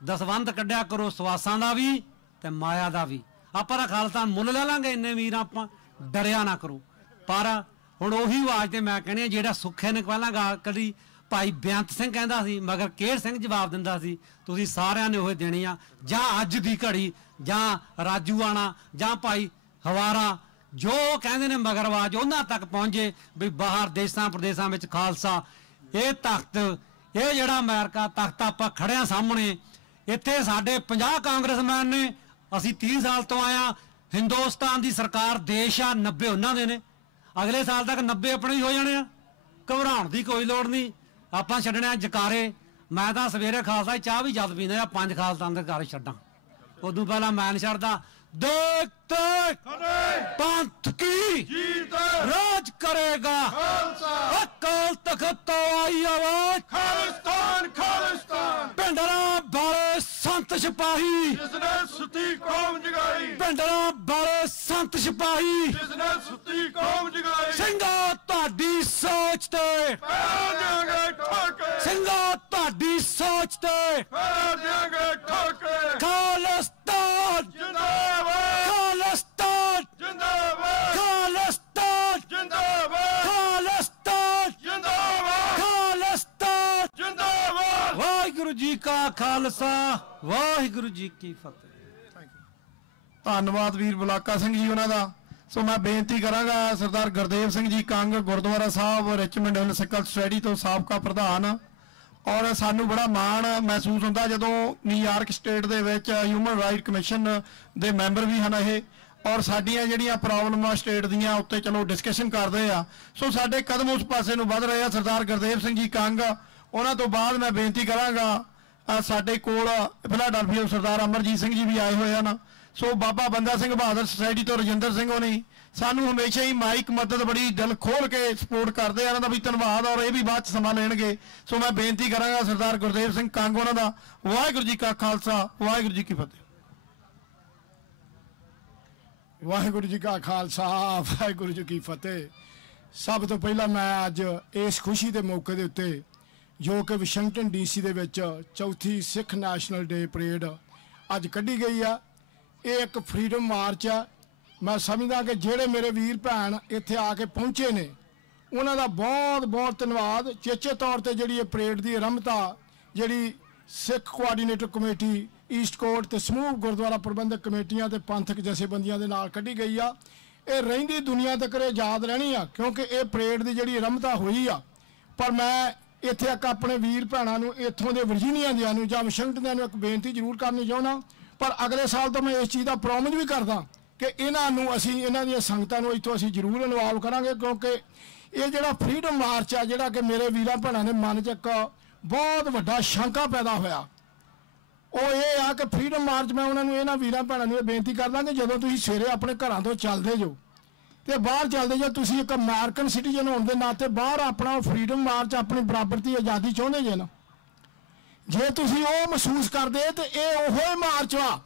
ਦਸਵੰਧ ਕੱਢਿਆ ਕਰੋ ਸਵਾਸਾਂ ਦਾ ਵੀ ਤੇ ਮਾਇਆ ਦਾ ਵੀ। ਆਪਾਂ ਤਾਂ ਖਾਲਸਾ ਮੁੱਲ ਲੈ ਲਾਂਗੇ, ਇੰਨੇ ਵੀਰ ਆਪਾਂ, ਡਰਿਆ ਨਾ ਕਰੋ। ਪਰ ਹੁਣ ਉਹੀ ਆਵਾਜ਼ ਤੇ ਮੈਂ ਕਹਿੰਦੀ ਜਿਹੜਾ ਸੁੱਖੇ ਨੇ ਪਹਿਲਾਂ ਗੱਲ ਕਰੀ, ਭਾਈ ਬੇਅੰਤ ਸਿੰਘ ਕਹਿੰਦਾ ਸੀ ਮਗਰ ਕੇਰ ਸਿੰਘ ਜਵਾਬ ਦਿੰਦਾ ਸੀ, ਤੁਸੀਂ ਸਾਰਿਆਂ ਨੇ ਉਹ ਦੇਣੀ ਆ। ਜਾਂ ਅੱਜ ਦੀ ਘੜੀ ਜਾਂ ਰਾਜੂ ਆਣਾ ਜਾਂ ਭਾਈ ਹਵਾਰਾ ਜੋ ਕਹਿੰਦੇ ਨੇ ਮਗਰ ਆਵਾਜ਼ ਉਹਨਾਂ ਤੱਕ ਪਹੁੰਚੇ ਵੀ ਬਾਹਰ ਦੇਸ਼ਾਂ ਪ੍ਰਦੇਸ਼ਾਂ ਵਿੱਚ ਖਾਲਸਾ ਇਹ ਤਖਤ, ਇਹ ਜਿਹੜਾ ਅਮਰੀਕਾ ਤਖਤ ਆਪਾਂ ਖੜਿਆ ਸਾਹਮਣੇ। ਇੱਥੇ ਸਾਡੇ 50 ਕਾਂਗਰਸਮੈਨ ਨੇ, ਅਸੀਂ 30 ਸਾਲ ਤੋਂ ਆਇਆ। ਹਿੰਦੁਸਤਾਨ ਦੀ ਸਰਕਾਰ ਦੇਸ਼ ਆ, 90 ਉਹਨਾਂ ਦੇ ਨੇ। ਅਗਲੇ ਸਾਲ ਤੱਕ 90 ਆਪਣੇ ਹੀ ਹੋ ਜਾਣੇ ਆ। ਘਬਰਾਉਣ ਦੀ ਕੋਈ ਲੋੜ ਨਹੀਂ, ਆਪਾਂ ਛੱਡਣੇ ਆ ਜਕਾਰੇ। ਮੈਂ ਤਾਂ ਸਵੇਰੇ ਖਾਲਸਾ ਚਾਹ ਵੀ ਜਦ ਪੀਂਦਾ ਆ, 5 ਖਾਲਸਾ ਦੇ ਘਰ ਛੱਡਾਂ, ਉਦੋਂ ਪਹਿਲਾਂ ਮੈਂ ਨਹੀਂ ਛੱਡਦਾ। देख देख पंथ की राज करेगा अकाल तख्त तो आई आवाज खालिस्तान खालिस्तान पिंडरा वाले संत सिपाही जिसने सुती कौम जगाई पिंडरा वाले संत सिपाही जिसने सुती कौम जगाई ਸਿੰਘਾ ਤੁਹਾਡੀ ਸੋਚ ਤੇ ਪੈਰ ਦਿਆਂਗੇ ਠੋਕੇ ਸਿੰਘਾ ਤੁਹਾਡੀ ਸੋਚ ਤੇ ਪੈਰ ਦਿਆਂਗੇ ਠੋਕੇ ਖਾਲਿਸਤਾਨ ਜਿੰਦਾਬਾਦ ਖਾਲਿਸਤਾਨ ਜਿੰਦਾਬਾਦ ਖਾਲਿਸਤਾਨ ਜਿੰਦਾਬਾਦ ਖਾਲਿਸਤਾਨ ਜਿੰਦਾਬਾਦ ਖਾਲਿਸਤਾਨ ਜਿੰਦਾਬਾਦ ਵਾਹਿਗੁਰੂ ਜੀ ਕਾ ਖਾਲਸਾ ਵਾਹਿਗੁਰੂ ਜੀ ਕੀ ਫਤਿਹ। ਧੰਨਵਾਦ ਵੀਰ ਬਲਾਕਾ ਸਿੰਘ ਜੀ ਉਹਨਾਂ ਦਾ। ਸੋ ਮੈਂ ਬੇਨਤੀ ਕਰਾਂਗਾ ਸਰਦਾਰ ਗੁਰਦੇਵ ਸਿੰਘ ਜੀ ਕੰਗ ਗੁਰਦੁਆਰਾ ਸਾਹਿਬ ਰਿਚਮੰਡ ਹਿੱਲ ਸਿੱਖ ਸੋਸਾਇਟੀ ਤੋਂ ਸਾਬਕਾ ਪ੍ਰਧਾਨ, ਔਰ ਸਾਨੂੰ ਬੜਾ ਮਾਣ ਮਹਿਸੂਸ ਹੁੰਦਾ ਜਦੋਂ ਨਿਊਯਾਰਕ ਸਟੇਟ ਦੇ ਵਿੱਚ ਹਿਊਮਨ ਰਾਈਟ ਕਮਿਸ਼ਨ ਦੇ ਮੈਂਬਰ ਵੀ ਹਨ ਇਹ, ਔਰ ਸਾਡੀਆਂ ਜਿਹੜੀਆਂ ਪ੍ਰੋਬਲਮਾਂ ਸਟੇਟ ਦੀਆਂ ਉੱਤੇ ਚਲੋ ਡਿਸਕਸ਼ਨ ਕਰਦੇ ਆ। ਸੋ ਸਾਡੇ ਕਦਮ ਉਸ ਪਾਸੇ ਨੂੰ ਵੱਧ ਰਹੇ ਆ। ਸਰਦਾਰ ਗੁਰਦੇਵ ਸਿੰਘ ਜੀ ਕੰਗ, ਉਹਨਾਂ ਤੋਂ ਬਾਅਦ ਮੈਂ ਬੇਨਤੀ ਕਰਾਂਗਾ ਸਾਡੇ ਕੋਲ ਫਿਲਾਡੈਲਫੀਆ ਸਰਦਾਰ ਅਮਰਜੀਤ ਸਿੰਘ ਜੀ ਵੀ ਆਏ ਹੋਏ ਹਨ। ਸੋ ਬਾਬਾ ਬੰਦਾ ਸਿੰਘ ਬਹਾਦਰ ਸੁਸਾਇਟੀ ਤੋਂ ਰਜਿੰਦਰ ਸਿੰਘ ਹੋਣੀ ਸਾਨੂੰ ਹਮੇਸ਼ਾ ਹੀ ਮਾਈਕ ਮਦਦ ਬੜੀ ਦਿਲ ਖੋਲ ਕੇ ਸਪੋਰਟ ਕਰਦੇ ਆ। ਉਹਨਾਂ ਦਾ ਵੀ ਧੰਨਵਾਦ, ਔਰ ਇਹ ਵੀ ਬਾਅਦ ਚ ਸਮਾਂ ਲੈਣਗੇ। ਸੋ ਮੈਂ ਬੇਨਤੀ ਕਰਾਂਗਾ ਸਰਦਾਰ ਗੁਰਦੇਵ ਸਿੰਘ ਕੰਗ ਉਹਨਾਂ ਦਾ। ਵਾਹਿਗੁਰੂ ਜੀ ਕਾ ਖਾਲਸਾ ਵਾਹਿਗੁਰੂ ਜੀ ਕੀ ਫਤਿਹ। ਵਾਹਿਗੁਰੂ ਜੀ ਕਾ ਖਾਲਸਾ ਵਾਹਿਗੁਰੂ ਜੀ ਕੀ ਫਤਿਹ। ਸਭ ਤੋਂ ਪਹਿਲਾਂ ਮੈਂ ਅੱਜ ਇਸ ਖੁਸ਼ੀ ਦੇ ਮੌਕੇ ਦੇ ਉੱਤੇ ਜੋ ਕਿ ਵਾਸ਼ਿੰਗਟਨ ਡੀਸੀ ਦੇ ਵਿੱਚ ਚੌਥੀ ਸਿੱਖ ਨੈਸ਼ਨਲ ਡੇ ਪਰੇਡ ਅੱਜ ਕੱਢੀ ਗਈ ਆ, ਇਹ ਇੱਕ ਫਰੀडम ਮਾਰਚ ਆ। ਮੈਂ ਸਮਝਦਾ ਕਿ ਜਿਹੜੇ ਮੇਰੇ ਵੀਰ ਭੈਣ ਇੱਥੇ ਆ ਕੇ ਪਹੁੰਚੇ ਨੇ ਉਹਨਾਂ ਦਾ ਬਹੁਤ ਬਹੁਤ ਧੰਨਵਾਦ। ਚੇਚੇ ਤੌਰ ਤੇ ਜਿਹੜੀ ਇਹ ਪਰੇਡ ਦੀ ਆਰੰਭਤਾ ਜਿਹੜੀ ਸਿੱਖ ਕੋਆਰਡੀਨੇਟਰ ਕਮੇਟੀ ਈਸਟ ਕੋਟ ਤੇ ਸਮੂਹ ਗੁਰਦੁਆਰਾ ਪ੍ਰਬੰਧਕ ਕਮੇਟੀਆਂ ਤੇ ਪੰਥਕ ਜਥੇਬੰਦੀਆਂ ਦੇ ਨਾਲ ਕੱਢੀ ਗਈ ਆ, ਇਹ ਰਹਿੰਦੀ ਦੁਨੀਆ ਤੱਕ ਯਾਦ ਰਹਿਣੀ ਆ ਕਿਉਂਕਿ ਇਹ ਪਰੇਡ ਦੀ ਜਿਹੜੀ ਆਰੰਭਤਾ ਹੋਈ ਆ। ਪਰ ਮੈਂ ਇੱਥੇ ਇੱਕ ਆਪਣੇ ਵੀਰ ਭੈਣਾਂ ਨੂੰ ਇੱਥੋਂ ਦੇ ਵਰਜੀਨੀਆ ਦਿਆਂ ਨੂੰ ਜਾਂ ਵਾਸ਼ਿੰਗਟਨ ਨੂੰ ਇੱਕ ਬੇਨਤੀ ਜ਼ਰੂਰ ਕਰਨੀ ਚਾਹੁੰਦਾ, ਪਰ ਅਗਲੇ ਸਾਲ ਤੋਂ ਮੈਂ ਇਸ ਚੀਜ਼ ਦਾ ਪ੍ਰੋਮਿਸ ਵੀ ਕਰਦਾ ਕਿ ਇਹਨਾਂ ਨੂੰ ਅਸੀਂ ਇਹਨਾਂ ਦੀਆਂ ਸੰਗਤਾਂ ਨੂੰ ਇੱਥੋਂ ਅਸੀਂ ਜ਼ਰੂਰ ਇਨਵੋਲਵ ਕਰਾਂਗੇ ਕਿਉਂਕਿ ਇਹ ਜਿਹੜਾ ਫਰੀडम ਮਾਰਚ ਆ ਜਿਹੜਾ ਕਿ ਮੇਰੇ ਵੀਰਾਂ ਭੈਣਾਂ ਦੇ ਮਨ 'ਚ ਇੱਕ ਬਹੁਤ ਵੱਡਾ ਸ਼ੰਕਾ ਪੈਦਾ ਹੋਇਆ, ਉਹ ਇਹ ਆ ਕਿ ਫਰੀडम ਮਾਰਚ ਮੈਂ ਉਹਨਾਂ ਨੂੰ ਇਹਨਾਂ ਵੀਰਾਂ ਭੈਣਾਂ ਨੂੰ ਇਹ ਬੇਨਤੀ ਕਰਦਾ ਕਿ ਜਦੋਂ ਤੁਸੀਂ ਸਵੇਰੇ ਆਪਣੇ ਘਰਾਂ ਤੋਂ ਚੱਲਦੇ ਜੋ ਤੇ ਬਾਹਰ ਚੱਲਦੇ ਜੋ ਤੁਸੀਂ ਇੱਕ ਅਮਰੀਕਨ ਸਿਟੀਜ਼ਨ ਹੋਣ ਦੇ ਨਾਤੇ ਬਾਹਰ ਆਪਣਾ ਫਰੀडम ਮਾਰਚ ਆਪਣੀ ਬਰਾਬਰਤੀ ਆਜ਼ਾਦੀ ਚਾਹੁੰਦੇ ਜੇ ਨਾ, ਜੇ ਤੁਸੀਂ ਉਹ ਮਹਿਸੂਸ ਕਰਦੇ ਤੇ ਇਹ ਉਹੋ ਹੀ ਮਾਰਚ ਵਾ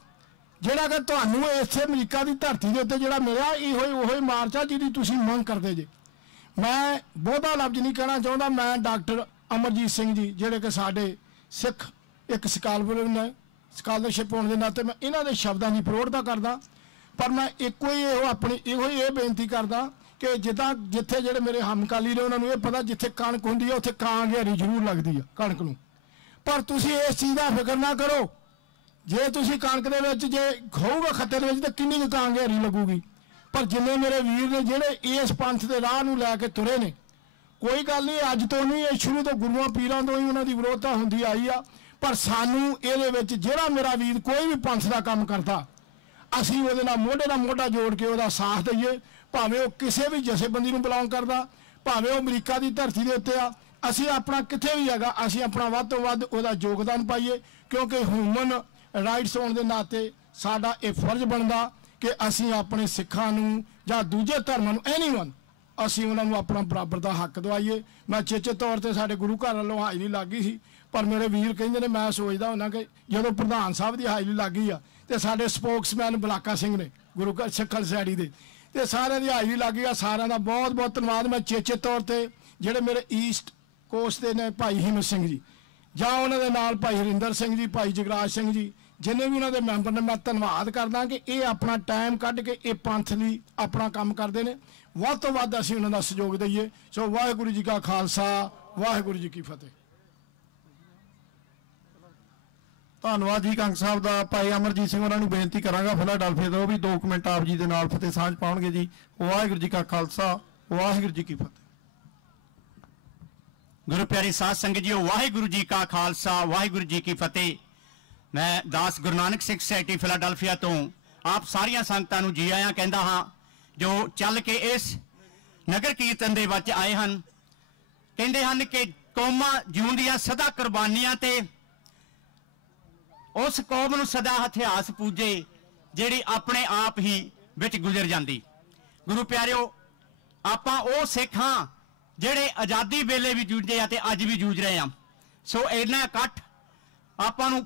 ਜਿਹੜਾ ਕਿ ਤੁਹਾਨੂੰ ਇੱਥੇ ਅਮਰੀਕਾ ਦੀ ਧਰਤੀ ਦੇ ਉੱਤੇ ਜਿਹੜਾ ਮਿਲਿਆ ਉਹੋ ਹੀ ਮਾਰਚ ਆ ਜਿਹਦੀ ਤੁਸੀਂ ਮੰਗ ਕਰਦੇ ਜੇ। ਮੈਂ ਬਹੁਤਾ ਲਫ਼ਜ਼ ਨਹੀਂ ਕਹਿਣਾ ਚਾਹੁੰਦਾ। ਮੈਂ ਡਾਕਟਰ ਅਮਰਜੀਤ ਸਿੰਘ ਜੀ ਜਿਹੜੇ ਕਿ ਸਾਡੇ ਸਿੱਖ ਇੱਕ ਸਕਾਲਰ ਨੇ, ਸਕਾਲਰਸ਼ਿਪ ਹੋਣ ਦੇ ਨਾਤੇ ਮੈਂ ਇਹਨਾਂ ਦੇ ਸ਼ਬਦਾਂ ਦੀ ਪ੍ਰੋੜਤਾ ਕਰਦਾ, ਪਰ ਮੈਂ ਇੱਕੋ ਹੀ ਇਹੋ ਹੀ ਇਹ ਬੇਨਤੀ ਕਰਦਾ ਕਿ ਜਿੱਥੇ ਜਿਹੜੇ ਮੇਰੇ ਹਮਕਾਲੀ ਨੇ ਉਹਨਾਂ ਨੂੰ ਇਹ ਪਤਾ ਜਿੱਥੇ ਕਣਕ ਹੁੰਦੀ ਹੈ ਉੱਥੇ ਕਾਂ ਘੇਰੀ ਜ਼ਰੂਰ ਲੱਗਦੀ ਆ ਕਣਕ ਨੂੰ, ਪਰ ਤੁਸੀਂ ਇਸ ਚੀਜ਼ ਦਾ ਫਿਕਰ ਨਾ ਕਰੋ। ਜੇ ਤੁਸੀਂ ਕਣਕ ਦੇ ਵਿੱਚ ਜੇ ਹੋਊਗਾ ਖੱਤੇ ਦੇ ਵਿੱਚ ਤਾਂ ਕਿੰਨੀ ਕੁ ਕਾਂ ਘੇਰੀ ਲੱਗੂਗੀ, ਪਰ ਜਿੰਨੇ ਮੇਰੇ ਵੀਰ ਨੇ ਜਿਹੜੇ ਇਸ ਪੰਥ ਦੇ ਰਾਹ ਨੂੰ ਲੈ ਕੇ ਤੁਰੇ ਨੇ, ਕੋਈ ਗੱਲ ਨਹੀਂ ਅੱਜ ਤੋਂ ਨਹੀਂ, ਇਹ ਸ਼ੁਰੂ ਤੋਂ ਗੁਰੂਆਂ ਪੀਰਾਂ ਤੋਂ ਹੀ ਉਹਨਾਂ ਦੀ ਵਿਰੋਧਤਾ ਹੁੰਦੀ ਆਈ ਆ, ਪਰ ਸਾਨੂੰ ਇਹਦੇ ਵਿੱਚ ਜਿਹੜਾ ਮੇਰਾ ਵੀਰ ਕੋਈ ਵੀ ਪੰਥ ਦਾ ਕੰਮ ਕਰਦਾ ਅਸੀਂ ਉਹਦੇ ਨਾਲ ਮੋਢਾ ਜੋੜ ਕੇ ਉਹਦਾ ਸਾਥ ਦਈਏ, ਭਾਵੇਂ ਉਹ ਕਿਸੇ ਵੀ ਜਥੇਬੰਦੀ ਨੂੰ ਬਿਲੋਂਗ ਕਰਦਾ, ਭਾਵੇਂ ਉਹ ਅਮਰੀਕਾ ਦੀ ਧਰਤੀ ਦੇ ਉੱਤੇ ਆ, ਅਸੀਂ ਆਪਣਾ ਕਿੱਥੇ ਵੀ ਹੈਗਾ ਅਸੀਂ ਆਪਣਾ ਵੱਧ ਤੋਂ ਵੱਧ ਉਹਦਾ ਯੋਗਦਾਨ ਪਾਈਏ ਕਿਉਂਕਿ ਹਿਊਮਨ ਰਾਈਟਸ ਹੋਣ ਦੇ ਨਾਤੇ ਸਾਡਾ ਇਹ ਫਰਜ਼ ਬਣਦਾ ਕਿ ਅਸੀਂ ਆਪਣੇ ਸਿੱਖਾਂ ਨੂੰ ਜਾਂ ਦੂਜੇ ਧਰਮਾਂ ਨੂੰ ਐਨੀਵਨ ਅਸੀਂ ਉਹਨਾਂ ਨੂੰ ਆਪਣਾ ਬਰਾਬਰ ਦਾ ਹੱਕ ਦਵਾਈਏ। ਮੈਂ ਚੇਚੇ ਤੌਰ ਤੇ ਸਾਡੇ ਗੁਰੂ ਘਰ ਵੱਲੋਂ ਹਾਜ਼ਰੀ ਲੱਗ ਗਈ ਸੀ, ਪਰ ਮੇਰੇ ਵੀਰ ਕਹਿੰਦੇ ਨੇ ਮੈਂ ਸੋਚਦਾ ਹੁੰਦਾ ਕਿ ਜਦੋਂ ਪ੍ਰਧਾਨ ਸਾਹਿਬ ਦੀ ਹਾਜ਼ਰੀ ਲੱਗ ਗਈ ਆ ਤੇ ਸਾਡੇ ਸਪੋਕਸਮੈਨ ਬਲਾਕਾ ਸਿੰਘ ਨੇ ਗੁਰੂ ਘਰ ਸਿੱਖ ਸੋਸਾਇਟੀ ਦੇ ਤੇ ਸਾਰਿਆਂ ਦੀ ਹਾਜ਼ਰੀ ਲੱਗ ਗਈ ਆ। ਸਾਰਿਆਂ ਦਾ ਬਹੁਤ ਬਹੁਤ ਧੰਨਵਾਦ। ਮੈਂ ਚੇਚੇ ਤੌਰ ਤੇ ਜਿਹੜੇ ਮੇਰੇ ਈਸਟ ਕੋਸਟ ਦੇ ਨੇ ਭਾਈ ਹਿੰਮਤ ਸਿੰਘ ਜੀ ਜਾਂ ਉਹਨਾਂ ਦੇ ਨਾਲ ਭਾਈ ਹਰਿੰਦਰ ਸਿੰਘ ਜੀ, ਭਾਈ ਜਗਰਾਜ ਸਿੰਘ ਜੀ, ਜਿੰਨੇ ਵੀ ਉਹਨਾਂ ਦੇ ਮੈਂਬਰ ਨੇ, ਮੈਂ ਧੰਨਵਾਦ ਕਰਦਾ ਕਿ ਇਹ ਆਪਣਾ ਟਾਈਮ ਕੱਢ ਕੇ ਇਹ ਪੰਥ ਲਈ ਆਪਣਾ ਕੰਮ ਕਰਦੇ ਨੇ। ਵੱਧ ਤੋਂ ਵੱਧ ਅਸੀਂ ਉਹਨਾਂ ਦਾ ਸਹਿਯੋਗ ਦਈਏ। ਸੋ ਵਾਹਿਗੁਰੂ ਜੀ ਕਾ ਖਾਲਸਾ ਵਾਹਿਗੁਰੂ ਜੀ ਕੀ ਫਤਿਹ। ਧੰਨਵਾਦ ਜੀ ਕੰਗ ਸਾਹਿਬ ਦਾ। ਭਾਈ ਅਮਰਜੀਤ ਸਿੰਘ ਉਹਨਾਂ ਨੂੰ ਬੇਨਤੀ ਕਰਾਂਗਾ ਫਿਲਾਡੈਲਫੀਆ ਤੋਂ, ਉਹ ਵੀ 2 ਮਿੰਟ ਆਪ ਜੀ ਦੇ ਨਾਲ ਫਤਿਹ ਸਾਂਝ ਪਾਉਣਗੇ ਜੀ। ਵਾਹਿਗੁਰੂ ਜੀ ਕਾ ਖਾਲਸਾ ਵਾਹਿਗੁਰੂ ਜੀ ਕੀ ਫਤਿਹ। ਗੁਰੂ ਪਿਆਰੀ ਸਾਧ ਸੰਗਤ ਜੀਓ, ਵਾਹਿਗੁਰੂ ਜੀ ਕਾ ਖਾਲਸਾ ਵਾਹਿਗੁਰੂ ਜੀ ਕੀ ਫਤਿਹ। ਮੈਂ ਦਾਸ ਗੁਰੂ ਨਾਨਕ ਸਿੱਖ ਸੋਸਾਇਟੀ ਫਿਲਾਡੈਲਫੀਆ ਤੋਂ ਆਪ ਸਾਰੀਆਂ ਸੰਗਤਾਂ ਨੂੰ ਜੀ ਆਇਆਂ ਕਹਿੰਦਾ ਹਾਂ ਜੋ ਚੱਲ ਕੇ ਇਸ ਨਗਰ ਕੀਰਤਨ ਦੇ ਵਿੱਚ ਆਏ ਹਨ। ਕਹਿੰਦੇ ਹਨ ਕਿ ਕੌਮਾਂ ਜਿਉਂਦੀਆਂ ਸਦਾ ਕੁਰਬਾਨੀਆਂ ਤੇ ਉਸ ਕੌਮ ਨੂੰ ਸਦਾ ਇਤਿਹਾਸ ਪੂਜੇ ਜਿਹੜੀ ਆਪਣੇ ਆਪ ਹੀ ਵਿੱਚ ਗੁਜ਼ਰ ਜਾਂਦੀ। ਗੁਰੂ ਪਿਆਰਿਓ, ਆਪਾਂ ਉਹ ਸਿੱਖ ਹਾਂ ਜਿਹੜੇ ਆਜ਼ਾਦੀ ਵੇਲੇ ਵੀ ਜੂਝੇ ਆ ਤੇ ਅੱਜ ਵੀ ਜੂਝ ਰਹੇ ਆ। ਸੋ ਇੰਨਾ ਇਕੱਠ ਆਪਾਂ ਨੂੰ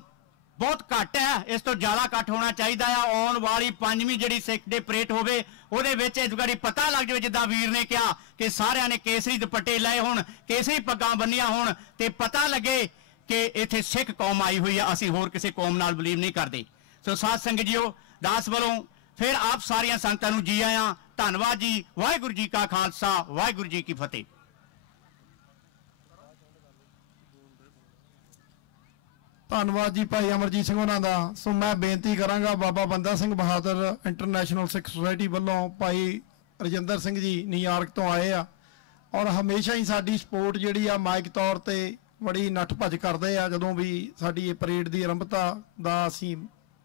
ਬਹੁਤ ਘੱਟ ਹੈ, ਇਸ ਤੋਂ ਜ਼ਿਆਦਾ ਇਕੱਠ ਹੋਣਾ ਚਾਹੀਦਾ ਆ। ਆਉਣ ਵਾਲੀ 5ਵੀਂ ਜਿਹੜੀ ਸਿੱਖ ਡੇ ਪਰੇਡ ਹੋਵੇ ਉਹਦੇ ਵਿੱਚ ਇਸ ਵਾਰੀ ਪਤਾ ਲੱਗ ਜਾਵੇ, ਜਿੱਦਾਂ ਵੀਰ ਨੇ ਕਿਹਾ ਕਿ ਸਾਰਿਆਂ ਨੇ ਕੇਸਰੀ ਦੁਪੱਟੇ ਲਾਏ ਹੋਣ, ਕੇਸਰੀ ਪੱਗਾਂ ਬੰਨੀਆਂ ਹੋਣ ਤੇ ਪਤਾ ਲੱਗੇ ਕਿ ਇੱਥੇ ਸਿੱਖ ਕੌਮ ਆਈ ਹੋਈ ਆ, ਅਸੀਂ ਹੋਰ ਕਿਸੇ ਕੌਮ ਨਾਲ ਬਲੀਵ ਨਹੀਂ ਕਰਦੇ। ਸੋ ਸਾਧ ਸੰਗਤ ਜੀਓ, ਦਾਸ ਵੱਲੋਂ ਫਿਰ ਆਪ ਸਾਰੀਆਂ ਸੰਗਤਾਂ ਨੂੰ ਜੀ ਆਇਆਂ। ਧੰਨਵਾਦ ਜੀ। ਵਾਹਿਗੁਰੂ ਜੀ ਕਾ ਖਾਲਸਾ, ਵਾਹਿਗੁਰੂ ਜੀ ਕੀ ਫਤਿਹ। ਧੰਨਵਾਦ ਜੀ ਭਾਈ ਅਮਰਜੀਤ ਸਿੰਘ ਉਹਨਾਂ ਦਾ। ਸੋ ਮੈਂ ਬੇਨਤੀ ਕਰਾਂਗਾ ਬਾਬਾ ਬੰਦਾ ਸਿੰਘ ਬਹਾਦਰ ਇੰਟਰਨੈਸ਼ਨਲ ਸਿੱਖ ਸੁਸਾਇਟੀ ਵੱਲੋਂ ਭਾਈ ਰਜਿੰਦਰ ਸਿੰਘ ਜੀ ਨਿਊਯਾਰਕ ਤੋਂ ਆਏ ਆ ਔਰ ਹਮੇਸ਼ਾ ਹੀ ਸਾਡੀ ਸਪੋਰਟ ਜਿਹੜੀ ਆ ਮਾਈਕ ਤੌਰ ਤੇ ਬੜੀ ਨੱਠ ਭੱਜ ਕਰਦੇ ਆ ਜਦੋਂ ਵੀ ਸਾਡੀ ਇਹ ਪਰੇਡ ਦੀ ਆਰੰਭਤਾ ਦਾ ਅਸੀਂ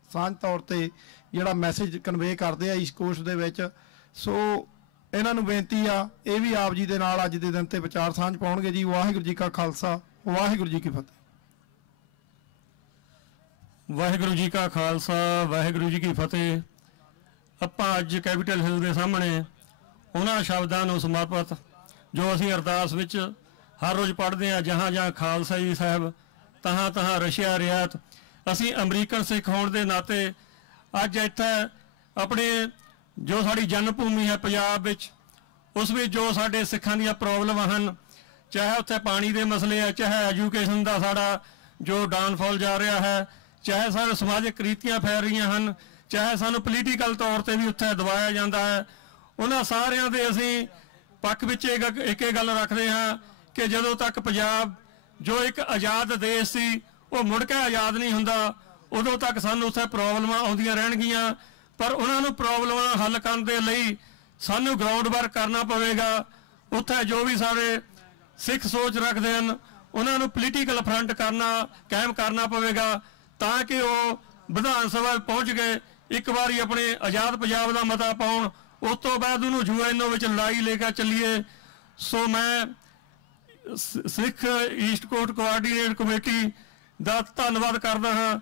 ਸਾਂਝ ਤੌਰ ਤੇ ਜਿਹੜਾ ਮੈਸੇਜ ਕਨਵੇ ਕਰਦੇ ਆ ਇਸ ਕੋਸ਼ ਦੇ ਵਿੱਚ। ਸੋ ਇਹਨਾਂ ਨੂੰ ਬੇਨਤੀ ਆ ਇਹ ਵੀ ਆਪ ਜੀ ਦੇ ਨਾਲ ਅੱਜ ਦੇ ਦਿਨ ਤੇ ਵਿਚਾਰ ਸਾਂਝ ਪਾਉਣਗੇ ਜੀ। ਵਾਹਿਗੁਰੂ ਜੀ ਕਾ ਖਾਲਸਾ, ਵਾਹਿਗੁਰੂ ਜੀ ਕੀ ਫਤਿਹ। ਵਾਹਿਗੁਰੂ ਜੀ ਕਾ ਖਾਲਸਾ, ਵਾਹਿਗੁਰੂ ਜੀ ਕੀ ਫਤਿਹ। ਆਪਾਂ ਅੱਜ ਕੈਪੀਟਲ ਹਿੱਲ ਦੇ ਸਾਹਮਣੇ ਉਹਨਾਂ ਸ਼ਬਦਾਂ ਨੂੰ ਸਮਰਪਿਤ ਜੋ ਅਸੀਂ ਅਰਦਾਸ ਵਿੱਚ ਹਰ ਰੋਜ਼ ਪੜ੍ਹਦੇ ਹਾਂ, ਜਹਾਂ ਜਹਾਂ ਖਾਲਸਾ ਜੀ ਸਾਹਿਬ ਤਹਾਂ ਤਹਾਂ ਰਸ਼ਿਆ ਰਿਆਤ। ਅਸੀਂ ਅਮਰੀਕਨ ਸਿੱਖ ਹੋਣ ਦੇ ਨਾਤੇ ਅੱਜ ਇੱਥੇ ਆਪਣੇ ਜੋ ਸਾਡੀ ਜਨਮ ਭੂਮੀ ਹੈ ਪੰਜਾਬ ਵਿੱਚ, ਉਸ ਵਿੱਚ ਜੋ ਸਾਡੇ ਸਿੱਖਾਂ ਦੀਆਂ ਪ੍ਰੋਬਲਮਾਂ ਹਨ, ਚਾਹੇ ਉੱਥੇ ਪਾਣੀ ਦੇ ਮਸਲੇ ਹੈ, ਚਾਹੇ ਐਜੂਕੇਸ਼ਨ ਦਾ ਸਾਡਾ ਜੋ ਡਾਊਨਫਾਲ ਜਾ ਰਿਹਾ ਹੈ, ਚਾਹੇ ਸਾਡੇ ਸਮਾਜਿਕ ਕ੍ਰੀਤੀਆਂ ਫੈਲ ਰਹੀਆਂ ਹਨ, ਚਾਹੇ ਸਾਨੂੰ ਪੋਲੀਟੀਕਲ ਤੌਰ ਤੇ ਵੀ ਉੱਥੇ ਦਬਾਇਆ ਜਾਂਦਾ ਹੈ, ਉਹਨਾਂ ਸਾਰਿਆਂ ਦੇ ਅਸੀਂ ਪੱਖ ਵਿੱਚ ਇੱਕ ਗੱਲ ਰੱਖਦੇ ਹਾਂ ਕਿ ਜਦੋਂ ਤੱਕ ਪੰਜਾਬ ਜੋ ਇੱਕ ਆਜ਼ਾਦ ਦੇਸ਼ ਸੀ ਉਹ ਮੁੜ ਕੇ ਆਜ਼ਾਦ ਨਹੀਂ ਹੁੰਦਾ, ਉਦੋਂ ਤੱਕ ਸਾਨੂੰ ਉੱਥੇ ਪ੍ਰੋਬਲਮਾਂ ਆਉਂਦੀਆਂ ਰਹਿਣਗੀਆਂ। ਪਰ ਉਹਨਾਂ ਨੂੰ ਪ੍ਰੋਬਲਮਾਂ ਹੱਲ ਕਰਨ ਦੇ ਲਈ ਸਾਨੂੰ ਗਰਾਊਂਡ ਵਰਕ ਕਰਨਾ ਪਵੇਗਾ। ਉੱਥੇ ਜੋ ਵੀ ਸਾਡੇ ਸਿੱਖ ਸੋਚ ਰੱਖਦੇ ਹਨ ਉਹਨਾਂ ਨੂੰ ਪੋਲੀਟੀਕਲ ਫਰੰਟ ਕਾਇਮ ਕਰਨਾ ਪਵੇਗਾ ਤਾਂ ਕਿ ਉਹ ਵਿਧਾਨ ਸਭਾ ਪਹੁੰਚ ਗਏ ਇੱਕ ਵਾਰੀ ਆਪਣੇ ਆਜ਼ਾਦ ਪੰਜਾਬ ਦਾ ਮਤਾ ਪਾਉਣ, ਉਸ ਤੋਂ ਬਾਅਦ ਉਹਨੂੰ ਯੂਐਨਓ ਵਿੱਚ ਲੜਾਈ ਲੈ ਕੇ ਚੱਲੀਏ। ਸੋ ਮੈਂ Sikh east coast coordinate committee ਦਾ ਧੰਨਵਾਦ ਕਰਦਾ ਹਾਂ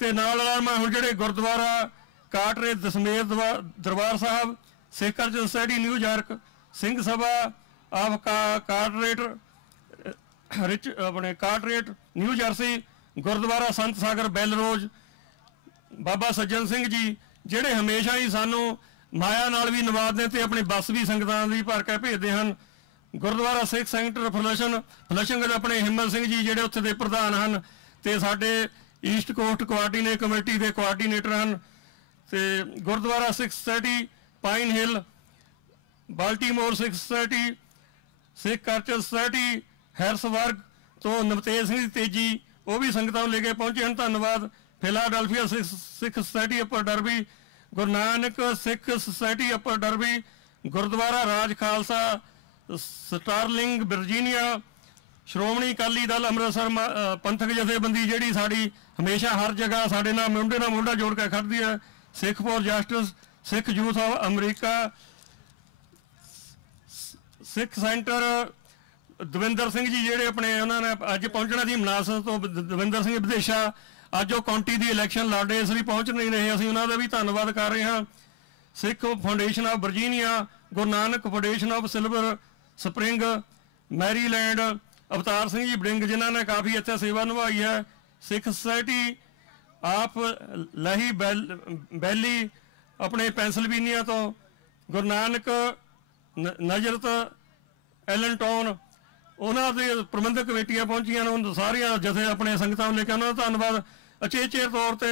ਤੇ ਨਾਲ ਮੈਂ ਹੁਣ ਜਿਹੜੇ Gurdwara Carteret Dashmesh Darbar Sahib, Sikh Arjan society New York, Singh Sabha of Carteret ਆਪਣੇ ਕਾਟਰੇਟ ਨਿਊ ਜਰਸੀ, ਗੁਰਦੁਆਰਾ ਸੰਤ ਸਾਗਰ ਬੈਲਰੋਜ਼, ਬਾਬਾ ਸੱਜਣ ਸਿੰਘ ਜੀ ਜਿਹੜੇ ਹਮੇਸ਼ਾ ਹੀ ਸਾਨੂੰ ਮਾਇਆ ਨਾਲ ਵੀ ਨਵਾਜ਼ਦੇ ਤੇ ਆਪਣੀ ਬੱਸ ਵੀ ਸੰਗਤਾਂ ਦੀ ਭਰ ਕੇ ਭੇਜਦੇ ਹਨ। ਗੁਰਦੁਆਰਾ ਸਿੱਖ ਸੈਂਟਰ ਫਲਸ਼ਿੰਗ ਦੇ ਆਪਣੇ ਹਿੰਮਤ ਸਿੰਘ ਜੀ ਜਿਹੜੇ ਉੱਥੇ ਦੇ ਪ੍ਰਧਾਨ ਹਨ ਤੇ ਸਾਡੇ ਈਸਟ ਕੋਸਟ ਕੋਆਰਡੀਨੇਟ ਕਮੇਟੀ ਦੇ ਕੋਆਰਡੀਨੇਟਰ ਹਨ ਤੇ ਗੁਰਦੁਆਰਾ ਸਿੱਖ ਸੁਸਾਇਟੀ ਪਾਈਨ ਹਿੱਲ, ਬਾਲਟੀਮੋਰ ਸਿੱਖ ਸੁਸਾਇਟੀ, ਸਿੱਖ ਕਲਚਰ ਸੁਸਾਇਟੀ ਹੈਰਸਬਰਗ ਤੋਂ ਨਵਤੇਜ ਸਿੰਘ ਤੇਜੀ ਉਹ ਵੀ ਸੰਗਤਾਂ ਨੂੰ ਲੈ ਕੇ ਪਹੁੰਚੇ ਹਨ। ਧੰਨਵਾਦ। ਫਿਲਾਡੈਲਫੀਆ ਸਿੱਖ ਸੁਸਾਇਟੀ ਅਪਰ ਡਰਬੀ, ਗੁਰੂ ਨਾਨਕ ਸਿੱਖ ਸੁਸਾਇਟੀ ਅਪਰ ਡਰਬੀ, ਗੁਰਦੁਆਰਾ ਰਾਜ ਖਾਲਸਾ ਸਟਾਰਲਿੰਗ ਵਰਜੀਨੀਆ, ਸ਼੍ਰੋਮਣੀ ਅਕਾਲੀ ਦਲ ਅੰਮ੍ਰਿਤਸਰ ਪੰਥਕ ਜਥੇਬੰਦੀ ਜਿਹੜੀ ਸਾਡੀ ਹਮੇਸ਼ਾ ਹਰ ਜਗ੍ਹਾ ਸਾਡੇ ਨਾਲ ਮੋਢਾ ਜੋੜ ਕੇ ਖੜਦੀ ਹੈ, Sikh for justice, Sikh youth of America, Sikh centre Davinder Singh ji ਜਿਹੜੇ ਆਪਣੇ ਉਹਨਾਂ ਨੇ ਅੱਜ ਪਹੁੰਚਣਾ ਦੀ ਮਨਾਸਬਤ ਤੋਂ ਦਵਿੰਦਰ ਸਿੰਘ ਵਿਦੇਸ਼ਾ ਅੱਜ ਉਹ ਕਾਉਂਟੀ ਦੀ ਇਲੈਕਸ਼ਨ ਲੜ ਰਹੇ, ਇਸ ਲਈ ਪਹੁੰਚ ਨਹੀਂ ਰਹੇ, ਅਸੀਂ ਉਹਨਾਂ ਦਾ ਵੀ ਧੰਨਵਾਦ ਕਰ ਰਹੇ ਹਾਂ। Sikh foundation of Virginia, Guru Nanak foundation of Silver Spring, Maryland, Avtar Singh ji Baring ਜਿਨ੍ਹਾਂ ਨੇ ਕਾਫੀ ਇੱਥੇ ਸੇਵਾ ਨਿਭਾਈ ਹੈ, ਸਿੱਖ ਸੁਸਾਇਟੀ ਆਪ ਲਹੀ ਬੈਲੀ ਆਪਣੇ ਪੈਂਸਲਵੇਨੀਆ ਤੋਂ, ਗੁਰੂ ਨਾਨਕ ਨਜ਼ਰਤ ਐਲਨਟਾਊਨ, ਉਹਨਾਂ ਦੇ ਪ੍ਰਬੰਧਕ ਕਮੇਟੀਆਂ ਪਹੁੰਚੀਆਂ ਨੇ, ਸਾਰੀਆਂ ਜਥੇ ਆਪਣੇ ਸੰਗਤਾਂ ਨੂੰ ਲੈ ਕੇ ਉਹਨਾਂ ਦਾ ਧੰਨਵਾਦ। ਅਚੇਚੇ ਤੌਰ ਤੇ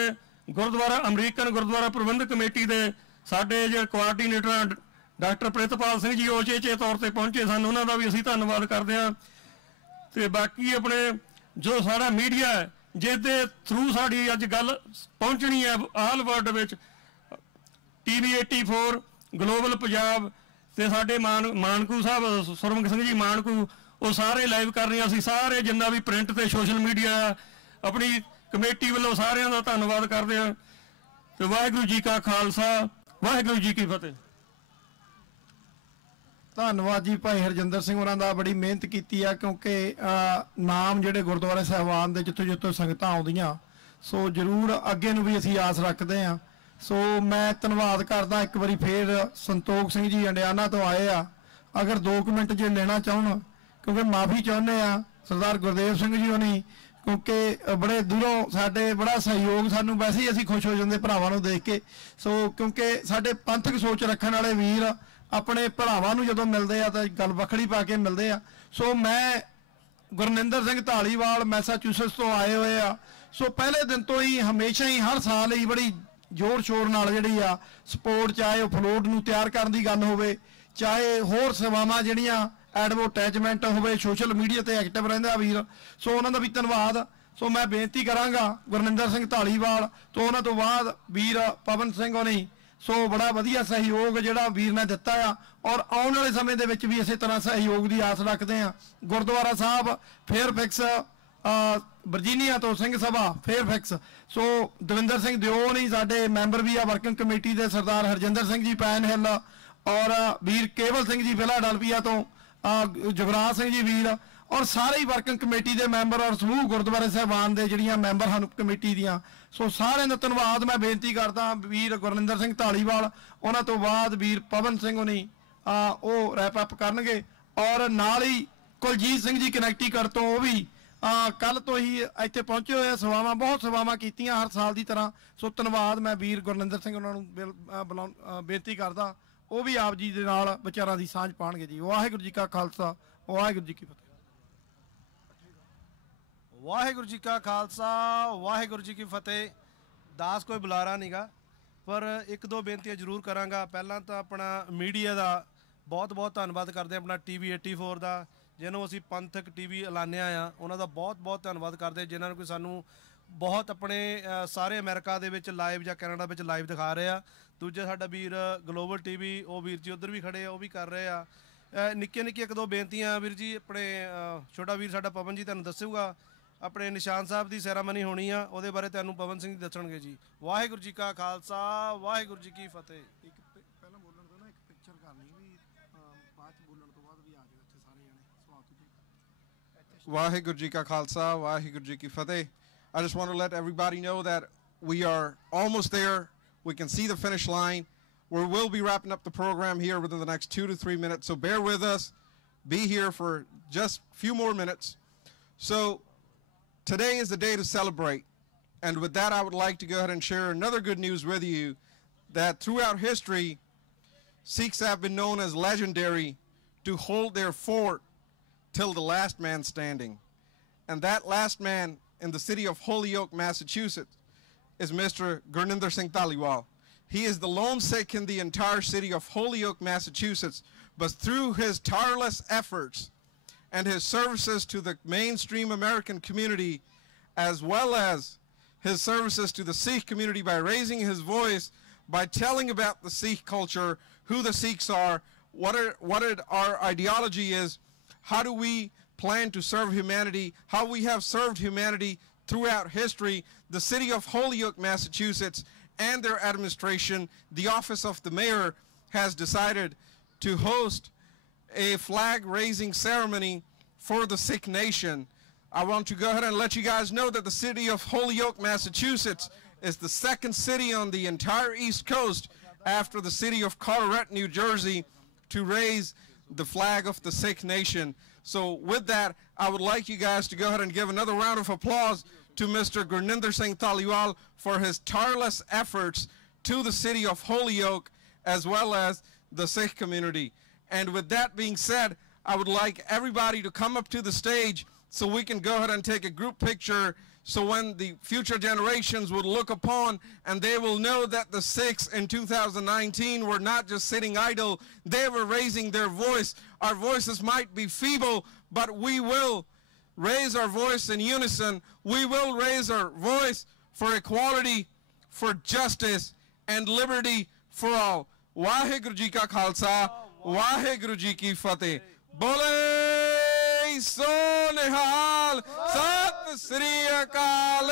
ਗੁਰਦੁਆਰਾ ਅਮਰੀਕਨ ਗੁਰਦੁਆਰਾ ਪ੍ਰਬੰਧਕ ਕਮੇਟੀ ਦੇ ਸਾਡੇ ਜਿਹੜੇ ਕੋਆਰਡੀਨੇਟਰ ਡਾਕਟਰ ਪ੍ਰਿਤਪਾਲ ਸਿੰਘ ਜੀ ਉਹ ਅਚੇਚੇ ਤੌਰ ਤੇ ਪਹੁੰਚੇ ਸਨ, ਉਹਨਾਂ ਦਾ ਵੀ ਅਸੀਂ ਧੰਨਵਾਦ ਕਰਦੇ ਹਾਂ। ਤੇ ਬਾਕੀ ਆਪਣੇ ਜੋ ਸਾਡਾ ਮੀਡੀਆ ਹੈ ਜਿਸ ਦੇ ਥਰੂ ਸਾਡੀ ਅੱਜ ਗੱਲ ਪਹੁੰਚਣੀ ਹੈ ਆਲ ਵਰਲਡ ਵਿੱਚ, TV 84 ਗਲੋਬਲ ਪੰਜਾਬ ਤੇ ਸਾਡੇ ਮਾਨਕੂ ਸਾਹਿਬ ਸੁਰਮੁਖ ਸਿੰਘ ਜੀ ਮਾਨਕੂ ਉਹ ਸਾਰੇ ਲਾਈਵ ਕਰ ਰਹੇ। ਅਸੀਂ ਸਾਰੇ ਜਿੰਨਾ ਵੀ ਪ੍ਰਿੰਟ ਤੇ ਸੋਸ਼ਲ ਮੀਡੀਆ ਆਪਣੀ ਕਮੇਟੀ ਵੱਲੋਂ ਸਾਰਿਆਂ ਦਾ ਧੰਨਵਾਦ ਕਰਦੇ ਹਾਂ ਤੇ ਵਾਹਿਗੁਰੂ ਜੀ ਕਾ ਖਾਲਸਾ, ਵਾਹਿਗੁਰੂ ਜੀ ਕੀ ਫਤਿਹ। ਧੰਨਵਾਦ ਜੀ ਭਾਈ ਹਰਜਿੰਦਰ ਸਿੰਘ ਹੋਰਾਂ ਦਾ, ਬੜੀ ਮਿਹਨਤ ਕੀਤੀ ਆ ਕਿਉਂਕਿ ਨਾਮ ਜਿਹੜੇ ਗੁਰਦੁਆਰਾ ਸਾਹਿਬਾਨ ਦੇ ਜਿੱਥੋਂ ਸੰਗਤਾਂ ਆਉਂਦੀਆਂ, ਸੋ ਜ਼ਰੂਰ ਅੱਗੇ ਨੂੰ ਵੀ ਅਸੀਂ ਆਸ ਰੱਖਦੇ ਹਾਂ ਸੋ ਮੈਂ ਧੰਨਵਾਦ ਕਰਦਾ ਇੱਕ ਵਾਰੀ ਫੇਰ ਸੰਤੋਖ ਸਿੰਘ ਜੀ ਅੰਡਿਆਨਾ ਤੋਂ ਆਏ ਆ। ਅਗਰ 2 ਮਿੰਟ ਜੇ ਲੈਣਾ ਚਾਹਣ, ਕਿਉਂਕਿ ਮਾਫੀ ਚਾਹੁੰਦੇ ਆ ਸਰਦਾਰ ਗੁਰਦੇਵ ਸਿੰਘ ਜੀ ਹੋਣੀ, ਕਿਉਂਕਿ ਬੜੇ ਦੂਰੋਂ ਸਾਡੇ ਬੜਾ ਸਹਿਯੋਗ, ਸਾਨੂੰ ਵੈਸੇ ਹੀ ਅਸੀਂ ਖੁਸ਼ ਹੋ ਜਾਂਦੇ ਭਰਾਵਾਂ ਨੂੰ ਦੇਖ ਕੇ। ਸੋ ਕਿਉਂਕਿ ਸਾਡੇ ਪੰਥਕ ਸੋਚ ਰੱਖਣ ਵਾਲੇ ਵੀਰ ਆਪਣੇ ਭਰਾਵਾਂ ਨੂੰ ਜਦੋਂ ਮਿਲਦੇ ਆ ਤਾਂ ਗੱਲ ਵੱਖਰੀ ਪਾ ਕੇ ਮਿਲਦੇ ਆ। ਸੋ ਮੈਂ ਗੁਰਨਿੰਦਰ ਸਿੰਘ ਢਾਲੀਵਾਲ ਮੈਸਾਚੂਸਟਸ ਤੋਂ ਆਏ ਹੋਏ ਆ। ਸੋ ਪਹਿਲੇ ਦਿਨ ਤੋਂ ਹੀ ਹਮੇਸ਼ਾ ਹੀ ਹਰ ਸਾਲ ਹੀ ਬੜੀ ਜ਼ੋਰ ਸ਼ੋਰ ਨਾਲ ਜਿਹੜੀ ਆ ਸਪੋਰਟ, ਚਾਹੇ ਉਹ ਫਲੋਟ ਨੂੰ ਤਿਆਰ ਕਰਨ ਦੀ ਗੱਲ ਹੋਵੇ, ਚਾਹੇ ਹੋਰ ਸੇਵਾਵਾਂ ਜਿਹੜੀਆਂ ਐਡਵਰਟਾਈਜ਼ਮੈਂਟ ਹੋਵੇ, ਸੋਸ਼ਲ ਮੀਡੀਆ ਤੇ ਐਕਟਿਵ ਰਹਿੰਦਾ ਵੀਰ। ਸੋ ਉਹਨਾਂ ਦਾ ਵੀ ਧੰਨਵਾਦ। ਸੋ ਮੈਂ ਬੇਨਤੀ ਕਰਾਂਗਾ ਗੁਰਨਿੰਦਰ ਸਿੰਘ ਢਾਲੀਵਾਲ ਤੋਂ, ਉਹਨਾਂ ਤੋਂ ਬਾਅਦ ਵੀਰ ਪਵਨ ਸਿੰਘ ਹੋਣੀ। ਸੋ ਬੜਾ ਵਧੀਆ ਸਹਿਯੋਗ ਜਿਹੜਾ ਵੀਰ ਨੇ ਦਿੱਤਾ ਆ, ਔਰ ਆਉਣ ਵਾਲੇ ਸਮੇਂ ਦੇ ਵਿੱਚ ਵੀ ਇਸੇ ਤਰ੍ਹਾਂ ਸਹਿਯੋਗ ਦੀ ਆਸ ਰੱਖਦੇ ਆ। ਗੁਰਦੁਆਰਾ ਸਾਹਿਬ ਫੇਅਰਫਿਕਸ ਵਰਜੀਨੀਆ ਤੋਂ ਸਿੰਘ ਸਭਾ ਫੇਅਰਫਿਕਸ। ਸੋ ਦਵਿੰਦਰ ਸਿੰਘ ਦਿਓ ਨਹੀਂ ਸਾਡੇ ਮੈਂਬਰ ਵੀ ਆ ਵਰਕਿੰਗ ਕਮੇਟੀ ਦੇ, ਸਰਦਾਰ ਹਰਜਿੰਦਰ ਸਿੰਘ ਜੀ ਪੈਨ ਹਿੱਲ, ਔਰ ਵੀਰ ਕੇਵਲ ਸਿੰਘ ਜੀ ਫਿਲਾਡੈਲਫੀਆ ਤੋਂ, ਜਗਰਾਜ ਸਿੰਘ ਜੀ ਵੀਰ, ਔਰ ਸਾਰੇ ਹੀ ਵਰਕਿੰਗ ਕਮੇਟੀ ਦੇ ਮੈਂਬਰ ਔਰ ਸਮੂਹ ਗੁਰਦੁਆਰੇ ਸਾਹਿਬਾਨ ਦੇ ਜਿਹੜੀਆਂ ਮੈਂਬਰ ਹਨ ਕਮੇਟੀ ਦੀਆਂ। ਸੋ ਸਾਰਿਆਂ ਦਾ ਧੰਨਵਾਦ। ਮੈਂ ਬੇਨਤੀ ਕਰਦਾ ਵੀਰ ਗੁਰਨਿੰਦਰ ਸਿੰਘ ਢਾਲੀਵਾਲ, ਉਹਨਾਂ ਤੋਂ ਬਾਅਦ ਵੀਰ ਪਵਨ ਸਿੰਘ ਹੋਣੀ ਉਹ ਰੈਪ ਅਪ ਕਰਨਗੇ, ਔਰ ਨਾਲ ਹੀ ਕੁਲਜੀਤ ਸਿੰਘ ਜੀ ਕਨੈਕਟੀਕਟ ਤੋਂ, ਉਹ ਵੀ ਕੱਲ ਤੋਂ ਹੀ ਇੱਥੇ ਪਹੁੰਚੇ ਹੋਏ ਆ। ਸੇਵਾਵਾਂ ਬਹੁਤ ਸੇਵਾਵਾਂ ਕੀਤੀਆਂ ਹਰ ਸਾਲ ਦੀ ਤਰ੍ਹਾਂ। ਸੋ ਧੰਨਵਾਦ। ਮੈਂ ਵੀਰ ਗੁਰਨਿੰਦਰ ਸਿੰਘ ਉਹਨਾਂ ਨੂੰ ਬੇਨਤੀ ਕਰਦਾ, ਉਹ ਵੀ ਆਪ ਜੀ ਦੇ ਨਾਲ ਵਿਚਾਰਾਂ ਦੀ ਸਾਂਝ ਪਾਣਗੇ ਜੀ। ਵਾਹਿਗੁਰੂ ਜੀ ਕਾ ਖਾਲਸਾ, ਵਾਹਿਗੁਰੂ ਜੀ ਕੀ ਫਤਿਹ। ਵਾਹਿਗੁਰੂ ਜੀ ਕਾ ਖਾਲਸਾ, ਵਾਹਿਗੁਰੂ ਜੀ ਕੀ ਫਤਿਹ। ਦਾਸ ਕੋਈ ਬੁਲਾਰਾ ਨਹੀਂਗਾ, ਪਰ 1-2 ਬੇਨਤੀਆਂ ਜ਼ਰੂਰ ਕਰਾਂਗਾ। ਪਹਿਲਾਂ ਤਾਂ ਆਪਣਾ ਮੀਡੀਆ ਦਾ ਬਹੁਤ ਬਹੁਤ ਧੰਨਵਾਦ ਕਰਦੇ, ਆਪਣਾ TV 84 ਦਾ, ਜਿਹਨੂੰ ਅਸੀਂ ਪੰਥਕ TV ਐਲਾਨਿਆ ਆ, ਉਹਨਾਂ ਦਾ ਬਹੁਤ ਬਹੁਤ ਧੰਨਵਾਦ ਕਰਦੇ, ਜਿਨ੍ਹਾਂ ਨੂੰ ਕੋਈ ਸਾਨੂੰ ਬਹੁਤ ਆਪਣੇ ਸਾਰੇ ਅਮਰੀਕਾ ਦੇ ਵਿੱਚ ਲਾਈਵ ਜਾਂ ਕੈਨੇਡਾ ਵਿੱਚ ਲਾਈਵ ਦਿਖਾ ਰਹੇ ਆ। ਦੂਜਾ ਸਾਡਾ ਵੀਰ ਗਲੋਬਲ TV, ਉਹ ਵੀਰ ਜੀ ਉੱਧਰ ਵੀ ਖੜੇ ਆ, ਉਹ ਵੀ ਕਰ ਰਹੇ ਆ। ਨਿੱਕੀਆਂ 1-2 ਬੇਨਤੀਆਂ ਵੀਰ ਜੀ। ਆਪਣੇ ਛੋਟਾ ਵੀਰ ਸਾਡਾ ਪਵਨ ਜੀ ਤੁਹਾਨੂੰ ਦੱਸੂਗਾ, ਆਪਣੇ ਨਿਸ਼ਾਨ ਸਾਹਿਬ ਦੀ ਸੈਰਾਮਨੀ ਹੋਣੀ ਆ, ਉਹਦੇ ਬਾਰੇ ਤੁਹਾਨੂੰ ਪਵਨ ਸਿੰਘ ਜੀ ਦੱਸਣਗੇ ਜੀ। ਵਾਹਿਗੁਰੂ ਜੀ ਕਾ ਖਾਲਸਾ, ਵਾਹਿਗੁਰੂ ਜੀ ਕੀ ਫਤਿਹ। ਪਹਿਲਾਂ ਬੋਲਣ ਤੋਂ ਨਾ ਇੱਕ ਪਿਕਚਰ ਕਰਨੀ ਵੀ, ਬਾਅਦ ਚ ਬੋਲਣ ਤੋਂ ਬਾਅਦ ਵੀ ਆ ਜਾਓ ਇੱਥੇ ਸਾਰੇ ਜਣੇ। ਵਾਹਿਗੁਰੂ ਜੀ ਕਾ ਖਾਲਸਾ, ਵਾਹਿਗੁਰੂ ਜੀ ਕੀ ਫਤਿਹ। I just want to let everybody know that we are almost there. We can see the finish line. We will be wrapping up the program here within the next 2 to 3 minutes, so bear with us. Be here for just a few more minutes. So today is the day to celebrate. And with that, I would like to go ahead and share another good news with you, that throughout history, Sikhs have been known as legendary to hold their fort till the last man standing. And that last man in the city of Holyoke, Massachusetts, is Mr. Gurninder Singh Dhaliwal. He is the lone Sikh in the entire city of Holyoke, Massachusetts, but through his tireless efforts and his services to the mainstream American community, as well as his services to the Sikh community by raising his voice, by telling about the Sikh culture, who the Sikhs are, what our ideology is, how do we plan to serve humanity, how we have served humanity throughout history. The city of Holyoke, Massachusetts, and their administration, the office of the mayor, has decided to host a flag-raising ceremony for the Sikh nation. I want to go ahead and let you guys know that the city of Holyoke, Massachusetts, is the second city on the entire East Coast after the city of Carteret, New Jersey, to raise the flag of the Sikh nation. So with that, I would like you guys to go ahead and give another round of applause to Mr. Gurninder Singh Dhaliwal for his tireless efforts to the city of Holyoke as well as the Sikh community. And with that being said, I would like everybody to come up to the stage so we can go ahead and take a group picture, so when the future generations would look upon and they will know that the Sikhs in 2019 were not just sitting idle, they were raising their voice. Our voices might be feeble, but we will raise our voice in unison. We will raise our voice for equality, for justice, and liberty for all. Waheguru Ji Ka Khalsa, Waheguru Ji Ki Fateh. Bole so nihal, Sat Sri Akal.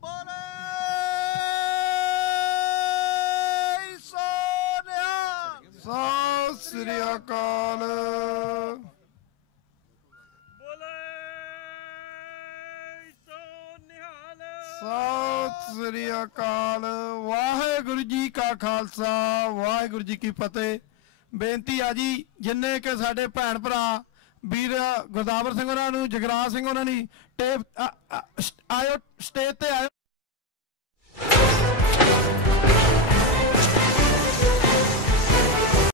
Bole so nihal, Sat Sri Akal. Sat Sat Sri ਅਕਾਲ। ਵਾਹਿਗੁਰੂ ਜੀ ਕਾ ਖਾਲਸਾ ਵਾਹਿਗੁਰੂ ਜੀ ਕੀ ਫਤਿਹ। ਬੇਨਤੀ ਆ ਜੀ, ਜਿੰਨੇ ਕਿ ਸਾਡੇ ਭੈਣ ਭਰਾ ਵੀਰ ਗੁਰਦਾਵਰ ਸਿੰਘ ਉਹਨਾਂ ਨੂੰ, ਜਗਰਾਜ ਸਿੰਘ ਉਹਨਾਂ ਨੇ ਟੇਪ ਆਇਓ, ਸਟੇਜ ਤੇ ਆਇਓ।